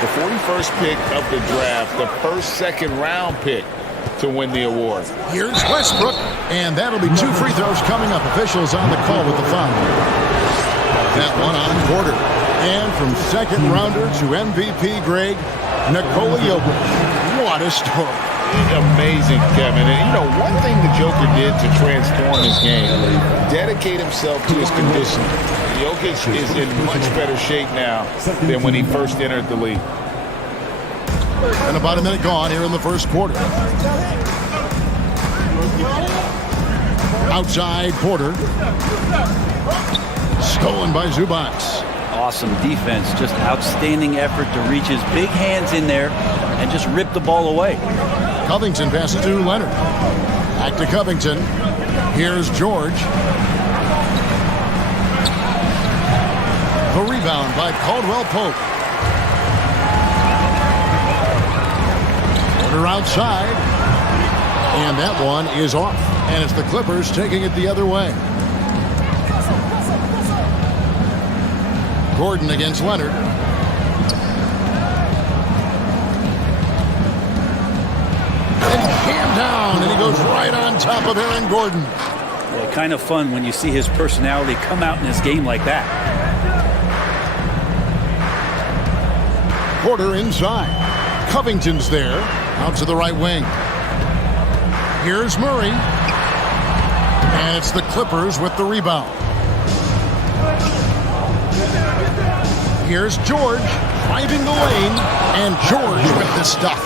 The 41st pick of the draft, the first second-round pick to win the award. Here's Westbrook, and that'll be 2 free throws coming up. Officials on the call with the foul. That one on Porter. And from second-rounder to MVP Greg, Nikola Jokic. What a story. Amazing, Kevin. And, one thing the Joker did to transform his game, dedicate himself to his conditioning. Jokic is in much better shape now than when he first entered the league. And about a minute gone here in the first quarter. Outside Porter. Stolen by Zubac. Awesome defense, just outstanding effort to reach his big hands in there and just rip the ball away. Covington passes to Leonard. Back to Covington. Here's George. The rebound by Caldwell Pope. Porter outside. And that one is off. And it's the Clippers taking it the other way. Gordon against Leonard. And down, and he goes right on top of Aaron Gordon. Yeah, kind of fun when you see his personality come out in his game like that. Porter inside. Covington's there. Out to the right wing. Here's Murray. And it's the Clippers with the rebound. Here's George driving the lane. And George with the stuff.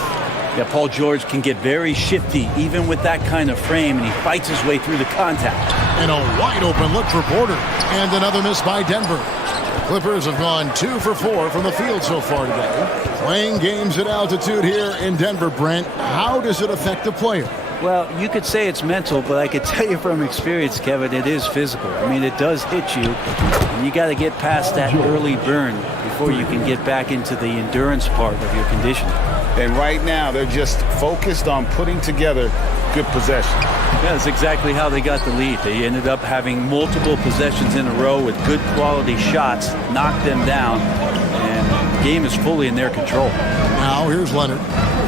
Yeah, Paul George can get very shifty even with that kind of frame, and he fights his way through the contact. And a wide open look for Porter. And another miss by Denver. The Clippers have gone 2 for 4 from the field so far today. Playing games at altitude here in Denver, Brent. How does it affect the player? Well, you could say it's mental, but I could tell you from experience, Kevin, it is physical. I mean, it does hit you, and you got to get past that early burn before you can get back into the endurance part of your conditioning. And right now, they're just focused on putting together good possession. Yeah, that's exactly how they got the lead. They ended up having multiple possessions in a row with good quality shots, knocked them down, and the game is fully in their control. Now here's Leonard,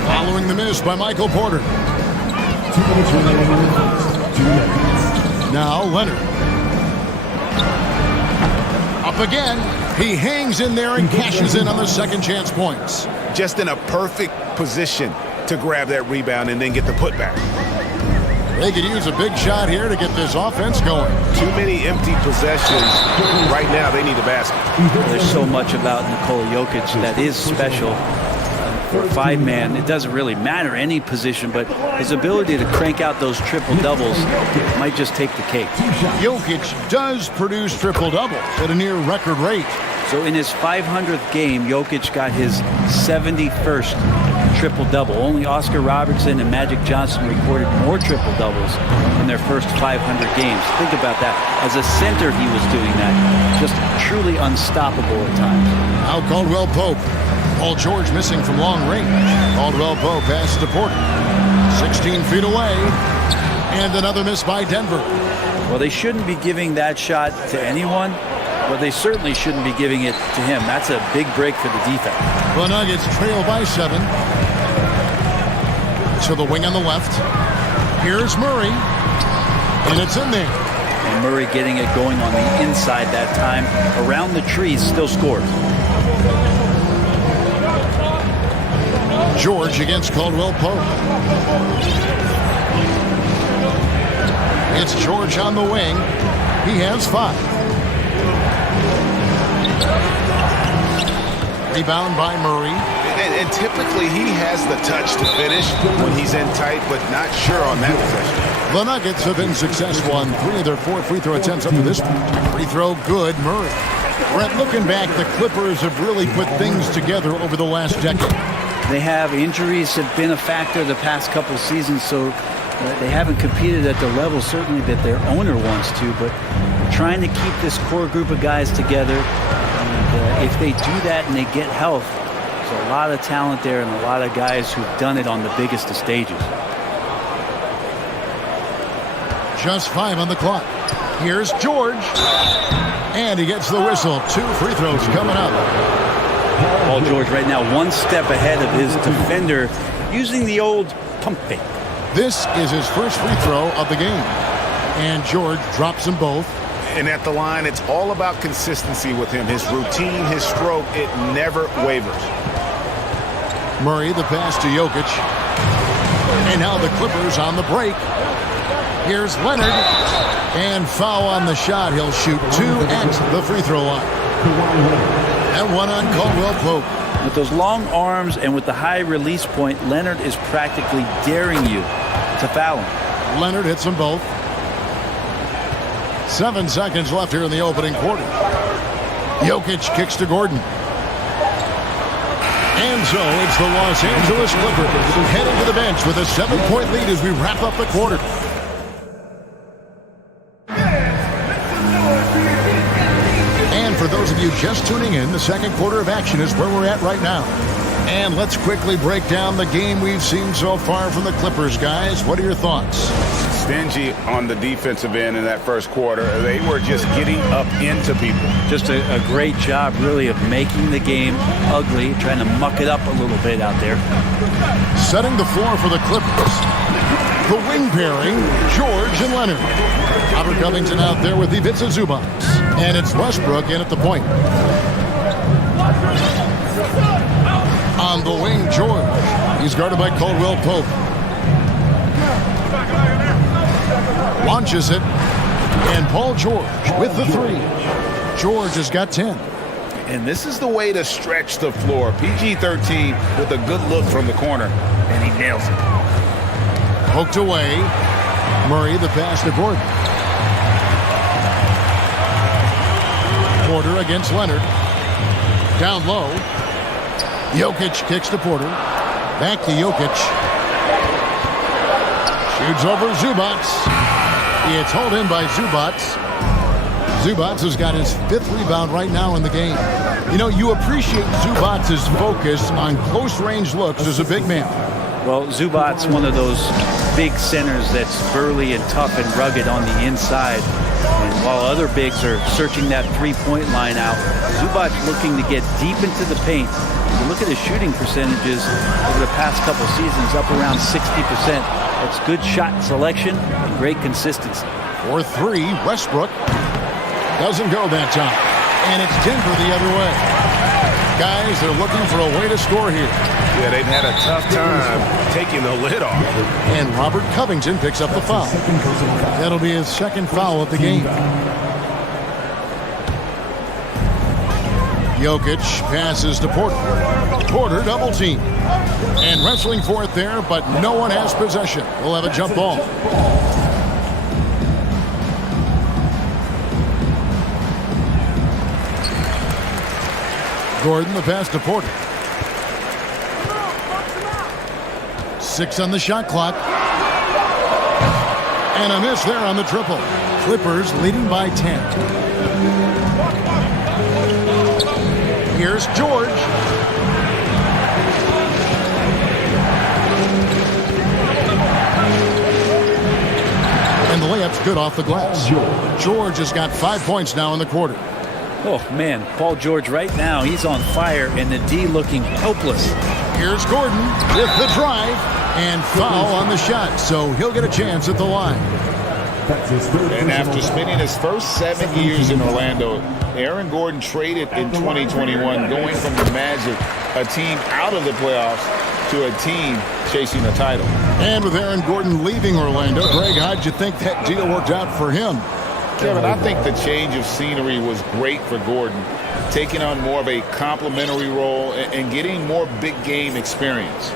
following the miss by Michael Porter. 2 minutes remaining. 2 minutes. Now Leonard. Up again. He hangs in there and cashes in on the second chance points. Just in a perfect position to grab that rebound and then get the putback. They could use a big shot here to get this offense going. Too many empty possessions. Right now, they need a basket. There's so much about Nikola Jokic that is special. For a 5-man, it doesn't really matter any position, but his ability to crank out those triple-doubles might just take the cake. Jokic does produce triple-doubles at a near record rate. So in his 500th game, Jokic got his 71st triple-double. Only Oscar Robertson and Magic Johnson recorded more triple-doubles in their first 500 games. Think about that. As a center, he was doing that. Just truly unstoppable at times. Now Caldwell Pope. Paul George missing from long range. Caldwell Pope passes to Porter. 16 feet away. And another miss by Denver. Well, they shouldn't be giving that shot to anyone, Well, they certainly shouldn't be giving it to him. That's a big break for the defense. The Nuggets trail by 7. To the wing on the left. Here's Murray. And it's in there. And Murray getting it going on the inside that time. Around the trees, still scores. George against Caldwell Pope. It's George on the wing. He has 5. Rebound by Murray. And typically he has the touch to finish when he's in tight, but not sure on that possession. The Nuggets have been successful on 3 of their 4 free throw attempts up to this point. Free throw good, Murray. Brett, looking back, the Clippers have really put things together over the last decade. They have injuries have been a factor the past couple seasons, so they haven't competed at the level certainly that their owner wants to, but trying to keep this core group of guys together. And if they do that and they get health, there's a lot of talent there and a lot of guys who've done it on the biggest of stages. Just 5 on the clock. Here's George. And he gets the whistle. 2 free throws coming up. Paul George right now 1 step ahead of his defender using the old pump fake. This is his first free throw of the game. And George drops them both. And at the line, it's all about consistency with him. His routine, his stroke, it never wavers. Murray, the pass to Jokic. And now the Clippers on the break. Here's Leonard. And foul on the shot. He'll shoot 2 at the free throw line. And 1 on Caldwell Pope. With those long arms and with the high release point, Leonard is practically daring you to foul him. Leonard hits them both. 7 seconds left here in the opening quarter. Jokic kicks to Gordon. And so it's the Los Angeles Clippers heading to the bench with a 7-point lead as we wrap up the quarter. And for those of you just tuning in, the second quarter of action is where we're at right now. And let's quickly break down the game we've seen so far from the Clippers, guys. What are your thoughts? Stingy on the defensive end in that first quarter. They were just getting up into people. Just a great job, really, of making the game ugly, trying to muck it up a little bit out there. Setting the floor for the Clippers. The wing pairing, George and Leonard. Robert Covington out there with Ivica Zubac. And it's Westbrook in at the point. On the wing, George. He's guarded by Caldwell Pope. Launches it. And Paul George with the 3. George has got 10. And this is the way to stretch the floor. PG-13 with a good look from the corner. And he nails it. Poked away. Murray the pass to Gordon. Porter against Leonard. Down low. Jokic kicks to Porter. Back to Jokic. Shoots over Zubac. It's hauled in by Zubac. Zubac has got his 5th rebound right now in the game. You know, you appreciate Zubac's focus on close-range looks as a big man. Well, Zubac's one of those big centers that's burly and tough and rugged on the inside. And while other bigs are searching that three-point line out, Zubac looking to get deep into the paint. If you look at his shooting percentages over the past couple seasons, up around 60%. That's good shot selection and great consistency. For 3, Westbrook. Doesn't go that time. And it's Denver the other way. Guys, they're looking for a way to score here. Yeah, they've had a tough time taking the lid off. And Robert Covington picks up the foul. That'll be his 2nd foul of the game. Jokic passes to Porter. Porter double team. And wrestling for it there, but no one has possession. We'll have a jump ball. Gordon the pass to Porter. 6 on the shot clock. And a miss there on the triple. Clippers leading by 10. Here's George. And the layup's good off the glass. George has got 5 points now in the quarter. Oh, man, Paul George right now, he's on fire, and the D looking helpless. Here's Gordon with the drive, and foul on the shot, so he'll get a chance at the line. And after spending his first 7 years in Orlando, Aaron Gordon traded in 2021, going from the Magic, a team out of the playoffs, to a team chasing a title. And with Aaron Gordon leaving Orlando, Greg, how'd you think that deal worked out for him? Kevin, I think the change of scenery was great for Gordon, taking on more of a complimentary role and getting more big game experience.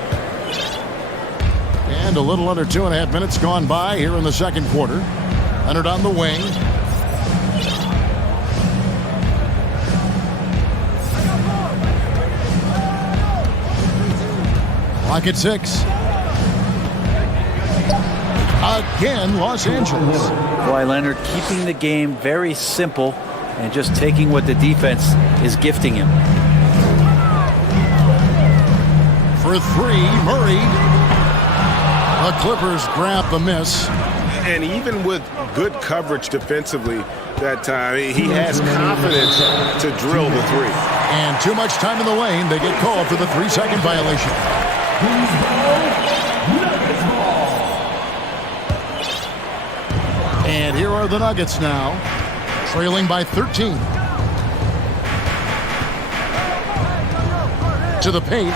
And a little under 2.5 minutes gone by here in the second quarter. Leonard on the wing. Clock at 6. Again, Los Angeles. Kawhi Leonard keeping the game very simple and just taking what the defense is gifting him. For 3, Murray. The Clippers grab the miss. And even with good coverage defensively that time, he has confidence to drill the 3. And too much time in the lane. They get called for the 3-second violation. And here are the Nuggets now, trailing by 13. To the paint.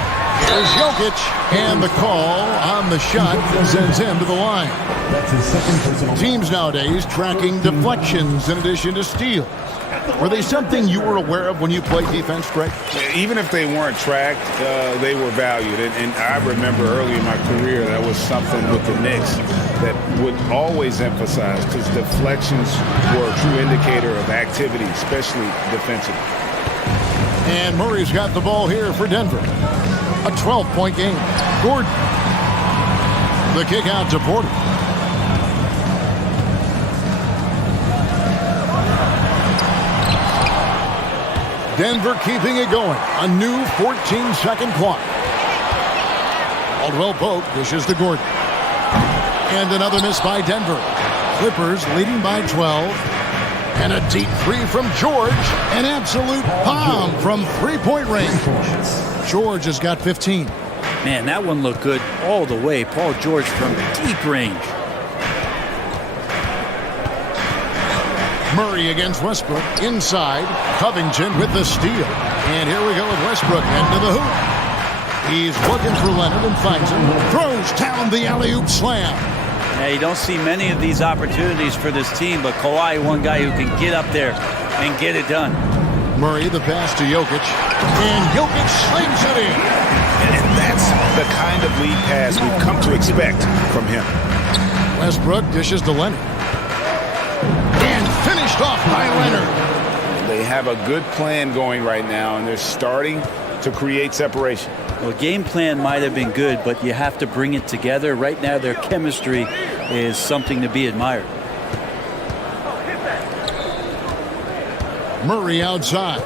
Here's Jokic, and the call on the shot sends him to the line. That's his second personal. Teams nowadays tracking deflections in addition to steals. Were they something you were aware of when you played defense, Greg? Even if they weren't tracked, they were valued. And I remember early in my career, that was something with the Knicks that would always emphasize, because deflections were a true indicator of activity, especially defensively. And Murray's got the ball here for Denver. A 12-point game. Gordon. The kick out to Porter. Denver keeping it going. A new 14-second clock. Caldwell Pope dishes to Gordon. And another miss by Denver. Clippers leading by 12. And a deep 3 from George. An absolute bomb from three-point range. George has got 15. Man, that one looked good all the way. Paul George from deep range. Murray against Westbrook. Inside. Covington with the steal. And here we go with Westbrook into the hoop. He's looking for Leonard and finds him. Throws down the alley-oop slam. Yeah, you don't see many of these opportunities for this team, but Kawhi, one guy who can get up there and get it done. Murray, the pass to Jokic. And Jokic slings it in. And that's the kind of lead pass we've come to expect from him. Westbrook dishes to Leonard. And finished off by Leonard. They have a good plan going right now, and they're starting to create separation. Well, game plan might have been good, but you have to bring it together. Right now, their chemistry is something to be admired. Murray outside.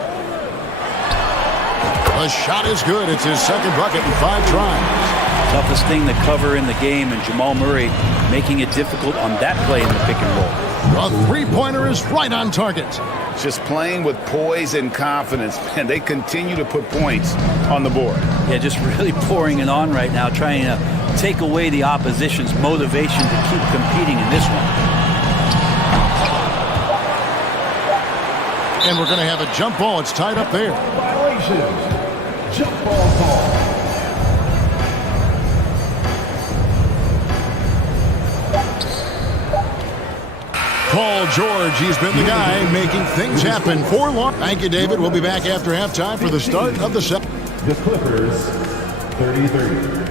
The shot is good. It's his second bucket in 5 tries. Toughest thing to cover in the game, and Jamal Murray making it difficult on that play in the pick and roll. A three-pointer is right on target. Just playing with poise and confidence, and they continue to put points on the board. Yeah, just really pouring it on right now, trying to take away the opposition's motivation to keep competing in this one. And we're going to have a jump ball. It's tied up there. Violation. Jump ball call. Paul George, he's been the guy making things happen for long. Thank you, David. We'll be back after halftime for the start of the second. The Clippers, 33.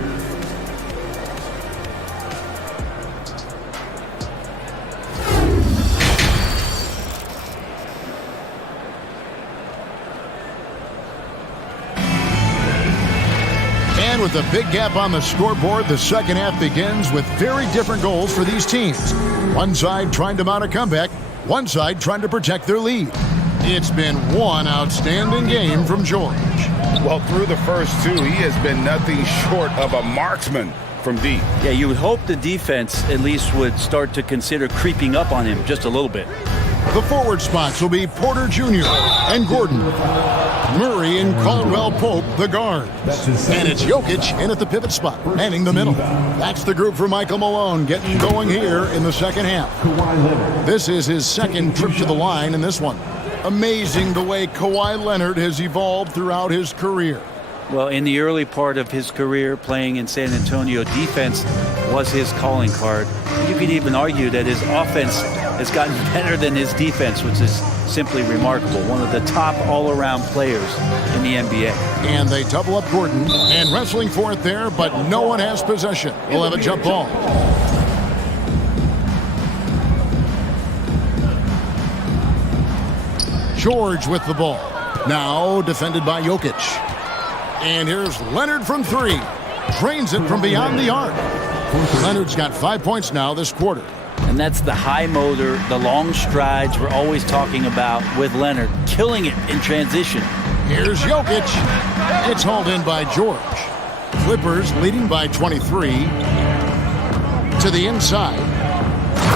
With a big gap on the scoreboard, the second half begins with very different goals for these teams. One side trying to mount a comeback, one side trying to protect their lead. It's been one outstanding game from George. Well, through the first 2, he has been nothing short of a marksman from deep. Yeah, you would hope the defense at least would start to consider creeping up on him just a little bit. The forward spots will be Porter Jr. and Gordon. Murray and Caldwell-Pope, the guards. And it's Jokic in at the pivot spot, manning the middle. That's the group for Michael Malone getting going here in the second half. This is his second trip to the line in this one. Amazing the way Kawhi Leonard has evolved throughout his career. Well, in the early part of his career playing in San Antonio, defense was his calling card. You could even argue that his offense has gotten better than his defense, which is simply remarkable. One of the top all-around players in the NBA. And they double up Gordon, and wrestling for it there, but no one has possession. We'll have a jump ball. George with the ball. Now defended by Jokic. And here's Leonard from three. Drains it from beyond the arc. Leonard's got 5 points now this quarter. And that's the high motor, the long strides we're always talking about with Leonard. Killing it in transition. Here's Jokic. It's hauled in by George. Clippers leading by 23. To the inside.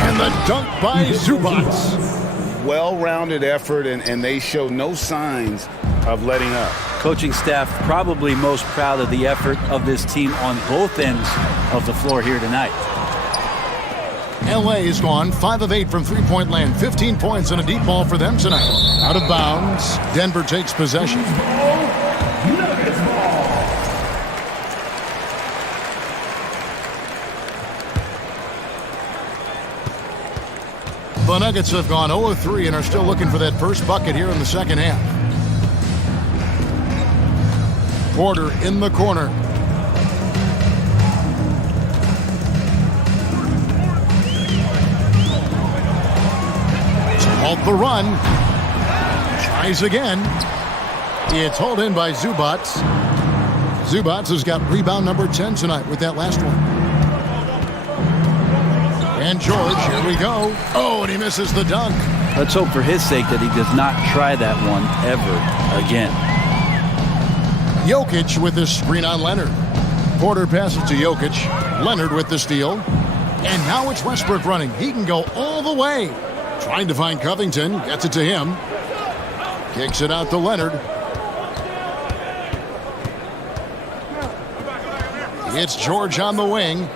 And the dunk by Zubac. Well-rounded effort, and they show no signs of letting up. Coaching staff probably most proud of the effort of this team on both ends of the floor here tonight. LA has gone 5 of 8 from three-point land. 15 points and a deep ball for them tonight. Out of bounds. Denver takes possession. The Nuggets have gone 0 of 3 and are still looking for that first bucket here in the second half. Porter in the corner. To halt the run. Tries again. It's hauled in by Zubac. Zubac has got rebound number 10 tonight with that last one. And George, here we go. Oh, and he misses the dunk. Let's hope for his sake that he does not try that one ever again. Jokic with this screen on Leonard. Porter passes to Jokic. Leonard with the steal. And now it's Westbrook running. He can go all the way. Trying to find Covington. Gets it to him. Kicks it out to Leonard. It's George on the wing.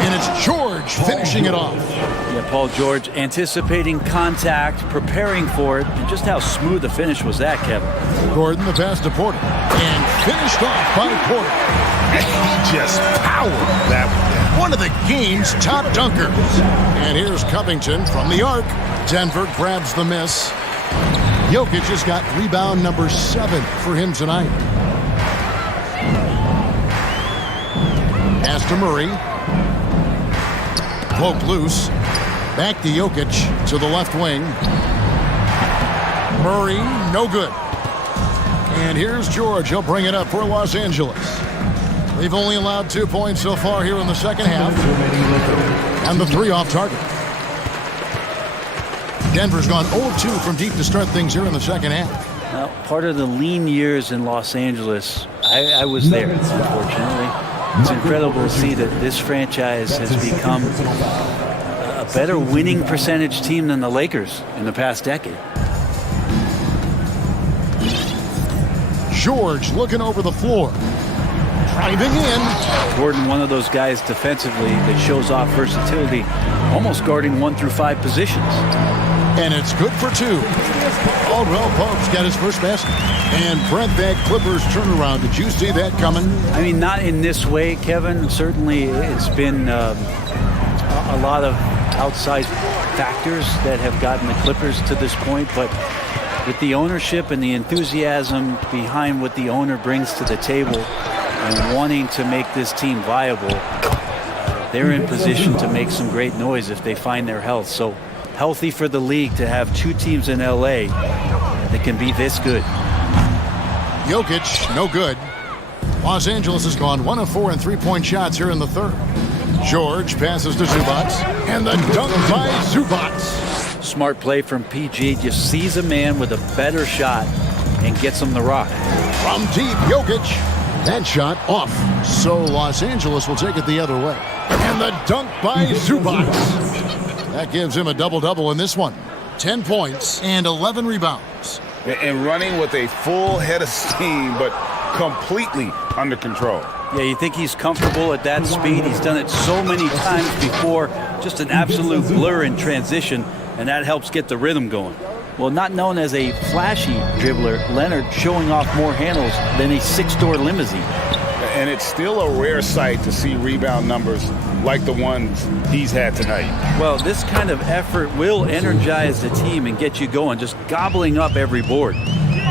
And it's George finishing it off. Yeah, Paul George anticipating contact, preparing for it, and just how smooth the finish was that, Kevin. Gordon, the pass to Porter. And finished off by Porter. And he just powered that one of the game's top dunkers. And here's Covington from the arc. Denver grabs the miss. Jokic has got rebound number 7 for him tonight. Pass to Murray. Poked loose. Back to Jokic to the left wing. Murray, no good. And here's George. He'll bring it up for Los Angeles. They've only allowed 2 points so far here in the second half. And the 3 off target. Denver's gone 0-2 from deep to start things here in the second half. Well, part of the lean years in Los Angeles, I was there, unfortunately. It's incredible to see that this franchise has become a better winning percentage team than the Lakers in the past decade. George looking over the floor. Driving in. Gordon, one of those guys defensively that shows off versatility, almost guarding 1 through 5 positions. And it's good for 2. Caldwell-Pope's got his first basket. And Brent, that Clippers turnaround. Did you see that coming? I mean, not in this way, Kevin. Certainly it's been a lot of outside factors that have gotten the Clippers to this point. But with the ownership and the enthusiasm behind what the owner brings to the table and wanting to make this team viable, they're in position to make some great noise if they find their health. So healthy for the league to have 2 teams in LA that can be this good. Jokic, no good. Los Angeles has gone 1 of 4 in three-point shots here in the third. George passes to Zubac, and the dunk by Zubac. Smart play from PG. Just sees a man with a better shot and gets him the rock. From deep, Jokic. That shot off. So Los Angeles will take it the other way. And the dunk by Zubac. That gives him a double-double in this one. 10 points and 11 rebounds. And running with a full head of steam, but completely under control. Yeah, you think he's comfortable at that speed. He's done it so many times before. Just an absolute blur in transition, and that helps get the rhythm going. Well, not known as a flashy dribbler, Leonard showing off more handles than a six-door limousine. And it's still a rare sight to see rebound numbers like the ones he's had tonight. Well, this kind of effort will energize the team and get you going, just gobbling up every board.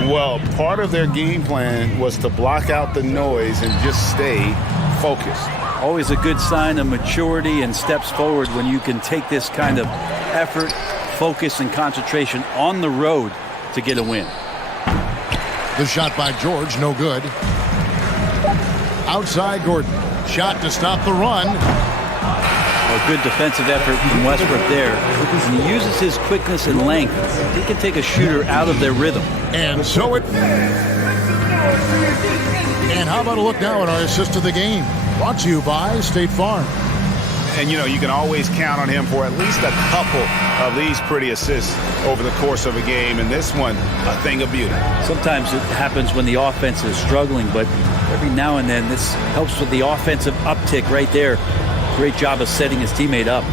Well, part of their game plan was to block out the noise and just stay focused. Always a good sign of maturity and steps forward when you can take this kind of effort, focus, and concentration on the road to get a win. The shot by George, no good. Outside Gordon. Shot to stop the run. A good defensive effort from Westbrook there. And he uses his quickness and length. He can take a shooter out of their rhythm. And so it... And how about a look now at our assist of the game? Brought to you by State Farm. And, you know, you can always count on him for at least a couple of these pretty assists over the course of a game. And this one, a thing of beauty. Sometimes it happens when the offense is struggling, but every now and then this helps with the offensive uptick right there. Great job of setting his teammate up.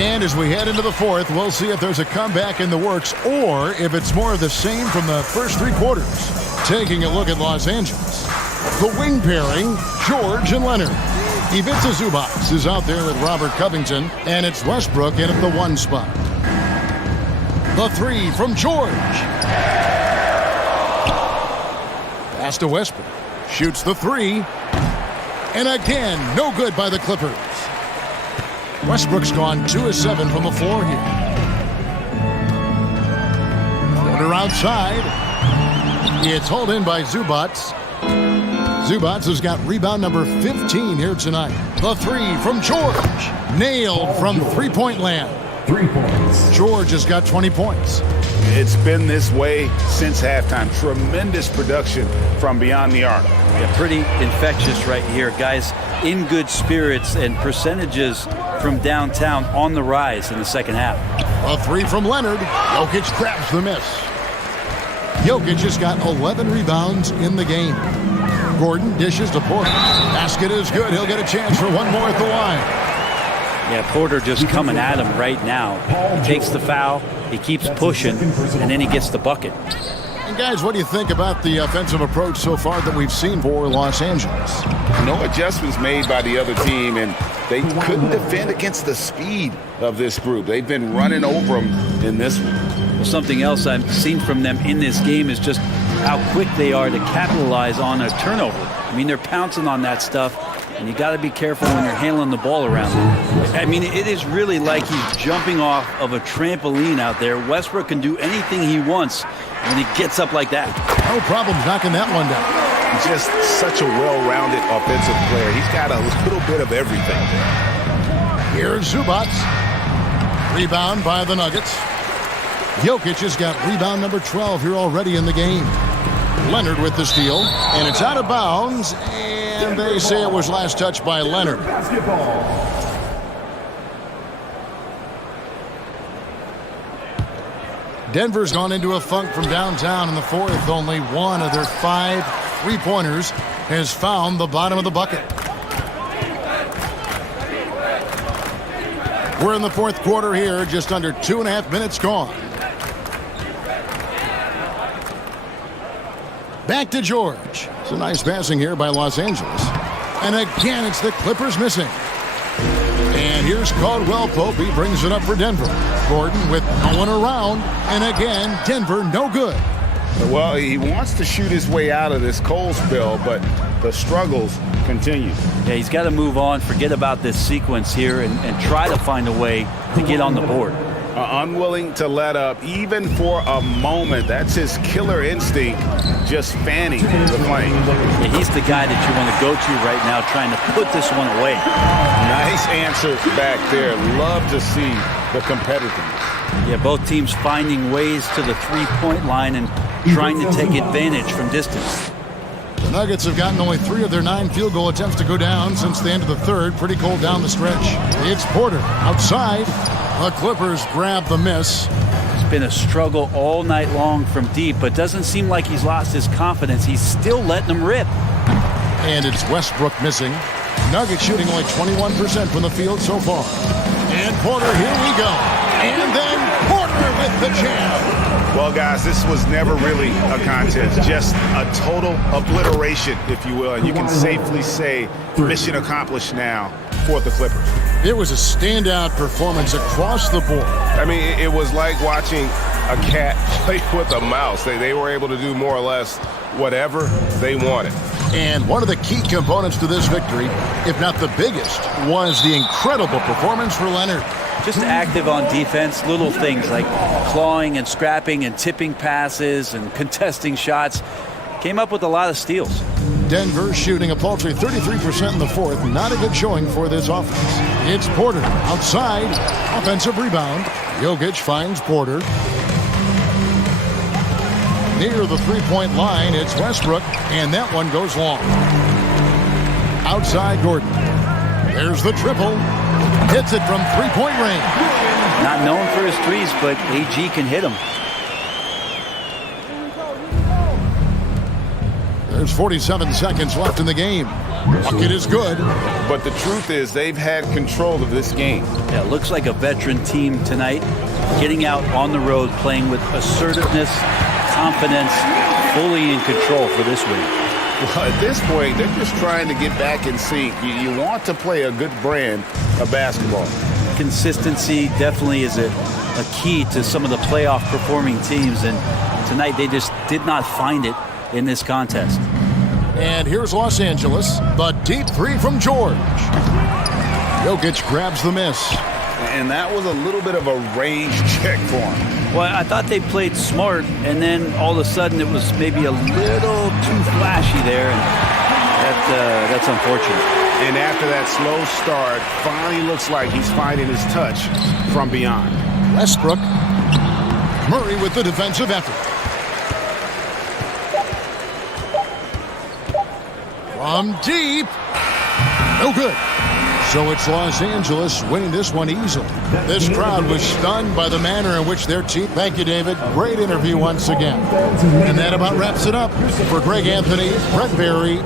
And as we head into the fourth, we'll see if there's a comeback in the works or if it's more of the same from the first three quarters. Taking a look at Los Angeles. The wing pairing, George and Leonard. Ivica Zubac is out there with Robert Covington, and it's Westbrook in at the one spot. The three from George. Pass to Westbrook. Shoots the three. And again, no good by the Clippers. Westbrook's gone 2 of 7 from the floor here. Floater outside. It's hauled in by Zubac. Zubac has got rebound number 15 here tonight. The three from George. Nailed from three-point land. 3 points. George has got 20 points. It's been this way since halftime. Tremendous production from beyond the arc. Yeah, pretty infectious right here. Guys in good spirits and percentages from downtown on the rise in the second half. A three from Leonard. Jokic grabs the miss. Jokic has got 11 rebounds in the game. Gordon dishes to Porter. Basket is good. He'll get a chance for one more at the line. Yeah, Porter just coming at him right now. He takes the foul, he keeps pushing, and then he gets the bucket. And guys, what do you think about the offensive approach so far that we've seen for Los Angeles? No adjustments made by the other team, and they couldn't defend against the speed of this group. They've been running over them in this one. Well, something else I've seen from them in this game is just how quick they are to capitalize on a turnover. I mean, they're pouncing on that stuff, and you got to be careful when you're handling the ball around them. I mean, it is really like he's jumping off of a trampoline out there. Westbrook can do anything he wants when he gets up like that. No problem knocking that one down. Just such a well-rounded offensive player. He's got a little bit of everything. Here's Zubac. Rebound by the Nuggets. Jokic has got rebound number 12 here already in the game. Leonard with the steal, and it's out of bounds, and they say it was last touched by Leonard. Denver's gone into a funk from downtown in the fourth. Only one of their 5 three-pointers has found the bottom of the bucket. We're in the fourth quarter here, just under 2.5 minutes gone. Back to George. It's a nice passing here by Los Angeles. And again, it's the Clippers missing. And here's Caldwell Pope. He brings it up for Denver. Gordon with no one around. And again, Denver no good. Well, he wants to shoot his way out of this cold spell, but the struggles continue. Yeah, he's got to move on, forget about this sequence here, and try to find a way to get on the board. Unwilling to let up, even for a moment. That's his killer instinct, just fanning the flame. Yeah, he's the guy that you want to go to right now, trying to put this one away. Nice answer back there. Love to see the competitiveness. Yeah, both teams finding ways to the three-point line and trying to take advantage from distance. The Nuggets have gotten only 3 of their 9 field goal attempts to go down since the end of the third. Pretty cold down the stretch. It's Porter outside. The Clippers grab the miss. It's been a struggle all night long from deep, but doesn't seem like he's lost his confidence. He's still letting them rip. And it's Westbrook missing. Nuggets shooting only 21% from the field so far. And Porter, here we go. And then Porter with the jam. Well, guys, this was never really a contest, just a total obliteration, if you will. And you can safely say mission accomplished now for the Clippers. It was a standout performance across the board. I mean, it was like watching a cat play with a mouse. They were able to do more or less whatever they wanted. And one of the key components to this victory, if not the biggest, was the incredible performance for Leonard. Just active on defense, little things like clawing and scrapping and tipping passes and contesting shots. Came up with a lot of steals. Denver shooting a paltry 33% in the fourth. Not a good showing for this offense. It's Porter outside. Offensive rebound. Jokic finds Porter. Near the three-point line, it's Westbrook, and that one goes long. Outside Gordon. There's the triple. Hits it from three-point range. Not known for his threes, but AG can hit them. There's 47 seconds left in the game. Bucket is good. But the truth is they've had control of this game. Yeah, looks like a veteran team tonight. Getting out on the road, playing with assertiveness, confidence, fully in control for this win. Well, at this point, they're just trying to get back in sync. You want to play a good brand of basketball. Consistency definitely is a key to some of the playoff performing teams, and tonight they just did not find it in this contest. And here's Los Angeles. The deep three from George. Jokic grabs the miss. And that was a little bit of a range check for him. Well, I thought they played smart, and then all of a sudden it was maybe a little too flashy there, and that's unfortunate. And after that slow start, finally looks like he's finding his touch from beyond. Westbrook. Murray with the defensive effort. From deep. No good. So it's Los Angeles winning this one easily. This crowd was stunned by the manner in which their team... Thank you, David. Great interview once again. And that about wraps it up. For Greg Anthony, Brett Berry,